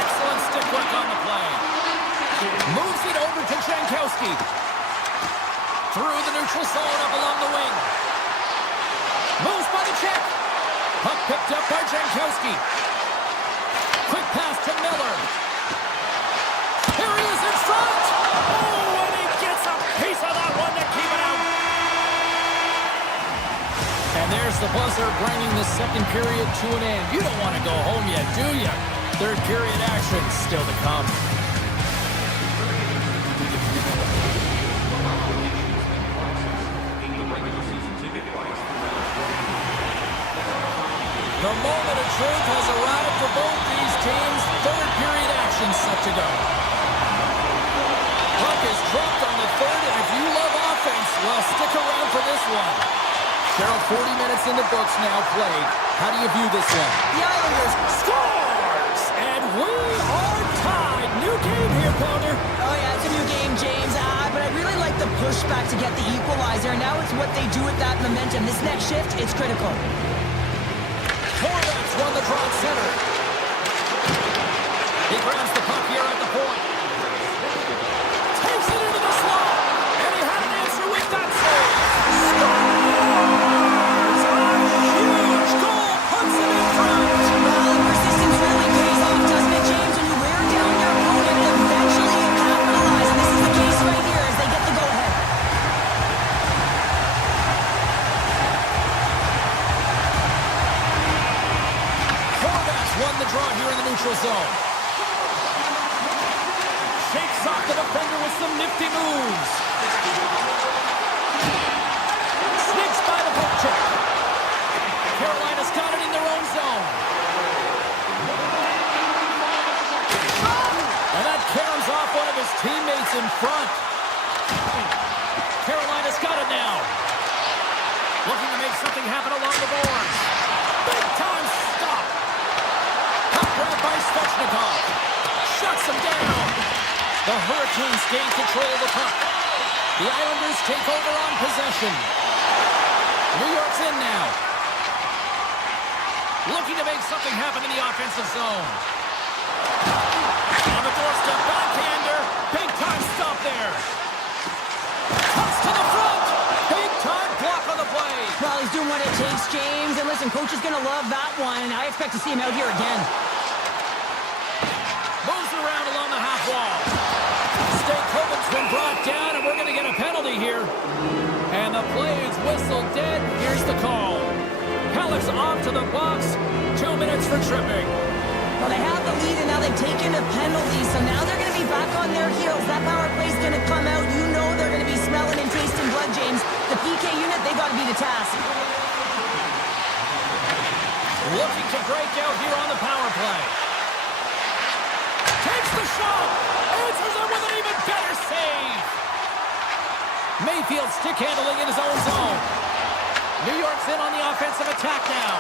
Excellent stick work on the play. Moves it over to Jankowski. Through the neutral zone up along the wing. Moves by the check. Puck picked up by Jankowski. Quick pass to Miller. Here he is in front. Oh, and he gets a piece of that one to keep it out. And there's the buzzer bringing the second period to an end. You don't want to go home yet, do you? Third period action still to come. The moment of truth has arrived for both these teams. Third period action set to go. Puck is dropped on the third, and if you love offense, well, stick around for this one. Cheryl, 40 minutes in the books now played. How do you view this one? The Islanders Scores! And we are tied. New game here, Pounder. Oh, yeah, it's a new game, James. But I really like the pushback to get the equalizer. Now it's what they do with that momentum. This next shift, it's critical. Horvat's won the draw at center. He grabs the puck here at the point. Takes it into the slot. And he had an answer with that save. Scores! A huge goal puts him in front. Well, persistence really pays off, doesn't it, James? When you wear down your opponent, eventually you capitalize. And this is the case right here as they get the go-ahead. Horvat's won the draw here in the neutral zone. Shakes off the defender with some nifty moves. Sneaks by the poke check. Carolina's got it in their own zone. And that caroms off one of his teammates in front. Carolina's got it now. Looking to make something happen along the boards. Big time stop. Puck grabbed by Svechnikov. Shuts him down. The Hurricanes gain control of the puck. The Islanders take over on possession. New York's in now. Looking to make something happen in the offensive zone. On the doorstep, backhander. Big time stop there. Cuts to the front. Big time block on the play. Well, he's doing what it takes, James. And listen, coach is going to love that one. I expect to see him out here again. Moves around along the half wall. Stankoven's been brought down, and we're going to get a penalty here. And the play is whistled dead. Here's the call. Pellick's off to the box. 2 minutes for tripping. Well, they have the lead, and now they've taken a penalty, so now they're going to be back on their heels. That power play's going to come out. You know they're going to be smelling and tasting blood, James. The PK unit, they got to be the task. Looking to break out here on the power play. Takes the shot. Answers it with an even better save. Mayfield stick handling in his own zone. New York's in on the offensive attack now.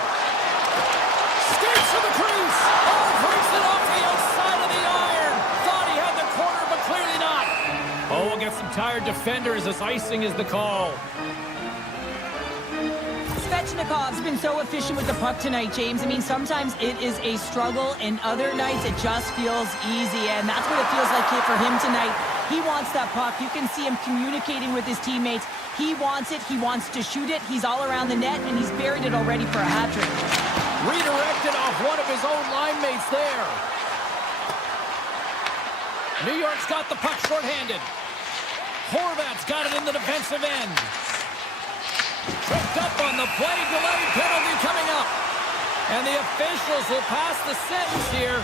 Skates to the crease. Oh, breaks it off the outside of the iron. Thought he had the corner, but clearly not. Oh, we'll get some tired defenders as icing is the call. Svechnikov's been so efficient with the puck tonight, James. I mean, sometimes it is a struggle, and other nights it just feels easy, and that's what it feels like here for him tonight. He wants that puck. You can see him communicating with his teammates. He wants it. He wants to shoot it. He's all around the net, and he's buried it already for a hat trick. Redirected off one of his own line mates there. New York's got the puck shorthanded. Horvat's got it in the defensive end. Tripped up on the play, delayed penalty coming up. And the officials will pass the sentence here.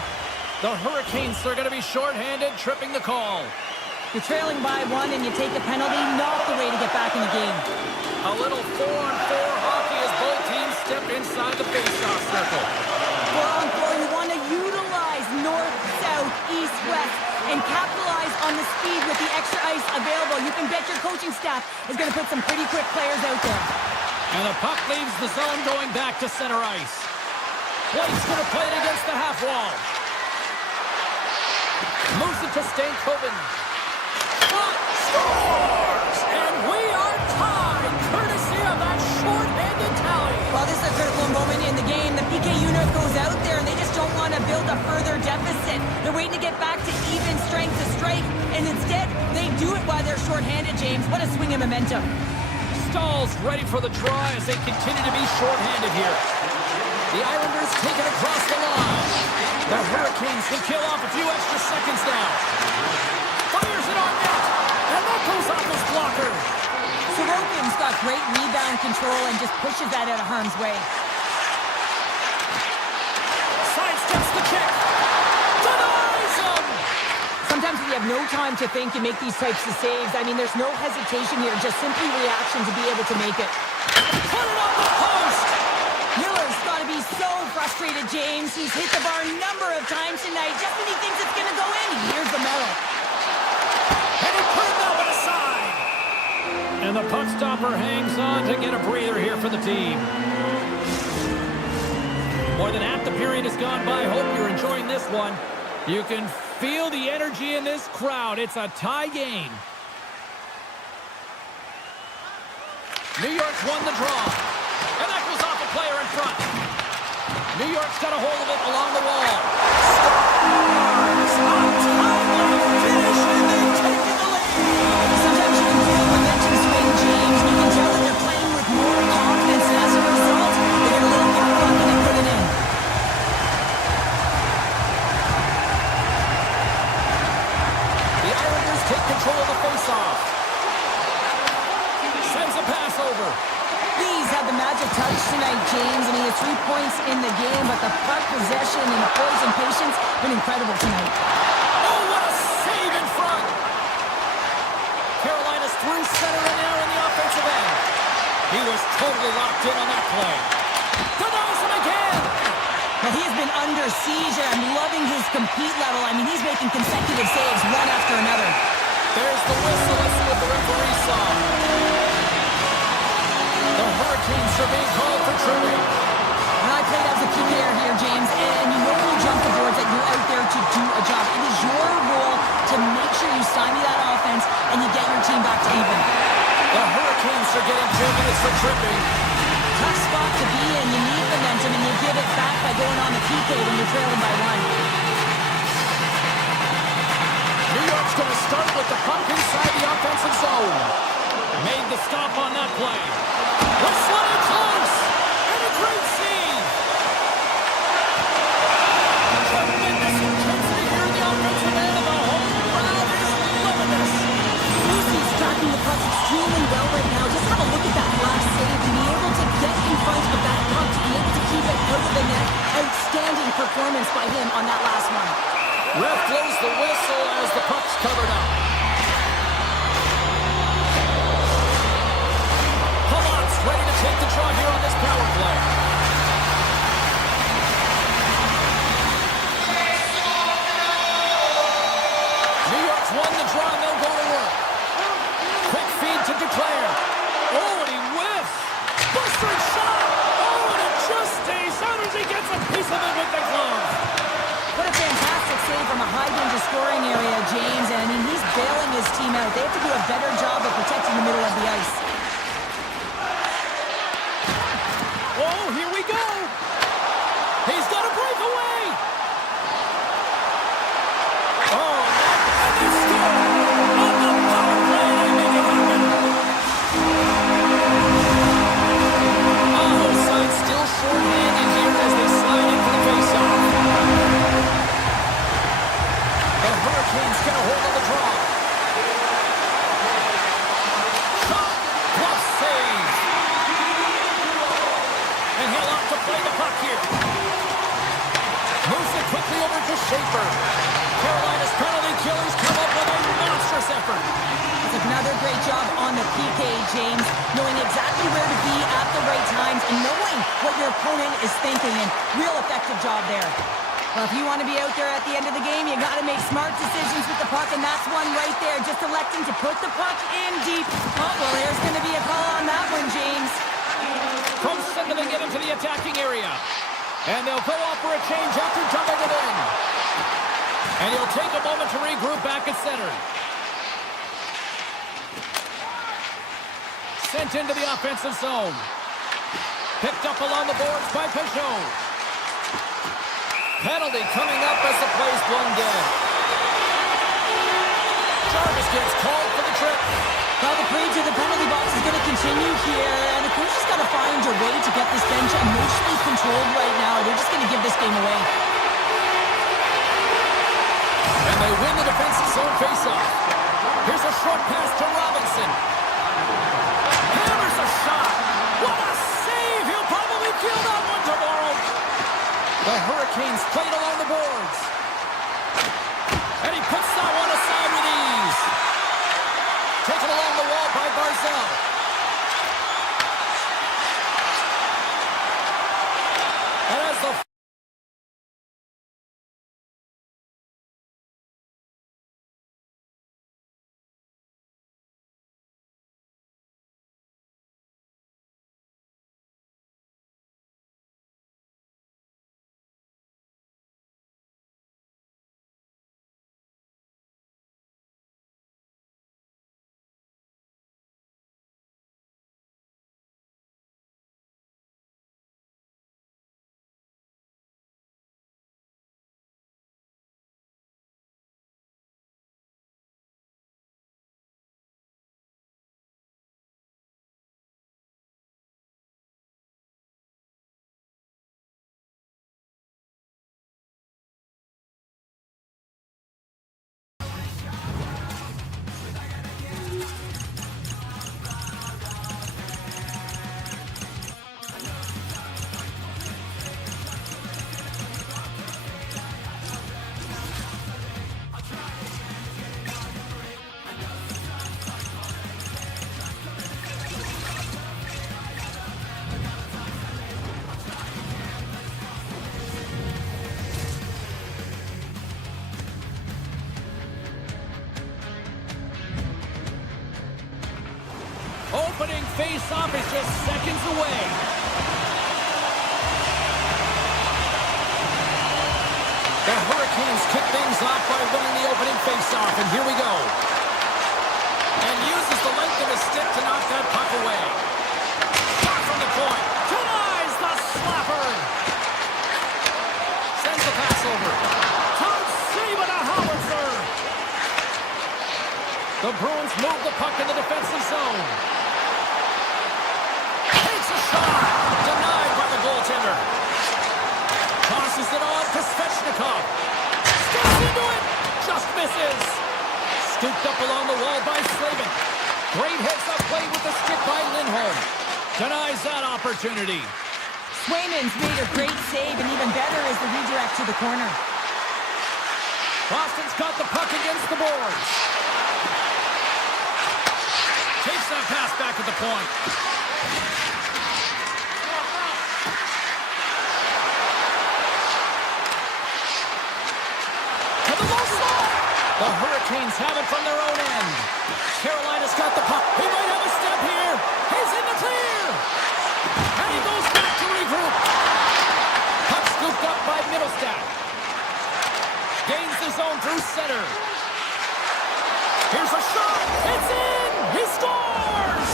The Hurricanes are going to be shorthanded, tripping the call. You're trailing by one and you take a penalty, not the way to get back in the game. A little 4-on-4 hockey as both teams step inside the faceoff circle. 4-on-4, you want to utilize north, south, east, west, and capitalize on the speed with the extra ice available. You can bet your coaching staff is going to put some pretty quick players out there. And the puck leaves the zone going back to center ice. Blake's going to play it against the half wall. Moves it to Stankoven. Shot scores! And we are tied, courtesy of that short-handed tally. Well, this is a critical moment in the game. The PK unit goes out there, and they just don't want to build a further deficit. They're waiting to get back to even strength to strike, and instead, they do it while they're short-handed, James. What a swing of momentum. Stahl's ready for the draw as they continue to be short-handed here. The Islanders take it across the line. The Hurricanes can kill off a few extra seconds now. Fires it on net, and that goes off his blocker. Sorokin's got great rebound control and just pushes that out of harm's way. Sidesteps the kick. Denies him. Sometimes when you have no time to think, you make these types of saves. I mean, there's no hesitation here, just simply reaction to be able to make it. Put it on the post. Miller's got to be so frustrated, James. He's hit the bar a number of times tonight. Just when he thinks it's going to go in, here's the medal. And he put it over the side. And the puck stopper hangs on to get a breather here for the team. More than half the period has gone by. Hope you're enjoying this one. You can feel the energy in this crowd. It's a tie game. New York's won the draw. And that goes off a player in front. New York's got a hold of it along the wall. Scores! Untimely finish, and they've taken the lead. Sometimes you can feel momentum swing, James. You can tell that they're playing with more confidence, and as a result, they get a little more lucky to put it in. The Islanders take control of the faceoff. Sends a pass over. These had the magic touch tonight, James. I mean, it's 3 points in the game, but the puck possession and the poise and patience been incredible tonight. Oh, what a save in front! Carolina's through center and now in the offensive end. He was totally locked in on that play. Denies him again! Well, he has been under siege, and I'm loving his compete level. I mean, he's making consecutive saves one after another. There's the whistle. Let's see what the referee saw. The Hurricanes are being called for tripping. Well, I played as a PKer here, James, and you know when you jump the boards that you're out there to do a job. It is your role to make sure you stymie that offense and you get your team back to even. The Hurricanes are getting 2 minutes for tripping. Tough spot to be in. You need momentum, and you give it back by going on the PK when you're trailing by one. New York's going to start with the puck inside the offensive zone. Made the stop on that play. Wrestling close. And a great save. Tremendous intensity here in the offensive end, and the whole crowd is loving this. Lucy's tracking the puck extremely well right now. Just have a look at that last save. To be able to get in front of that puck, to be able to keep it out of the net. Outstanding performance by him on that last one. Ref blows the whistle as the puck's covered up. Palat's ready to take the draw here on this power play. New York's won the draw, and they'll go to work. Quick feed to Declare. Oh, and he whiffs. Buster shot. Oh, and it just stays out as he gets a piece of it with the glove. What a fantastic save from a high-danger scoring area, James. And, I mean, he's bailing his team out. They have to do a better job of protecting the middle of the ice. Oh, here we go. He's got a breakaway. Oh, and they score on the power play. They make it happen. Oh, side still short-handed here as they slide in for the face-off. The Hurricanes get a hold of the draw. Shot, glove save. And he'll opt to play the puck here. Moves it quickly over to Schaefer. Carolina's penalty killers come up with a monstrous effort. It's another great job on the PK, James. Knowing exactly where to be at the right times and knowing what your opponent is thinking. And real effective job there. Well, if you want to be out there at the end of the game, you got to make smart decisions with the puck, and that's one right there. Just electing to put the puck in deep. Oh, well, there's going to be a call on that one, James. From center, they get into the attacking area. And they'll go off for a change after dumping it in. And he'll take a moment to regroup back at center. Sent into the offensive zone. Picked up along the boards by Peugeot. Penalty coming up as the play's blown dead. Jarvis gets called for the trip. Well, the parade to the penalty box is going to continue here, and the coach has got to find a way to get this bench emotionally controlled right now. They're just going to give this game away. And they win the defensive zone faceoff. Here's a short pass to Robinson. Hammers a shot. What a save! He'll probably kill that one tomorrow. The Hurricanes played along the boards. And he puts that one aside with ease. Taken along the wall by Barzell. And as the opening face-off is just seconds away. The Hurricanes kick things off by winning the opening face-off, and here we go. And uses the length of his stick to knock that puck away. Shot from the point. Denies the slapper. Sends the pass over. Top save and a howitzer. The The Bruins move the puck in the defensive zone. Takes a shot. Denied by the goaltender. Tosses it on to Svechnikov. Steps into it. Just misses. Scooped up along the wall by Slavin. Great heads-up play with the stick by Lindholm. Denies that opportunity. Swayman's made a great save, and even better is the redirect to the corner. Boston's got the puck against the boards. Takes that pass back at the point. To the low slot. The Hurricanes have it from their own end. Carolina's got the puck. He might have a step here. He's in the clear. And he goes back to regroup. Puck scooped up by Middlestat. Gains the zone through center. Here's a shot. It's in. He scores.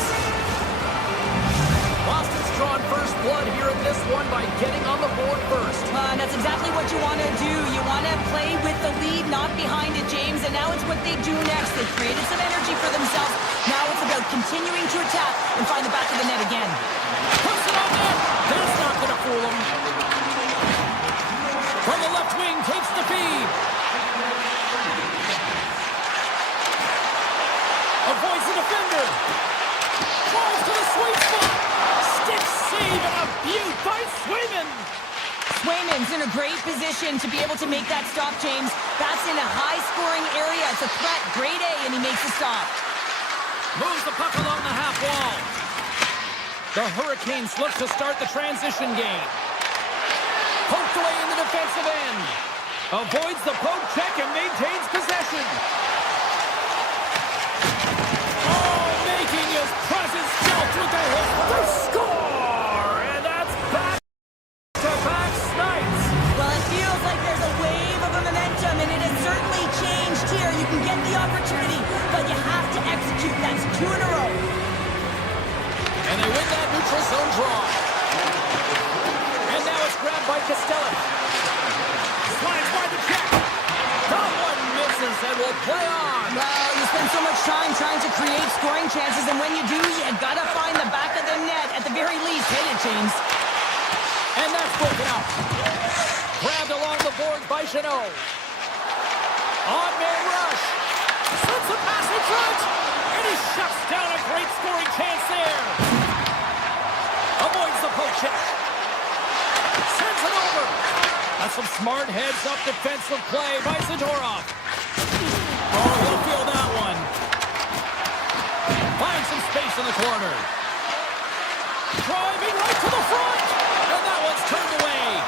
Boston's drawn first blood here in this one by getting on the board first. And that's exactly what you want to do. You want to play with the lead, not behind it, James. And now it's what they do next. They created some energy for themselves. Now it's about continuing to attack and find the back of the net again. Puts it on net. That's not going to fool him. From the left wing, takes the feed. Avoids the defender. Falls to the sweet spot. Stick save and a beaut by Swayman. Swayman's in a great position to be able to make that stop, James. That's in a high-scoring area. It's a threat, grade A, and he makes the stop. Moves the puck along the half wall. The Hurricanes look to start the transition game. Poked away in the defensive end. Avoids the poke check and maintains possession. Oh, making his presence felt with the hit. The score! And that's back-to-back snipes. Well, it feels like there's a wave of momentum, and it has certainly changed here. You can get the opportunity, but you have to execute. That's 2 in a row. And they win that neutral zone draw. And now it's grabbed by Costello. Slides by the check. That one misses and will play on. Well, you spend so much time trying to create scoring chances, and when you do, you gotta find the back of the net. At the very least, hit it, James. And that's broken up. Grabbed along the board by Chanot. On man rush. Slips a pass in front. And he shuts down a great scoring chance there. Avoids the poke check. Sends it over. That's some smart heads-up defensive play by Zadorov. Oh, he'll feel that one. Finds some space in the corner. Driving right to the front. And that one's turned away.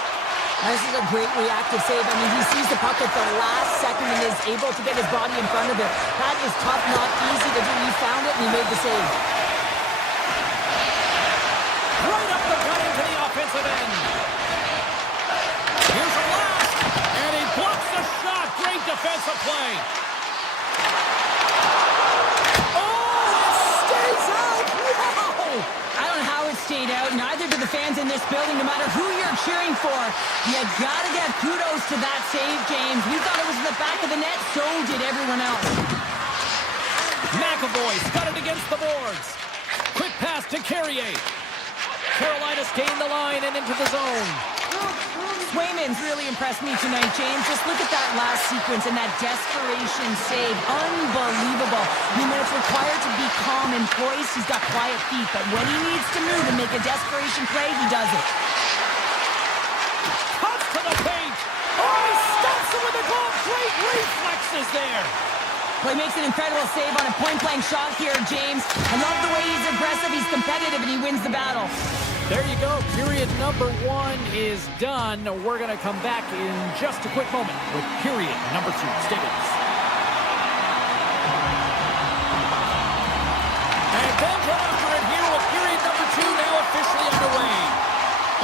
This is a great reactive save. I mean, he sees the puck at the last second and is able to get his body in front of it. That is tough, not easy to do. He found it and he made the save. Right up the gut into the offensive end. Here's a blast. And he blocks the shot. Great defensive play. Oh, it stays out. Wow. I don't know how it stayed out. Neither do the fans in this building, no matter who you're cheering for. You gotta give kudos to that save, James. We thought it was in the back of the net. So did everyone else. McAvoy's got it against the boards. Quick pass to Carrier. Carolina's gained the line and into the zone. Swayman's really impressed me tonight, James. Just look at that last sequence and that desperation save. Unbelievable. I mean, when it's required to be calm and poised, he's got quiet feet. But when he needs to move and make a desperation play, he does it. Cuts to the paint. Oh, he stops it with a glove. Great reflexes there. Well, he makes an incredible save on a point-blank shot here, James. I love the way he's aggressive, he's competitive, and he wins the battle. There you go. Period number 1 is done. We're going to come back in just a quick moment with period number 2. Stay with us. And they'll get after it here with period number 2 now officially underway.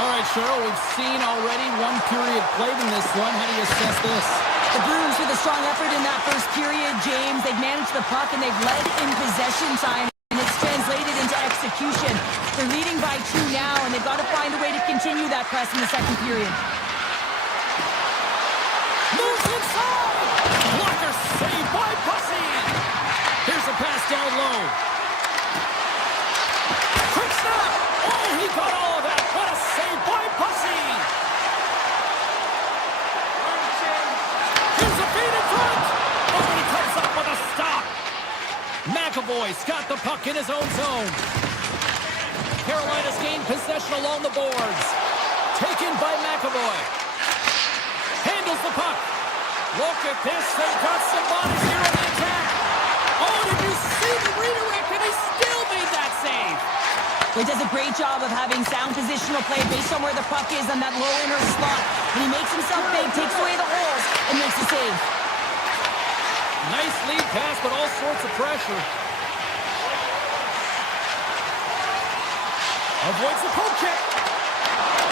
All right, Cheryl, we've seen already one period played in this one. How do you assess this? The Bruins with a strong effort in that first period, James. They've managed the puck and they've led in possession time, and it's translated into execution. They're leading by 2 now, and they've got to find a way to continue that press in the second period. Moves inside! Blocker saved by Bussy! Here's Here's a pass down low. Quick snap! Oh, he got all of that. What a save by Pussy! Here's a feed in front! Oh, and he comes up with a stop. McAvoy's got the puck in his own zone. Carolina's gained possession along the boards. Taken by McAvoy. Handles the puck. Look at this. They've got some bodies here on the attack. Oh, did you see the redirect? And he still made that save. He does a great job of having sound positional play based on where the puck is on that low inner slot. And he makes himself big, takes away the holes, and makes the save. Nice lead pass, but all sorts of pressure. Avoids the poke check.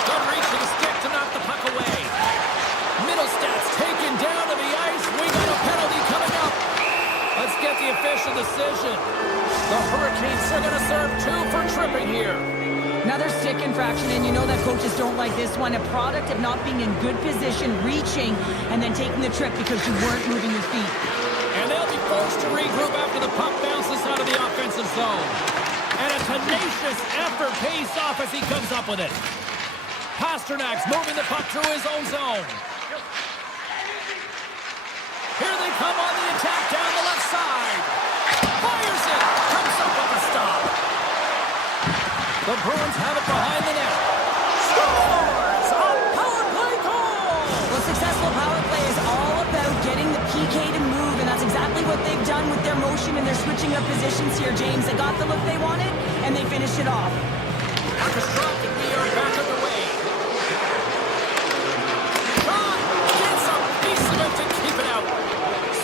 Good reach to the stick to knock the puck away. Middlestats taken down to the ice. We got a penalty coming up. Let's get the official decision. The Hurricanes are going to serve 2 for tripping here. Another stick infraction, and you know that coaches don't like this one. A product of not being in good position, reaching, and then taking the trip because you weren't moving your feet. And they'll be forced to regroup after the puck bounces out of the offensive zone. And a tenacious effort pays off as he comes up with it. Pasternak's moving the puck through his own zone. Here they come on the attack down the left side. Fires it. Comes up with a stop. The Bruins have it behind the net. Scores! A power play goal! Well, successful power play is all about getting the PK to move, and that's exactly what they've done with their motion and their switching of positions here, James. They got the look they wanted, and they finished it off. Orchestra, and we are back underway. Shot! Gets a piece of it to keep it out.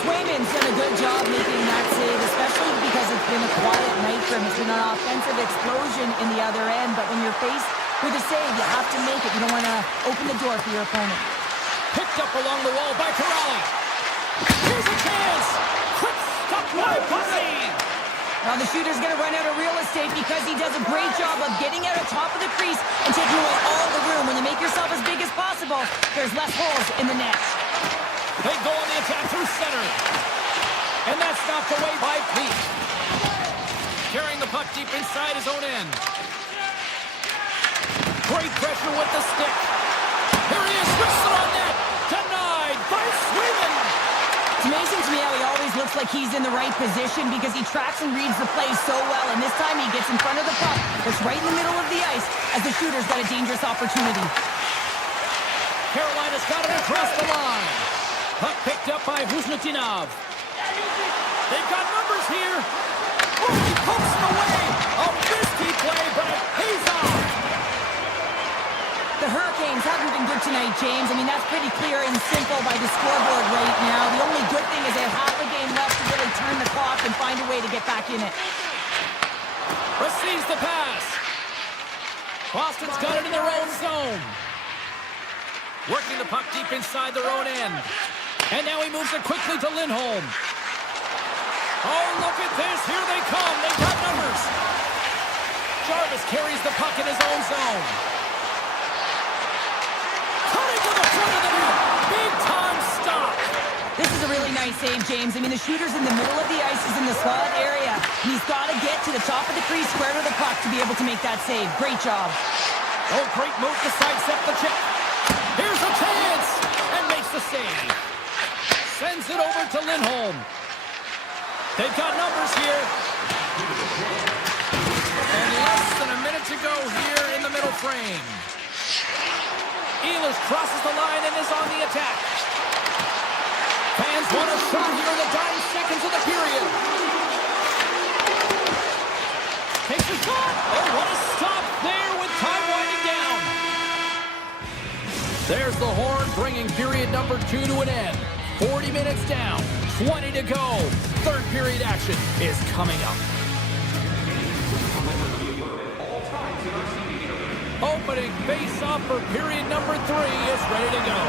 Swayman's done a good job making that save, especially because it's been a quiet night for him. It's been an offensive explosion in the other end, but when you're faced with a save, you have to make it. You don't want to open the door for your opponent. Picked up along the wall by Corrali. Here's a chance. Quick stop by Pussy. Now the shooter's going to run out of real estate because he does a great job of getting out of top of the crease and taking away all the room. When you make yourself as big as possible, there's less holes in the net. They go on the attack through center. And that's knocked away by Pete. Carrying the puck deep inside his own end. Great pressure with the stick. Here he is, whistle on net. Denied by Swayman. It's amazing to me how he always looks like he's in the right position because he tracks and reads the play so well. And this time he gets in front of the puck that's right in the middle of the ice as the shooter's got a dangerous opportunity. Carolina's got it across the line. Puck picked up by Huznutinov. They've got numbers here. Oh, he pokes him away. A risky play, but it pays off. The Hurricanes haven't been good tonight, James. I mean, that's pretty clear and simple by the scoreboard right now. The only good thing is they have half a game left to really turn the clock and find a way to get back in it. Receives the pass. Boston's got it in their own zone. Working the puck deep inside their own end. And now he moves it quickly to Lindholm. Oh, look at this. Here they come. They've got numbers. Jarvis carries the puck in his own zone. Cutting to the front of the net. Big time stop. This is a really nice save, James. I mean, the shooter's in the middle of the ice. He's in the slot area. He's got to get to the top of the crease, square to the puck to be able to make that save. Great job. Oh, great move to sidestep the chip. Here's a chance. And makes the save. Sends it over to Lindholm. They've got numbers here. And less than a minute to go here in the middle frame. Ehlers crosses the line and is on the attack. Fans want a shot here in the dying seconds of the period. Takes a shot. Oh, what a stop there with time winding down. There's the horn bringing period number 2 to an end. 40 minutes down, 20 to go. Third period action is coming up. Opening face-off for period number 3 is ready to go.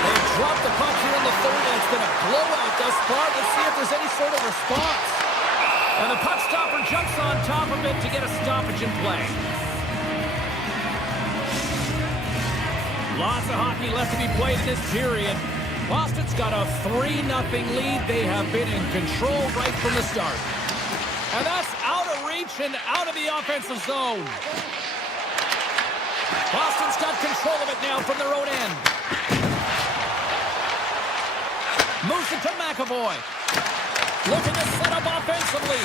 They've dropped the puck here in the third, and it's been a blowout thus far. Let's see if there's any sort of response. And the puck stopper jumps on top of it to get a stoppage in play. Lots of hockey left to be played in this period. Boston's got a 3-0 lead. They have been in control right from the start. And that's out of reach and out of the offensive zone. Boston's got control of it now from their own end. Moves it to McAvoy. Looking to set up offensively.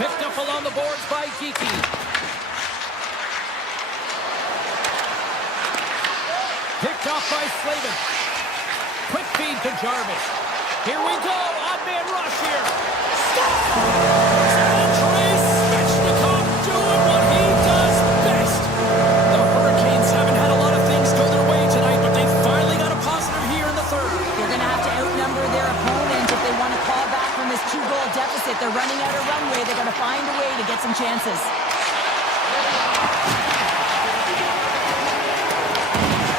Picked up along the boards by Geekie. Picked off by Slavin. Quick feed to Jarvis. Here we go. Odd man rush here. Scores! Andre Svechnikov doing what he does best. The Hurricanes haven't had a lot of things go their way tonight, but they finally got a positive here in the third. They're going to have to outnumber their opponent if they want to claw back from this 2-goal deficit. They're running out of runway. They're going to find a way to get some chances.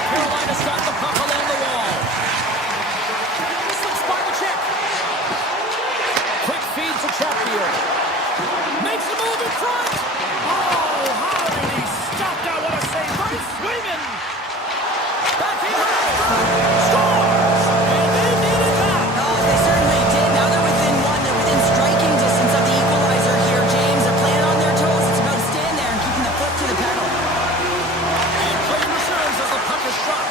Carolina's got the puck along the wall. Slips by the check. Quick feed to Chatfield. Makes a move in front. Oh, how did he stop that? What a save by Swayman. Back in. Scores! And they needed that. Oh, they certainly did. Now they're within one. They're within striking distance of the equalizer here, James. They're playing on their toes. It's about staying there and keeping the foot to the pedal. And play returns as the puck is shot.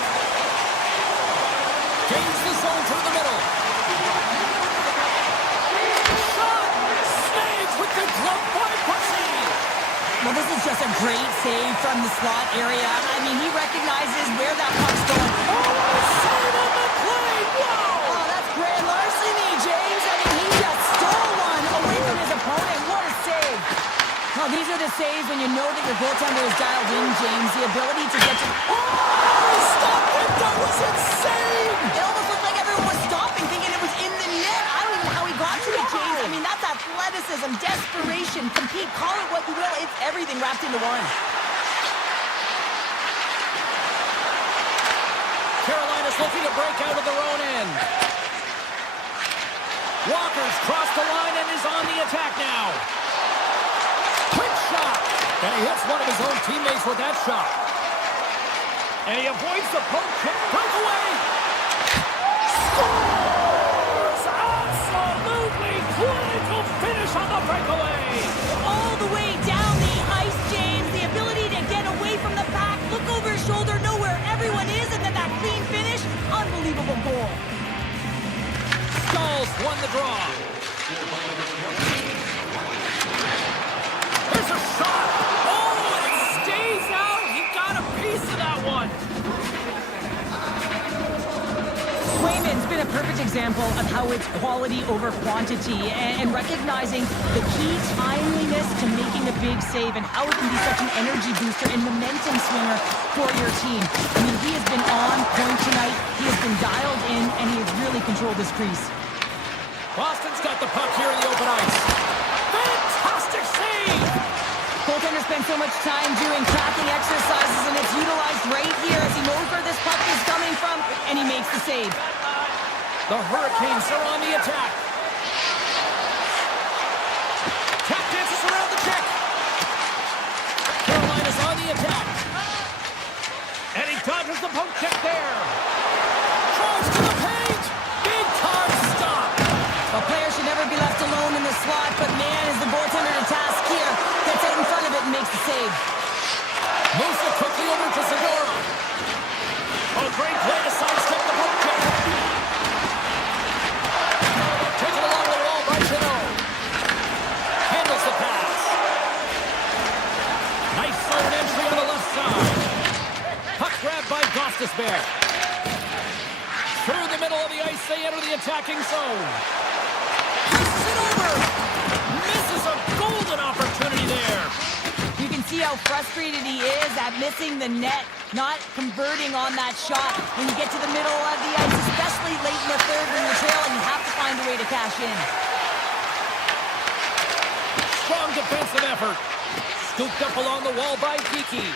Gains the zone through the middle. Shot! Snags with the glove by Pussy. Well, this is just a great save from the slot area. I mean, he recognizes where that puck's going. Oh, save on the play! Wow! Oh, that's grand larceny, James. I mean, he just stole one away from his opponent. What a save. Well, these are the saves when you know that your goaltender is dialed in, James. The ability to get to... Oh, stop it! That was insane! It almost looked like everyone was stopping, thinking it was in the net. I don't even know how he got to it, James. I mean, that's athleticism, desperation, compete, call it what you will. It's everything wrapped into one. Carolina's looking to break out of their own end. Walker's crossed the line and is on the attack now. Quick shot! And he hits one of his own teammates with that shot. And he avoids the poke check breakaway. Scores! Absolutely clinical finish on the breakaway. All the way down the ice, James. The ability to get away from the pack, look over his shoulder, know where everyone is, and then that clean finish. Unbelievable goal. Stalls won the draw. There's a shot. Oh, and it stays out. He got a piece of that one. Swayman's been a perfect example of how it's quality over quantity and recognizing the key timeliness to making a big save and how it can be such an energy booster and momentum swinger for your team. I mean, he has been on point tonight. He has been dialed in, and he has really controlled this crease. Boston's got the puck here in the open ice. Fantastic save! Goaltender spends so much time doing tracking exercises, and it's utilized right here as he knows where this puck is coming from, and he makes the save. The Hurricanes are on the attack. Tap dances around the check. Carolina's on the attack. And he dodges the poke check there. Throws to the paint. Big time stop. A player should never be left alone in the slot, but man, is the goaltender to task here. Gets out in front of it and makes the save. Moves it quickly over to Segura. Oh, great play to sidestep the poke check. Taken along the wall by Chanel. Handles the pass. Nice zone entry on the left side. Puck grabbed by Gostisbehere. Through the middle of the ice, they enter the attacking zone. Passes it over. Misses a golden opportunity there. You can see how frustrated he is at missing the net, not converting on that shot. When you get to the middle of the ice, especially late in the third when you're trailing, you have to find a way to cash in. Strong defensive effort. Scooped up along the wall by Geekie.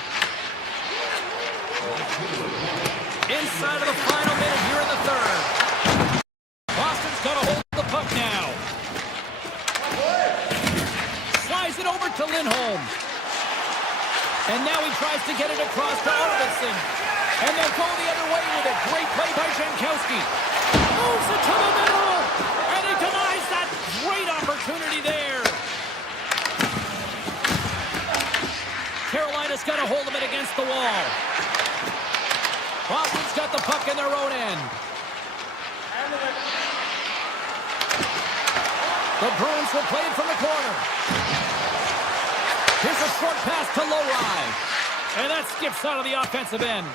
Inside of the final minute here in the third. Boston's got to hold the puck now. Slides it over to Lindholm. And now he tries to get it across to Arvidsson. And they'll go the other way with it. Great play by Jankowski. Moves it to the middle. And he denies that great opportunity there. Carolina's got a hold of it against the wall. Boston's got the puck in their own end. The Bruins will play it from the corner. Here's a short pass to Lowry. And that skips out of the offensive end.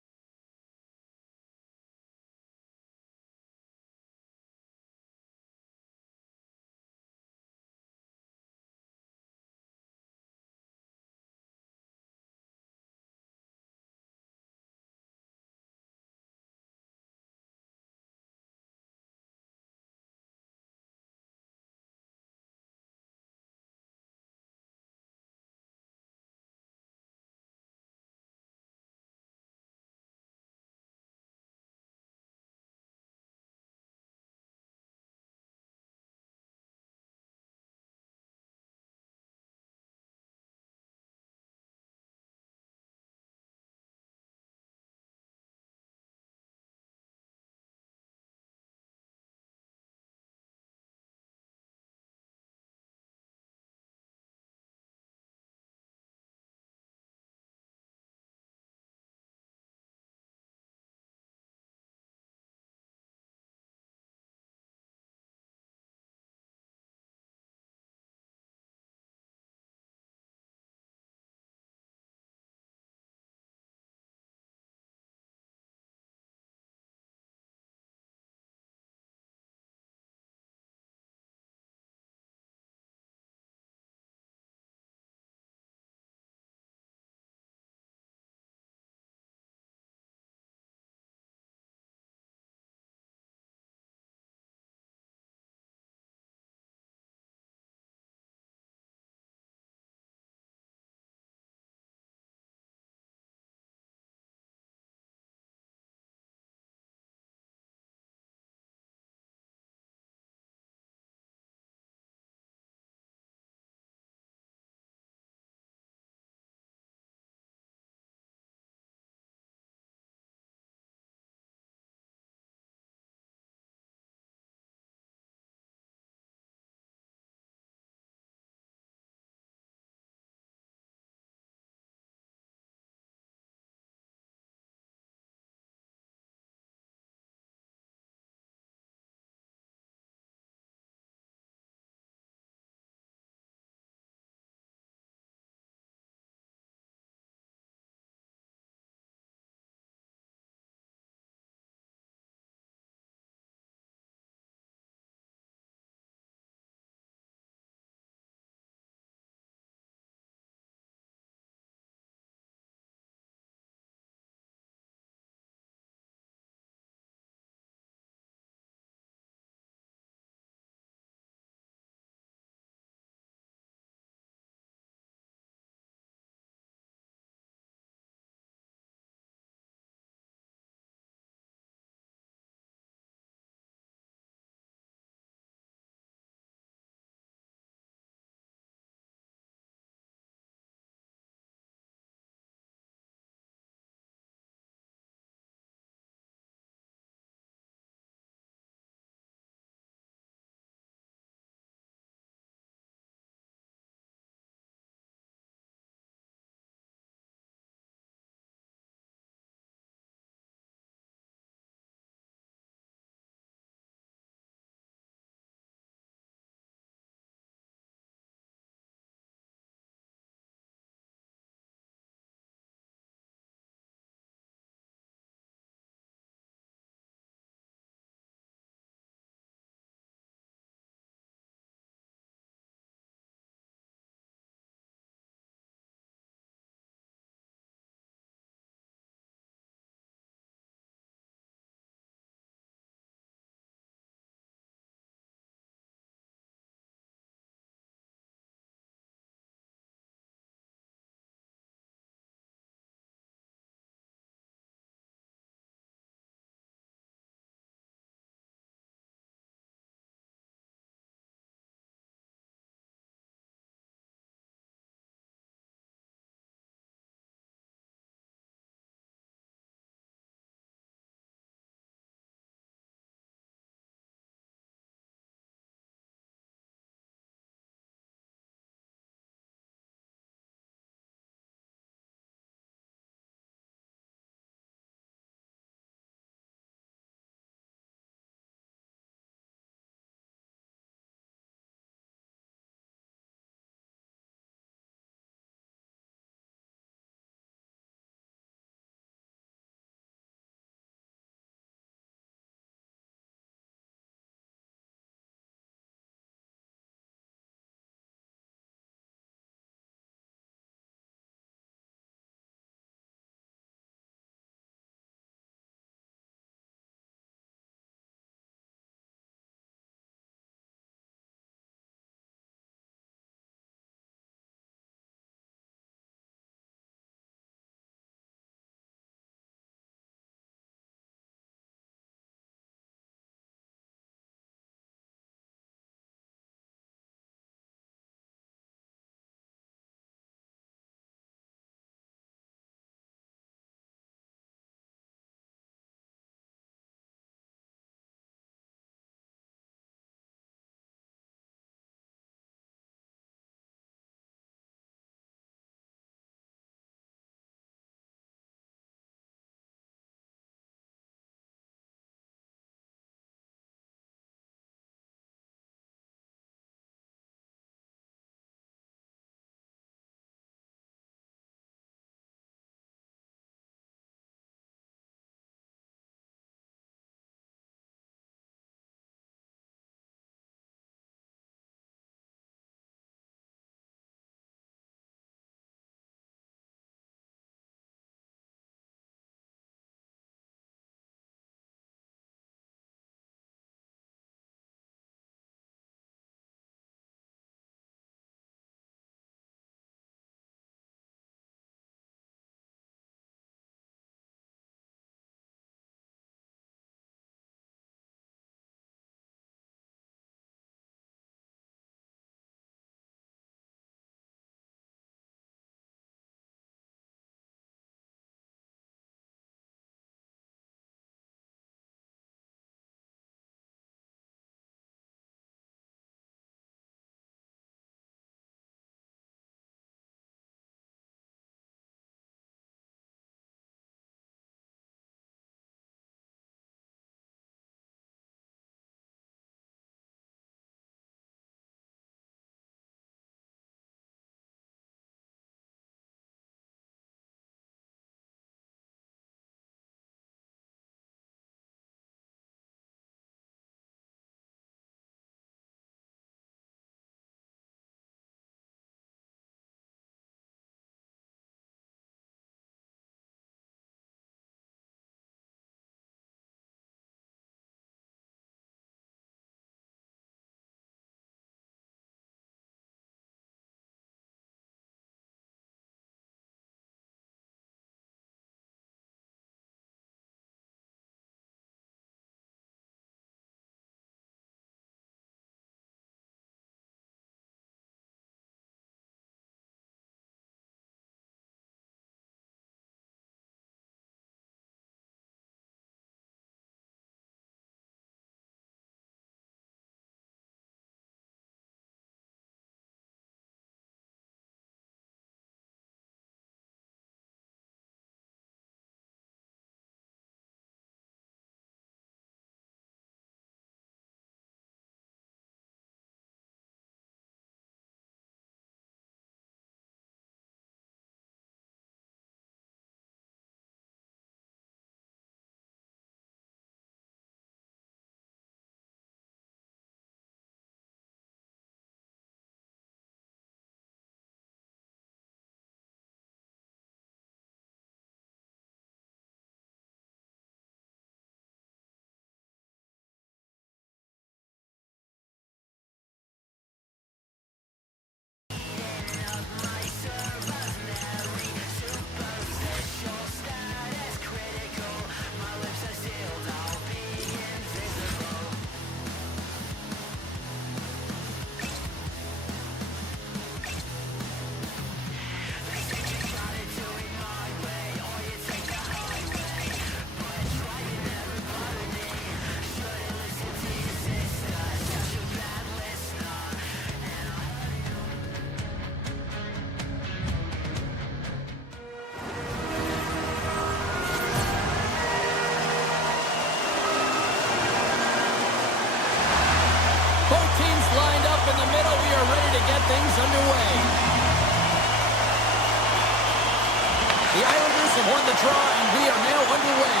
The Islanders have won the draw, and we are now underway.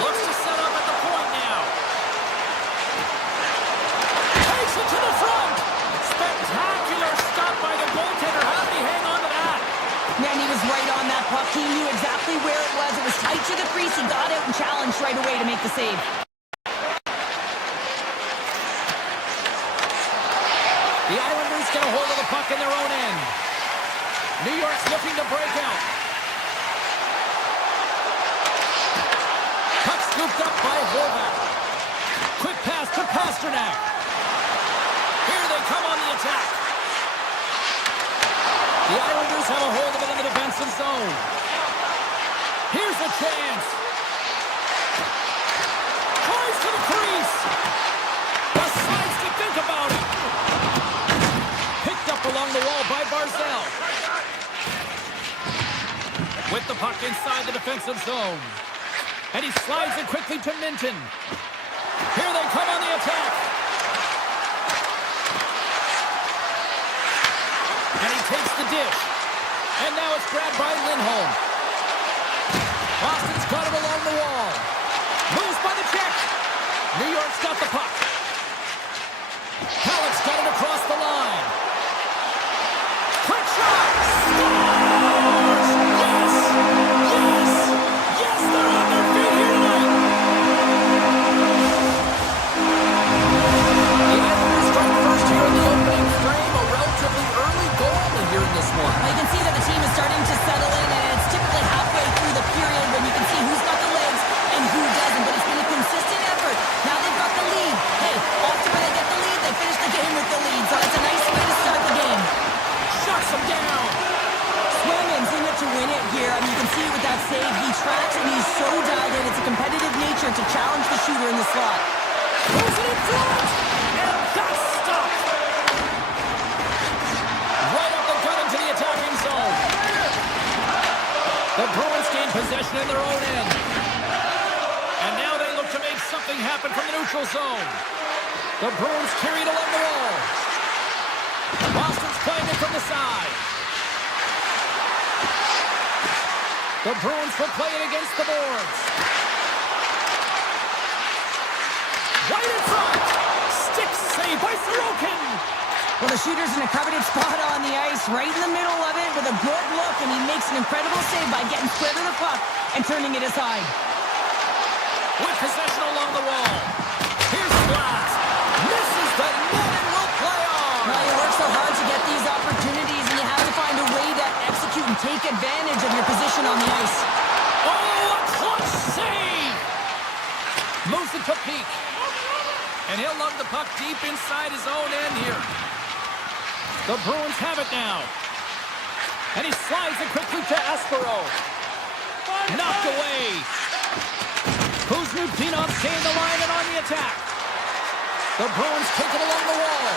Looks to set up at the point now. Takes it to the front. Spectacular stop by the goaltender. How did he hang on to that? Man, he was right on that puck. He knew exactly where it was. It was tight to the crease. He got out and challenged right away to make the save. The Islanders get a hold of the puck in their own end. New York's looking to break out. Puck scooped up by Horvath. Quick pass to Pasternak. Here they come on the attack. The Islanders have a hold of it in the defensive zone. Here's a chance. Tries to the crease. Decides to think about it. Picked up along the wall by Barzal. With the puck inside the defensive zone. And he slides it quickly to Minton. Here they come on the attack. And he takes the dish. And now it's grabbed by Lindholm. Boston's got it along the wall. Moves by the check. New York's got the puck. Halleck's got it across the line. Quick shot! Scores! Yes! Yes! Yes, they're on their feet here tonight! The Islanders strike first here in the opening frame. A relatively early goal here in this one. Well, you can see that the team is starting to settle in, and it's typically halfway through the period when you can see who's got the legs and who doesn't, but it's been a consistent effort. Now they've got the lead. Hey, often when they get the lead, they finish the game with the lead, so it's a nice way to start the game. Shuts him down. Swayman's in it to win it here. I mean, you can see with that save, he tracks and he's so dialed in. It's a competitive nature to challenge the shooter in the slot. Goes it in front! And that's stopped! Right up the gut into the attacking zone. The Bruins gain possession in their own end. And now they look to make something happen from the neutral zone. The Bruins carry it along the wall. Boston's playing it from the side. The Bruins will play it against the boards. Right in front. Stick save by Sorokin. Well, the shooter's in a coveted spot on the ice, right in the middle of it with a good look, and he makes an incredible save by getting square to the puck and turning it aside. With possession along the wall. Here's the blast. Misses the net and will play on. Well, you work so hard to get these opportunities, and you have to find a way to execute and take advantage of your position on the ice. Oh, a clutch save. Moves it to Peak. And he'll lug the puck deep inside his own end here. The Bruins have it now. And he slides it quickly to Aspero. Knocked away. Kuznutinov staying the line and on the attack. The Bruins take it along the wall.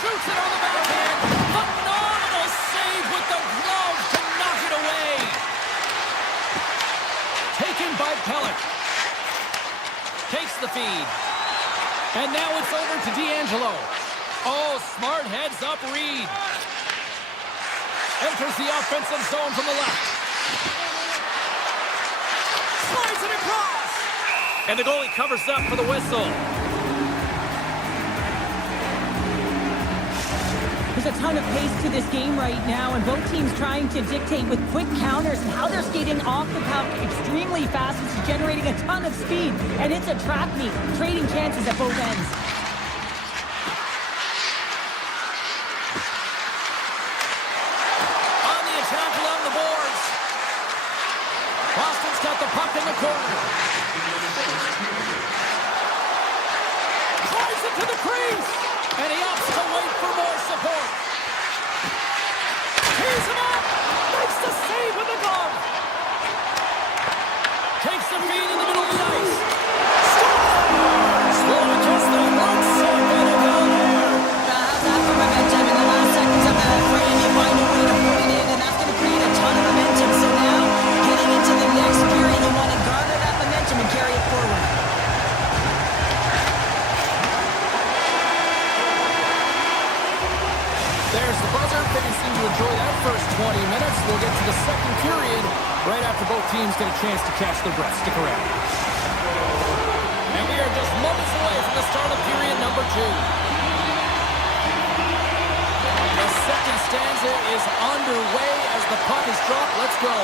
Shoots it on the backhand. Phenomenal save with the glove to knock it away. Taken by Pelech. Takes the feed. And now it's over to D'Angelo. Oh, smart heads-up read. Enters the offensive zone from the left. Slides it across. And the goalie covers up for the whistle. There's a ton of pace to this game right now, and both teams trying to dictate with quick counters and how they're skating off the puck extremely fast. It's generating a ton of speed, and it's a trap meet, trading chances at both ends. On the attack along the boards. Boston's got the puck in the corner. Tries it to the crease. And he opts to wait for more support. Tees him up. Makes the save with the glove. Takes the feed in the middle of the ice. Scores! Well, I guess they weren't so good down there. How's that for momentum? In the last seconds of the frame, you find a way to put it in, and that's going to create a ton of momentum. So now, heading into the next period, you want to garner that momentum and carry it forward. the buzzer. Fans seem to enjoy that first 20 minutes. We'll get to the second period right after both teams get a chance to catch their breath. Stick around. And we are just moments away from the start of period number 2. The second stanza is underway as the puck is dropped. Let's go.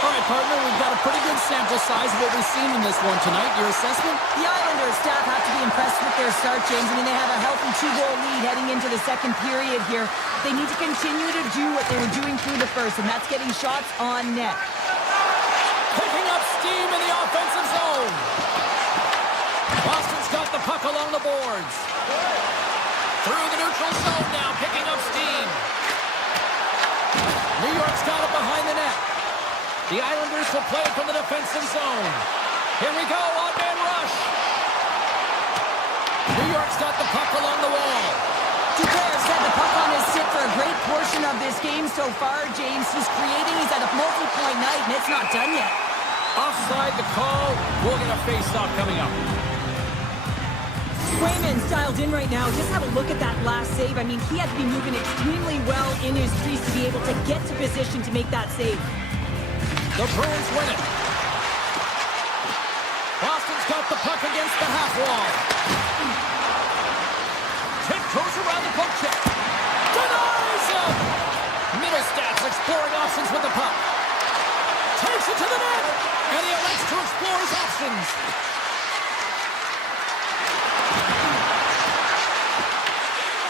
All right, partner, we've got a pretty good sample size of what we've seen in this one tonight. Your assessment? The Islanders staff have to be impressed with their start, James. I mean, they have a healthy 2-goal lead heading into the second period here. They need to continue to do what they were doing through the first, and that's getting shots on net. Picking up steam in the offensive zone. Boston's got the puck along the boards. Through the neutral zone now, picking up steam. New York's got it behind the net. The Islanders will play it from the defensive zone. Here we go, odd-man rush. New York's got the puck along the wall. Duclair said the puck on his stick for a great portion of this game so far, James. He's creating, he's at a multi-point night, and it's not done yet. Offside the call. We'll get a face-off coming up. Swayman's dialed in right now. Just have a look at that last save. I mean, he had to be moving extremely well in his crease to be able to get to position to make that save. The Bruins win it. Boston's got the puck against the half wall. Tiptoes around the poke check. Denies him! Middlestats exploring options with the puck. Takes it to the net, and he elects to explore his options.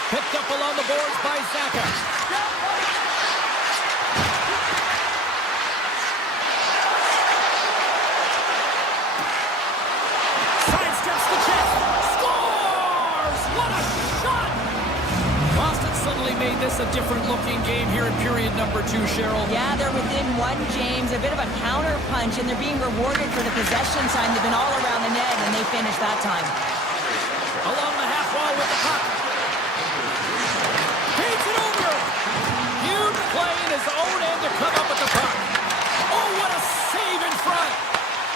Picked up along the boards by Zaka. Sidesteps the check. Scores! What a shot! Boston suddenly made this a different-looking game here in period number 2, Cheryl. Yeah, they're within one, James. A bit of a counter punch, and they're being rewarded for the possession time. They've been all around the net, and they finished that time. Along the half wall with the puck. Feeds it over. Huge play in his own end to come up with the puck. Oh, what a save in front.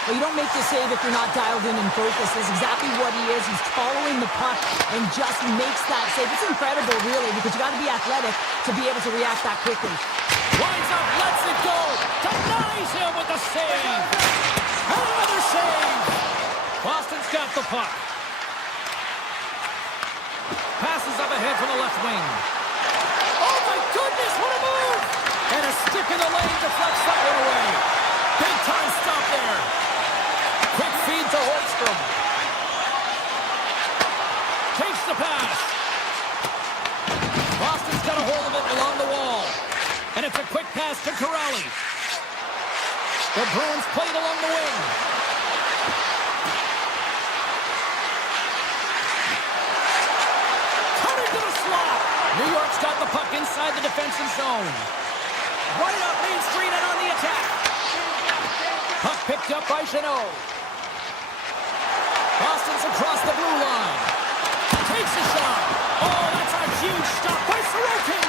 Well, you don't make the save if you're not dialed in and focused. That's exactly what he is. He's following the puck and just makes that save. It's incredible, really, because you got to be athletic to be able to react that quickly. Winds up, lets it go. Denies him with the save. Another save. Boston's got the puck. Passes up ahead from the left wing. Oh, my goodness, what a move! And a stick in the lane deflects that one away. Big time stop there. Quick feed to Holmstrom. Takes the pass. Boston's got a hold of it along the wall. And it's a quick pass to Corrali. The Bruins play it along the wing. Cutting to the slot. New York's got the puck inside the defensive zone. Right up Main Street and on the attack. Puck picked up by Jeannot. Boston's across the blue line. Takes a shot. Oh, that's a huge stop by Sorokin.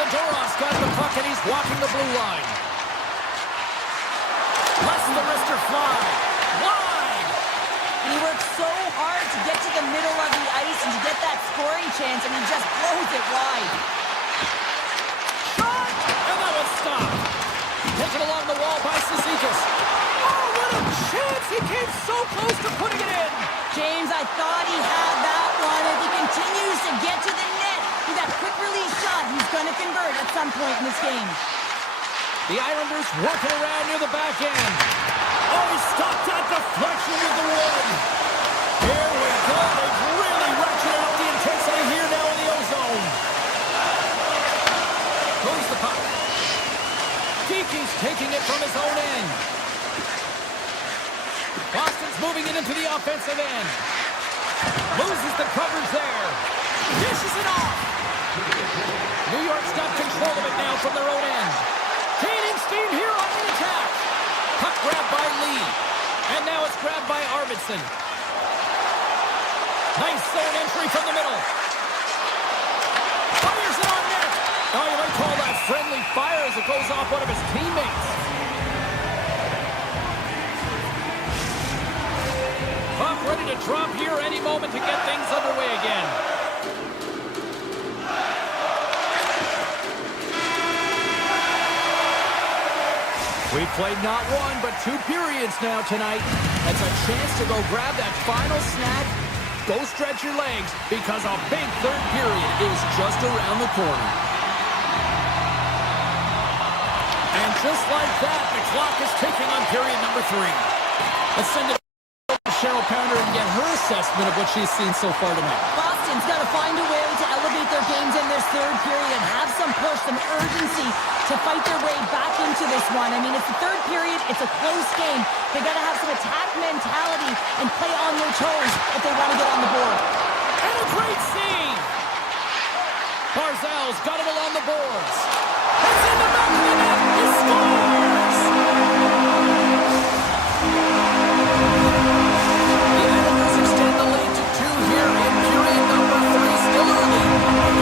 Zadorov's got the puck and he's walking the blue line. Lets the wrister fly. Wide. And he works so hard to get to the middle of the ice and to get that scoring chance, and he just blows it wide. Shot! And that was stopped. Taken along the wall by Cizikas. Oh, what a chance! He came so close to putting it in. James, I thought he had that one. If he continues to get to the net with that quick release shot, he's going to convert at some point in this game. The Islanders working around near the back end. Oh, he stopped that deflection with the wood. Here we go. They've really ratcheted up the intensity here now in the O-zone. Goes the puck. Geeky's taking it from his own end. Boston's moving it into the offensive end. Loses the coverage there. Dishes it off. New York's got control of it now from their own end. Gaining steam here on the attack. Puck grabbed by Lee. And now it's grabbed by Arvidsson. Nice zone entry from the middle. Fires it on net. Oh, you might call that friendly fire as it goes off one of his teammates. Puck ready to drop here any moment to get things underway again. We've played not one, but 2 periods now tonight. That's a chance to go grab that final snack. Go stretch your legs because a big third period is just around the corner. And just like that, the clock is ticking on period number 3. Let's send it to Cheryl Pounder and get her assessment of what she's seen so far tonight. Boston's got to find a way to elevate their games in this third period and have some push, some urgency to fight their way back into this one. I mean, it's the third period. It's a close game. They got to have some attack mentality and play on their toes if they want to get on the board. And a great save! Barzal's got it along the boards. It's in the back of the net. He scores! The Islanders extend the lead to 2 here in period number 3. Still early.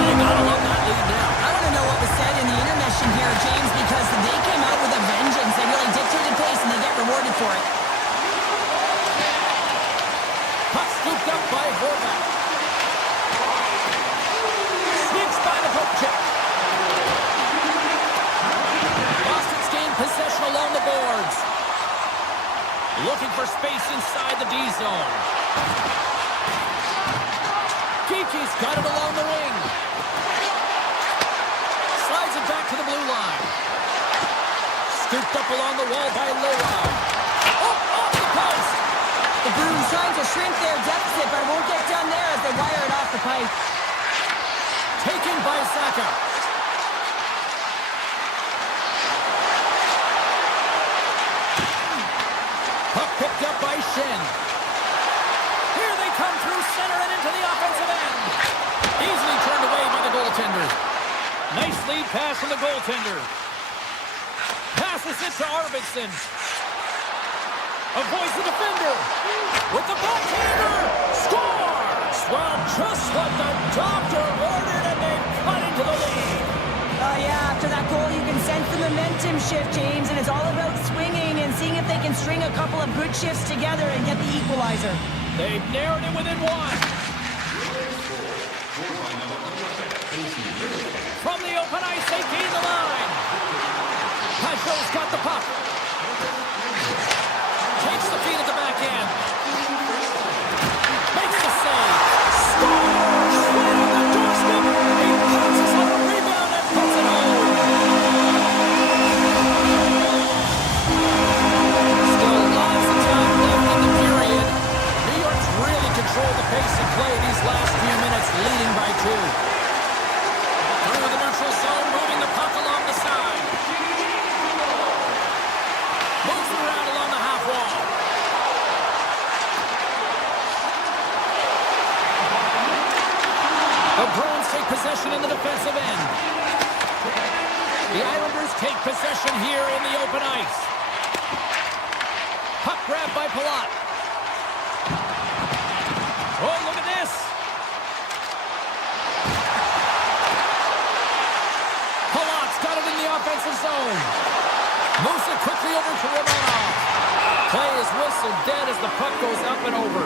They gotta love that lead now. I want to know what was said in the intermission here, James, because they came out with a vengeance. They really dictated pace, and they get rewarded for it. Puck scooped up by Horvath. Sneaks by the poke check. Boston's gained possession along the boards. Looking for space inside the D zone. Geeky's got it along the wing. Slides it back to the blue line. Scooped up along the wall by Leroy. Oh, off the post! The Bruins trying to shrink their deficit, but it won't get done there as they wire it off the pipe. Taken by Saka. Puck picked up by Shen. Here they come through center and into the offensive end. Easily turned away by the goaltender. Nice lead pass from the goaltender. Passes it to Arvidsson. Avoids the defender. With the backhander. Scores! Well, just what the doctor ordered, and they've cut into the lead. Oh, yeah, after that goal, you can sense the momentum shift, James, and it's all about swinging and seeing if they can string a couple of good shifts together and get the equalizer. They've narrowed it within 1. From the open ice, they gain the line. Pajot's got the puck. Takes the feed at the back end. Makes the save. Scores! Right on the doorstep. He pounces on the rebound and puts it home. Still lots of time left in the period. New York's really controlled the pace of play these last few minutes, leading by 2. Through the neutral zone, moving the puck along the side. Moves it around along the half wall. The Bruins take possession in the defensive end. The Islanders take possession here in the open ice. Puck grab by Palat. Oh, look at this. Palat's got it in the offensive zone. Moves it quickly over to Romanov. Play is whistled dead as the puck goes up and over.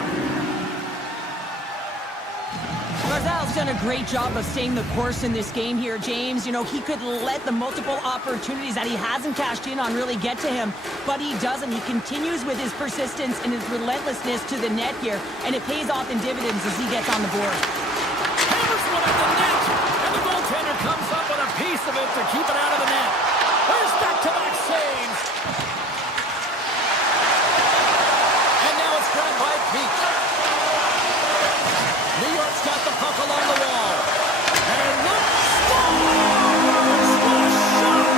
Barzal's done a great job of staying the course in this game here, James. You know, he could let the multiple opportunities that he hasn't cashed in on really get to him, but he doesn't. He continues with his persistence and his relentlessness to the net here, and it pays off in dividends as he gets on the board. Hammers one at the net, and the goaltender comes up with a piece of it to keep it out of the net. There's back-to-back saves. And now it's grabbed by Peake. New York's got the puck along the wall. And look, scores! What a shot!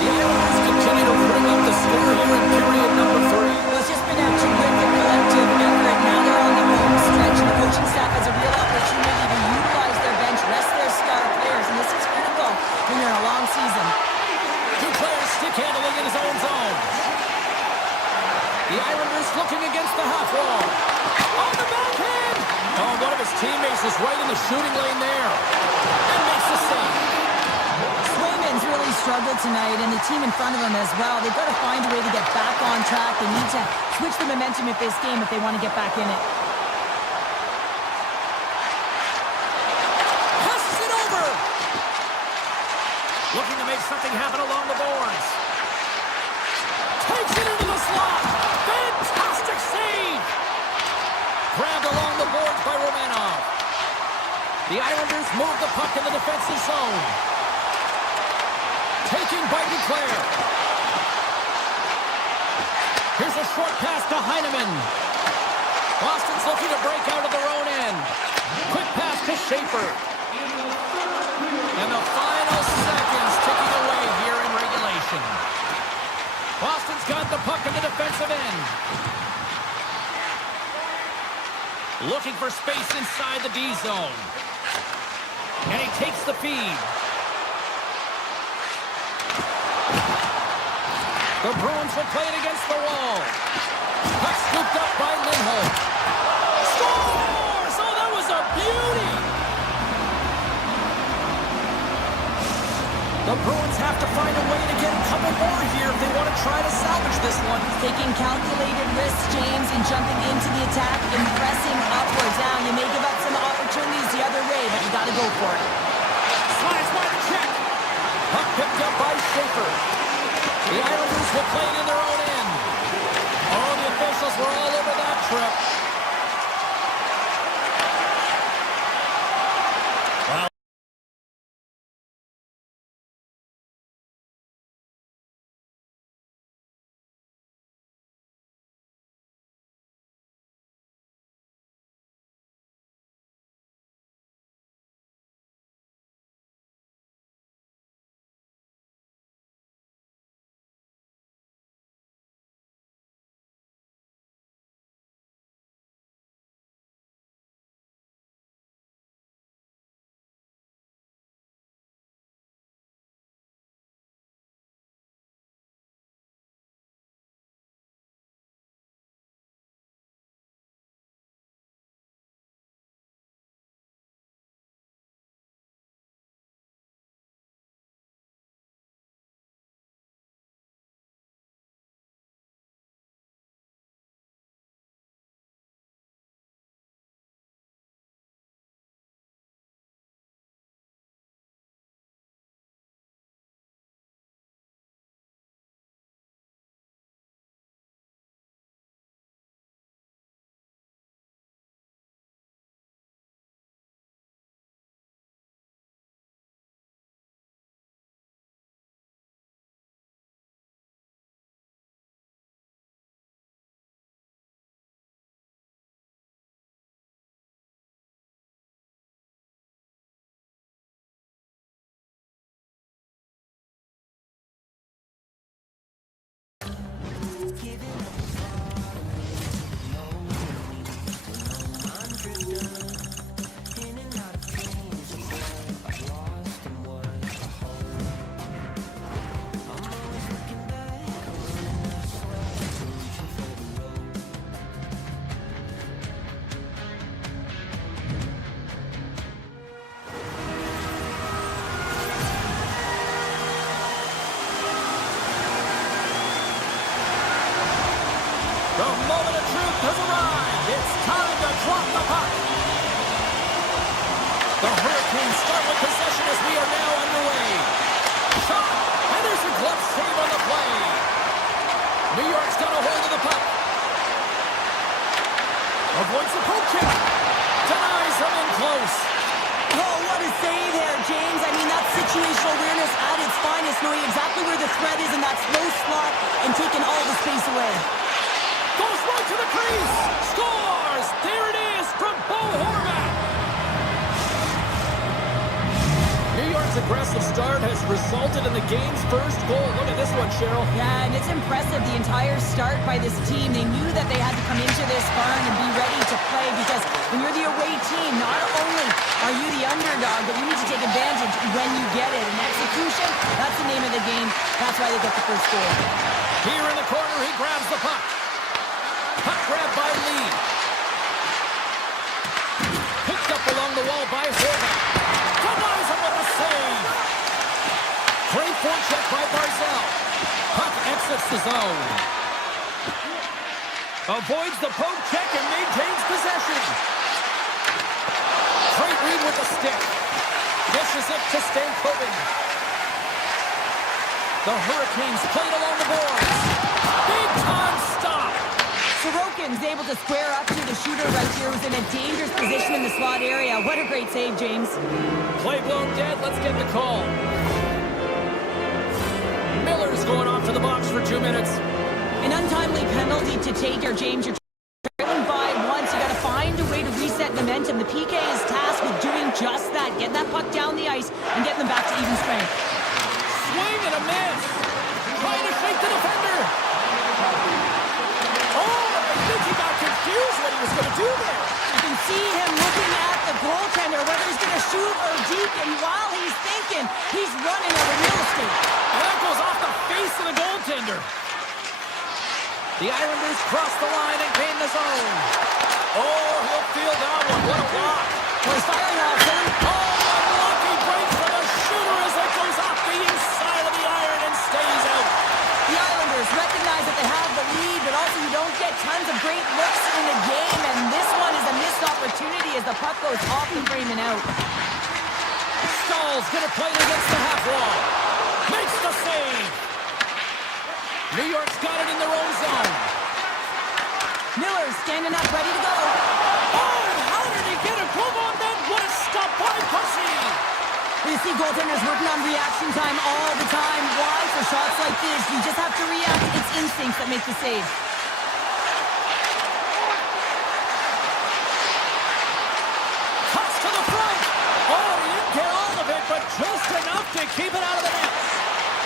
The Islanders continue to bring up the score here in period number 3. Well, it's just been a terrific collective effort. Now they're on the home stretch, and the coaching staff has a real opportunity to utilize their bench, rest their star players, and this is critical when you're in a long season. 2 players stick handling in his own zone. The Islanders looking against the half wall. On the backhand! Oh, one of his teammates is right in the shooting lane there. And makes the save. Swayman's really struggled tonight, and the team in front of him as well. They've got to find a way to get back on track. They need to switch the momentum of this game if they want to get back in it. Passes it over! Looking to make something happen along the boards. Shoots it into the slot. Fantastic save. Grabbed along the boards by Romanov. The Islanders move the puck in the defensive zone. Taking by Duclair. Here's a short pass to Heineman. Boston's looking to break out of their own end. Quick pass to Schaefer. And the final seconds ticking away here in regulation. Boston's got the puck in the defensive end. Looking for space inside the D zone. And he takes the feed. The Bruins will play it against the wall. Puck scooped up by Lindholm. Scores! Oh, that was a beauty! The Bruins have to find a way to get a couple more here if they want to try to salvage this one. Taking calculated risks, James, and jumping into the attack and pressing upwards. Now, you may give up some opportunities the other way, but you got to go for it. Slides by the check. Puck picked up by Schaefer. The Islanders will play it in their own end. Oh, the officials were all over that trip. Wow. The moment of truth has arrived. It's time to drop the puck. The Hurricanes start with possession as we are now underway. Shot, and there's a glove save on the play. New York's got a hold of the puck. Avoids the poke check. Denies him in close. Oh, what a save there, James. I mean, that's situational awareness at its finest, knowing exactly where the threat is in that slow slot and taking all the space away. Goes right to the crease. Scores! There it is from Bo Horvat. New York's aggressive start has resulted in the game's first goal. Look at this one, Cheryl. Yeah, and it's impressive, the entire start by this team. They knew that they had to come into this barn and be ready to play because when you're the away team, not only are you the underdog, but you need to take advantage when you get it. And execution, that's the name of the game. That's why they get the first goal. Here in the corner, he grabs the puck. Puck grab by Lee. Picked up along the wall by Horvat. Denies him with a save. Great forecheck by Barzal. Puck exits the zone. Avoids the poke check and maintains possession. Great read with the stick. Dishes it to Stankoven. The Hurricanes played along the boards. is able to square up to the shooter right here, who's in a dangerous position in the slot area. What a great save, James. Play blown dead. Let's get the call. Miller's going off to the box for 2 minutes. An untimely penalty to take here, James. You're trailing by once. You got to find a way to reset momentum. The PK is tasked with doing just that. Get that puck down the ice and get them back to even strength. Swing and a miss. Trying to shake the defender. Oh, I think he got confused what he was going to do there. You can see him looking at the goaltender, whether he's going to shoot or deep, and while he's thinking, he's running out of real estate. And that goes off the face of the goaltender. The Islanders cross the line and gain the zone. Oh, he'll feel that one. What a block. Well, he's firing off him. Oh, unlucky break from the shooter as it goes off the inside of the iron and stays out. The Islanders recognize that they have the lead, but also you don't get tons of great looks in the game, and this one is a missed opportunity as the puck goes off the frame and out. Stahl's going to play it against the half wall. Makes the save. New York's got it in their own zone. Miller standing up, ready to go. Oh, how did he get a glove on that? What a stop by Pussy. You see goaltenders working on reaction time all the time. Why? For shots like this, you just have to react. It's instincts that make the save. Cuts to the front. Oh, he didn't get all of it, but just enough to keep it out of the net.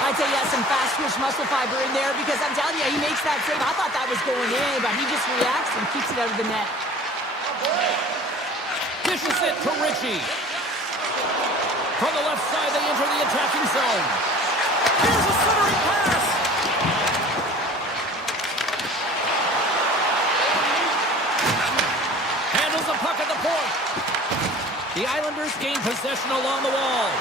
I'd say yes, some fast twitch muscle fiber in there because I'm telling you, he makes that save. I thought that was going in, but he just reacts and keeps it out of the net. Dishes it to Ritchie. From the left side, they enter the attacking zone. Here's a centering pass. Handles the puck at the point. The Islanders gain possession along the wall.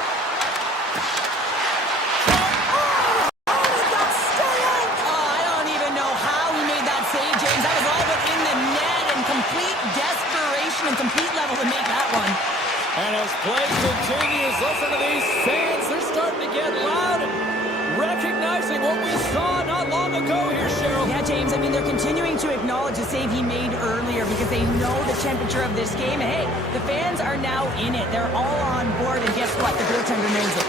And complete level to make that one. And as play continues, listen to these fans. They're starting to get loud and recognizing what we saw not long ago here, Cheryl. Yeah, James, I mean, they're continuing to acknowledge the save he made earlier because they know the temperature of this game. And hey, the fans are now in it. They're all on board, and guess what? The goaltender knows it.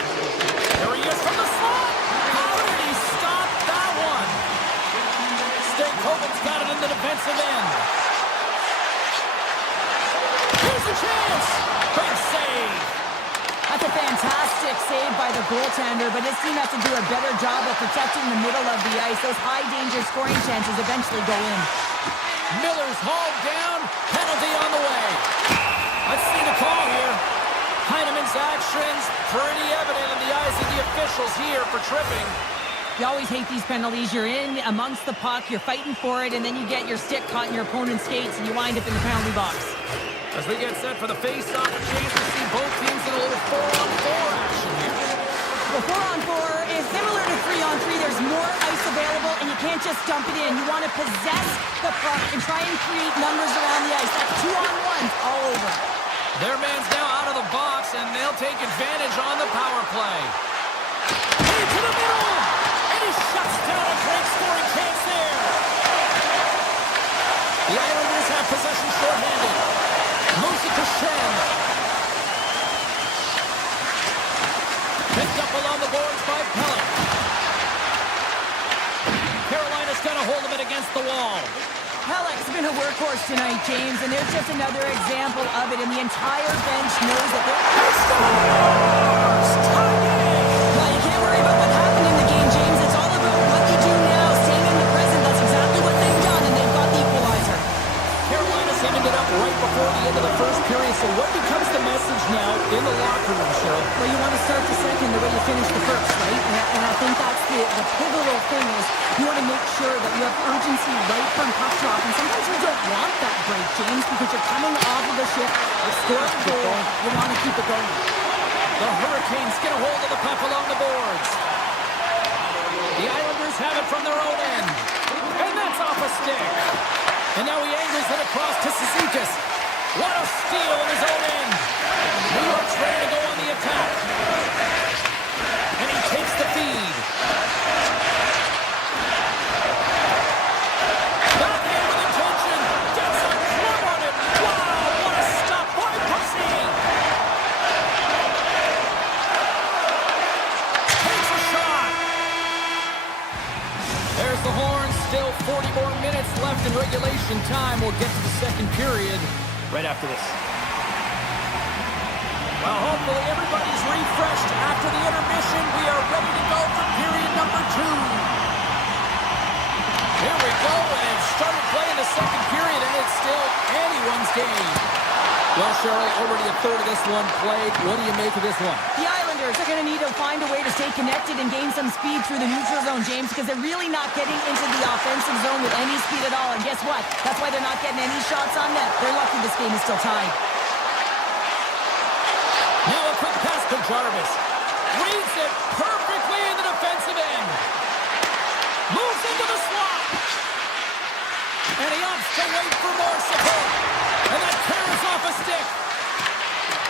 There he is from the slot. How did he stop that one? Stankoven's got it in the defensive end. Here's a chance. Big save. That's a fantastic save by the goaltender, but his team has to do a better job of protecting the middle of the ice. Those high-danger scoring chances eventually go in. Miller's hauled down. Penalty on the way. Let's see the call here. Heinemann's actions pretty evident in the eyes of the officials here for tripping. You always hate these penalties. You're in amongst the puck, you're fighting for it, and then you get your stick caught in your opponent's skates, and you wind up in the penalty box. As we get set for the face-off, a chance to see both teams in a little 4-on-4 action here. Well, 4-on-4 is similar to 3-on-3. There's more ice available, and you can't just dump it in. You want to possess the puck and try and create numbers around the ice. That's 2-on-1s all over. Their man's now out of the box, and they'll take advantage on the power play. Hey, to the middle! And he shuts down a great scoring chance there. The Islanders have possession shorthanded. Moves it to Shen. Picked up along the boards by Pellet. Carolina's got a hold of it against the wall. Pellet's been a workhorse tonight, James, and there's just another example of it, and the entire bench knows that they're... Well, you can't worry about what happened in the game, James. It's all about what you do now, staying in the present. That's exactly what they've done, and they've got the equalizer. Carolina's ended it up right before the end of the first period, so what becomes the message now in the locker room, Cheryl? Well, you want to start the second the way you finished the first, right? And I think that's the pivotal thing is you want to make sure that you have urgency right from puck drop. And sometimes you don't want that break, James, because you're coming off of a shift, scoring a goal, you want to keep it going. The Hurricanes get a hold of the puck along the boards. The Islanders have it from their own end. And that's off a stick. And now he angles it across to Cizikas. What a steal in his own end. New York's ready to go on the attack. And he takes the feed. Backhand with intention. in regulation time. We'll get to the second period right after this. Well, hopefully everybody's refreshed after the intermission. We are ready to go for period number 2. Here we go, and it started playing the second period, and it's still anyone's game. Well, Shirley, already a third of this one played. What do you make of this one? The Islanders are going to need to find a way to stay connected and gain some speed through the neutral zone, James, because they're really not getting into the offensive zone with any speed at all. And guess what? That's why they're not getting any shots on net. They're lucky this game is still tied. Now a quick pass to Jarvis. Reads it perfectly in the defensive end. Moves into the slot. And he opts to wait for more support. And that carries off a stick.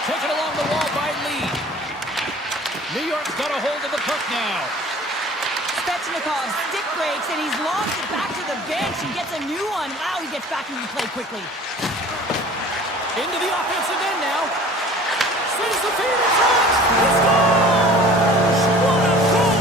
Taken along the wall by Lee. New York's got a hold of the puck now. Svechnikov stick breaks, and he's lost it back to the bench. He gets a new one. Wow, he gets back into the play quickly. Into the offensive end now. Sends the feed in front. He scores! What a goal!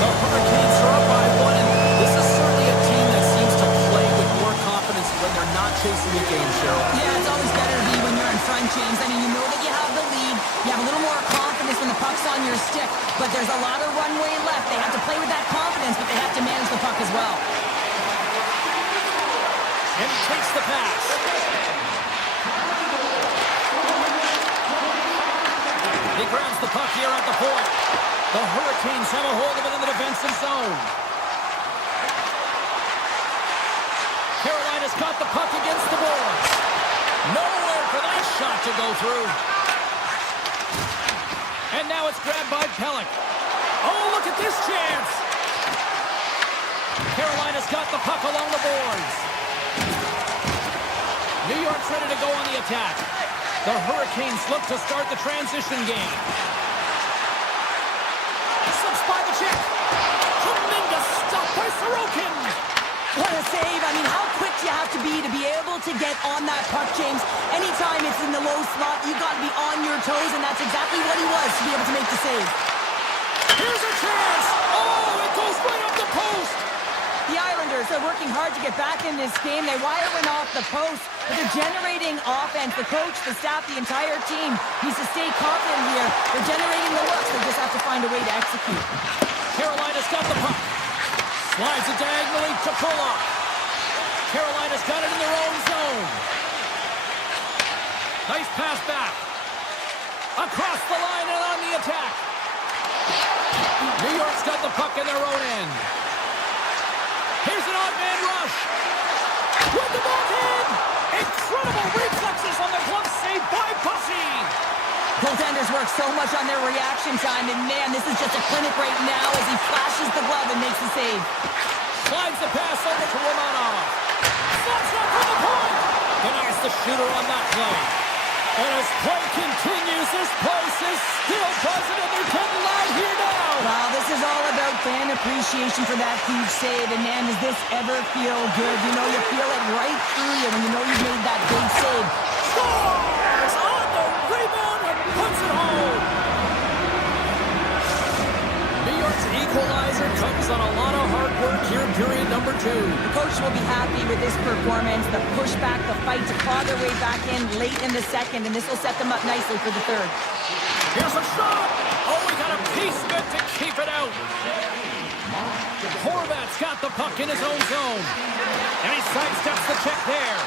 The Hurricanes are up by 1, and this is certainly a team that seems to play with more confidence when they're not chasing the game, Cheryl. Yeah, it's always better to be when you're in front, James. I mean, you know that you have the lead. You have a little more confidence when the puck's on your stick, but there's a lot of runway left. They have to play with that confidence, but they have to manage the puck as well. And he takes the pass. He grabs the puck here at the point. The Hurricanes have a hold of it in the defensive zone. Carolina's got the puck against the boards. Nowhere for that shot to go through. And now it's grabbed by Pelech. Oh, look at this chance. Carolina's got the puck along the boards. New York's ready to go on the attack. The Hurricanes look to start the transition game. Slips by the check. Tremendous stop by Sorokin. What a save. I mean, how quick you have to be able to get on that puck, James. Anytime it's in the low slot, you got to be on your toes, and that's exactly what he was to be able to make the save. Here's a chance. Oh, it goes right up the post. The Islanders are working hard to get back in this game. They wire one off the post, but they're generating offense. The coach, the staff, the entire team needs to stay confident here. They're generating the looks. They just have to find a way to execute. Carolina's got the puck. Slides it diagonally to Pulock. Carolina's got it in their own zone. Nice pass back. Across the line and on the attack. New York's got the puck in their own end. Here's an odd man rush. With the backhand. Incredible reflexes on the glove save by Bussy. Goaltenders work so much on their reaction time, and man, this is just a clinic right now as he flashes the glove and makes the save. Slides the pass over to Romanov. Slots up from the point. Denies the shooter on that play. And as play continues, this place is still buzzing, and they're getting loud here now. Wow, this is all about fan appreciation for that huge save, and man, does this ever feel good. You know, you feel it right through you when you know you've made that big save. Scores on the rebound and puts it home. New York's equalizer comes on a lot of hard work here in period number 2. The coach will be happy with this performance, the pushback, the fight to claw their way back in late in the second, and this will set them up nicely for the third. Here's a shot. Oh, we got a piece of it to keep it out. Horvat's got the puck in his own zone. And he sidesteps the check there.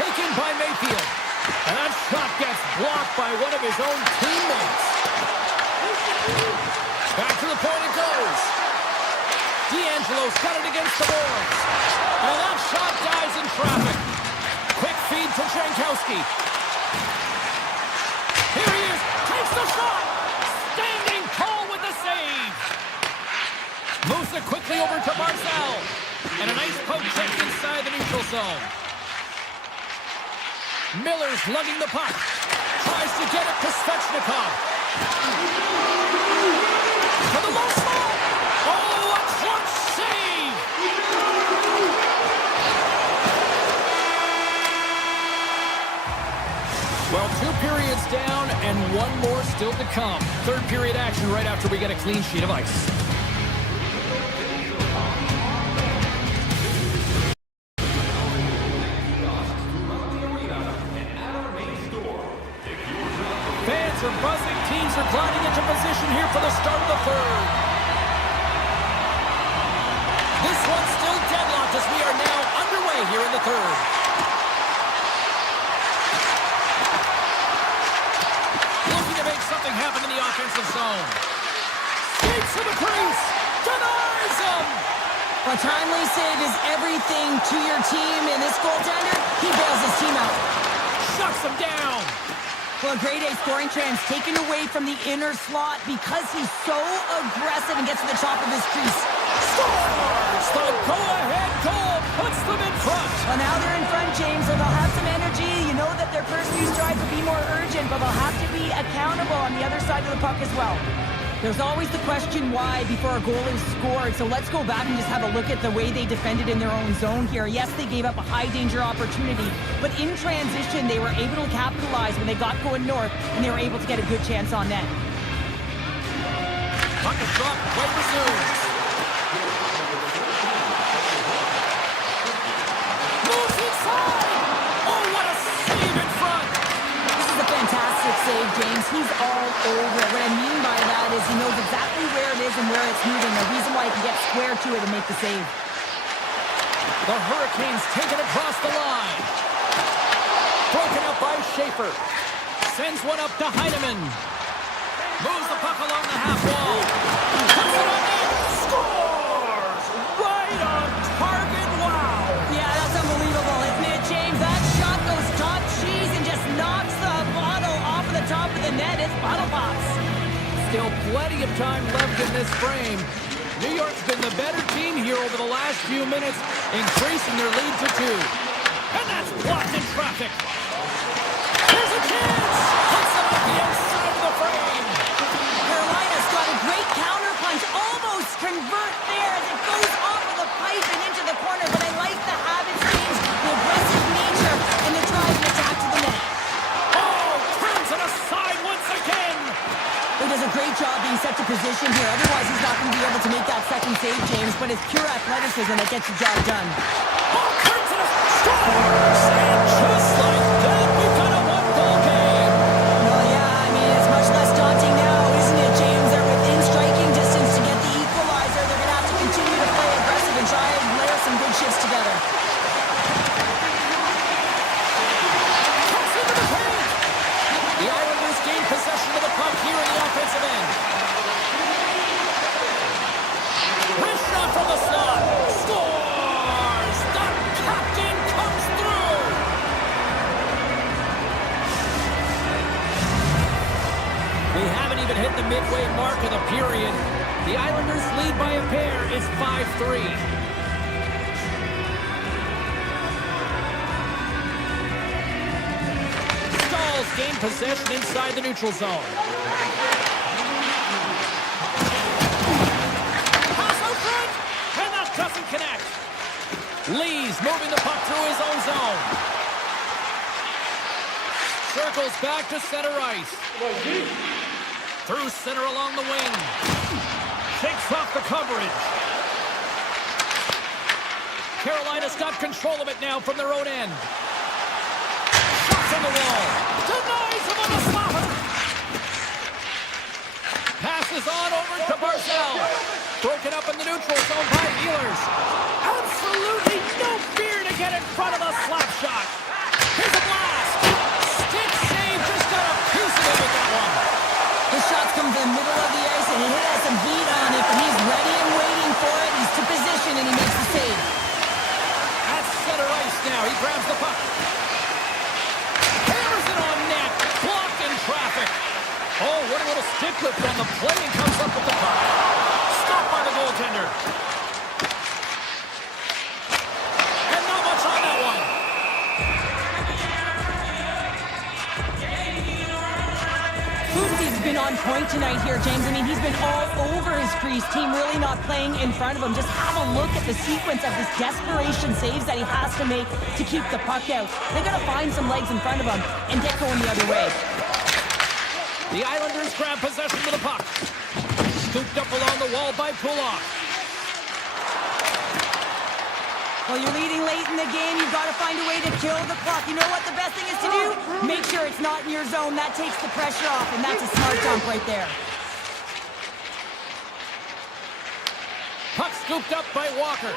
Taken by Mayfield. And that shot gets blocked by one of his own teammates. Back to the point it goes. D'Angelo's got it against the boards. And that shot dies in traffic. Quick feed to Jankowski. Here he is. Takes the shot. Standing tall with the save. Moves it quickly over to Barzal. And a nice poke check inside the neutral zone. Miller's lugging the puck. Tries to get it to Svechnikov. To the low spot. Oh, a clutch save. Well, 2 periods down and 1 more still to come. Third period action right after we get a clean sheet of ice. Crowds are buzzing. Teams are gliding into position here for the start of the third. This one's still deadlocked as we are now underway here in the third. Looking to make something happen in the offensive zone. Skates to the crease. Denies him. A timely save is everything to your team, and this goaltender, he bails his team out. Shuts him down. Well, a grade A scoring chance taken away from the inner slot because he's so aggressive and gets to the top of his crease. Scores! The go-ahead goal puts them in front. Well, now they're in front, James, so they'll have some energy. You know that their first few strides will be more urgent, but they'll have to be accountable on the other side of the puck as well. There's always the question why before a goal is scored, so let's go back and just have a look at the way they defended in their own zone here. Yes, they gave up a high-danger opportunity, but in transition, they were able to capitalize when they got going north, and they were able to get a good chance on net. Puck is dropped, play resumes. Moves inside! Oh, what a save in front! This is a fantastic save, James. He's all over it. What I mean by that is he knows exactly where it is and where it's moving. The reason why he can get square to it and make the save. The Hurricanes take it across the line. Broken up by Schaefer. Sends one up to Heineman. Moves the puck along the half wall. Puts it on net. Scores! Right on target. Wow! Yeah, that's unbelievable, isn't it, James? That shot goes top cheese and just knocks the bottle off of the top of the net. It's bottle pops. Still plenty of time left in this frame. New York's been the better team here over the last few minutes, increasing their lead to 2. And that's blocked in traffic. Here's a chance! Puts it on the outside of the frame. Carolina's got a great counterpunch. Almost convert there as it goes off of the pipe and into the corner. But I like the habits, James, the aggressive nature, and the drive and attack to the net. Oh, turns it aside once again. He does a great job being set to position here. Otherwise, he's not going to be able to make that second save, James. But it's pure athleticism that gets the job done. Oh, turns it aside. Scores! And just like that, we've got a one-goal game. Well, yeah, I mean, it's much less daunting now, isn't it, James? They're within striking distance to get the equalizer. They're going to have to continue to play aggressive and try and layer some good shifts together. Cuts into the paint. The Islanders gain possession of the puck here in the offensive end. Wrist shot from the slot. Scores! The captain comes through. We haven't even hit the midway mark of the period. The Islanders lead by a pair. It's 5-3. Stalls gain possession inside the neutral zone. Pass out front, and that doesn't connect. Lee's moving the puck through his own zone. Circles back to center ice. Through center along the wing. Takes off the coverage. Carolina's got control of it now from their own end. Shots on the wall. Denies him on the slapper. Passes on over to Barzell. Broken up in the neutral zone by Ehlers. Absolutely no fear to get in front of the slap shot. Here's a blast. Stick save, just got a piece of it with that one. His shots come to the middle of the ice, and he has some heat on it, but he's ready and waiting for it. He's to position, and he makes the save. At center ice now, he grabs the puck. Hammers it on net. Blocked in traffic. Oh, what a little stick lift on the play, and comes up with the puck. Stopped by the goaltender. And not much on that one. Lucy's been on point tonight here, James. I mean, he's been all over his crease. Team really not playing in front of him. Just have a look at the sequence of his desperation saves that he has to make to keep the puck out. They got to find some legs in front of him and get going the other way. The Islanders grab possession of the puck. Scooped up along the wall by Pulock. Well, you're leading late in the game. You've got to find a way to kill the clock. You know what the best thing is to do? Make sure it's not in your zone. That takes the pressure off, and that's a smart dump right there. Puck scooped up by Walker.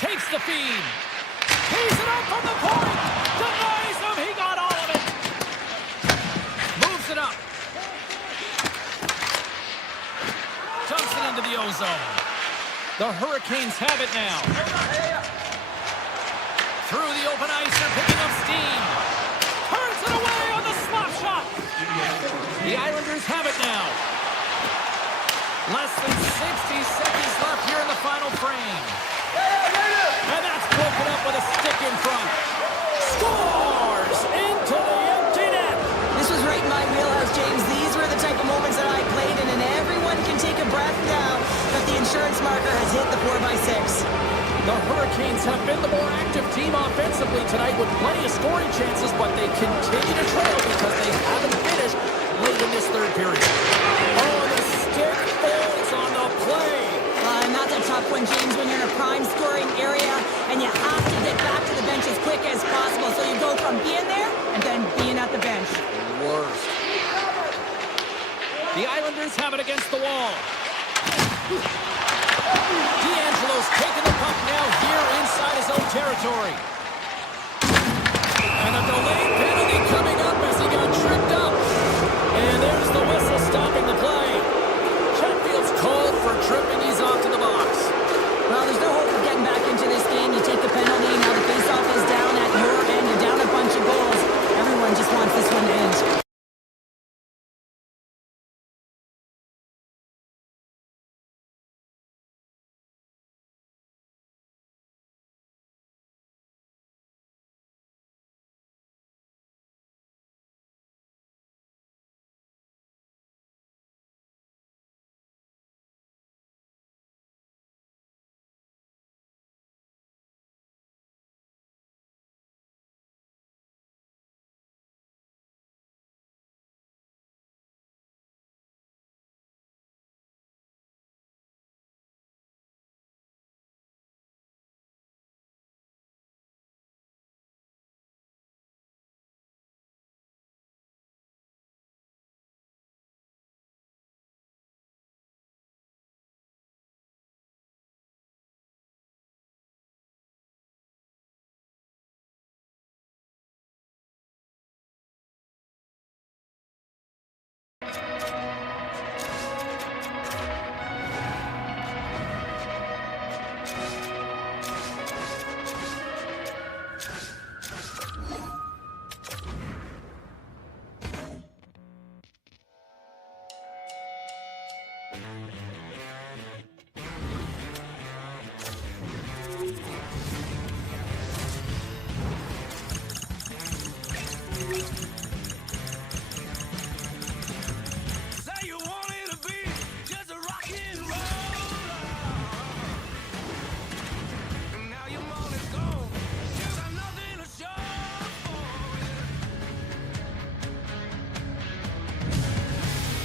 Takes the feed. He's it up from the point. Denies him. He got all of it. Moves it up. Dumps it into the ozone. The Hurricanes have it now. Through the open ice, they're picking up steam. Turns it away on the slap shot. The Islanders have it now. Less than 60 seconds left here in the final frame. And that's broken up with a stick in front. Scores into the empty net. This was right in my wheelhouse, James. These were the type of moments that I played in, and everyone can take a breath now that the insurance marker has hit the 4x6. The Hurricanes have been the more active team offensively tonight with plenty of scoring chances, but they continue to trail because they haven't finished late in this third period. Oh, the stick falls on the play. And that's a tough one, James, when you're in a prime scoring area and you have to get back to the bench as quick as possible. So you go from being there and then being at the bench. Worst. The Islanders have it against the wall. D'Angelo's taking the puck now here inside his own territory. And a delayed penalty coming up as he got tripped up. And there's the whistle stopping the play. Chatfield's called for tripping. He's off to the box. Well, there's no hope of getting back into this game. You take the penalty. Now the faceoff is down at your end. You're down a bunch of goals. Everyone just wants this one to end.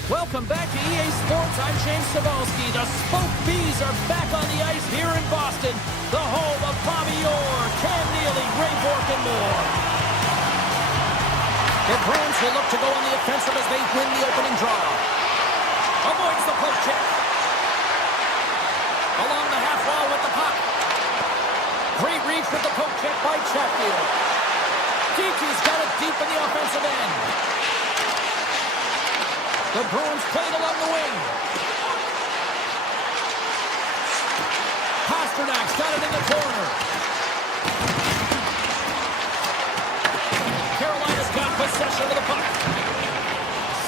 Welcome back to EA Sports. I'm James Cebulski. The Spoke Bees are back on the ice here in Boston, the home of Bobby Orr, Cam Neely, Ray Bourque, and more. The Bruins will look to go on the offensive as they win the opening draw. Avoids the poke check. Along the half wall with the puck. Great reach with the poke check by Chatfield. Geeky's got it deep in the offensive end. The Bruins played along the wing. Pasternak's got it in the corner. Carolina's got possession of the puck.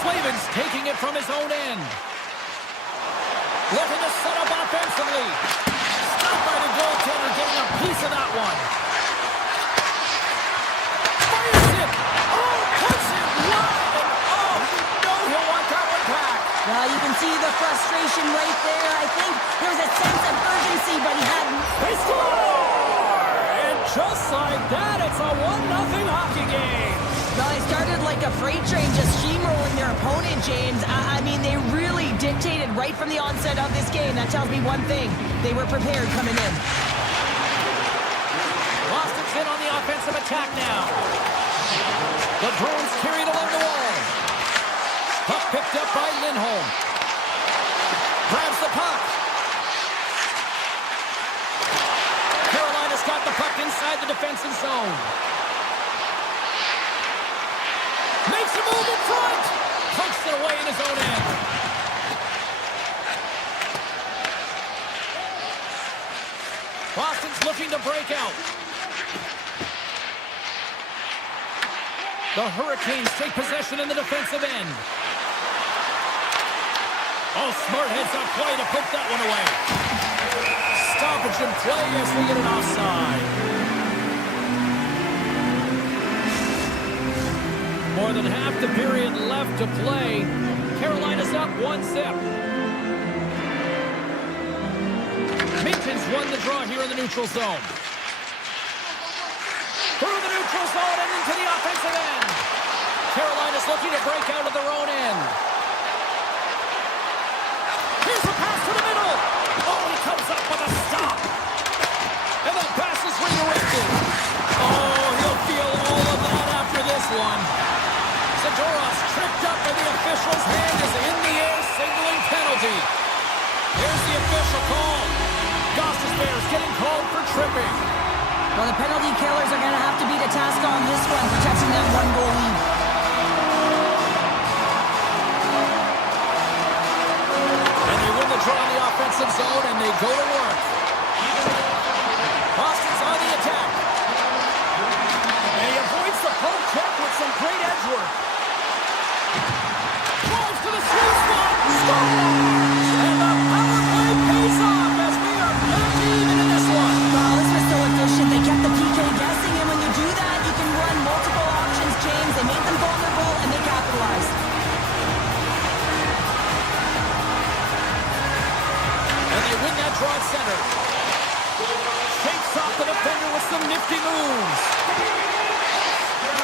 Slavin's taking it from his own end. Looking to set up offensively. Stopped by the goaltender, getting a piece of that one. Fires it. Oh, puts it wide. Oh, you know he'll want that one back. Well, you can see the frustration right there. I think there was a sense of urgency, but he hadn't. They score! And just like that, it's a 1-0 hockey game. Well, they started like a freight train just steamrolling their opponent, James. I mean, they really dictated right from the onset of this game. That tells me one thing. They were prepared coming in. offensive attack now. The Bruins carried along the wall. Puck picked up by Lindholm. Grabs the puck. Carolina's got the puck inside the defensive zone. Makes a move in front. Punks it away in his own end. Boston's looking to break out. The Hurricanes take possession in the defensive end. Oh, smart heads up play to put that one away. Stoppage in play as we get an offside. More than half the period left to play. Carolina's up 1-0. Minton's won the draw here in the neutral zone. Through the neutral zone and into the offensive end. Carolina's looking to break out of their own end. Here's a pass to the middle. Oh, he comes up with a stop. And that pass is redirected. Oh, he'll feel all of that after this one. Zadorov's tripped up and the official's hand is in the air signaling penalty. Here's the official call. Goss's Bears getting called for tripping. Well, the penalty killers are going to have to beat a task on this one, protecting that one-goal lead. And they win the draw in the offensive zone, and they go to work. Boston's on the attack. And he avoids the poke check with some great edge work. Drives to the sweet spot. Scores! And the power play pays off as we are back even in this one. Wow, this was so efficient. They kept the PK guessing, and when you do that, you can run multiple options, James. They made them vulnerable, and they capitalized. And they win that draw at center. Shakes off the defender with some nifty moves.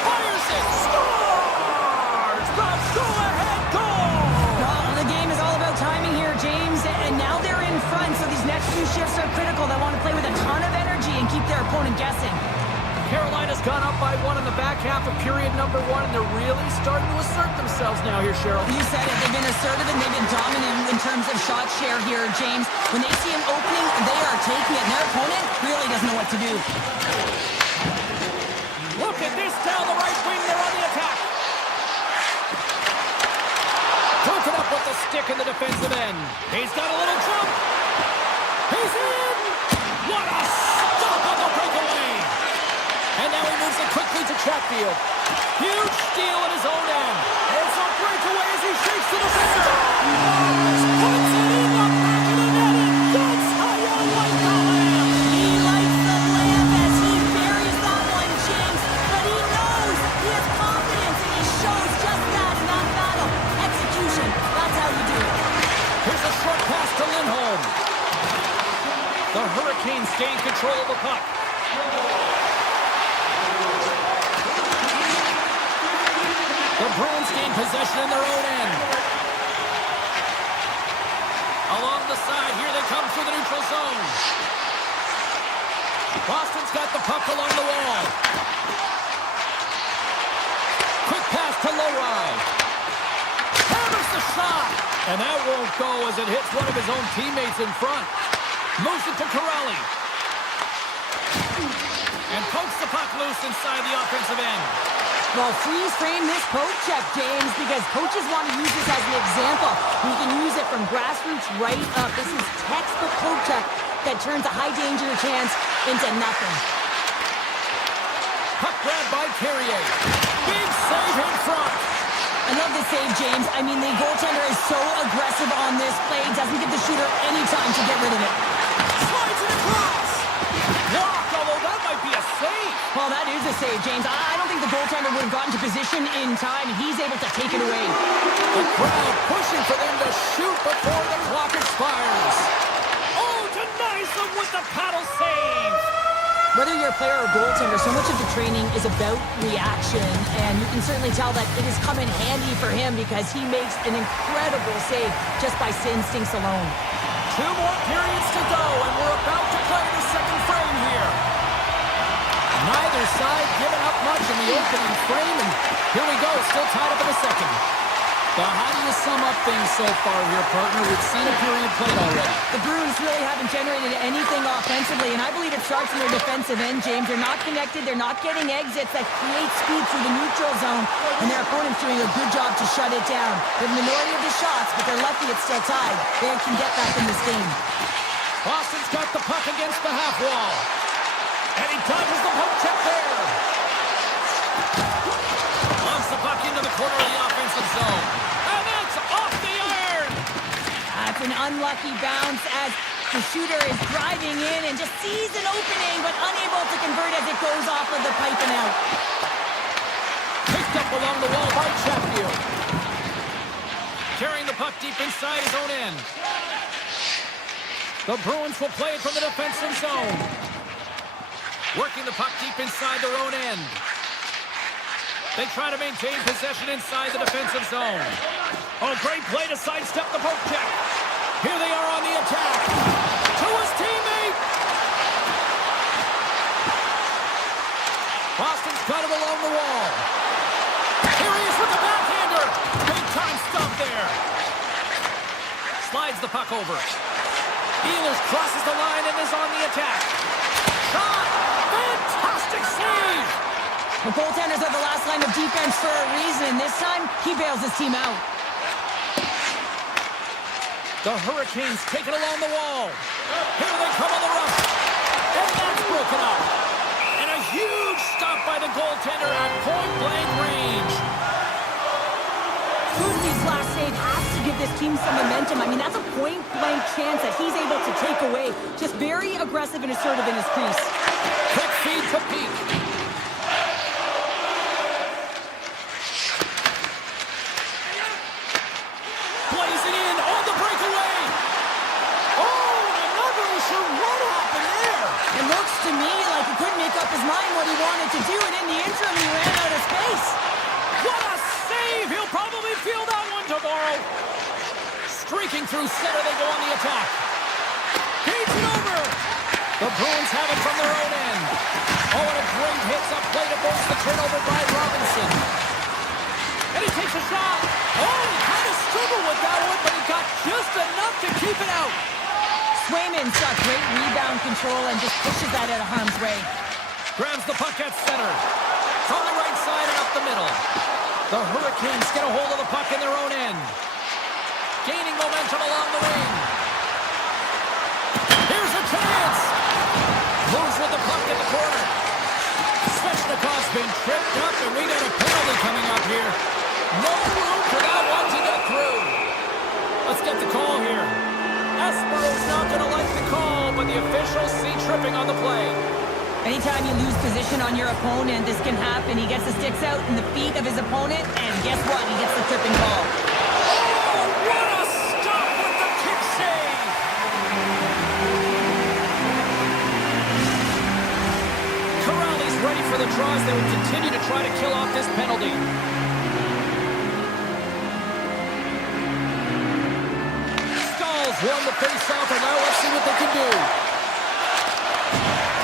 Fires it. Scores! The go-ahead goal! Well, the game is all about timing here, James, and now they're in front, so these next few shifts are critical. They want to play with a ton of energy and keep their opponent guessing. Carolina's gone up by 1 in the back half of period number 1, and they're really starting to assert themselves now here, Cheryl. You said it. They've been assertive and they've been dominant in terms of shot share here, James. When they see an opening, they are taking it, and their opponent really doesn't know what to do. Look at this down the right wing. They're on the attack. Broken up with the stick in the defensive end. He's got a little jump. He's in. What a stop on the breakaway. And now he moves it quickly to Chatfield. Huge steal at his own end. It's a breakaway as he shakes the defender. Puts it in the back of the net. And that's how you like the lamb. He likes the lamp as he buries that one, James. But he knows he has confidence, and he shows just that in that battle. Execution. That's how you do it. Here's a short pass to Lindholm. The Hurricanes gain control of the puck. The Bruins gain possession in their own end. Along the side, here they come through the neutral zone. Boston's got the puck along the wall. Quick pass to Lowry. Hammers the shot. And that won't go as it hits one of his own teammates in front. Moves it to Corelli. And pokes the puck loose inside the offensive end. Well, freeze frame this poke check, James, because coaches want to use this as an example. You can use it from grassroots right up. This is textbook poke check that turns a high danger chance into nothing. Puck grab by Carrier. Big save in front. I love the save, James. I mean, the goaltender is so aggressive on this play. Doesn't give the shooter any time to get rid of it. Slides it across. Blocked, although that might be a save. Well, that is a save, James. I don't think the goaltender would have gotten to position in time. He's able to take it away. The crowd pushing for them to shoot before the clock expires. Oh, denies them with the paddle save. Whether you're a player or goaltender, so much of the training is about reaction, and you can certainly tell that it has come in handy for him because he makes an incredible save just by instincts alone. 2 more periods to go, and we're about to play the second frame here. Neither neither side giving up much in the opening frame, and here we go, still tied up in the second. Now, how do you sum up things so far here, partner? We've seen a period played already. The Bruins really haven't generated anything offensively, and I believe it starts in their defensive end, James. They're not connected. They're not getting exits that create speed through the neutral zone, and their opponent's doing a good job to shut it down. The minority of the shots, but they're lucky it's still tied. They can get back in this game. Boston's got the puck against the half wall. And he dodges the poke check there. Launches the puck into the corner of the offensive zone. And that's off the iron. That's an unlucky bounce as the shooter is driving in and just sees an opening, but unable to convert as it goes off of the pipe and out. Picked up along the wall by Chatfield. Carrying the puck deep inside his own end. The Bruins will play it from the defensive zone. Working the puck deep inside their own end. They try to maintain possession inside the defensive zone. Oh, great play to sidestep the poke check. Here they are on the attack. To his teammate. Boston's got it along the wall. Here he is with the backhander. Big time stop there. Slides the puck over. Ehlers crosses the line and is on the attack. Shot! Fantastic save! The goaltenders are the last line of defense for a reason. This time, he bails his team out. The Hurricanes take it along the wall. Here they come on the rush. And that's broken up. And a huge stop by the goaltender at point-blank range. Kuzi's last save has to give this team some momentum. I mean, that's a point-blank chance that he's able to take away. Just very aggressive and assertive in his crease. Quick feed to Peak. Plays it in on the breakaway. Oh, I'm not really sure what happened there. It looks to me like he couldn't make up his mind what he wanted to do, and in the interim, he ran out of space. What a save! He'll probably feel that one tomorrow. Streaking through center, they go on the attack. Feeds it over. The Bruins have it from their own end. Oh, and a great hits up play to force the turnover by Robinson. And he takes a shot. Oh, he kind of struggled with that one, but he got just enough to keep it out. Swayman's got great rebound control and just pushes that out of harm's way. Grabs the puck at center. From the right side and up the middle. The Hurricanes get a hold of the puck in their own end. Gaining momentum along the wing. Here's a chance. Moves with the puck in the corner. Svechnikov's been tripped up, and we got a penalty coming up here. No room for that one to get through. Let's get the call here. Espero's not going to like the call, but the officials see tripping on the play. Anytime you lose position on your opponent, this can happen. He gets the sticks out in the feet of his opponent, and guess what? He gets the tripping call. Oh, what a stop with the kick save! Corrales ready for the draws. They will continue to try to kill off this penalty. Stalls won the face-off, and now let's see what they can do.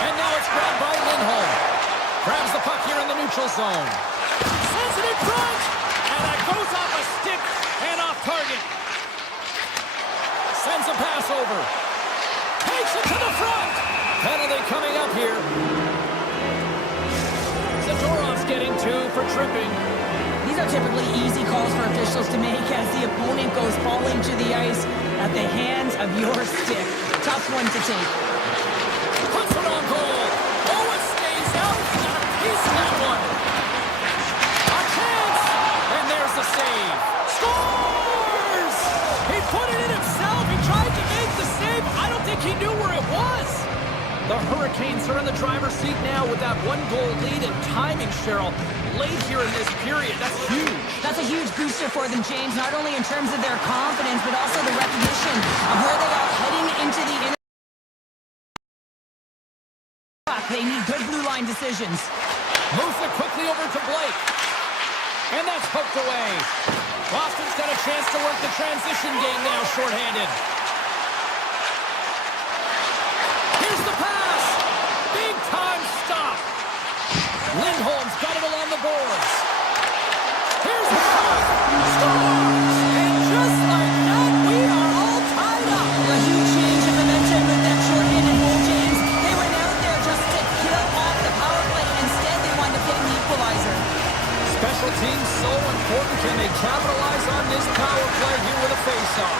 And now it's grabbed by Lindholm. Grabs the puck here in the neutral zone. Sends it in front, and that goes off a stick and off target. Sends a pass over. Takes it to the front. Penalty coming up here. Zadorov's getting 2 for tripping. These are typically easy calls for officials to make as the opponent goes falling to the ice at the hands of your stick. Tough one to take. Puts it on goal. Oh, it stays out. Got a piece of that one. A chance. And there's the save. Scores! He put it in himself. He tried to make the save. I don't think he knew where it was. The Hurricanes are in the driver's seat now with that 1-goal lead, and timing, Cheryl, late here in this period. That's huge. That's a huge booster for them, James, not only in terms of their confidence, but also the recognition of where they are heading into the inner. They need good blue line decisions. Moves it quickly over to Blake. And that's poked away. Boston's got a chance to work the transition game now, shorthanded. Here's the pass. Big time stop. Special teams so important. Can they capitalize on this power play here with a face-off?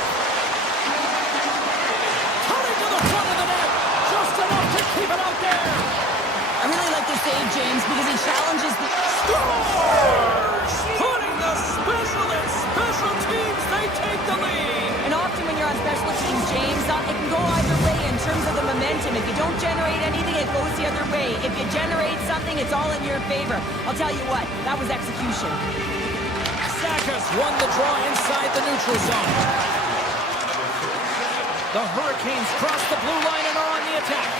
Cutting to the front of the net. Just enough to keep it out there. I really like the save, James, because he challenges the... Scores! Putting the special in special teams. They take the lead. And often when you're on special teams, James, it can go either way in terms of the momentum. If you don't generate anything, it goes the other way. If you generate something, it's all in your favor. I'll tell you what, that was execution. Sakas won the draw inside the neutral zone. The Hurricanes cross the blue line and are on the attack.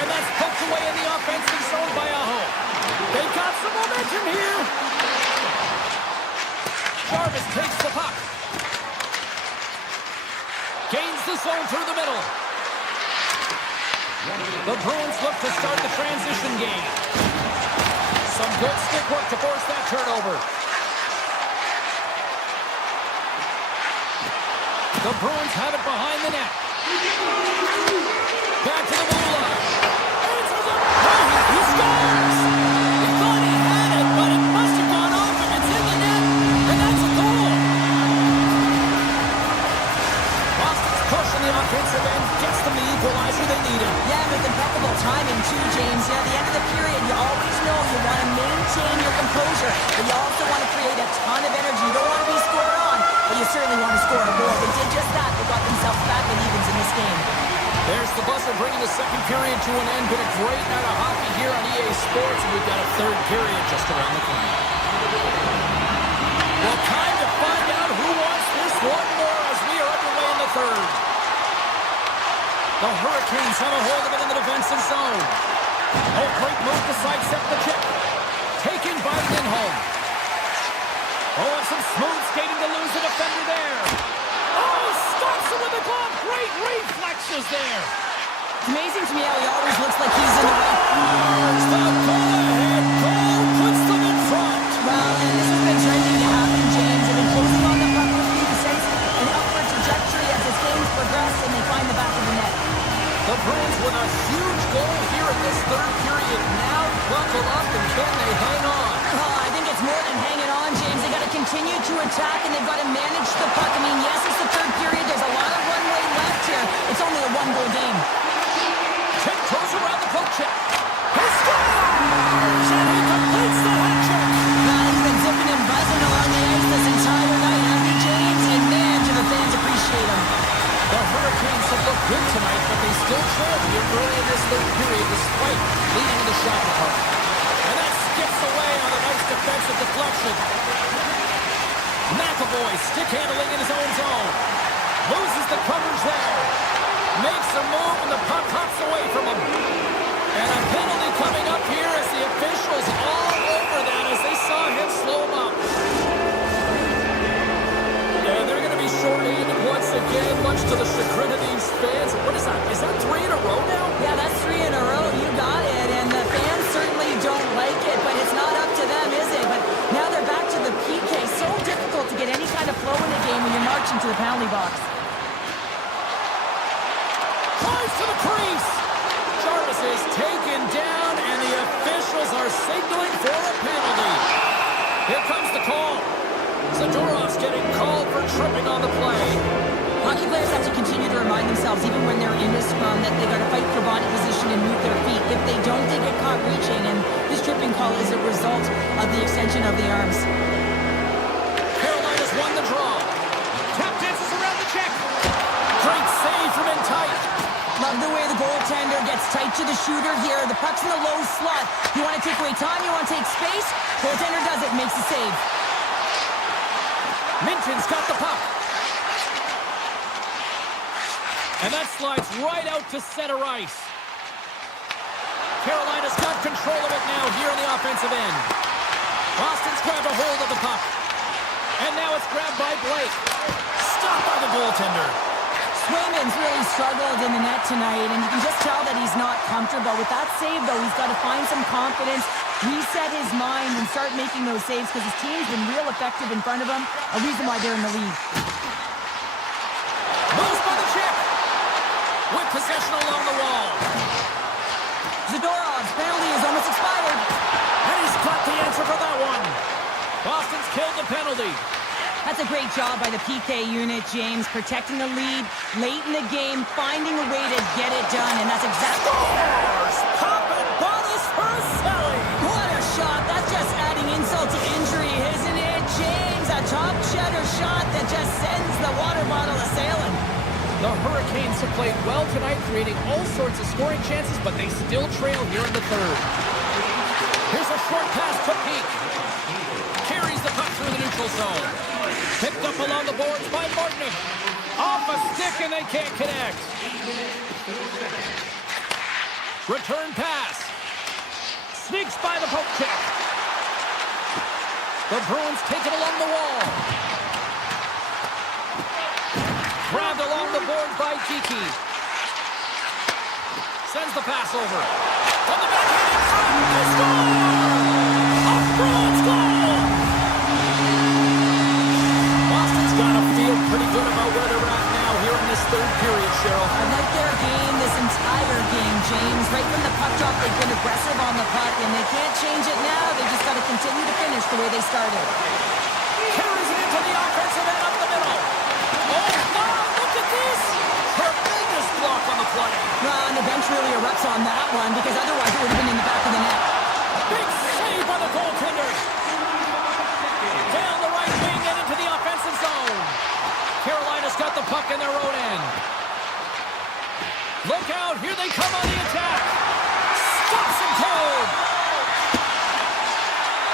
And that's poked away in the offensive zone by Aho. They've got some momentum here. Jarvis takes the puck. Gains the zone through the middle. The Bruins look to start the transition game. Some good stick work to force that turnover. The Bruins have it behind the net. Back to the blue line. Answers it. He scores! He thought he had it, but it must have gone off him. It's in the net, and that's a goal. Boston's pushing the offensive end, gets them the equalizer they needed. Yeah, with impeccable timing too, James. Yeah, at the end of the period, you always know you want to maintain your composure, but you also want to create a ton of energy. You don't want to be scored on, but you certainly want to score a goal. They did just that. They got themselves back in evens in this game. There's the buzzer bringing the second period to an end. Been a great night of hockey here on EA Sports, and we've got a third period just around the corner. Well, time to find out who wants this one more as we are underway in the third. The Hurricanes have a hold of it in the defensive zone. Oh, great move to sidestep the check. Taken by Lindholm. Oh, and some smooth skating to lose the defender there. Oh, stops him with the glove. Great reflexes there. It's amazing to me how he always looks like he's in the right. There's the go-ahead goal. Puts them in front. Well, and this has been trending to happen, James. They've been closing on the puck with you since an upward trajectory as this game's progressed, and they find the back of the net. The Bruins with a huge goal here in this third period. Now buckle up, and can they hang on? Oh, I think it's more than hanging on, James. They got to continue to attack, and they've got to manage the puck. I mean, yes, it's the third period. There's a lot of runway left here. It's only a one-goal game. Tiptoes around the poke check. He scores! And he completes the hat trick. He's been zipping and buzzing along the ice this entire night, hasn't he, James? And man, do the fans appreciate him. The Hurricanes have looked good tonight, but they still trailed here early in this third period despite leading the shot department. And that skips away on a nice defensive deflection. McAvoy stick handling in his own zone. Loses the coverage there. Makes a move and the puck hops away from him. And a penalty coming up here as the officials all over that as they saw him slow him up. And they're going to be short-handed once again, much to the chagrin of these fans. What is that? Is that 3 in a row now? Yeah, that's 3 in a row. You got it. And the fans certainly don't like it, but it's not up to them, is it? But now they're back to the PK. So difficult to get any kind of flow in the game when you're marching to the penalty box. Drives to the crease. Jarvis is taken down, and the officials are signaling for a penalty. Here comes the call. Zadorov's getting called for tripping on the play. Hockey players have to continue to remind themselves, even when they're in a scrum, that they got to fight for body position and move their feet. If they don't, they get caught reaching, and this tripping call is a result of the extension of the arms. Carolina's won the draw. Tap dances around the check. Great save from in tight. Love the way the goaltender gets tight to the shooter here. The puck's in the low slot. You want to take away time, you want to take space. Goaltender does it, makes the save. Minton's got the puck. And that slides right out to center ice. Carolina's got control of it now here on the offensive end. Boston's grabbed a hold of the puck. And now it's grabbed by Blake. Stopped by the goaltender. Swayman's really struggled in the net tonight, and you can just tell that he's not comfortable. With that save, though, he's got to find some confidence, reset his mind, and start making those saves because his team's been real effective in front of him, a reason why they're in the lead. Moves by the check. With possession along the wall. Zadorov's penalty is almost expired. And he's got penalty. That's a great job by the PK unit, James, protecting the lead late in the game, finding a way to get it done, and that's exactly... Scores! Popping bottles for Selly. What a shot! That's just adding insult to injury, isn't it, James? A top cheddar shot that just sends the water bottle a-sailing. The Hurricanes have played well tonight, creating all sorts of scoring chances, but they still trail here in the third. Here's a short pass to Peak. Carries the puck through the neutral zone. Picked up along the boards by Martin. Off a stick and they can't connect. Return pass. Sneaks by the poke check. The Bruins take it along the wall. Grabbed along the boards by Kiki. Sends the pass over. From the backhand in front. They score! A Bruins goal! Boston's got to feel pretty good about where they're at now here in this third period, Cheryl. I like their game this entire game, James. Right from the puck drop, they've been aggressive on the puck, and they can't change it now. They just got to continue to finish the way they started. Carries it into the offensive end up the middle. Oh, wow, look at this! Tremendous block on the play. Well, and the bench really erupts on that one, because otherwise it would have been in the back of the net. Big save by the goaltender. Down the right wing and into the offensive zone. Carolina's got the puck in their own end. Look out, here they come on the attack. Stops him cold.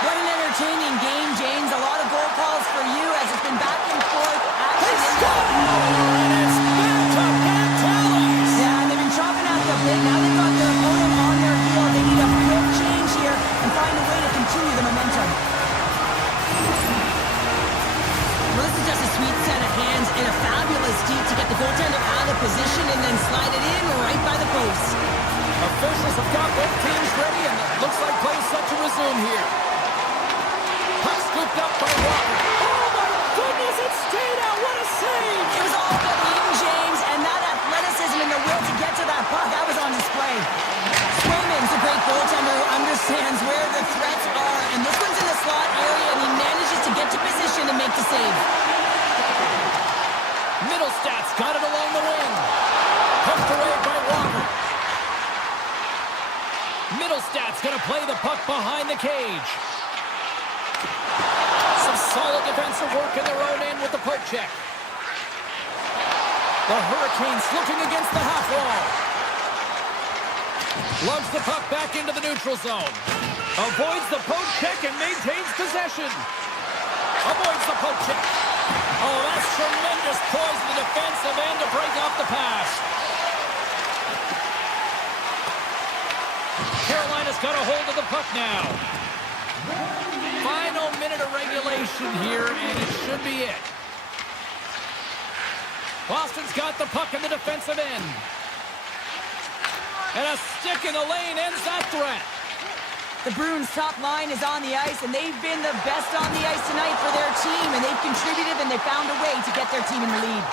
What an entertaining game, James. A lot of goal calls for you as it's been back and forth. They score! And it's back-to-back tallies. Yeah, and they've been chopping out the bit. Now they've got their opponent on their heel. They need a quick change here and find a way to continue the momentum. Well, this is just a sweet set of hands and a fabulous deep to get the goaltender out of position and then slide it in right by the post. Officials have got both teams ready, and it looks like play set to resume here. Puck scooped up by Walker. Oh, my goodness, it stayed out. What a save! It was all but eaten, James, and that athleticism and the will to get to that puck, that was on display. Swayman's a great goaltender who understands where the threats are, and this one's in the slot area, and he manages to get to position and make the save. Middlestats got it along the wing. Poked away by Walker. Middlestats going to play the puck behind the cage. Some solid defensive work in their own end with the poke check. The Hurricanes looking against the half wall. Lugs the puck back into the neutral zone. Avoids the poke check and maintains possession. Avoids the poke check. Oh, that's tremendous poise in the defensive end to break off the pass. Carolina's got a hold of the puck now. Final minute of regulation here, and it should be it. Boston's got the puck in the defensive end. And a stick in the lane ends that threat. The Bruins' top line is on the ice, and they've been the best on the ice tonight for their team, and they've contributed, and they found a way to get their team in the lead.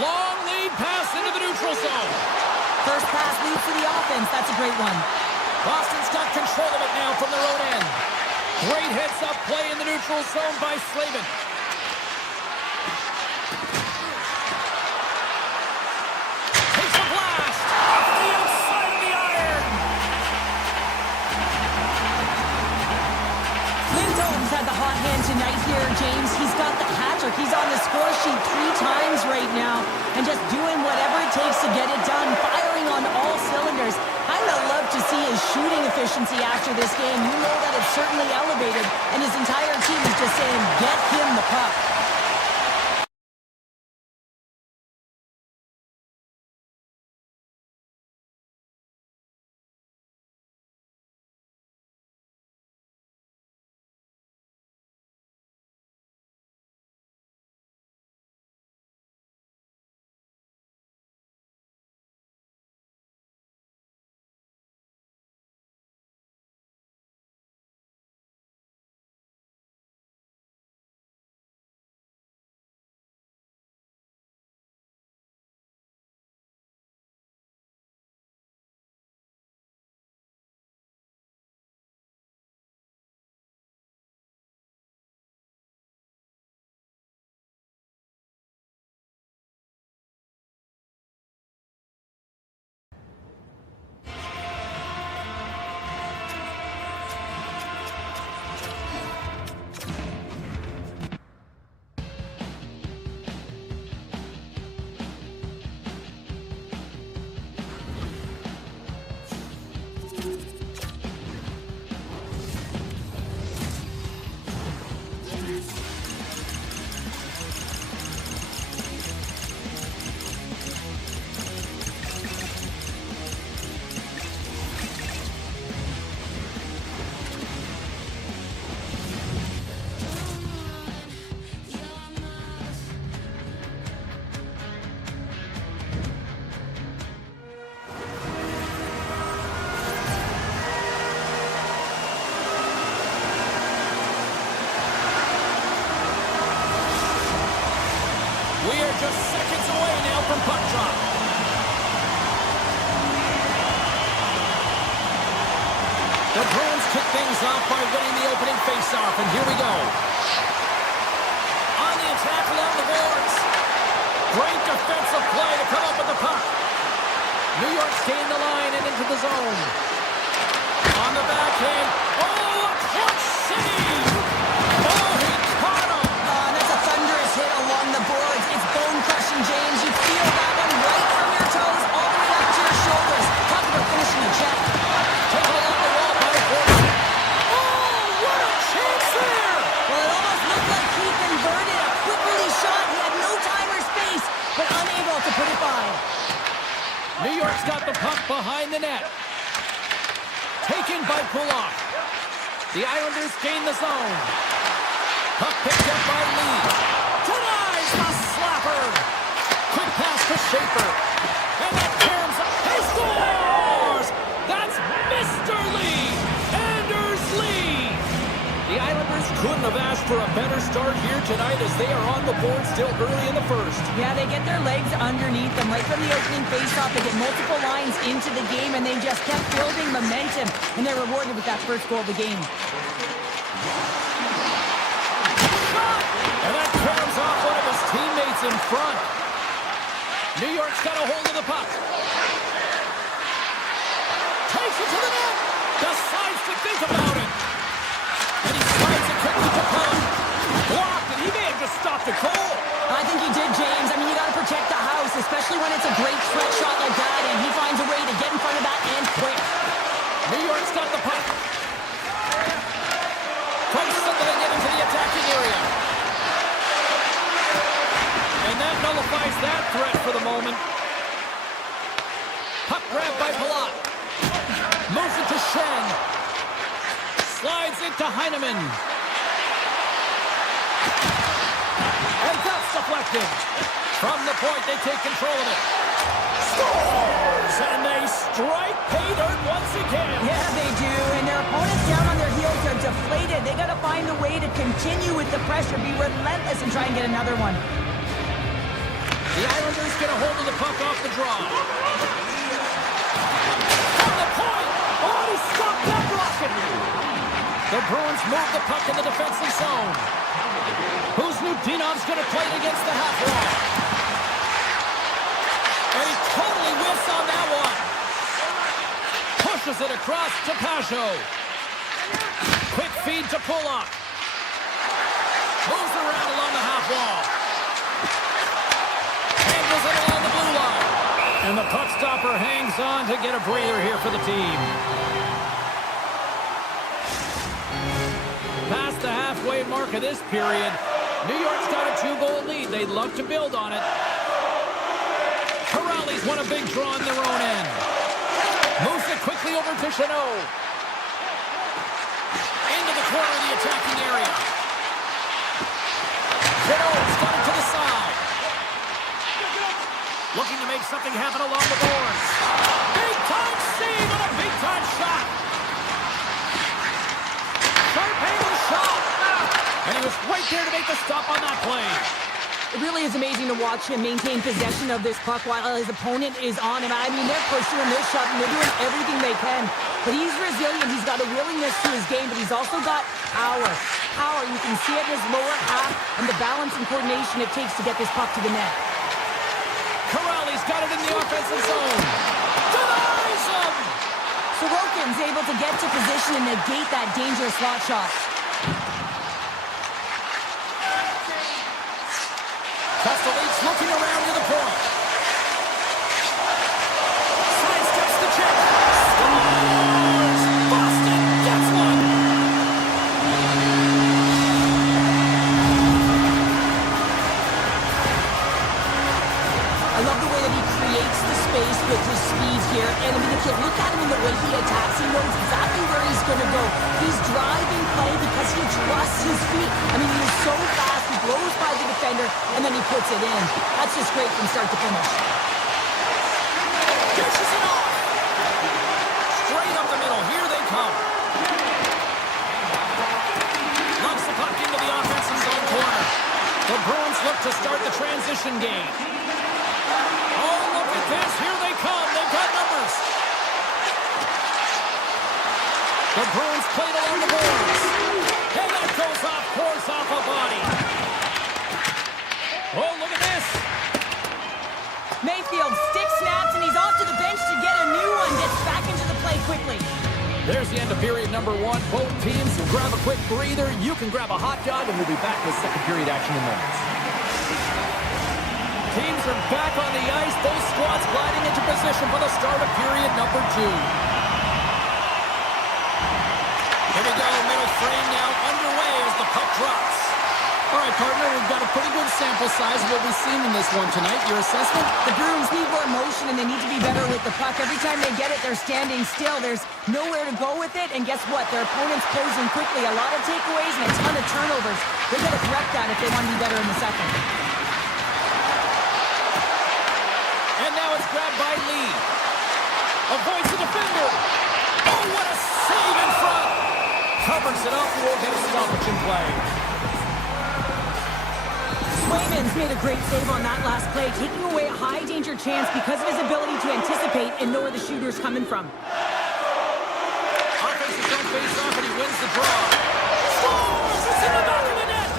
Long lead pass into the neutral zone. First pass lead for the offense. That's a great one. Boston's got control of it now from their own end. Great heads-up play in the neutral zone by Slavin. Takes a blast off the outside of the iron. Lindholm's had the hot hand tonight here, James. He's got the hat-trick. He's on the score sheet 3 times right now and just doing whatever it takes to get it done, firing on all cylinders. I would love to see his shooting efficiency after this game. You know that it's certainly elevated, and his entire team is just saying, get him the puck. just seconds away now from puck drop. The Bruins kick things off by winning the opening faceoff, and here we go. On the attack along the boards. Great defensive play to come up with the puck. New York's gained the line and into the zone. On the backhand. Oh, a clutch save! Oh, he caught him! That's a thunderous hit along the boards. It's bone-crushing, James. You feel that one right from your toes all the way up to your shoulders. Talk about finishing a check. Taken along the wall by Gordon. Oh, what a chance there! Well, it almost looked like he converted a quick release shot. He had no time or space, but unable to put it by. New York's got the puck behind the net. Taken by Pulock. The Islanders gain the zone. Puck picked up by Lee. Denies the slapper. Quick pass to Schaefer. And that caroms up. He scores! That's Mr. Lee. Anders Lee. The Islanders couldn't have asked for a better start here tonight as they are on the board still early in the first. Yeah, they get their legs underneath them right from the opening faceoff. They get multiple lines into the game, and they just kept building momentum, and they're rewarded with that first goal of the game. And that caroms off one of his teammates in front. New York's got a hold of the puck. Takes it to the net. Decides to think about it. And he slides it quickly to Puck. Blocked, and he may have just stopped a goal. I think he did, James. I mean, you got to protect the house, especially when it's a great threat shot like that, and he finds a way to get in front of that and quick. New York's got the puck. Tries something to get into the attacking area. And that nullifies that threat for the moment. Puck grabbed by Palat. Moves it to Shen. Slides it to Heineman. And that's deflected. From the point, they take control of it. Scores! And they strike pay dirt once again. Yeah, they do. And their opponents down on their heels are deflated. They got to find a way to continue with the pressure, be relentless, and try and get another one. The Islanders get a hold of the puck off the draw. From the point! Oh, he stopped that rocket! The Bruins move the puck in the defensive zone. Who's Nutinov's going to play it against the half wall? And he totally whiffs on that one. Pushes it across to Pajot. Quick feed to Pulock. Moves around along the half wall. Handles it along the blue line. And the puck stopper hangs on to get a breather here for the team. Past the halfway mark of this period, New York's got a 2-goal lead. They'd love to build on it. Corrales won a big draw on their own end. Moves it quickly over to Chanot. Into the corner of the attacking area. Chanot's got it to the side. Looking to make something happen along the boards. Big-time save on a big-time shot. Sharp angle shot. And he was right there to make the stop on that play. It really is amazing to watch him maintain possession of this puck while his opponent is on him. I mean, they're pushing him, they're shoving, they're doing everything they can. But he's resilient, he's got a willingness to his game, but he's also got power. Power, you can see it in his lower half and the balance and coordination it takes to get this puck to the net. Corrales got it in the offensive zone. Denies him! Sorokin's able to get to position and negate that dangerous slot shot. Kostelic looking around to the point. Sidesteps the check. Scores! Boston gets one! I love the way that he creates the space with his speed here. And I mean, if you look at him in the way he attacks, he knows exactly where he's going to go. He's driving play because he trusts his feet. I mean, he is so fast. He blows by the defender, and then he puts it in. That's just great from start to finish. Dishes it off. Straight up the middle. Here they come. Lumps the puck into the offensive zone corner. The Bruins look to start the transition possession gain. Oh, look at this. Here they come. They've got numbers. The Bruins played along the boards. And that goes off course off a body. Oh, look at this. Mayfield stick snaps, and he's off to the bench to get a new one. Gets back into the play quickly. There's the end of period number 1. Both teams will grab a quick breather. You can grab a hot dog, and we'll be back with second period action in moments. Teams are back on the ice. Both squads gliding into position for the start of period number 2. Here we go. Middle frame now underway as the puck drops. All right, partner, we've got a pretty good sample size of what we've seen in this one tonight. Your assessment? The Bruins need more motion, and they need to be better with the puck. Every time they get it, they're standing still. There's nowhere to go with it, and guess what? Their opponent's closing quickly. A lot of takeaways and a ton of turnovers. They've got to correct that if they want to be better in the second. And now it's grabbed by Lee. Avoids the defender. Oh, what a save in front. Covers it up. We'll get a stoppage in play. Swayman's made a great save on that last play, taking away a high-danger chance because of his ability to anticipate and know where the shooter's coming from. Offensive zone face-off, and he wins the draw. Scores! It's in the back of the net!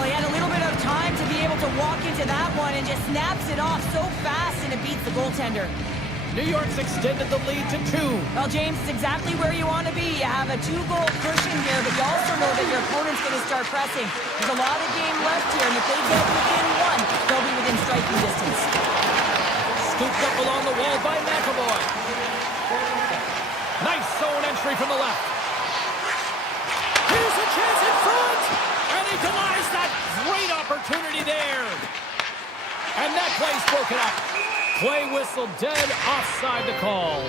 Well, he had a little bit of time to be able to walk into that one and just snaps it off so fast, and it beats the goaltender. New York's extended the lead to 2. Well, James, it's exactly where you want to be. You have a 2-goal cushion here, but you also know that your opponent's going to start pressing. There's a lot of game left here, and if they get within 1, they'll be within striking distance. Scooped up along the wall by McAvoy. Nice zone entry from the left. Here's a chance in front! And he denies that great opportunity there. And that play's broken up. Play whistle dead, offside the call.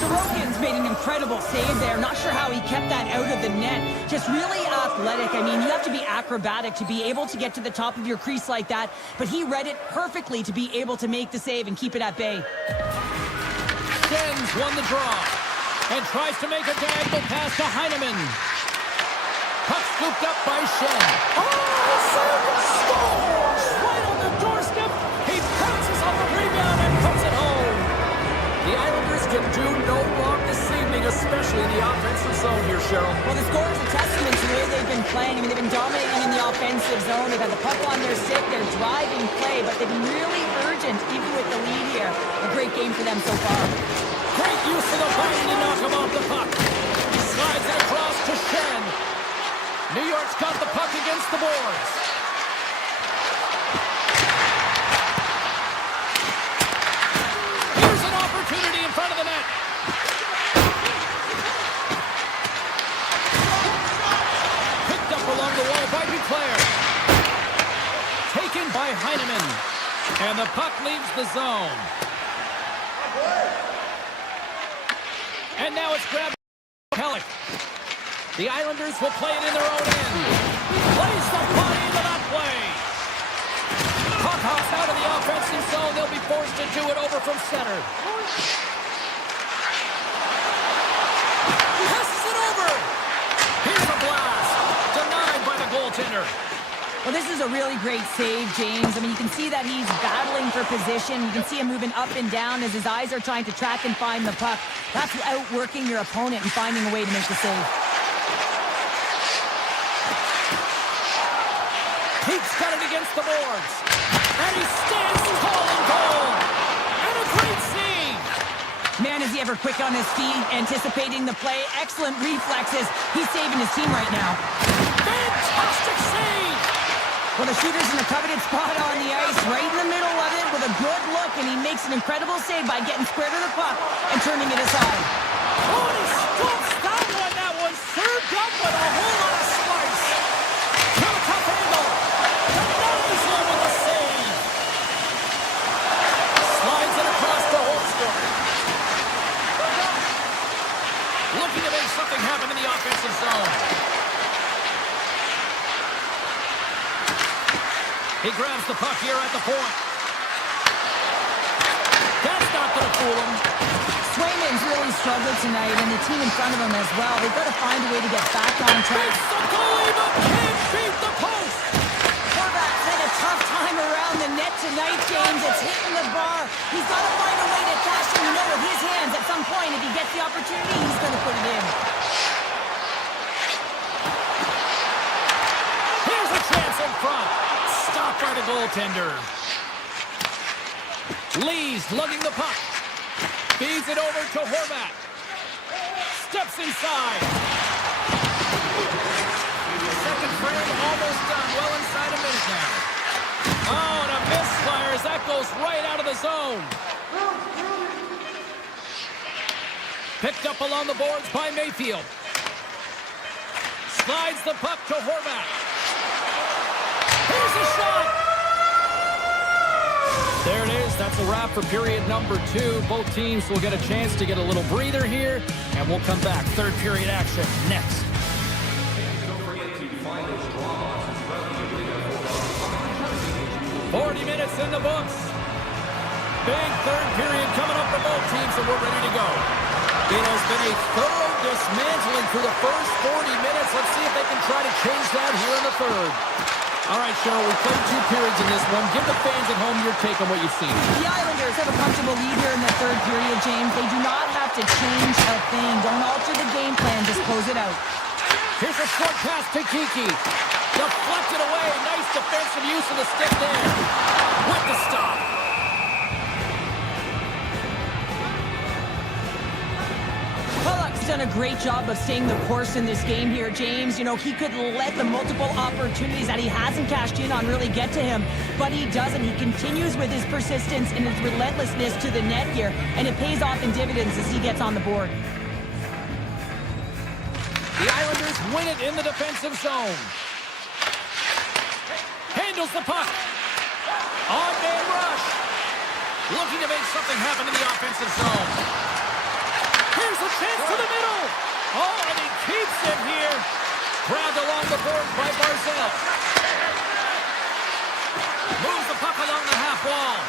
Sorokin's made an incredible save there. Not sure how he kept that out of the net. Just really athletic. I mean, you have to be acrobatic to be able to get to the top of your crease like that, but he read it perfectly to be able to make the save and keep it at bay. Jens won the draw and tries to make a diagonal pass to Heineman. Puck scooped up by Shen. Oh, Serga scores! Right on the doorstep. He pounces on the rebound and puts it home. The Islanders can do no wrong this evening, especially in the offensive zone here, Cheryl. Well, the score is a testament to the way they've been playing. I mean, they've been dominating in the offensive zone. They've had the puck on their stick. They're driving play, but they've been really urgent, even with the lead here. A great game for them so far. Great use of the body to knock him off the puck. Slides it across to Shen. New York's got the puck against the boards. Here's an opportunity in front of the net. Picked up along the wall by Duclair. Taken by Heineman. And the puck leaves the zone. And now it's grabbed by Pellick. The Islanders will play it in their own end. Plays the body into that play. Puck hops out of the offensive zone. They'll be forced to do it over from center. Passes it over. Here's a blast. Denied by the goaltender. Well, this is a really great save, James. I mean, you can see that he's battling for position. You can see him moving up and down as his eyes are trying to track and find the puck. That's outworking your opponent and finding a way to make the save. He's got it against the boards. And he stands tall in goal. And a great save. Man, is he ever quick on his feet, anticipating the play. Excellent reflexes. He's saving his team right now. Fantastic save. Well, the shooter's in the coveted spot on the ice, right in the middle of it with a good look, and he makes an incredible save by getting square to the puck and turning it aside. Oh, and he stomps that one. That one served up with a whole lot of slice. To a tough angle. Denies him with a save. Slides it across to Holmstrom. Looking to make something happen in the offensive zone. He grabs the puck here at the point. That's not going to fool him. Swayman's really struggled tonight, and the team in front of him as well. They've got to find a way to get back on track. Beats the goalie, but can't beat the post. Horvat's had a tough time around the net tonight, James. It's hitting the bar. He's got to find a way to cash in, with his hands at some point. If he gets the opportunity, he's going to put it in. Here's a chance in front. Stopped by the goaltender. Lee's lugging the puck. Feeds it over to Horvat. Steps inside. Second frame almost done. Well inside a minute now. Oh, and a misfire as that goes right out of the zone. Picked up along the boards by Mayfield. Slides the puck to Horvat. Here's a shot. There it is. That's a wrap for period number 2. Both teams will get a chance to get a little breather here, and we'll come back. Third period action next. 40 minutes in the books. Big third period coming up for both teams, and we're ready to go. It has been a thorough dismantling for the first 40 minutes. Let's see if they can try to change that here in the third. All right, Cheryl, we played 2 periods in this one. Give the fans at home your take on what you've seen. The Islanders have a comfortable lead here in the third period, James. They do not have to change a thing. Don't alter the game plan. Just close it out. Here's a short pass to Kiki. Deflected away. Nice defensive use of the stick there. With the stop. Pollock's done a great job of staying the course in this game here, James. He could let the multiple opportunities that he hasn't cashed in on really get to him, but he doesn't. He continues with his persistence and his relentlessness to the net here, and it pays off in dividends as he gets on the board. The Islanders win it in the defensive zone. Handles the puck. On-man rush. Looking to make something happen in the offensive zone. Here's a chance to the middle. Oh, and he keeps it here. Grabbed along the boards by Barzell. Moves the puck along the half wall.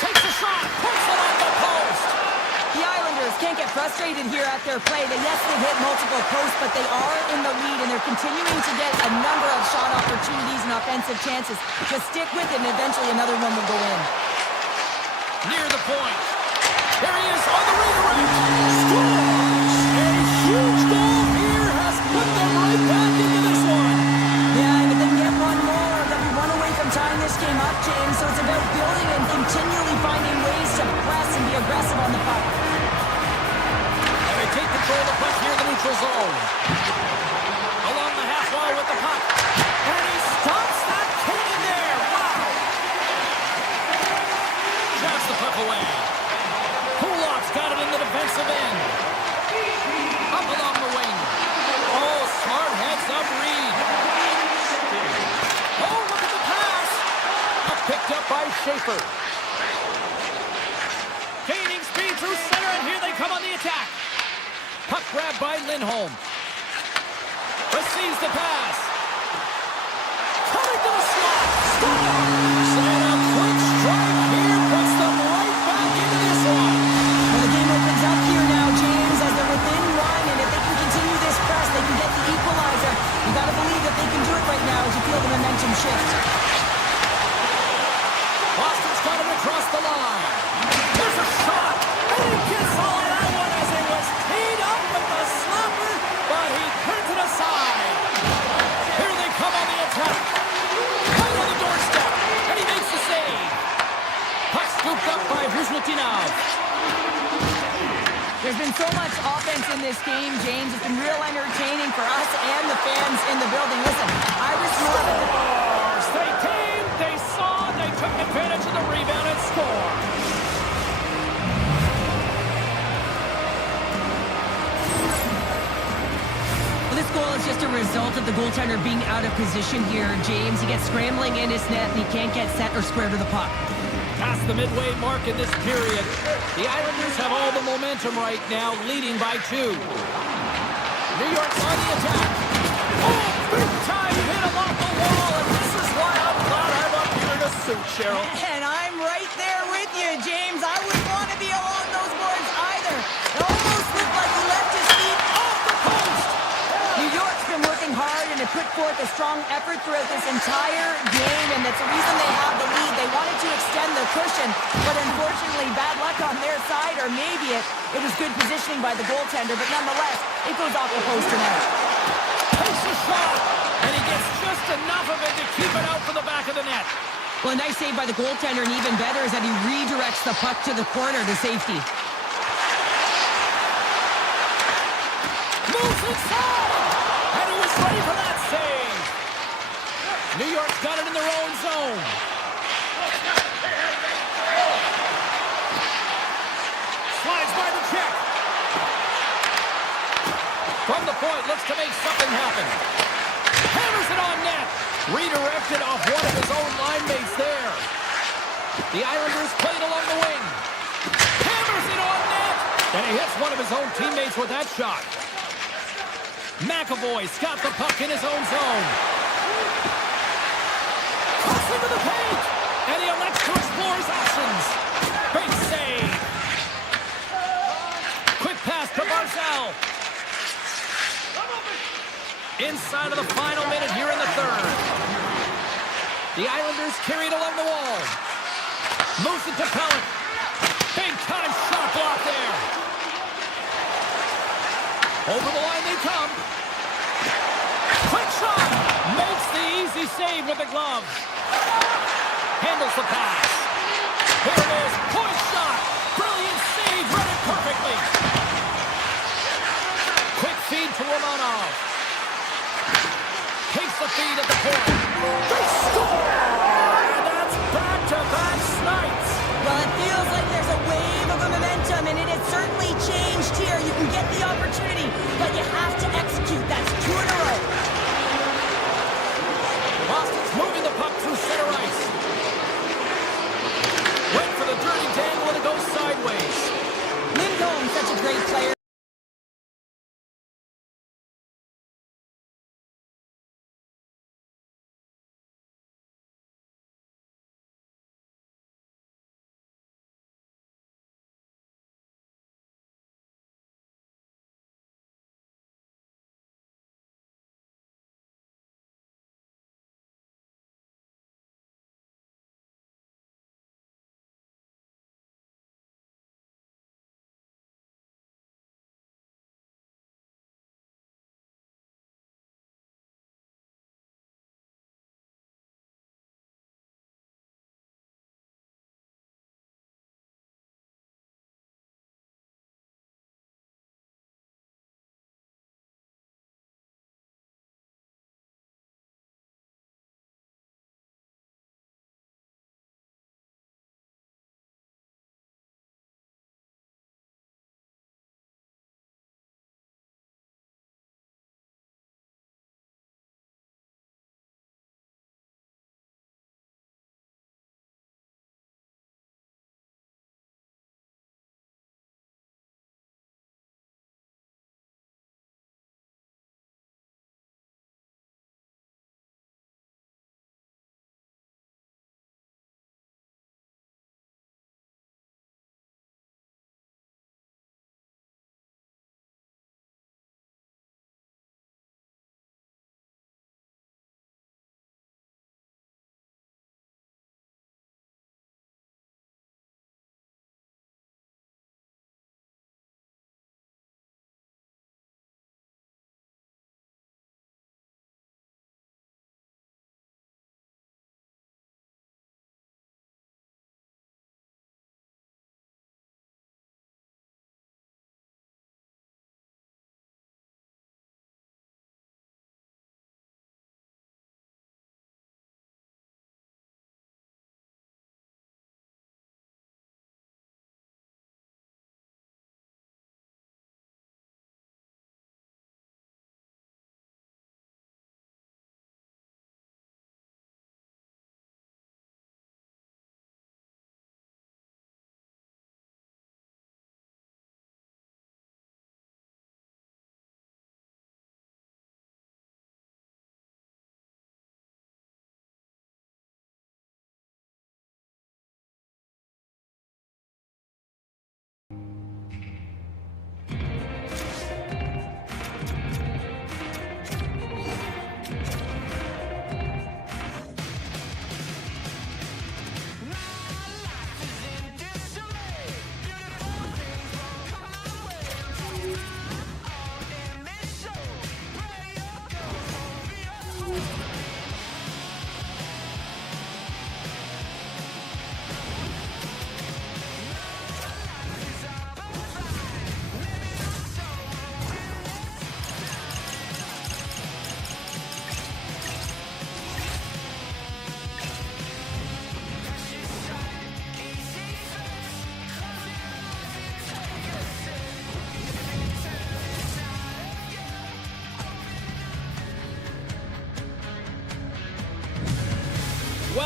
Takes a shot. Puts it on the post. The Islanders can't get frustrated here at their play. Yes, they've hit multiple posts, but they are in the lead, and they're continuing to get a number of shot opportunities and offensive chances. Just stick with it, and eventually another one will go in. Near the point. There he is on the redirect. Scores! A huge goal here has put them right back into this one. Yeah, and if they can get one more, they'll be one away from tying this game up, James. So it's about building and continually finding ways to press and be aggressive on the puck. And they take control of the puck here in the neutral zone. Along the half wall with the puck. And he stops that cannon there. Wow! Jabs the puck away. Kulak's got it in the defensive end. Up along the wing. Oh, smart heads-up read. Oh, look at the pass. Picked up by Schaefer. Gaining speed through center, and here they come on the attack. Puck grabbed by Lindholm. Receives the pass. Coming to the slot. Scores! And a quick strike here puts them right back into this one. Well, the game opens up here now, James, as they're within one, and if they can continue this press, they can get the equalizer. You got to believe that they can do it right now as you feel the momentum shift. Boston's got him across the line. There's a shot. And he gets all of that one as it was teed up with the slapper, but he turns it aside. Here they come on the attack. Right on the doorstep, and he makes the save. Puck scooped up by Huznutinov. There's been so much offense in this game, James. It's been real entertaining for us and the fans in the building. Listen, Irish Mob. They came, they saw, they took advantage of the rebound and scored. Well, this goal is just a result of the goaltender being out of position here, James. He gets scrambling in his net, and he can't get set or square to the puck. Past the midway mark in this period, the Islanders have all the momentum right now, leading by 2. New York's on the attack. Oh, big time hit him off the wall, and this is why I'm glad I'm up here Cheryl. And I'm right there with you, James. I wouldn't want to be along those boards either. It almost looked like he left his feet off the post. New York's been working hard and have put forth a strong effort throughout this entire game, and that's the reason they have the lead. They wanted to extend the cushion, but unfortunately, bad luck on their side, or maybe it was good positioning by the goaltender, but nonetheless, it goes off the post and out. Takes a shot, and he gets just enough of it to keep it out for the back of the net. Well, a nice save by the goaltender, and even better is that he redirects the puck to the corner to safety. Moves inside, and he was ready for that save. New York's got it in their own zone. Slides by the check. From the point, looks to make something happen. Hammers it on net. Redirected off one of his own line mates there. The Islanders played along the wing. Hammers it on net. And he hits one of his own teammates with that shot. McAvoy's got the puck in his own zone. Cuts into the paint. And he elects to explore his options. Big save. Quick pass to Barzal. Inside of the final minute here in the third. The Islanders carried along the wall. Moves it to Pellet. Big time shot block there. Over the line they come. Quick shot. Makes the easy save with the glove. Handles the pass. Here it is. Point shot. Brilliant save. Read it perfectly. Quick feed to Romanov. Takes the feed at the point. They score! And that's back-to-back snipes. Well, it feels like there's a wave of momentum, and it has certainly changed here. You can get the opportunity, but you have to execute. That's 2 in a row. Boston's moving the puck through center ice. Went for the dirty dangle, and it goes sideways. Lindholm's such a great player.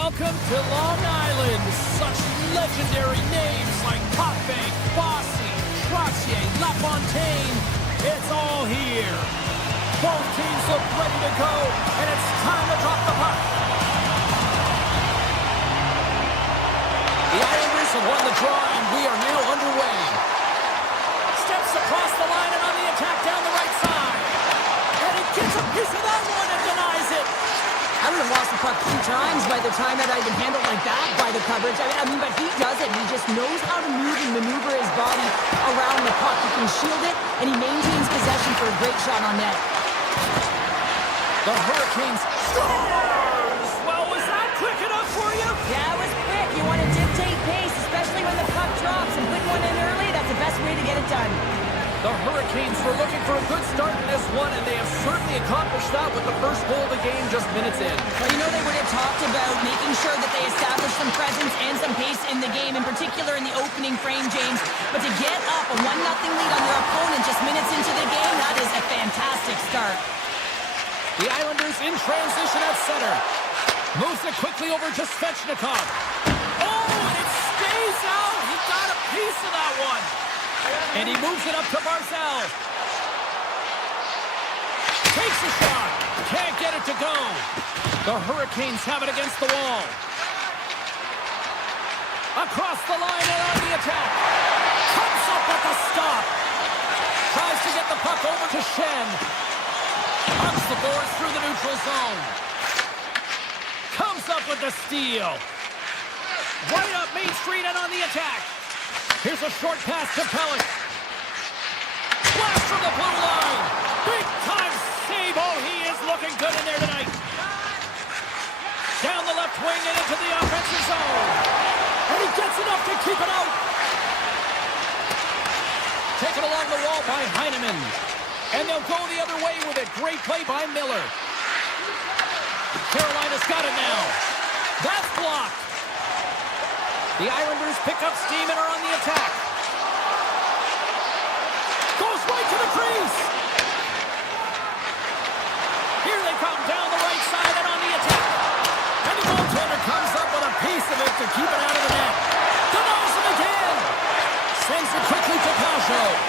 Welcome to Long Island. Such legendary names like Potvin, Bossy, Trottier, LaFontaine. It's all here. Both teams look ready to go, and it's time to drop the puck. The Islanders have won the draw, and we are now underway. Steps across the line and on the attack down the right side. And he gets a piece of that one and denies it. I would have lost the puck 2 times by the time that I'd been handled like that by the coverage. I mean, but he does it. He just knows how to move and maneuver his body around the puck. He can shield it, and he maintains possession for a great shot on net. The Hurricanes scores! Well, was that quick enough for you? Yeah, it was quick. You want to dictate pace, especially when the puck drops, and putting one in early, that's the best way to get it done. The Hurricanes were looking for a good start in this one, and they have certainly accomplished that with the first goal of the game just minutes in. Well, you know, they would have talked about making sure that they establish some presence and some pace in the game, in particular in the opening frame, James. But to get up a 1-0 lead on their opponent just minutes into the game, that is a fantastic start. The Islanders in transition at center. Moves it quickly over to Svechnikov. Oh, and it stays out. He got a piece of that one. And he moves it up to Barzal. Takes a shot. Can't get it to go. The Hurricanes have it against the wall. Across the line and on the attack. Comes up with the stop. Tries to get the puck over to Shen. Hunts the boards through the neutral zone. Comes up with the steal. Right up Main Street and on the attack. Here's a short pass to Pellick. Blast from the blue line. Big time save. Oh, he is looking good in there tonight. Down the left wing and into the offensive zone. And he gets enough to keep it out. Taken along the wall by Heineman. And they'll go the other way with it. Great play by Miller. Carolina's got it now. That's blocked. The Islanders pick up steam and are on the attack. Goes right to the crease. Here they come down the right side and on the attack. And the goaltender comes up with a piece of it to keep it out of the net. Denies him again. Sends it quickly to Pajot.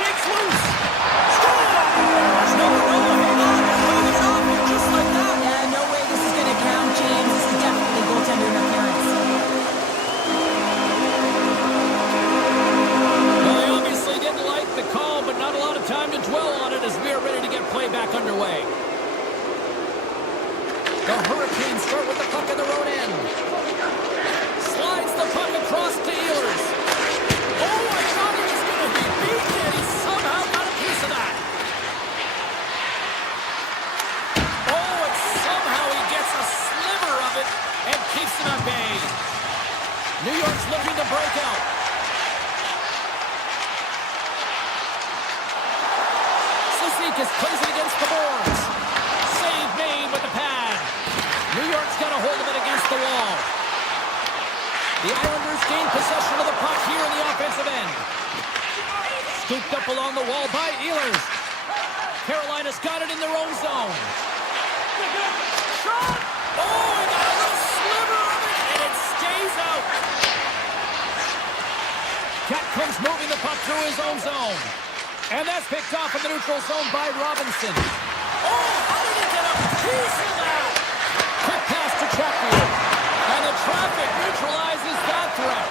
Shakes loose. Scores! No, hang on. They're moving it off here just like that. Yeah, no way this is going to count, James. This is definitely goaltender interference. Well, they obviously didn't like the call, but not a lot of time to dwell on it as we are ready to get play back underway. The Hurricanes start with the puck in their own end. Slides the puck across to Ehlers. Oh, I thought he was going to be beaten, and he somehow got a piece of that. Oh, and somehow he gets a sliver of it and keeps him at bay. New York's looking to break out. Cizikas plays it against the boards. Save made with the pad. New York's got a hold of it against the wall. The Islanders gain possession of the puck here in the offensive end. Scooped up along the wall by Ehlers. Carolina's got it in their own zone. Shot! Oh, he got a little sliver of it, and it stays out. Cat comes moving the puck through his own zone. And that's picked off in the neutral zone by Robinson. Oh, how did he get a piece of that? Quick pass to Chatfield. And the traffic neutralizes that threat.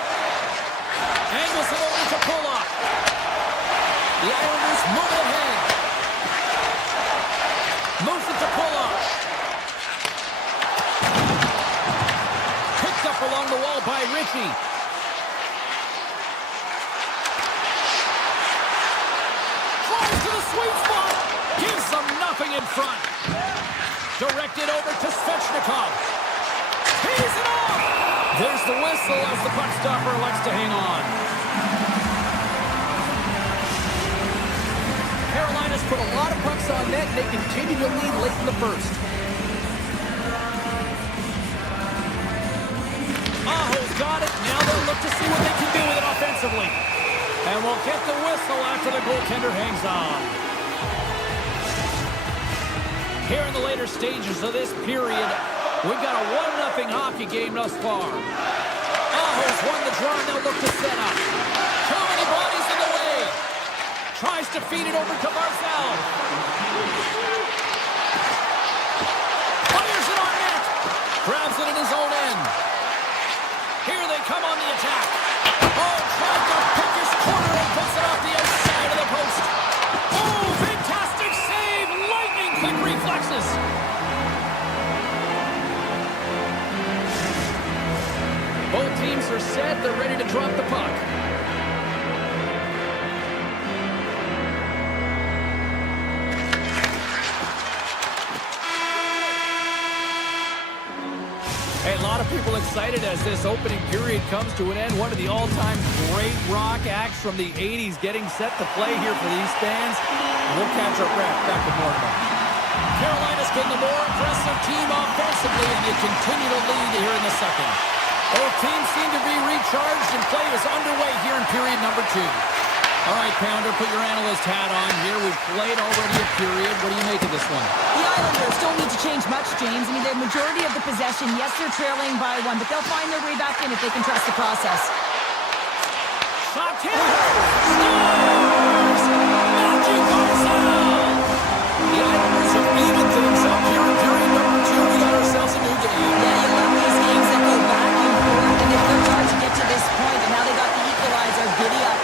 Angles it over to Pulock. The Islanders move it ahead. Moves it to Pulock. Picked up along the wall by Ritchie. Flies to the sweet spot. Gives them nothing in front. Directed over to Svechnikov. Tees it off. There's the whistle as the puck stopper elects to hang on. Carolina's put a lot of pucks on net, and they continue to lead late in the first. Aho's got it. Now they'll look to see what they can do with it offensively. And we'll get the whistle after the goaltender hangs on. Here in the later stages of this period, we've got a 1-0 hockey game thus far. Aho's won the draw, and they'll look to set up. Too many bodies in the way. Tries to feed it over to Barzal. Fires it on net. Grabs it in his own end. Here they come on the attack. Oh, trying to pick his corner and puts it off the outside of the post. Oh, fantastic save. Lightning quick reflexes. Both teams are set. They're ready to drop the puck. Hey, a lot of people excited as this opening period comes to an end. One of the all-time great rock acts from the 80s getting set to play here for these fans. We'll catch our breath. Back with more. Carolina's been the more aggressive team offensively, and they continue to lead here in the second. Both teams seem to be recharged, and play is underway here in period number 2. All right, Pounder, put your analyst hat on here. We've played already a period. What do you make of this one? The Islanders don't need to change much, James. I mean, the majority of the possession, yes, they're trailing by 1, but they'll find their way back in if they can trust the process. Shot hit! Scores! Magic Barzal! The Islanders have evened things up here in period number 2. We got ourselves a new game. Yeah, you love these games that go back and forth, and they've worked hard to get to this point, and now they got the equalizer. Giddy up.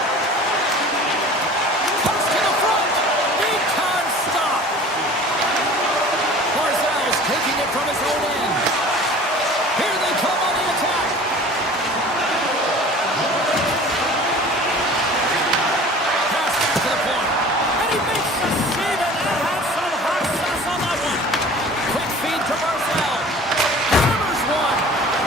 Comes to the front. Big time stop. Barzal's taking it from his own end. Here they come on the attack. Pass back to the point. And he makes the save, and that had some hot sauce on that one. Quick feed to Barzal. Hammers one.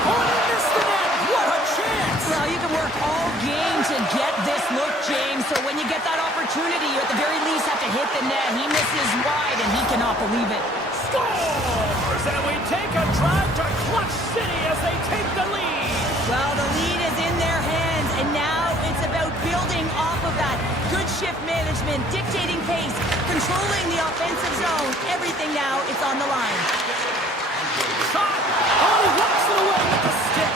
Oh, he missed the net. What a chance. Well, you can work all game to get this look, James. So when you get that opportunity, you at the very least have to hit the net. He misses wide, and he cannot believe it. Scores! And we take a drive to Clutch City as they take the lead. Well, the lead is in their hands, and now it's about building off of that. Good shift management, dictating pace, controlling the offensive zone. Everything now, it's on the line. Shot! Oh, he walks it away with the stick.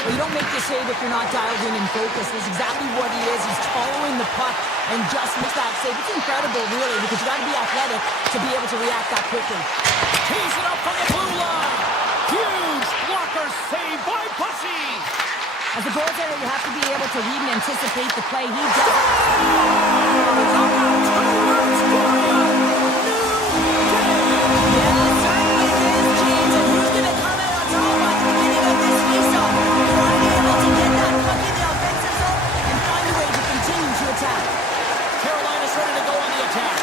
Well, you don't make the save if you're not dialed in and focused. That's exactly what he is. He's following the puck and just makes that save. It's incredible, really, because you got to be athletic to be able to react that quickly. Tees it up from the blue line. Huge blocker save by Bussy. As a goaltender, you have to be able to read and anticipate the play. He does it. Yeah, certainly is, James. And who's going to come out on top at the beginning of this faceoff? You want to be able to get that puck in the offensive zone and find a way to continue to attack. Carolina's ready to go on the attack.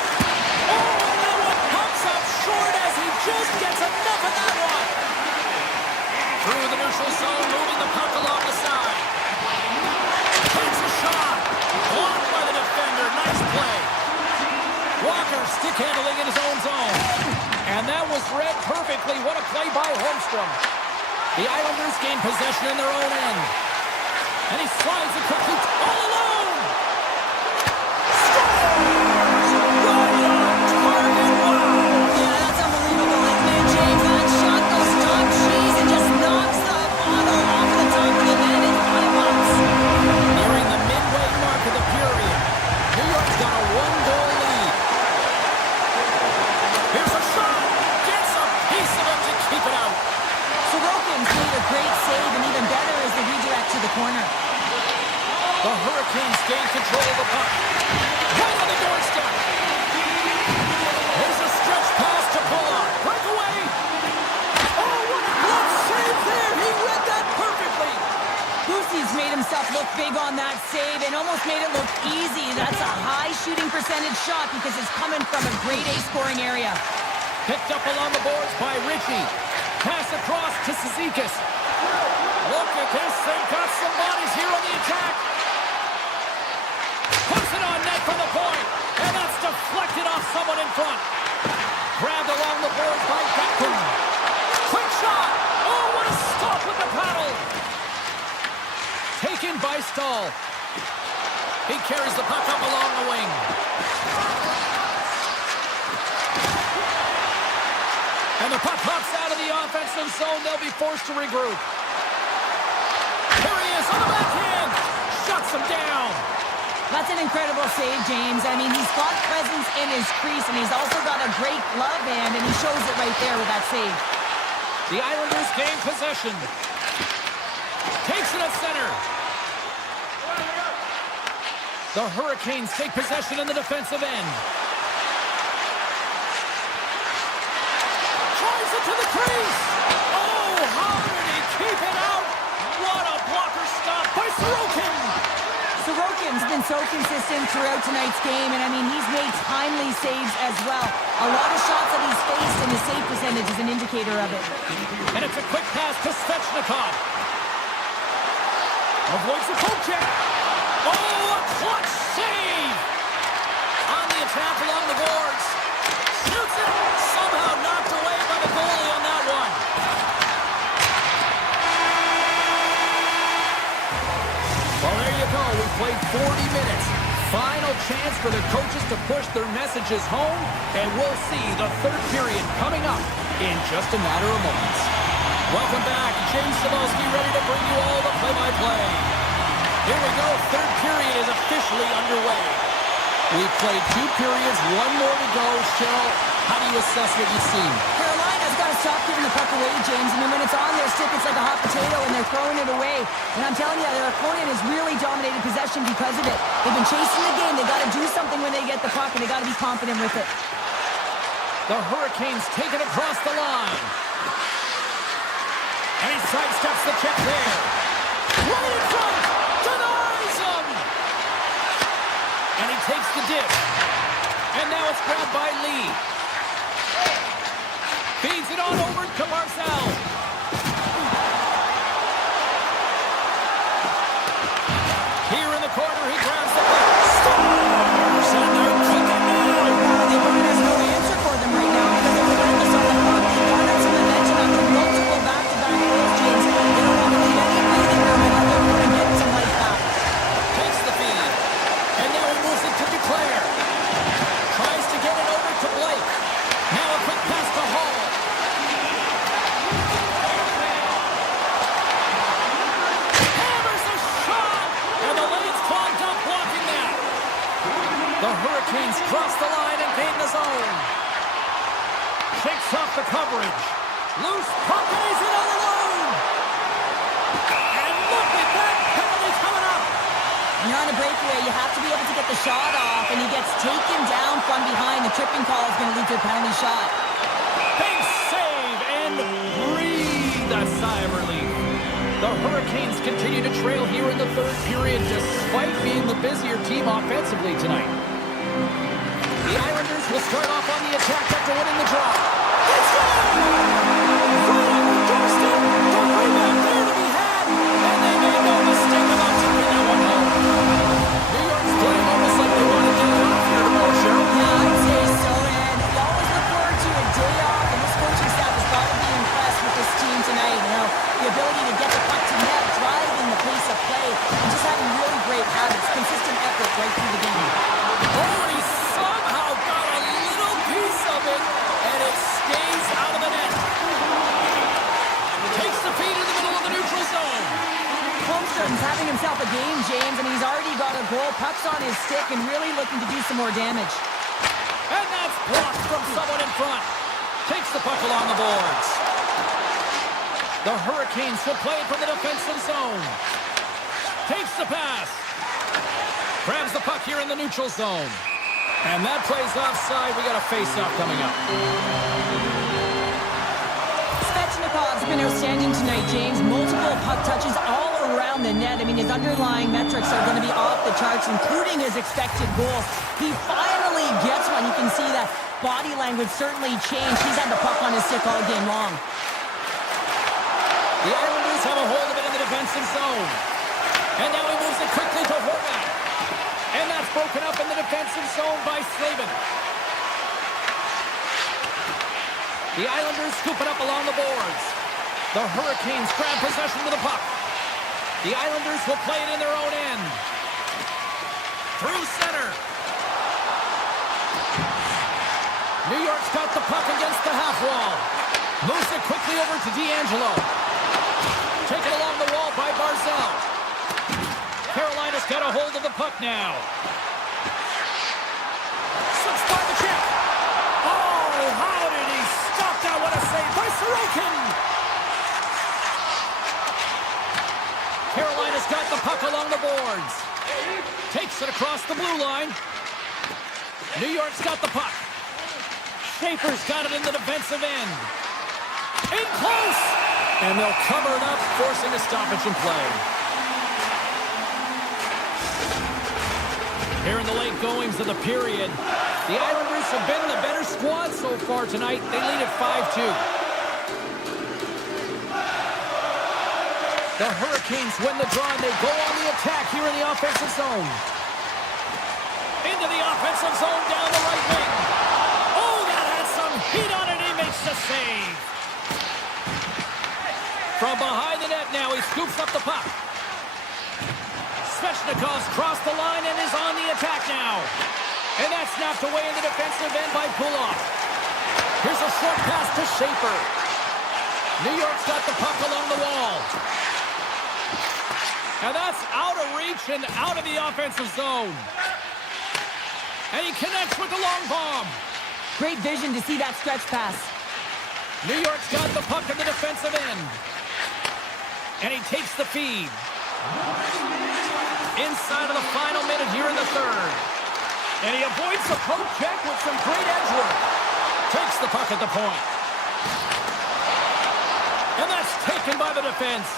Oh, and that one pops up short as he just gets enough of that one. Through the neutral zone, moving the puck along the side. Takes a shot. Blocked by the defender. Nice play. Walker stick handling in his own zone. And that was read perfectly. What a play by Holmstrom. The Islanders gain possession in their own end. And he slides it quickly all alone. Scores! Right on target. Wow. Yeah, that's unbelievable, isn't it, James? That shot goes top cheese and just knocks the bottle off the top of the net in 5 months. Nearing the midway mark of the period. New York's got a 1-goal lead. Here's a shot. Gets a piece of it to keep it out. Sorokin's made a great save, and even better is the redirect to the corner. The Hurricanes gain control of the puck. Right on the doorstep. Here's a stretch pass to Pulock. Breakaway. Oh, what a glove save there. He read that perfectly. Boosie's made himself look big on that save and almost made it look easy. That's a high shooting percentage shot because it's coming from a grade A scoring area. Picked up along the boards by Ritchie. Pass across to Cizikas. Look at this. They've got some bodies here on the attack. Puts it on net from the point. And that's deflected off someone in front. Grabbed along the boards by Beckton. Quick shot. Oh, what a stop with the paddle. Taken by Stahl. He carries the puck up along the wing. Puck hops out of the offensive zone. They'll be forced to regroup. Here he is on the backhand. Shuts him down. That's an incredible save, James. I mean, he's got presence in his crease, and he's also got a great glove hand, and he shows it right there with that save. The Islanders gain possession. Takes it at center. The Hurricanes take possession in the defensive end. Tries it to the crease. Oh, how did he keep it out? What a blocker stop by Sorokin. Sorokin's been so consistent throughout tonight's game, and I mean, he's made timely saves as well. A lot of shots that he's faced, and his save percentage is an indicator of it. And it's a quick pass to Svechnikov. Avoids the poke check. Oh, a clutch save! On the attack along the boards. Shoots it! Somehow knocked away by the goalie on that one. Well, there you go. We played 40 minutes. Final chance for the coaches to push their messages home, and we'll see the third period coming up in just a matter of moments. Welcome back. James Cebulski ready to bring you all the play-by-play. Here we go. Third period is officially underway. We've played 2 periods, 1 more to go. Cheryl, how do you assess what you've seen? Carolina's got to stop giving the puck away, James. I mean, when it's on their stick, it's like a hot potato, and they're throwing it away. And I'm telling you, their opponent has really dominated possession because of it. They've been chasing the game. They got to do something when they get the puck, and they got to be confident with it. The Hurricanes take it across the line. And he sidesteps the check there. Right in front! Denies him! And he takes the dip. And now it's grabbed by Lee. Feeds it on over to Marcel. Here in the corner, he grabs the puck. Scores! And they're kicking now! The opponent has no answer for them right now because they're relentless on the puck. They garnered some momentum after multiple back-to-back goals, James. They don't want to leave any breathing room and let their opponent get some life back. Takes the feed. And now he moves it to Duclair. Tries to get it over to Blake. Now a quick pass to Hall. Hammers a shot! And the lane's clogged up blocking that. The Hurricanes cross the line and gain the zone. Shakes off the coverage. Loose puck and he's in all alone. And look at that penalty coming up. When you're on a breakaway, you have to be able to get the shot off, and he gets taken down from behind. The tripping call is going to lead to a penalty shot. Big save and breathe a sigh of relief. The Hurricanes continue to trail here in the third period despite being the busier team offensively tonight. The Islanders will start off on the attack after winning the draw. It's gone! Right on the doorstep. The rebound there to be had. And they made no mistake about taking that one home. New York's playing almost like they want to get it off here tomorrow, Cheryl. Yeah, I'd say so, and you always look forward to a day off, and this coaching staff has got to be impressed with this team tonight. You know, the ability to get the puck to net, driving the pace of play, and just having really great habits, consistent effort right through the game. Oh, and he somehow got a little piece of it, and it stays out of the net. Takes the feed in the middle of the neutral zone. Holmstrom's having himself a game, James, and he's already got a goal. Puck's on his stick and really looking to do some more damage. And that's blocked from someone in front. Takes the puck along the boards. The Hurricanes will play it from the defensive zone. Takes the pass. Grabs the puck here in the neutral zone. And that plays offside. We got a face-off coming up. Svechnikov's been outstanding tonight, James. Multiple puck touches all around the net. I mean, his underlying metrics are going to be off the charts, including his expected goals. He finally gets one. You can see that body language certainly changed. He's had the puck on his stick all game long. The Islanders have a hold of it in the defensive zone. And now he moves it quickly to Horvat. And that's broken up in the defensive zone by Slavin. The Islanders scoop it up along the boards. The Hurricanes grab possession of the puck. The Islanders will play it in their own end. Through center. New York's got the puck against the half wall. Moves it quickly over to D'Angelo. Taken along the wall by Barzell. Carolina's got a hold of the puck now. Slips by the check. Oh, how did he stop that? What a save by Sorokin. Carolina's got the puck along the boards. Takes it across the blue line. New York's got the puck. Schaefer's got it in the defensive end. In close! And they'll cover it up, forcing a stoppage in play. Here in the late goings of the period, the Islanders have been the better squad so far tonight. They lead at 5-2. The Hurricanes win the draw, and they go on the attack here in the offensive zone. Into the offensive zone down the right wing. Oh, that has some heat on it. He makes the save. From behind the net now, he scoops up the puck. Svechnikov's crossed the line and is on the attack now. And that's snapped away in the defensive end by Puloff. Here's a short pass to Schaefer. New York's got the puck along the wall. And that's out of reach and out of the offensive zone. And he connects with the long bomb. Great vision to see that stretch pass. New York's got the puck in the defensive end. And he takes the feed. Inside of the final minute here in the third. And he avoids the poke check with some great edge work. Takes the puck at the point. And that's taken by the defense.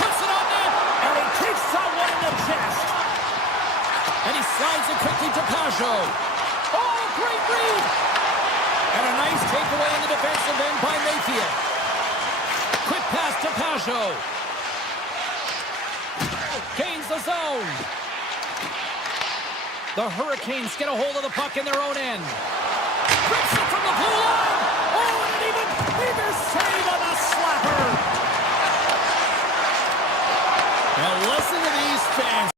Puts it on net. And he takes someone in the chest. And he slides it quickly to Pajot. Oh, great read. And a nice takeaway in the defensive end by Mayfield. Quick pass to Pajot. Gains the zone. The Hurricanes get a hold of the puck in their own end. Rips it from the blue line. Oh, and an even bigger save on the slapper. Now listen to these fans.